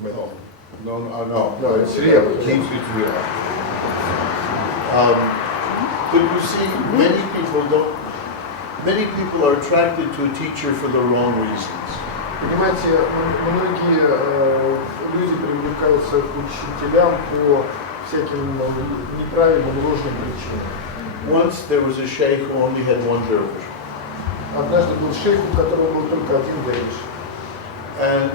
maybe. No, it's real. It's real. But you see, many people are attracted to a teacher for the wrong reasons. Понимаете, многие люди привлекаются к учителям по всяким неправильным, ложным причинам. Once there was a sheikh who only had one dervish. Однажды был шейх, у которого был только один dervish. And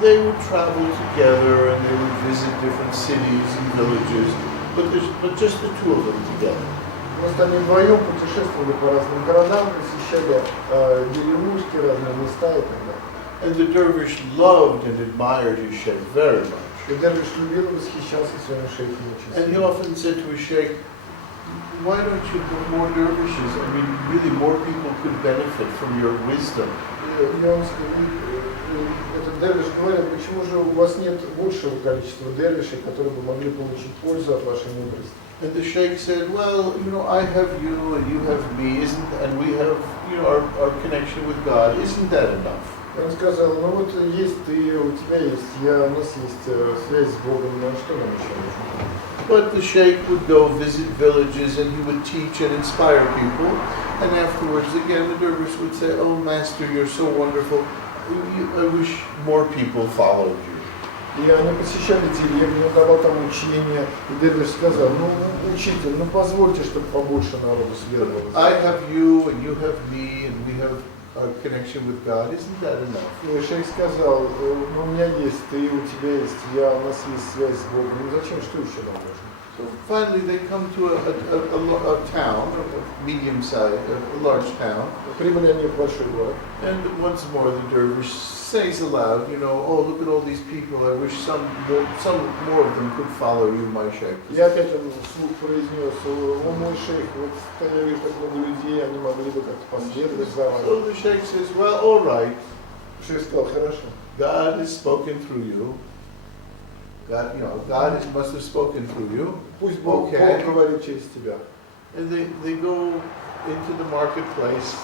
they would travel together and they would visit different cities and villages, but just the two of them together. Просто они вдвоем путешествовали по разным городам, посещали деревушки, разные места и так далее. And the dervish loved and admired his sheikh very much. И dervish любил и восхищался своим шейхом очень And he сильно. often said to his sheikh, why don't you put more dervishes? I mean, really more people could benefit from your wisdom. И он сказал, этот dervish говорил, почему же у вас нет большего количества dervishей, которые бы могли получить пользу от вашей мудрости? And the sheikh said, well, I have you and you have me, and we have, our connection with God. Isn't that enough? Он сказал, ну вот есть ты, у тебя есть я, у нас есть связь с Богом, но что нам еще нужно? But the sheikh would go visit villages and he would teach and inspire people. And afterwards, again, the dervish would say, oh, master, you're so wonderful. I wish more people followed you. И они посещали деревню, он давал там учения, и dervish сказал, ну, учитель, ну позвольте, чтобы побольше народу следовало. I have you and you have me and we have a connection with God. Isn't that enough? И шейх сказал, ну у меня есть ты, у тебя есть я, у нас есть связь с Богом, ну зачем, что еще нам нужно? So finally they come to a town, a medium size, a large town. Прибыли они в большой город. And once more the dervish says aloud, oh, look at all these people. I wish some more of them could follow you, my sheikh. И опять он вслух произнес, о мой шейх, вот я вижу так много людей, они могли бы как-то последовать за вами. So the sheikh says, well, all right. Шейх сказал, хорошо. God has spoken through you. God, must have spoken through you. Пусть Бог говорит через тебя. And they go into the marketplace,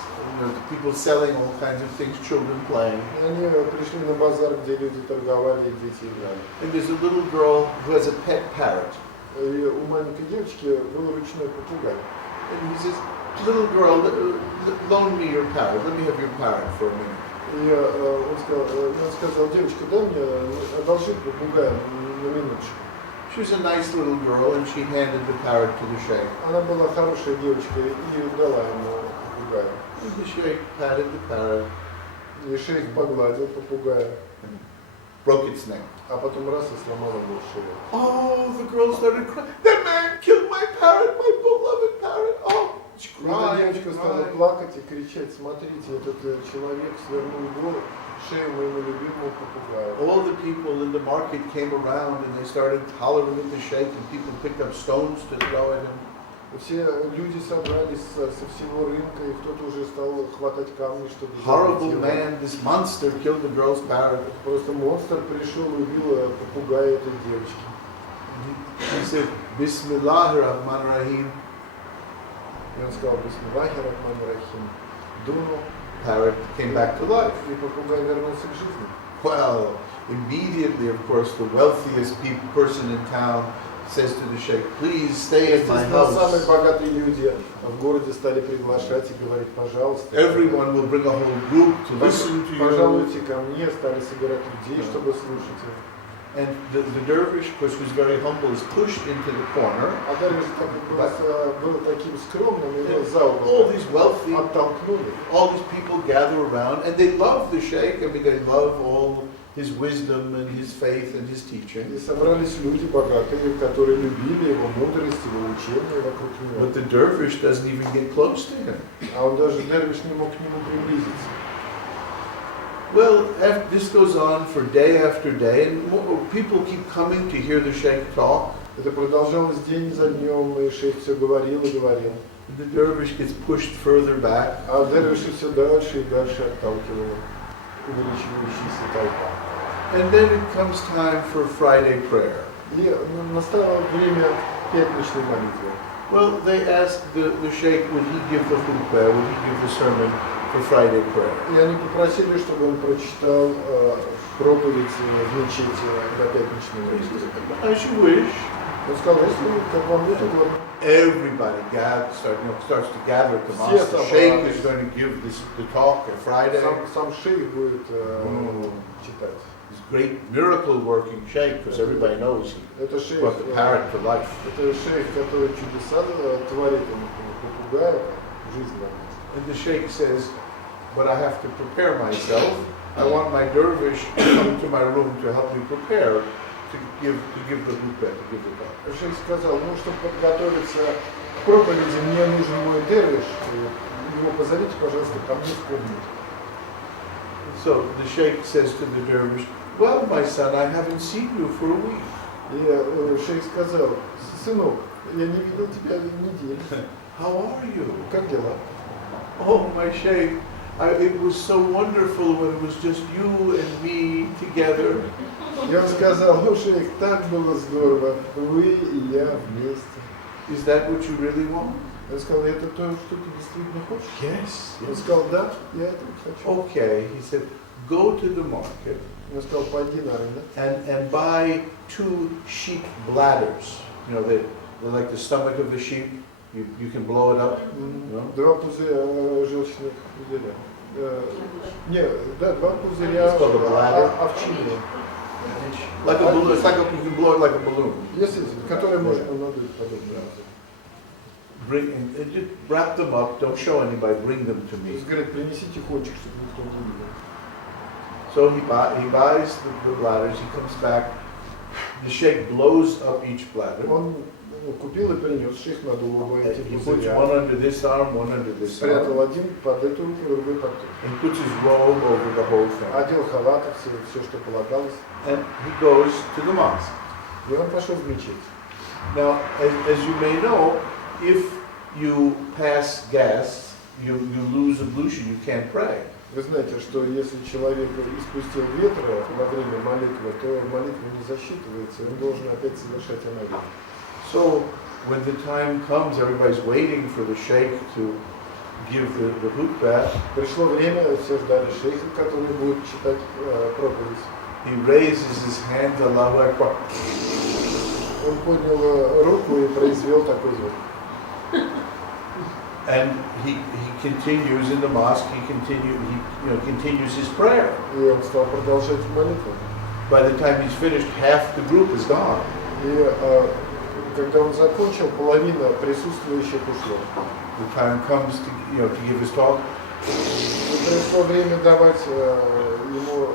people selling all kinds of things, children playing. Они пришли на базар, где люди торговали, дети играли. And there's a little girl who has a pet parrot. И у маленькой девочки был ручной попугай. And he says, little girl, loan me your parrot. Let me have your parrot for a minute. И он сказал, девочка, дай мне, одолжи попугая на минуточку. She was a nice little girl, and she handed the parrot to the sheikh. Она была хорошая девочка и дала ему попугая. And the sheikh patted the parrot. И шейх погладил попугая. Broke its neck. А потом раз и сломал ему шею. Oh, the girl started crying. That man killed my parrot, my beloved parrot. Oh, she cried. Девочка стала плакать и кричать, смотрите, этот человек свернул гору, шею моему любимому попугаю. All the people in the market came around and they started hollering at the sheikh, and people picked up stones to throw at him. Все люди собрались со всего рынка, и кто-то уже стал хватать камни, чтобы Horrible man, this monster killed the girl's parrot. Просто монстр пришел и убил попугая этой девочки. He said, Bismillahir Rahmanir Rahim. И он сказал, Бисмиллахи Рахмани Рахим. Дунул. Parrot came back to life. И попугай вернулся к жизни. Well, immediately, of course, the wealthiest person in town says to the sheikh, please stay in my house. Самые богатые люди в городе стали приглашать и говорить, пожалуйста. Everyone will bring a whole group to listen to you. Пожалуйте ко мне, стали собирать людей, чтобы слушать их. And the dervish, of course, who's very humble, is pushed into the corner. А дервиш так как был таким скромным, его за All угол these wealthy, оттолкнули. all these people gather around, and they love the sheikh. I mean, they love all his wisdom and his faith and his teaching. И собрались люди богатые, которые любили его мудрость, его учение вокруг него. But the dervish doesn't even get close to him. А он даже дервиш не мог к нему приблизиться. Well, this goes on for day after day, and people keep coming to hear the sheikh talk. Это продолжалось день за днем, и шейх все говорил и говорил. The dervish gets pushed further back. А дервиши все дальше и дальше отталкивало увеличивающаяся толпа. And then it comes time for Friday prayer. И настало время пятничной молитвы. Well, they asked the sheikh, would he give the khutbah, would he give the sermon for Friday prayer? И они попросили, чтобы он прочитал проповедь в мечети на пятничной молитве. As you wish. Он сказал, если как вам будет угодно. Everybody starts to gather at the mosque. The sheikh is going to give the talk on Friday. Сам шейх будет читать. He's a great miracle working sheikh, because everybody knows he brought the parrot to life. Это шейх, который чудеса творит, попугая, жизнь дает. And the sheikh says, but I have to prepare myself. I want my dervish to come to my room to help me prepare to give the khutbah, to give the talk. Шейх сказал, чтобы подготовиться к проповеди, мне нужен мой дервиш, его позовите, пожалуйста, ко мне в комнату. So the sheikh says to the dervish, well, my son, I haven't seen you for a week. И шейх сказал, сынок, я не видел тебя неделю. How are you? Как дела? Oh, my sheikh, it was so wonderful when it was just you and me together. И он сказал, шейх, так было здорово, вы и я вместе. Is that what you really want? Он сказал, это то, что ты действительно хочешь? Yes. Он сказал, да, я этого хочу. Okay, he said, go to the market. Он сказал, пойди на рынок. And buy 2 sheep bladders. You know, they're like the stomach of the sheep. You can blow it up. You know? 2 пузыря желчных пузыря. Нет, да, 2 пузыря овчины. Like a balloon. It's like you can blow it like a balloon. Если, которые можно надуть подобно. Bring and just wrap them up. Don't show anybody. Bring them to me. Говорит, принесите кончик, чтобы никто не видел. So he buys the bladders. He comes back. The sheikh blows up each bladder. Он купил и принес, шейх надул оба эти He puts пузыря. one under this arm, one under this Спрятал arm. один под эту руку, другой под ту. And puts his robe over the whole thing. Одел халат, все, что полагалось. And he goes to the mosque. И он пошел в мечеть. Now, as you may know, if you pass gas, you lose ablution. You can't pray. Вы знаете, что если человек испустил ветра во время молитвы, то молитва не засчитывается, он должен опять совершать анализ. So when the time comes, everybody's waiting for the sheikh to give the khutbah. Пришло время, все ждали шейха, который будет читать проповедь. He raises his hand, Allahu Akbar. Он поднял руку и произвел такой звук. And he continues in the mosque. He continues his prayer. И он стал продолжать молитву. By the time he's finished, half the group is gone. И когда он закончил, половина присутствующих ушло. The time comes to give his talk. И пришло время давать ему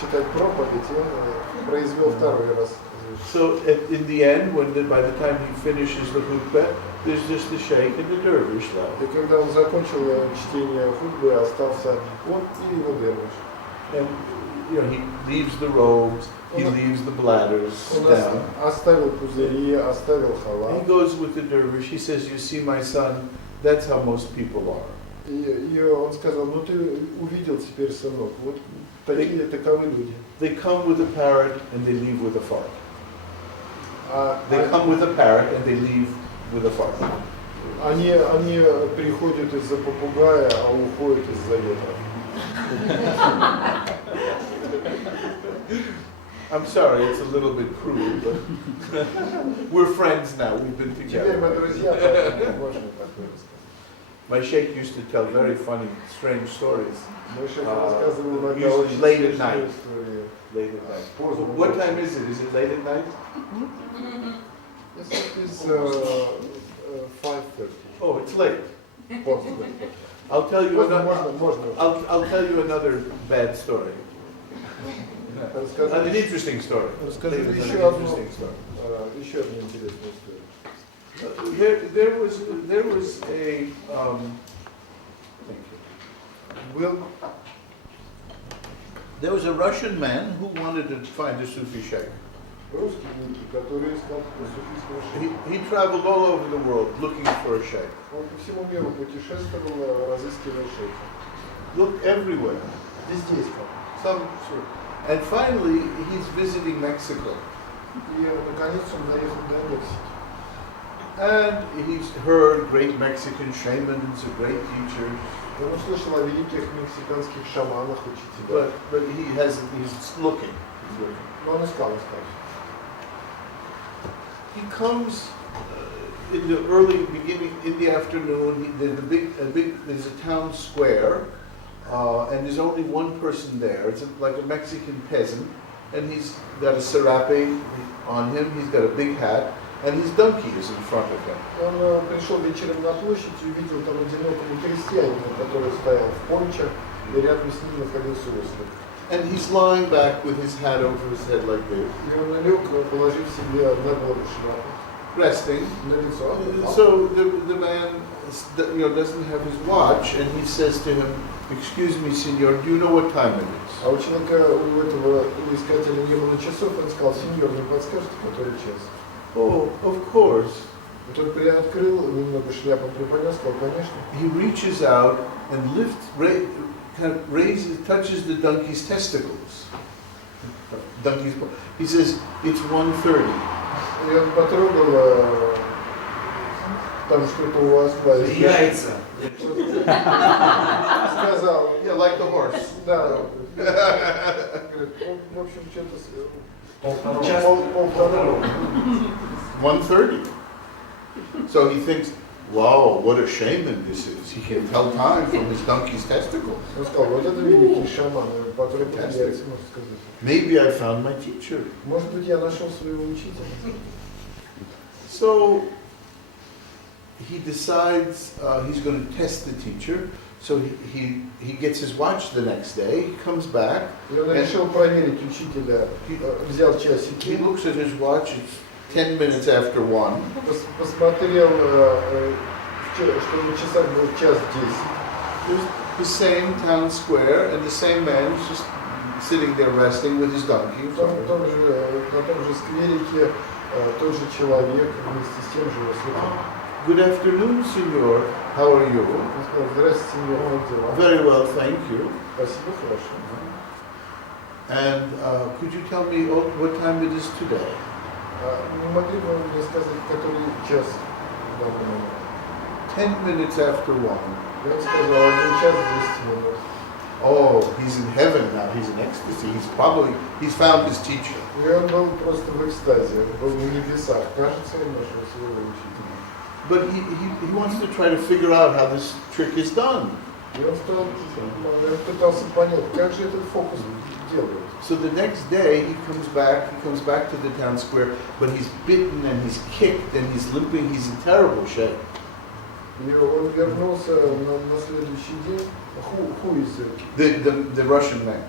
читать проповедь, и он произвел второй раз. So in the end, by the time he finishes the khutbah, there's just the sheikh and the dervish left. И когда он закончил чтение хутбы, остался он и его дервиш. And he leaves the robes, he leaves the bladders down. Оставил пузыри, оставил халат. He goes with the dervish. He says, "You see, my son, that's how most people are." И он сказал, ну ты увидел теперь, сынок, вот такие таковы люди. They come with a parrot and they leave with a fart. They come with a parrot and they leave with a fart. Они приходят из-за попугая, а уходят из-за ветра. I'm sorry, it's a little bit crude, but we're friends now. We've been together. Теперь мы друзья, можно такое сказать. My sheikh used to tell very funny, strange stories. Мой шеф рассказывал иногда Usually очень late at смешные night. истории. Late at night. Поздно What ночью. time is it? Is it late at night? Yes, it is 5:30. Oh, it's late. Поздно. I'll tell you Можно, another. можно. I'll tell you another bad story. Расскажи An interesting story. расскажи An еще одну interesting story. интересную историю. There was a thank you. Well, there was a Russian man who wanted to find a Sufi sheikh. Русский гид, который искал суфийского шейха. He traveled all over the world looking for a sheikh. Он по всему миру путешествовал, разыскивая шейха. Looked everywhere. Везде искал. Some, and finally, he's visiting Mexico. И наконец он доехал до Мексики. And he's heard great Mexican shamans, a great teacher. Он услышал о великих мексиканских шаманах, учителях. But he's looking. Но он искал. He comes in the early beginning, in the afternoon. There's a town square, and there's only one person there. It's like a Mexican peasant, and he's got a serape on him. He's got a big hat, and his donkey is in front of him. Он пришел вечером на площадь и увидел там одинокого крестьянина, который стоял в пончо, и рядом с ним находился ослик. And he's lying back with his hat over his head like this. И он лег, положив себе на голову шляпу. Resting. На лицо. So the man doesn't have his watch, and he says to him, "Excuse me, senor, do you know what time it is?" А у человека, у этого искателя не было часов, он сказал: "Сеньор, не подскажете, который час?" Oh, of course. Тот приоткрыл, немного шляпу приподнял, сказал: "Конечно." He reaches out and touches the donkey's testicles. He says, "It's 1:30." И он потрогал, там что-то у вас Яйца. сказал: "Yeah, like the horse." "Да." Говорит: "В общем, что-то Час. полвторого." 1:30. So he thinks, "Wow, what a shaman this is. He can tell time from his donkey's testicles." Он сказал: "Вот это великий шаман, потрогал яйца, можно сказать. Maybe I found my teacher. Может быть, я нашел своего учителя." So he decides he's going to test the teacher. So he gets his watch the next day. He comes back. И он решил проверить учителя. Взял He часики, looks at his watch. It's 10 minutes after 1. посмотрел, что на часах был 1:10. There's the same town square, and the same man is just sitting there resting with his donkey. На том же скверике тот же человек вместе с тем же осликом. Good afternoon, senor. How are you? Он сказал: "Здравствуйте, сеньор, как дела?" Very well, thank you. Спасибо, хорошо. And could you tell me what time it is today? Не могли бы вы мне сказать, который час в данный момент? 10 minutes after 1. И он сказал: 1 час 200 минут. Oh, he's in heaven now. He's in ecstasy. He's found his teacher. И он был просто в экстазе, он был в небесах. Кажется, он нашел своего учителя. But he wants to try to figure out how this trick is done. И он пытался понять, как же этот фокус делают. So the next day he comes back to the town square, but he's bitten and he's kicked and he's limping. He's in terrible shape. И он вернулся на следующий день. Who is it? The Russian man.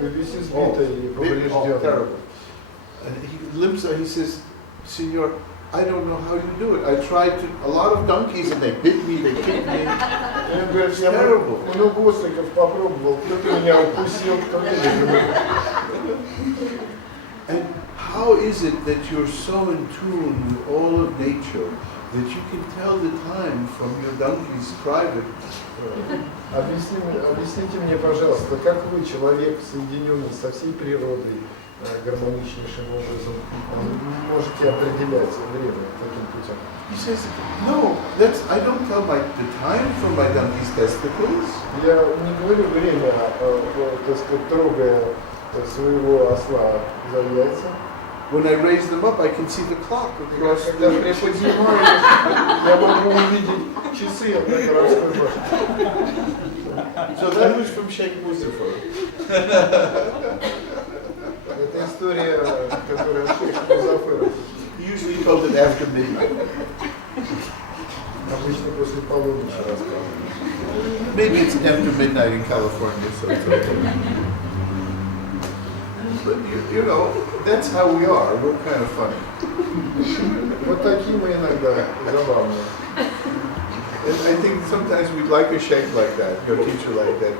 Весь избитый и поврежденный. Terrible. And he limps and he says, "Senor, I don't know how you do it. I tried a lot of donkeys and they bit me, they kicked me." И он говорит: "Я Terrible. много осликов попробовал, кто-то меня укусил, кто-то меня." And how is it that you're so in tune with all of nature that you can tell the time from your donkey's private? Объясните мне, пожалуйста, как вы, человек, соединенный со всей природой, гармоничнейшим образом, можете определять время таким путем? He says, "No, I don't tell the time from my donkey's testicles." Я не говорю время, так сказать, трогая своего осла за яйца. when I raise them up, I can see the clock across Когда the... приподнимаю, я могу увидеть часы на городской башне. So that was from Sheikh Mustafa. Это история, которая Шейх Музаффера. He usually told it after midnight. Обычно после полуночи рассказывал. Maybe it's after midnight in California, so it's okay. But you know, that's how we are. We're kind of funny. Вот такие мы иногда забавные. And I think sometimes we'd like a sheikh like that, your teacher like that.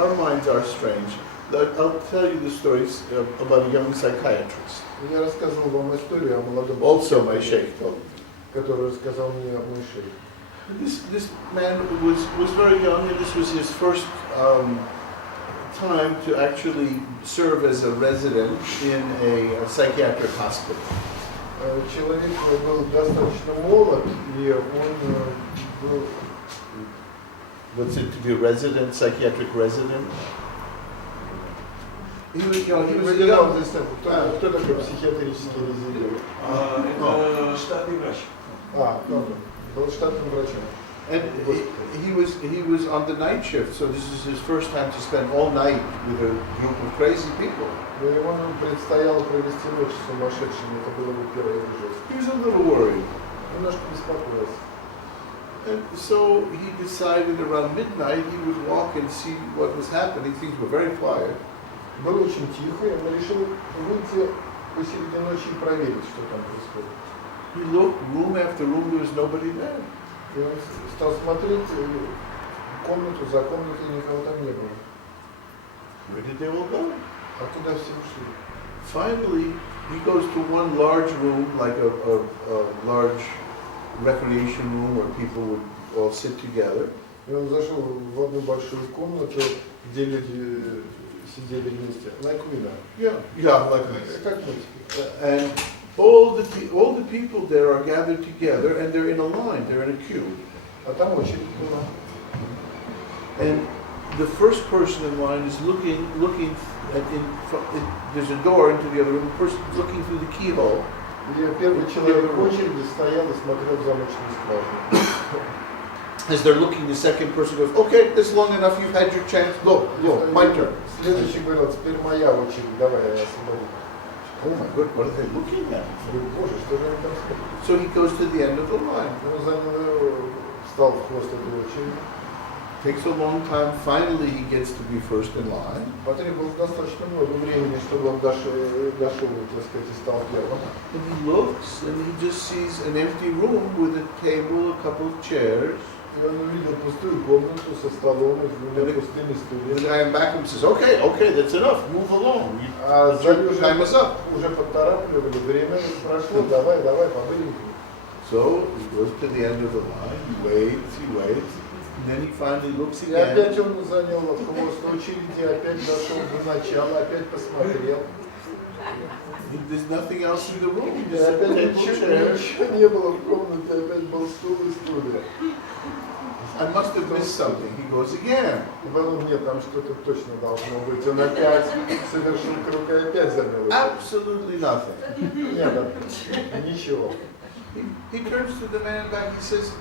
Our minds are strange. I'll tell you the stories about a young psychiatrist. Я рассказывал вам историю о молодом Also my sheikh told me. который рассказал мне мой шейх. This man was very young, and this was his first time to actually serve as a resident in a psychiatric hospital. Человек был достаточно молод, и он был... What's it to be a resident, psychiatric resident? He was young. He was young. Кто такой психиатрический резидент? Это штатный врач. Был штатным врачом. And he was on the night shift, so this is his first time to spend all night with a group of crazy people. Ему предстояло провести ночь с сумасшедшими, это было бы первое жест. He was a little worried. Немножко беспокоился. And so he decided around midnight he would walk and see what was happening. Things were very quiet. Было очень тихо, и он решил выйти посередине ночи и проверить, что там происходит. He looked room after room, there was nobody there. И он стал смотреть комнату за комнатой, никого там не было. Where did they all go? А куда все ушли? Finally, he goes to one large room, like a large recreation room where people would all sit together. И он зашел в одну большую комнату, где люди сидели вместе. Like we now. Yeah, like this. Как мы. And all the people there are gathered together, and they're in a line, they're in a queue. А там очередь была. And the first person in line is looking at there's a door into the other room. The person's looking through the keyhole. И первый человек в очереди стоял и смотрел в замочную скважину. As they're looking, the second person goes, "Okay, that's long enough. You've had your chance. Go, my turn." Следующий говорил, теперь моя очередь, давай я освободю. Oh my God, what are they looking at? Боже, что же они там смотрят? So he goes to the end of the line. Он встал в хвост этой очереди. Takes a long time. Finally, he gets to be first in line. Потребовалось достаточно много времени, чтобы он дошел, так сказать, и стал первым. And he looks, and he just sees an empty room with a table, a couple of chairs. И он увидел пустую комнату со столом и двумя пустыми The стульями. guy in back of him says, "Okay, that's enough. Move along. А сзади Time is up." уже подторапливали, время прошло, давай, побыренький. So he goes to the end of the line. He waits. And then he finally looks И опять again. он занял хвост очереди, опять дошел до начала, опять посмотрел. There's nothing else in the room. И Just a опять table, chair. ничего не было в комнате, опять был стул и стулья. I must have missed something. He goes again. И потом, нет, там что-то точно должно быть. Он опять совершил круг и опять занял. Absolutely nothing. Нет, ничего. He turns to the man back. He says,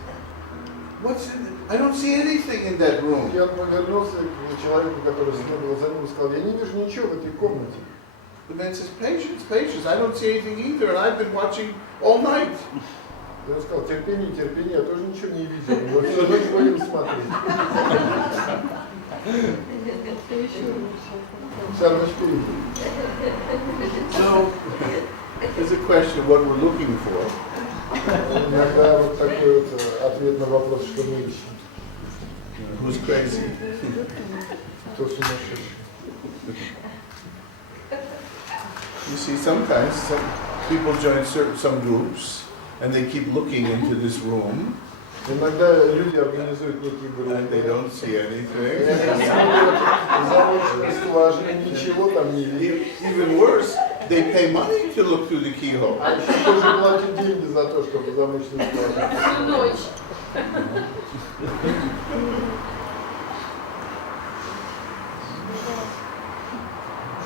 "What's in it? I don't see anything in that room." Я повернулся к человеку, который следовал за ним, и сказал, я не вижу ничего в этой комнате. The man says, patience. I don't see anything either, and I've been watching all night. Я сказал, терпение, я тоже ничего не видел. Мы всю ночь будем смотреть. Вся ночь впереди. So, there's a question what we're looking for. Иногда вот такой вот ответ на вопрос, что мы ищем. Who's crazy? Кто сумасшедший? You see, sometimes some people join some groups, and they keep looking into this room, Иногда люди организуют некие группы. and they don't see anything. И они смотрят в замочную замочной скважины, ничего там не видят. Even worse, they pay money to look through the keyhole. А еще тоже платят деньги за то, чтобы замочную скважину. Всю ночь.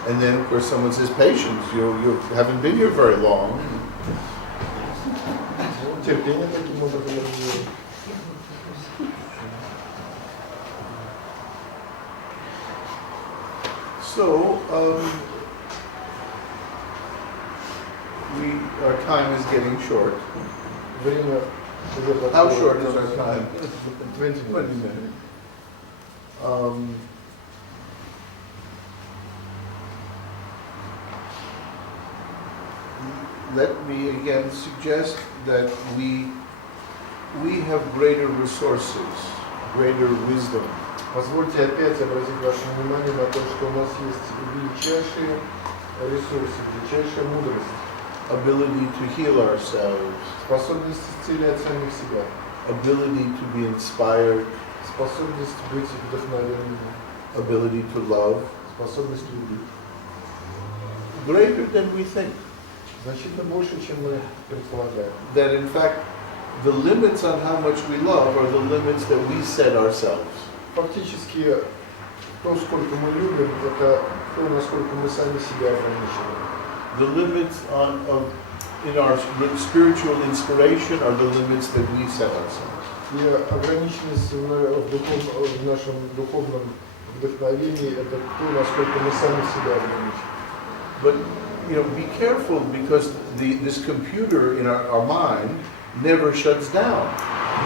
And then, of course, someone says, patience, you haven't been here very long. Терпение таким образом развивается. So, our time is getting short. Время уже подходит. How short is our time? 20 20 minutes. minutes. Let me again suggest that we have greater resources, greater wisdom. Позвольте опять обратить ваше внимание на то, что у нас есть величайшие ресурсы, величайшая мудрость, Ability to heal ourselves, способность исцелять самих себя, ability to be inspired, способность быть вдохновенными, ability to love, способность любить. greater than we think. Значительно больше, чем мы предполагаем. That in fact, the limits on how much we love are the limits that we set ourselves. Фактически, то, сколько мы любим, это то, насколько мы сами себя ограничиваем. The limits in our spiritual inspiration are the limits that we set ourselves. И ограниченность в нашем духовном вдохновении – это то, насколько мы сами себя ограничиваем. But be careful, because this computer in our mind never shuts down.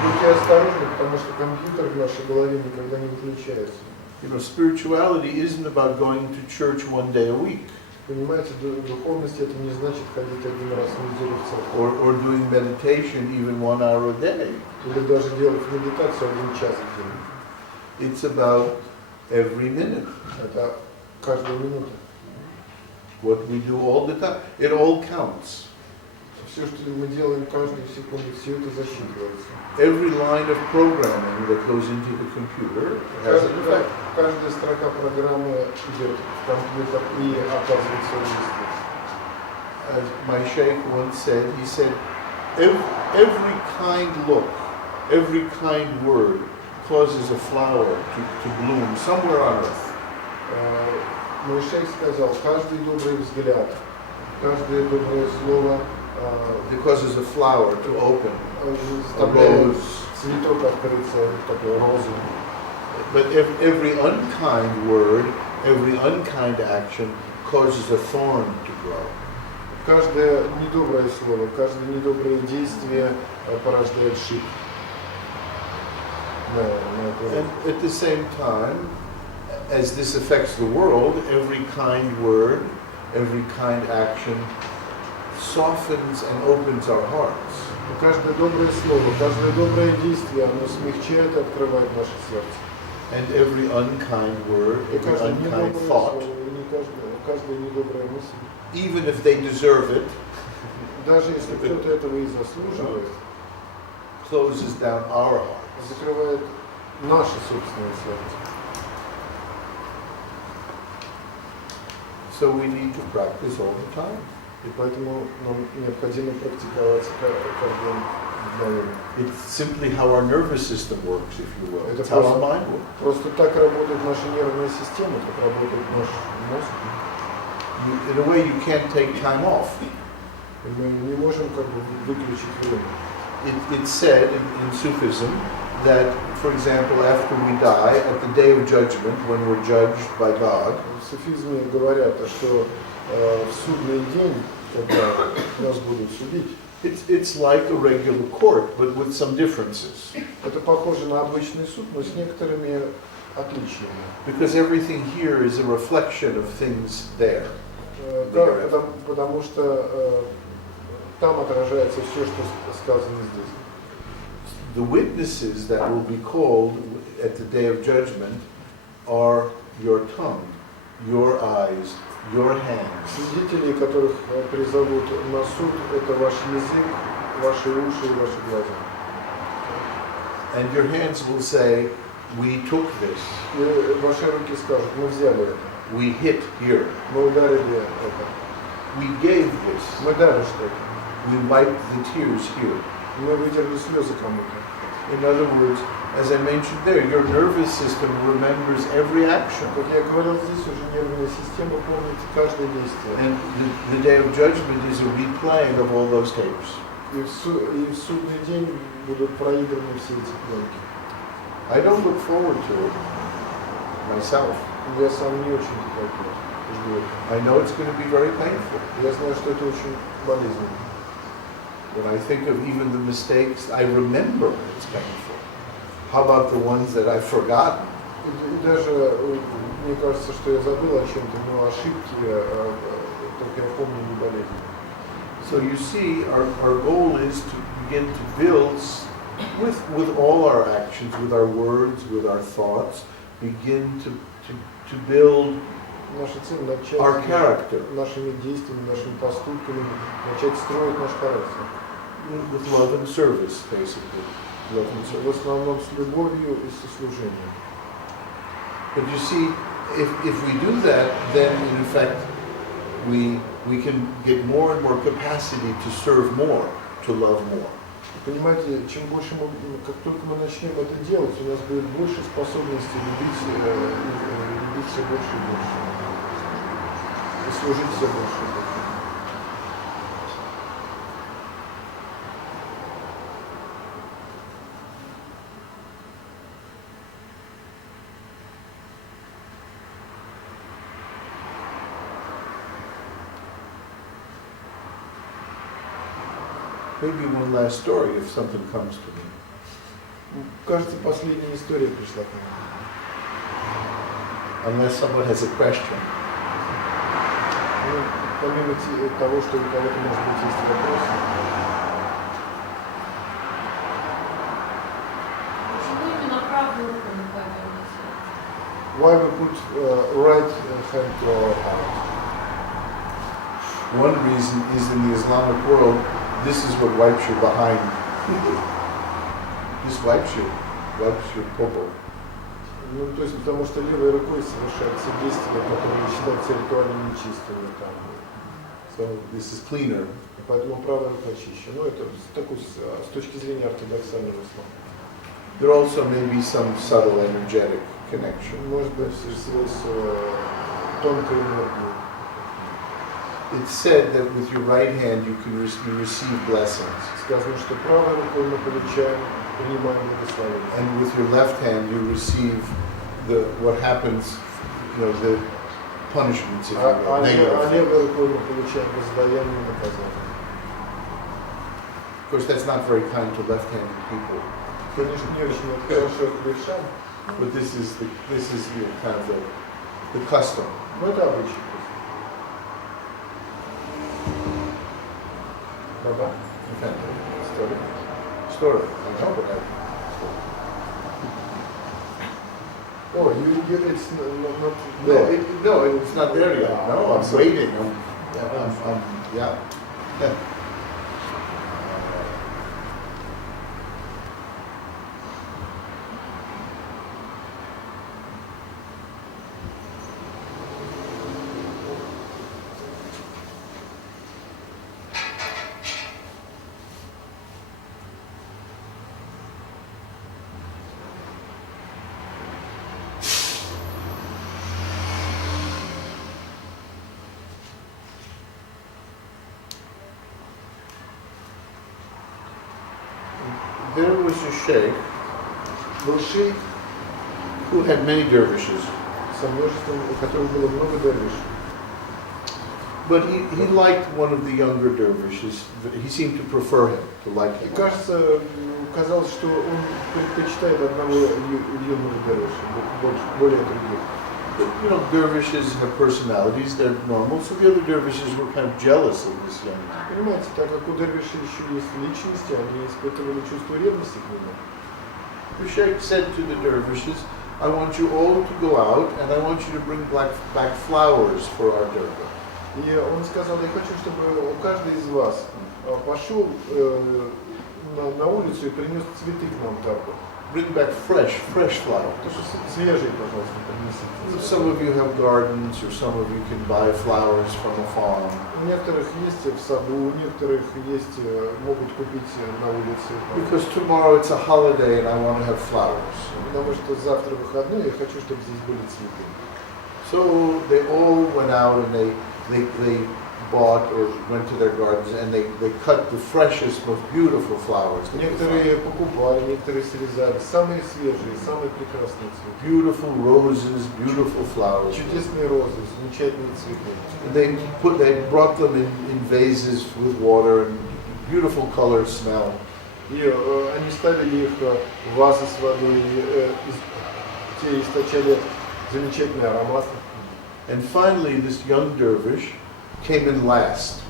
Будьте осторожны, потому что компьютер в нашей голове никогда не выключается. Spirituality isn't about going to church one day a week. Понимаете, духовность это не значит ходить один раз в неделю в церковь. Or doing meditation even 1 hour a day. Или даже делать медитацию 1 час в день. It's about every minute. Это каждую минуту. What we do all the time. It all counts. Все, что мы делаем каждую секунду, все это засчитывается. Every line of programming that goes into the computer has an effect. Каждая строка программы идет в компьютер и оказывает свое действие. As my sheikh once said, he said, every kind look, every kind word causes a flower to bloom somewhere on earth. Мой шейх сказал, каждый добрый взгляд, каждое доброе слово causes a flower to open, заставляет цветок открыться, такой розу. But every unkind word, every unkind action causes a thorn to grow. Каждое недоброе слово, каждое недоброе действие порождает шип. And at the same time, as this affects the world, every kind word, every kind action softens and opens our hearts. Каждое доброе слово, каждое доброе действие, оно смягчает и открывает наше сердце. And every unkind word, every unkind thought, каждая недобрая мысль, even if they deserve it, даже если кто-то этого и заслуживает, closes down our hearts. Закрывает наше собственное сердце. So we need to practice all the time. И поэтому нам необходимо практиковаться каждый мгновение. It's simply how our nervous system works, if you will. Это It's how our mind works. просто так работает наша нервная система, как работает наш мозг. In a way, you can't take time off. И мы не можем как бы выключить время. It's said in Sufism that, for example, after we die, at the day of judgment, when we're judged by God, В суфизме говорят, что в судный день, когда нас будут судить, it's like a regular court, but with some differences. это похоже на обычный суд, но с некоторыми отличиями. Because everything here is a reflection of things there. Потому что там отражается все, что сказано здесь. The witnesses that will be called at the day of judgment are your tongue, your eyes, your hands. Свидетелей, которых призовут на суд, это ваш язык, ваши уши и ваши глаза. And your hands will say, we took this. И ваши руки скажут, мы взяли это. we hit here. Мы ударили это. We gave this. Мы дали что-то. We wiped the tears here. Мы вытерли слезы кому-то. In other words, as I mentioned there, your nervous system remembers every action. Как я говорил, здесь уже нервная система помнит каждое действие. And the day of judgment is a replaying of all those tapes. И в судный день будут проиграны все эти пленки. I don't look forward to it myself. Я сам не очень жду. I know it's going to be very painful. Я знаю, что это очень болезненно. When I think of even the mistakes, I remember it's painful. How about the ones that I've forgotten? И даже мне кажется, что я забыл о чем-то, но ошибки только я помню не болезненно. So you see, our goal is to begin to build, with all our actions, with our words, with our thoughts, begin to build Наша цель начать our character. Нашими действиями, нашими поступками, начать строить наш характер. With love and service, basically. Love and В service. основном с любовью и со служением. But you see, if we do that, then in effect we can get more and more capacity to serve more, to love more. Понимаете, чем больше мы, как только мы начнем это делать, у нас будет больше способности любить все больше и больше. И служить все больше и больше. Maybe one last story if something comes to me. Кажется, последняя история пришла ко мне. Unless someone has a question. Ну, помимо того, что у кого-то может быть есть вопросы. Почему именно правую руку мы кладем? Why we put right hand to our heart? One reason is in the Islamic world, this is what wipes you behind. This wipes your popo. Ну, то есть, потому что левой рукой совершаются действия, которые считаются ритуально нечистыми. So this is cleaner. Поэтому правая рука чище. Ну, это с точки зрения ортодоксального ислама. There also may be some subtle energetic connection. Может быть, связь тонкой энергией. It's said that with your right hand you receive blessings. Сказано, что правой рукой мы получаем, принимаем благословение. And with your left hand you receive what happens, the punishments, if you will. А левой рукой мы получаем воздаяние и наказание. Of course, that's not very kind to left-handed people. Конечно, не очень хорошо к левшам. But this is kind of the custom. Но это обычай. Baba? Story. Oh, it's not there. No, it's not there yet. No, I'm waiting. Yeah. There was a sheikh who had many dervishes. But he liked one of the younger dervishes. He seemed to prefer him, to like him. Казалось, что он предпочитает одного юного дервиша более других. But, dervishes have personalities, they're normal, so the other dervishes were kind of jealous of this young man. Понимаете, так как у дервишей еще есть личности, они испытывали чувство ревности к нему. The sheikh said to the dervishes, I want you all to go out and I want you to bring back flowers for our dervish. И он сказал, я хочу, чтобы каждый из вас пошел на улицу и принес цветы к нам также. Bring back fresh flowers. Свежие, пожалуйста, принесите. some of you have gardens, or some of you can buy flowers from a farm. У некоторых есть в саду, у некоторых есть, могут купить на улице. Because tomorrow it's a holiday and I want to have flowers. Потому что завтра выходной, я хочу, чтобы здесь были цветы. So they all went out and they bought or went to their gardens and they cut the freshest, most beautiful flowers. Некоторые покупали, некоторые срезали. Самые свежие, самые прекрасные цветы. Beautiful roses, beautiful flowers. Чудесные розы, замечательные цветы. They brought them in vases with water and beautiful color smell. И они ставили их в вазы с водой, те источали замечательный аромат. And finally, this young dervish came in last,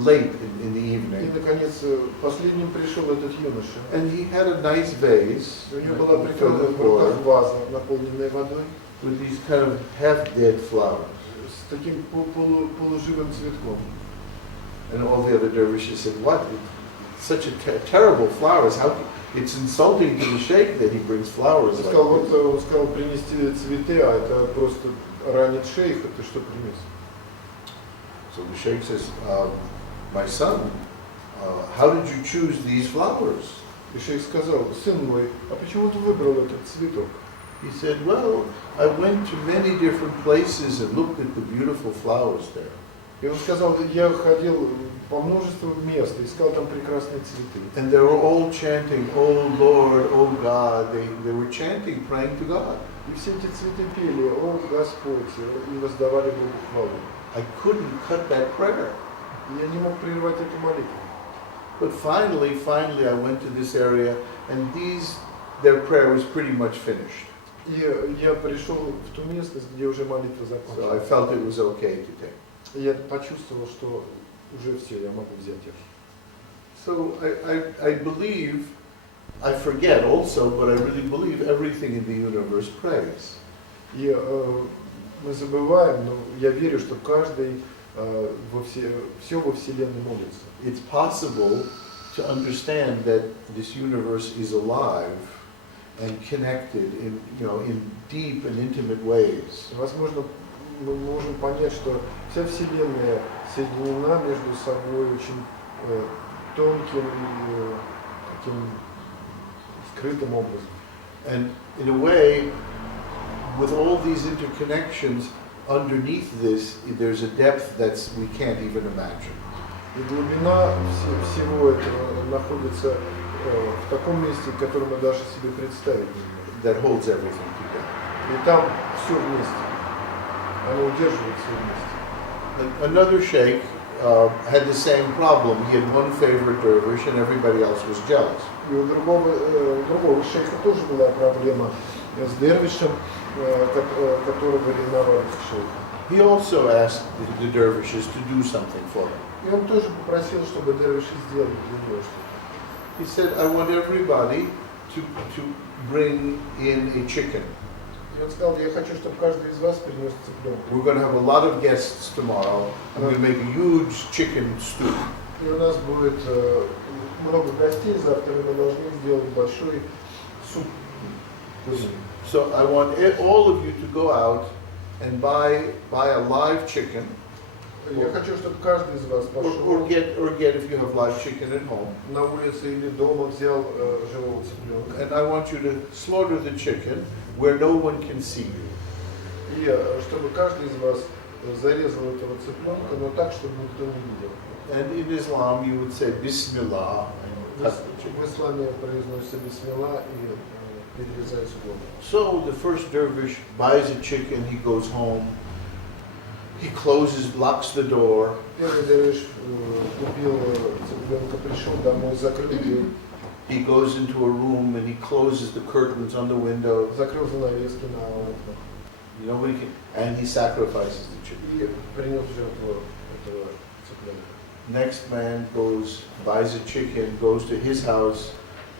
late in the И, evening. наконец, последним пришел этот юноша. And he had a nice vase У него была прекрасная в руках ваза, наполненная водой, with these kind of half-dead flowers. с таким полуживым цветком. And all the other dervishes said, "What? Such a terrible flowers! How? It's insulting to the sheikh that he brings flowers Он like сказал, вот this." он сказал принести цветы, а это просто ранит шейха, ты что принес? So the sheikh says, "My son, how did you choose these flowers?" И шейх сказал, сын мой, а почему ты выбрал этот цветок? He said, "Well, I went to many different places and looked at the beautiful flowers there. И он сказал, я ходил по множеству мест, искал там прекрасные цветы. And they were all chanting, 'Oh Lord, oh God.' They were chanting, praying to God. И все эти цветы пели, о Господь, и воздавали Богу хвалу. I couldn't cut that prayer. И я не мог прервать эту молитву. But finally, I went to this area, and their prayer was pretty much finished. И я пришел в ту местность, где уже молитва So I закончилась. felt it was okay to take. И я почувствовал, что уже все, я могу взять их. So I believe, I forget also, but I really believe everything in the universe prays. И мы забываем, но я верю, что каждый все во Вселенной молится. It's possible to understand that this universe is alive and connected in deep and intimate ways. Возможно, мы можем понять, что вся Вселенная соединена между собой очень тонким и таким скрытым образом. And in a way, with all these interconnections, underneath this, there's a depth that we can't even imagine. И глубина всего этого находится в таком месте, которое мы даже себе представить не можем. That holds everything together. И там все вместе. Оно удерживает все вместе. Another sheikh had the same problem. He had one favorite dervish and everybody else was jealous. И у другого шейха тоже была проблема с дервишем, которого ревновали к шейху. He also asked the dervishes to do something for him. И он тоже попросил, чтобы дервиши сделали для него что-то. He said, "I want everybody to bring in a chicken. И он сказал, я хочу, чтобы каждый из вас принес цыпленка. We're going to have a lot of guests tomorrow. I'm going to make a huge chicken stew." И у нас будет много гостей завтра, и мы должны сделать большой суп. So I want all of you to go out and buy a live chicken, Я хочу, чтобы каждый из вас пошел or get if you have live chicken at home. на улице или дома, взял живого цыпленка. And I want you to slaughter the chicken where no one can see you. И чтобы каждый из вас зарезал этого цыпленка, но так, чтобы никто не видел. And in Islam you would say Bismillah and cut the chicken. В исламе произносится бисмилла и перерезается голову. So the first dervish buys a chicken, he goes home, he locks the door, Первый дервиш купил цыпленка, пришел домой, закрыл дверь, he goes into a room and he closes the curtains on the window. закрыл занавески на окнах Nobody can, and he sacrifices the chicken. и принес в жертву этого цыпленка. Next man buys a chicken, goes to his house,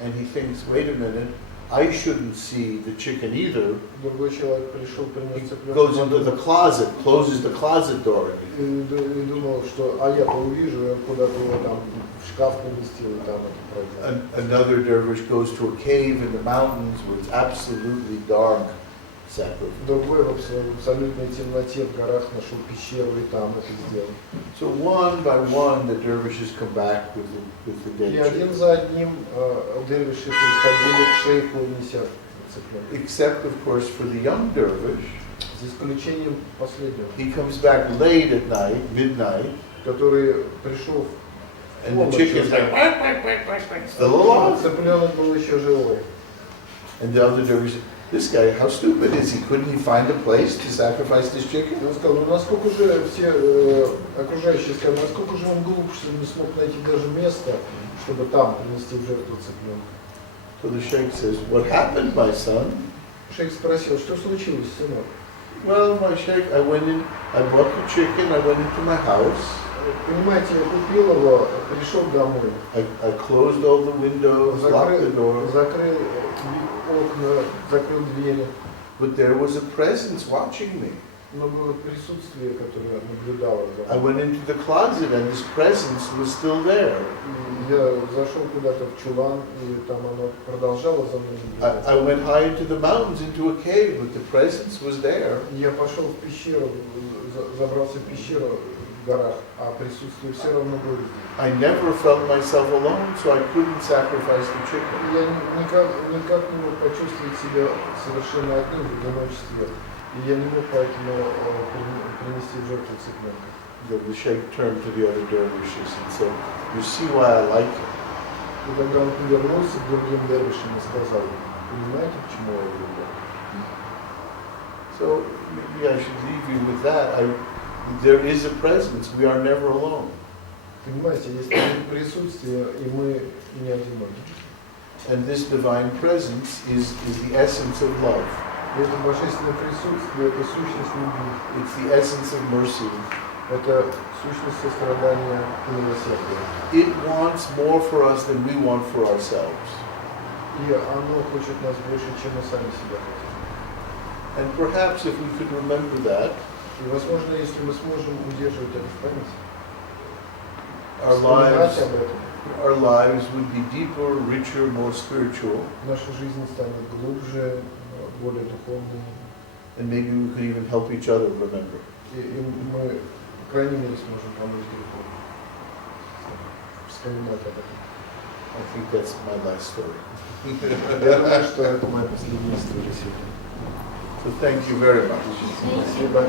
and he thinks, wait a minute, I shouldn't see the chicken either. Другой человек пришел, принес He цыпленка, goes into the closet, closes the closet door. и думал, что я-то увижу, я куда-то его там в шкаф поместил, и там это пройдет. Another dervish goes to a cave in the mountains where it's absolutely dark, sacrifice. Другой в абсолютной темноте в горах нашел пещеру и там это сделал. So one by one, the dervishes come back with the И dead один chicken. за одним дервиши приходили к шейху, неся цыпленка. Except, of course, for the young dervish, За исключением последнего, he comes back late at night, midnight, который пришел в and the chicken's like, quack, quack, quack, quack, quack, still alive. цыпленок был еще живой. And the other dervish said, this guy, how stupid is he? Couldn't he find a place to sacrifice this chicken? Он сказал, ну насколько же все окружающие сказали, насколько же он глуп, что не смог найти даже место, чтобы там принести в жертву цыпленка. So the sheikh says, what happened, my son? Шейх спросил, что случилось, сынок? Well, my sheikh, I bought the chicken, I went into my house, Понимаете, я купил его, пришел домой, I closed all the windows, locked the door, закрыл окна, закрыл двери. but there was a presence watching me. Но было присутствие, которое наблюдало за I мной. went into the closet and this presence was still there. И я зашел куда-то в чулан, и там оно продолжало за мной наблюдать. I went high into the mountains, into a cave, but the presence was there. Я пошел в пещеру, забрался в пещеру в горах, а присутствие все равно было здесь. I never felt myself alone, so I couldn't sacrifice the chicken. Я никак не мог почувствовать себя совершенно одним в одиночестве. И я не мог поэтому принести в жертву цыпленка. The sheikh turned to the other dervishes and said, you see why I like it? И тогда он повернулся к другим дервишам и сказал, понимаете, почему я его люблю? So maybe I should leave you with that. There is a presence. We are never alone. Понимаете, есть присутствие, и мы не одиноки. And this divine presence is the essence of love. Это божественное присутствие, это сущность любви. It's the essence of mercy. Это сущность сострадания и милосердия. It wants more for us than we want for ourselves. И оно хочет нас больше, чем мы сами себя хотим. And perhaps if we could remember that, И, возможно, если мы сможем удерживать это в памяти, our вспоминать об этом, lives would be deeper, richer, more spiritual, наша жизнь станет глубже, более духовной. and maybe we could even help each other remember. И мы, по крайней мере, сможем помочь другу вспоминать об этом. I think that's my last story. Я думаю, что это моя последняя история сегодня. So thank you very much. Спасибо.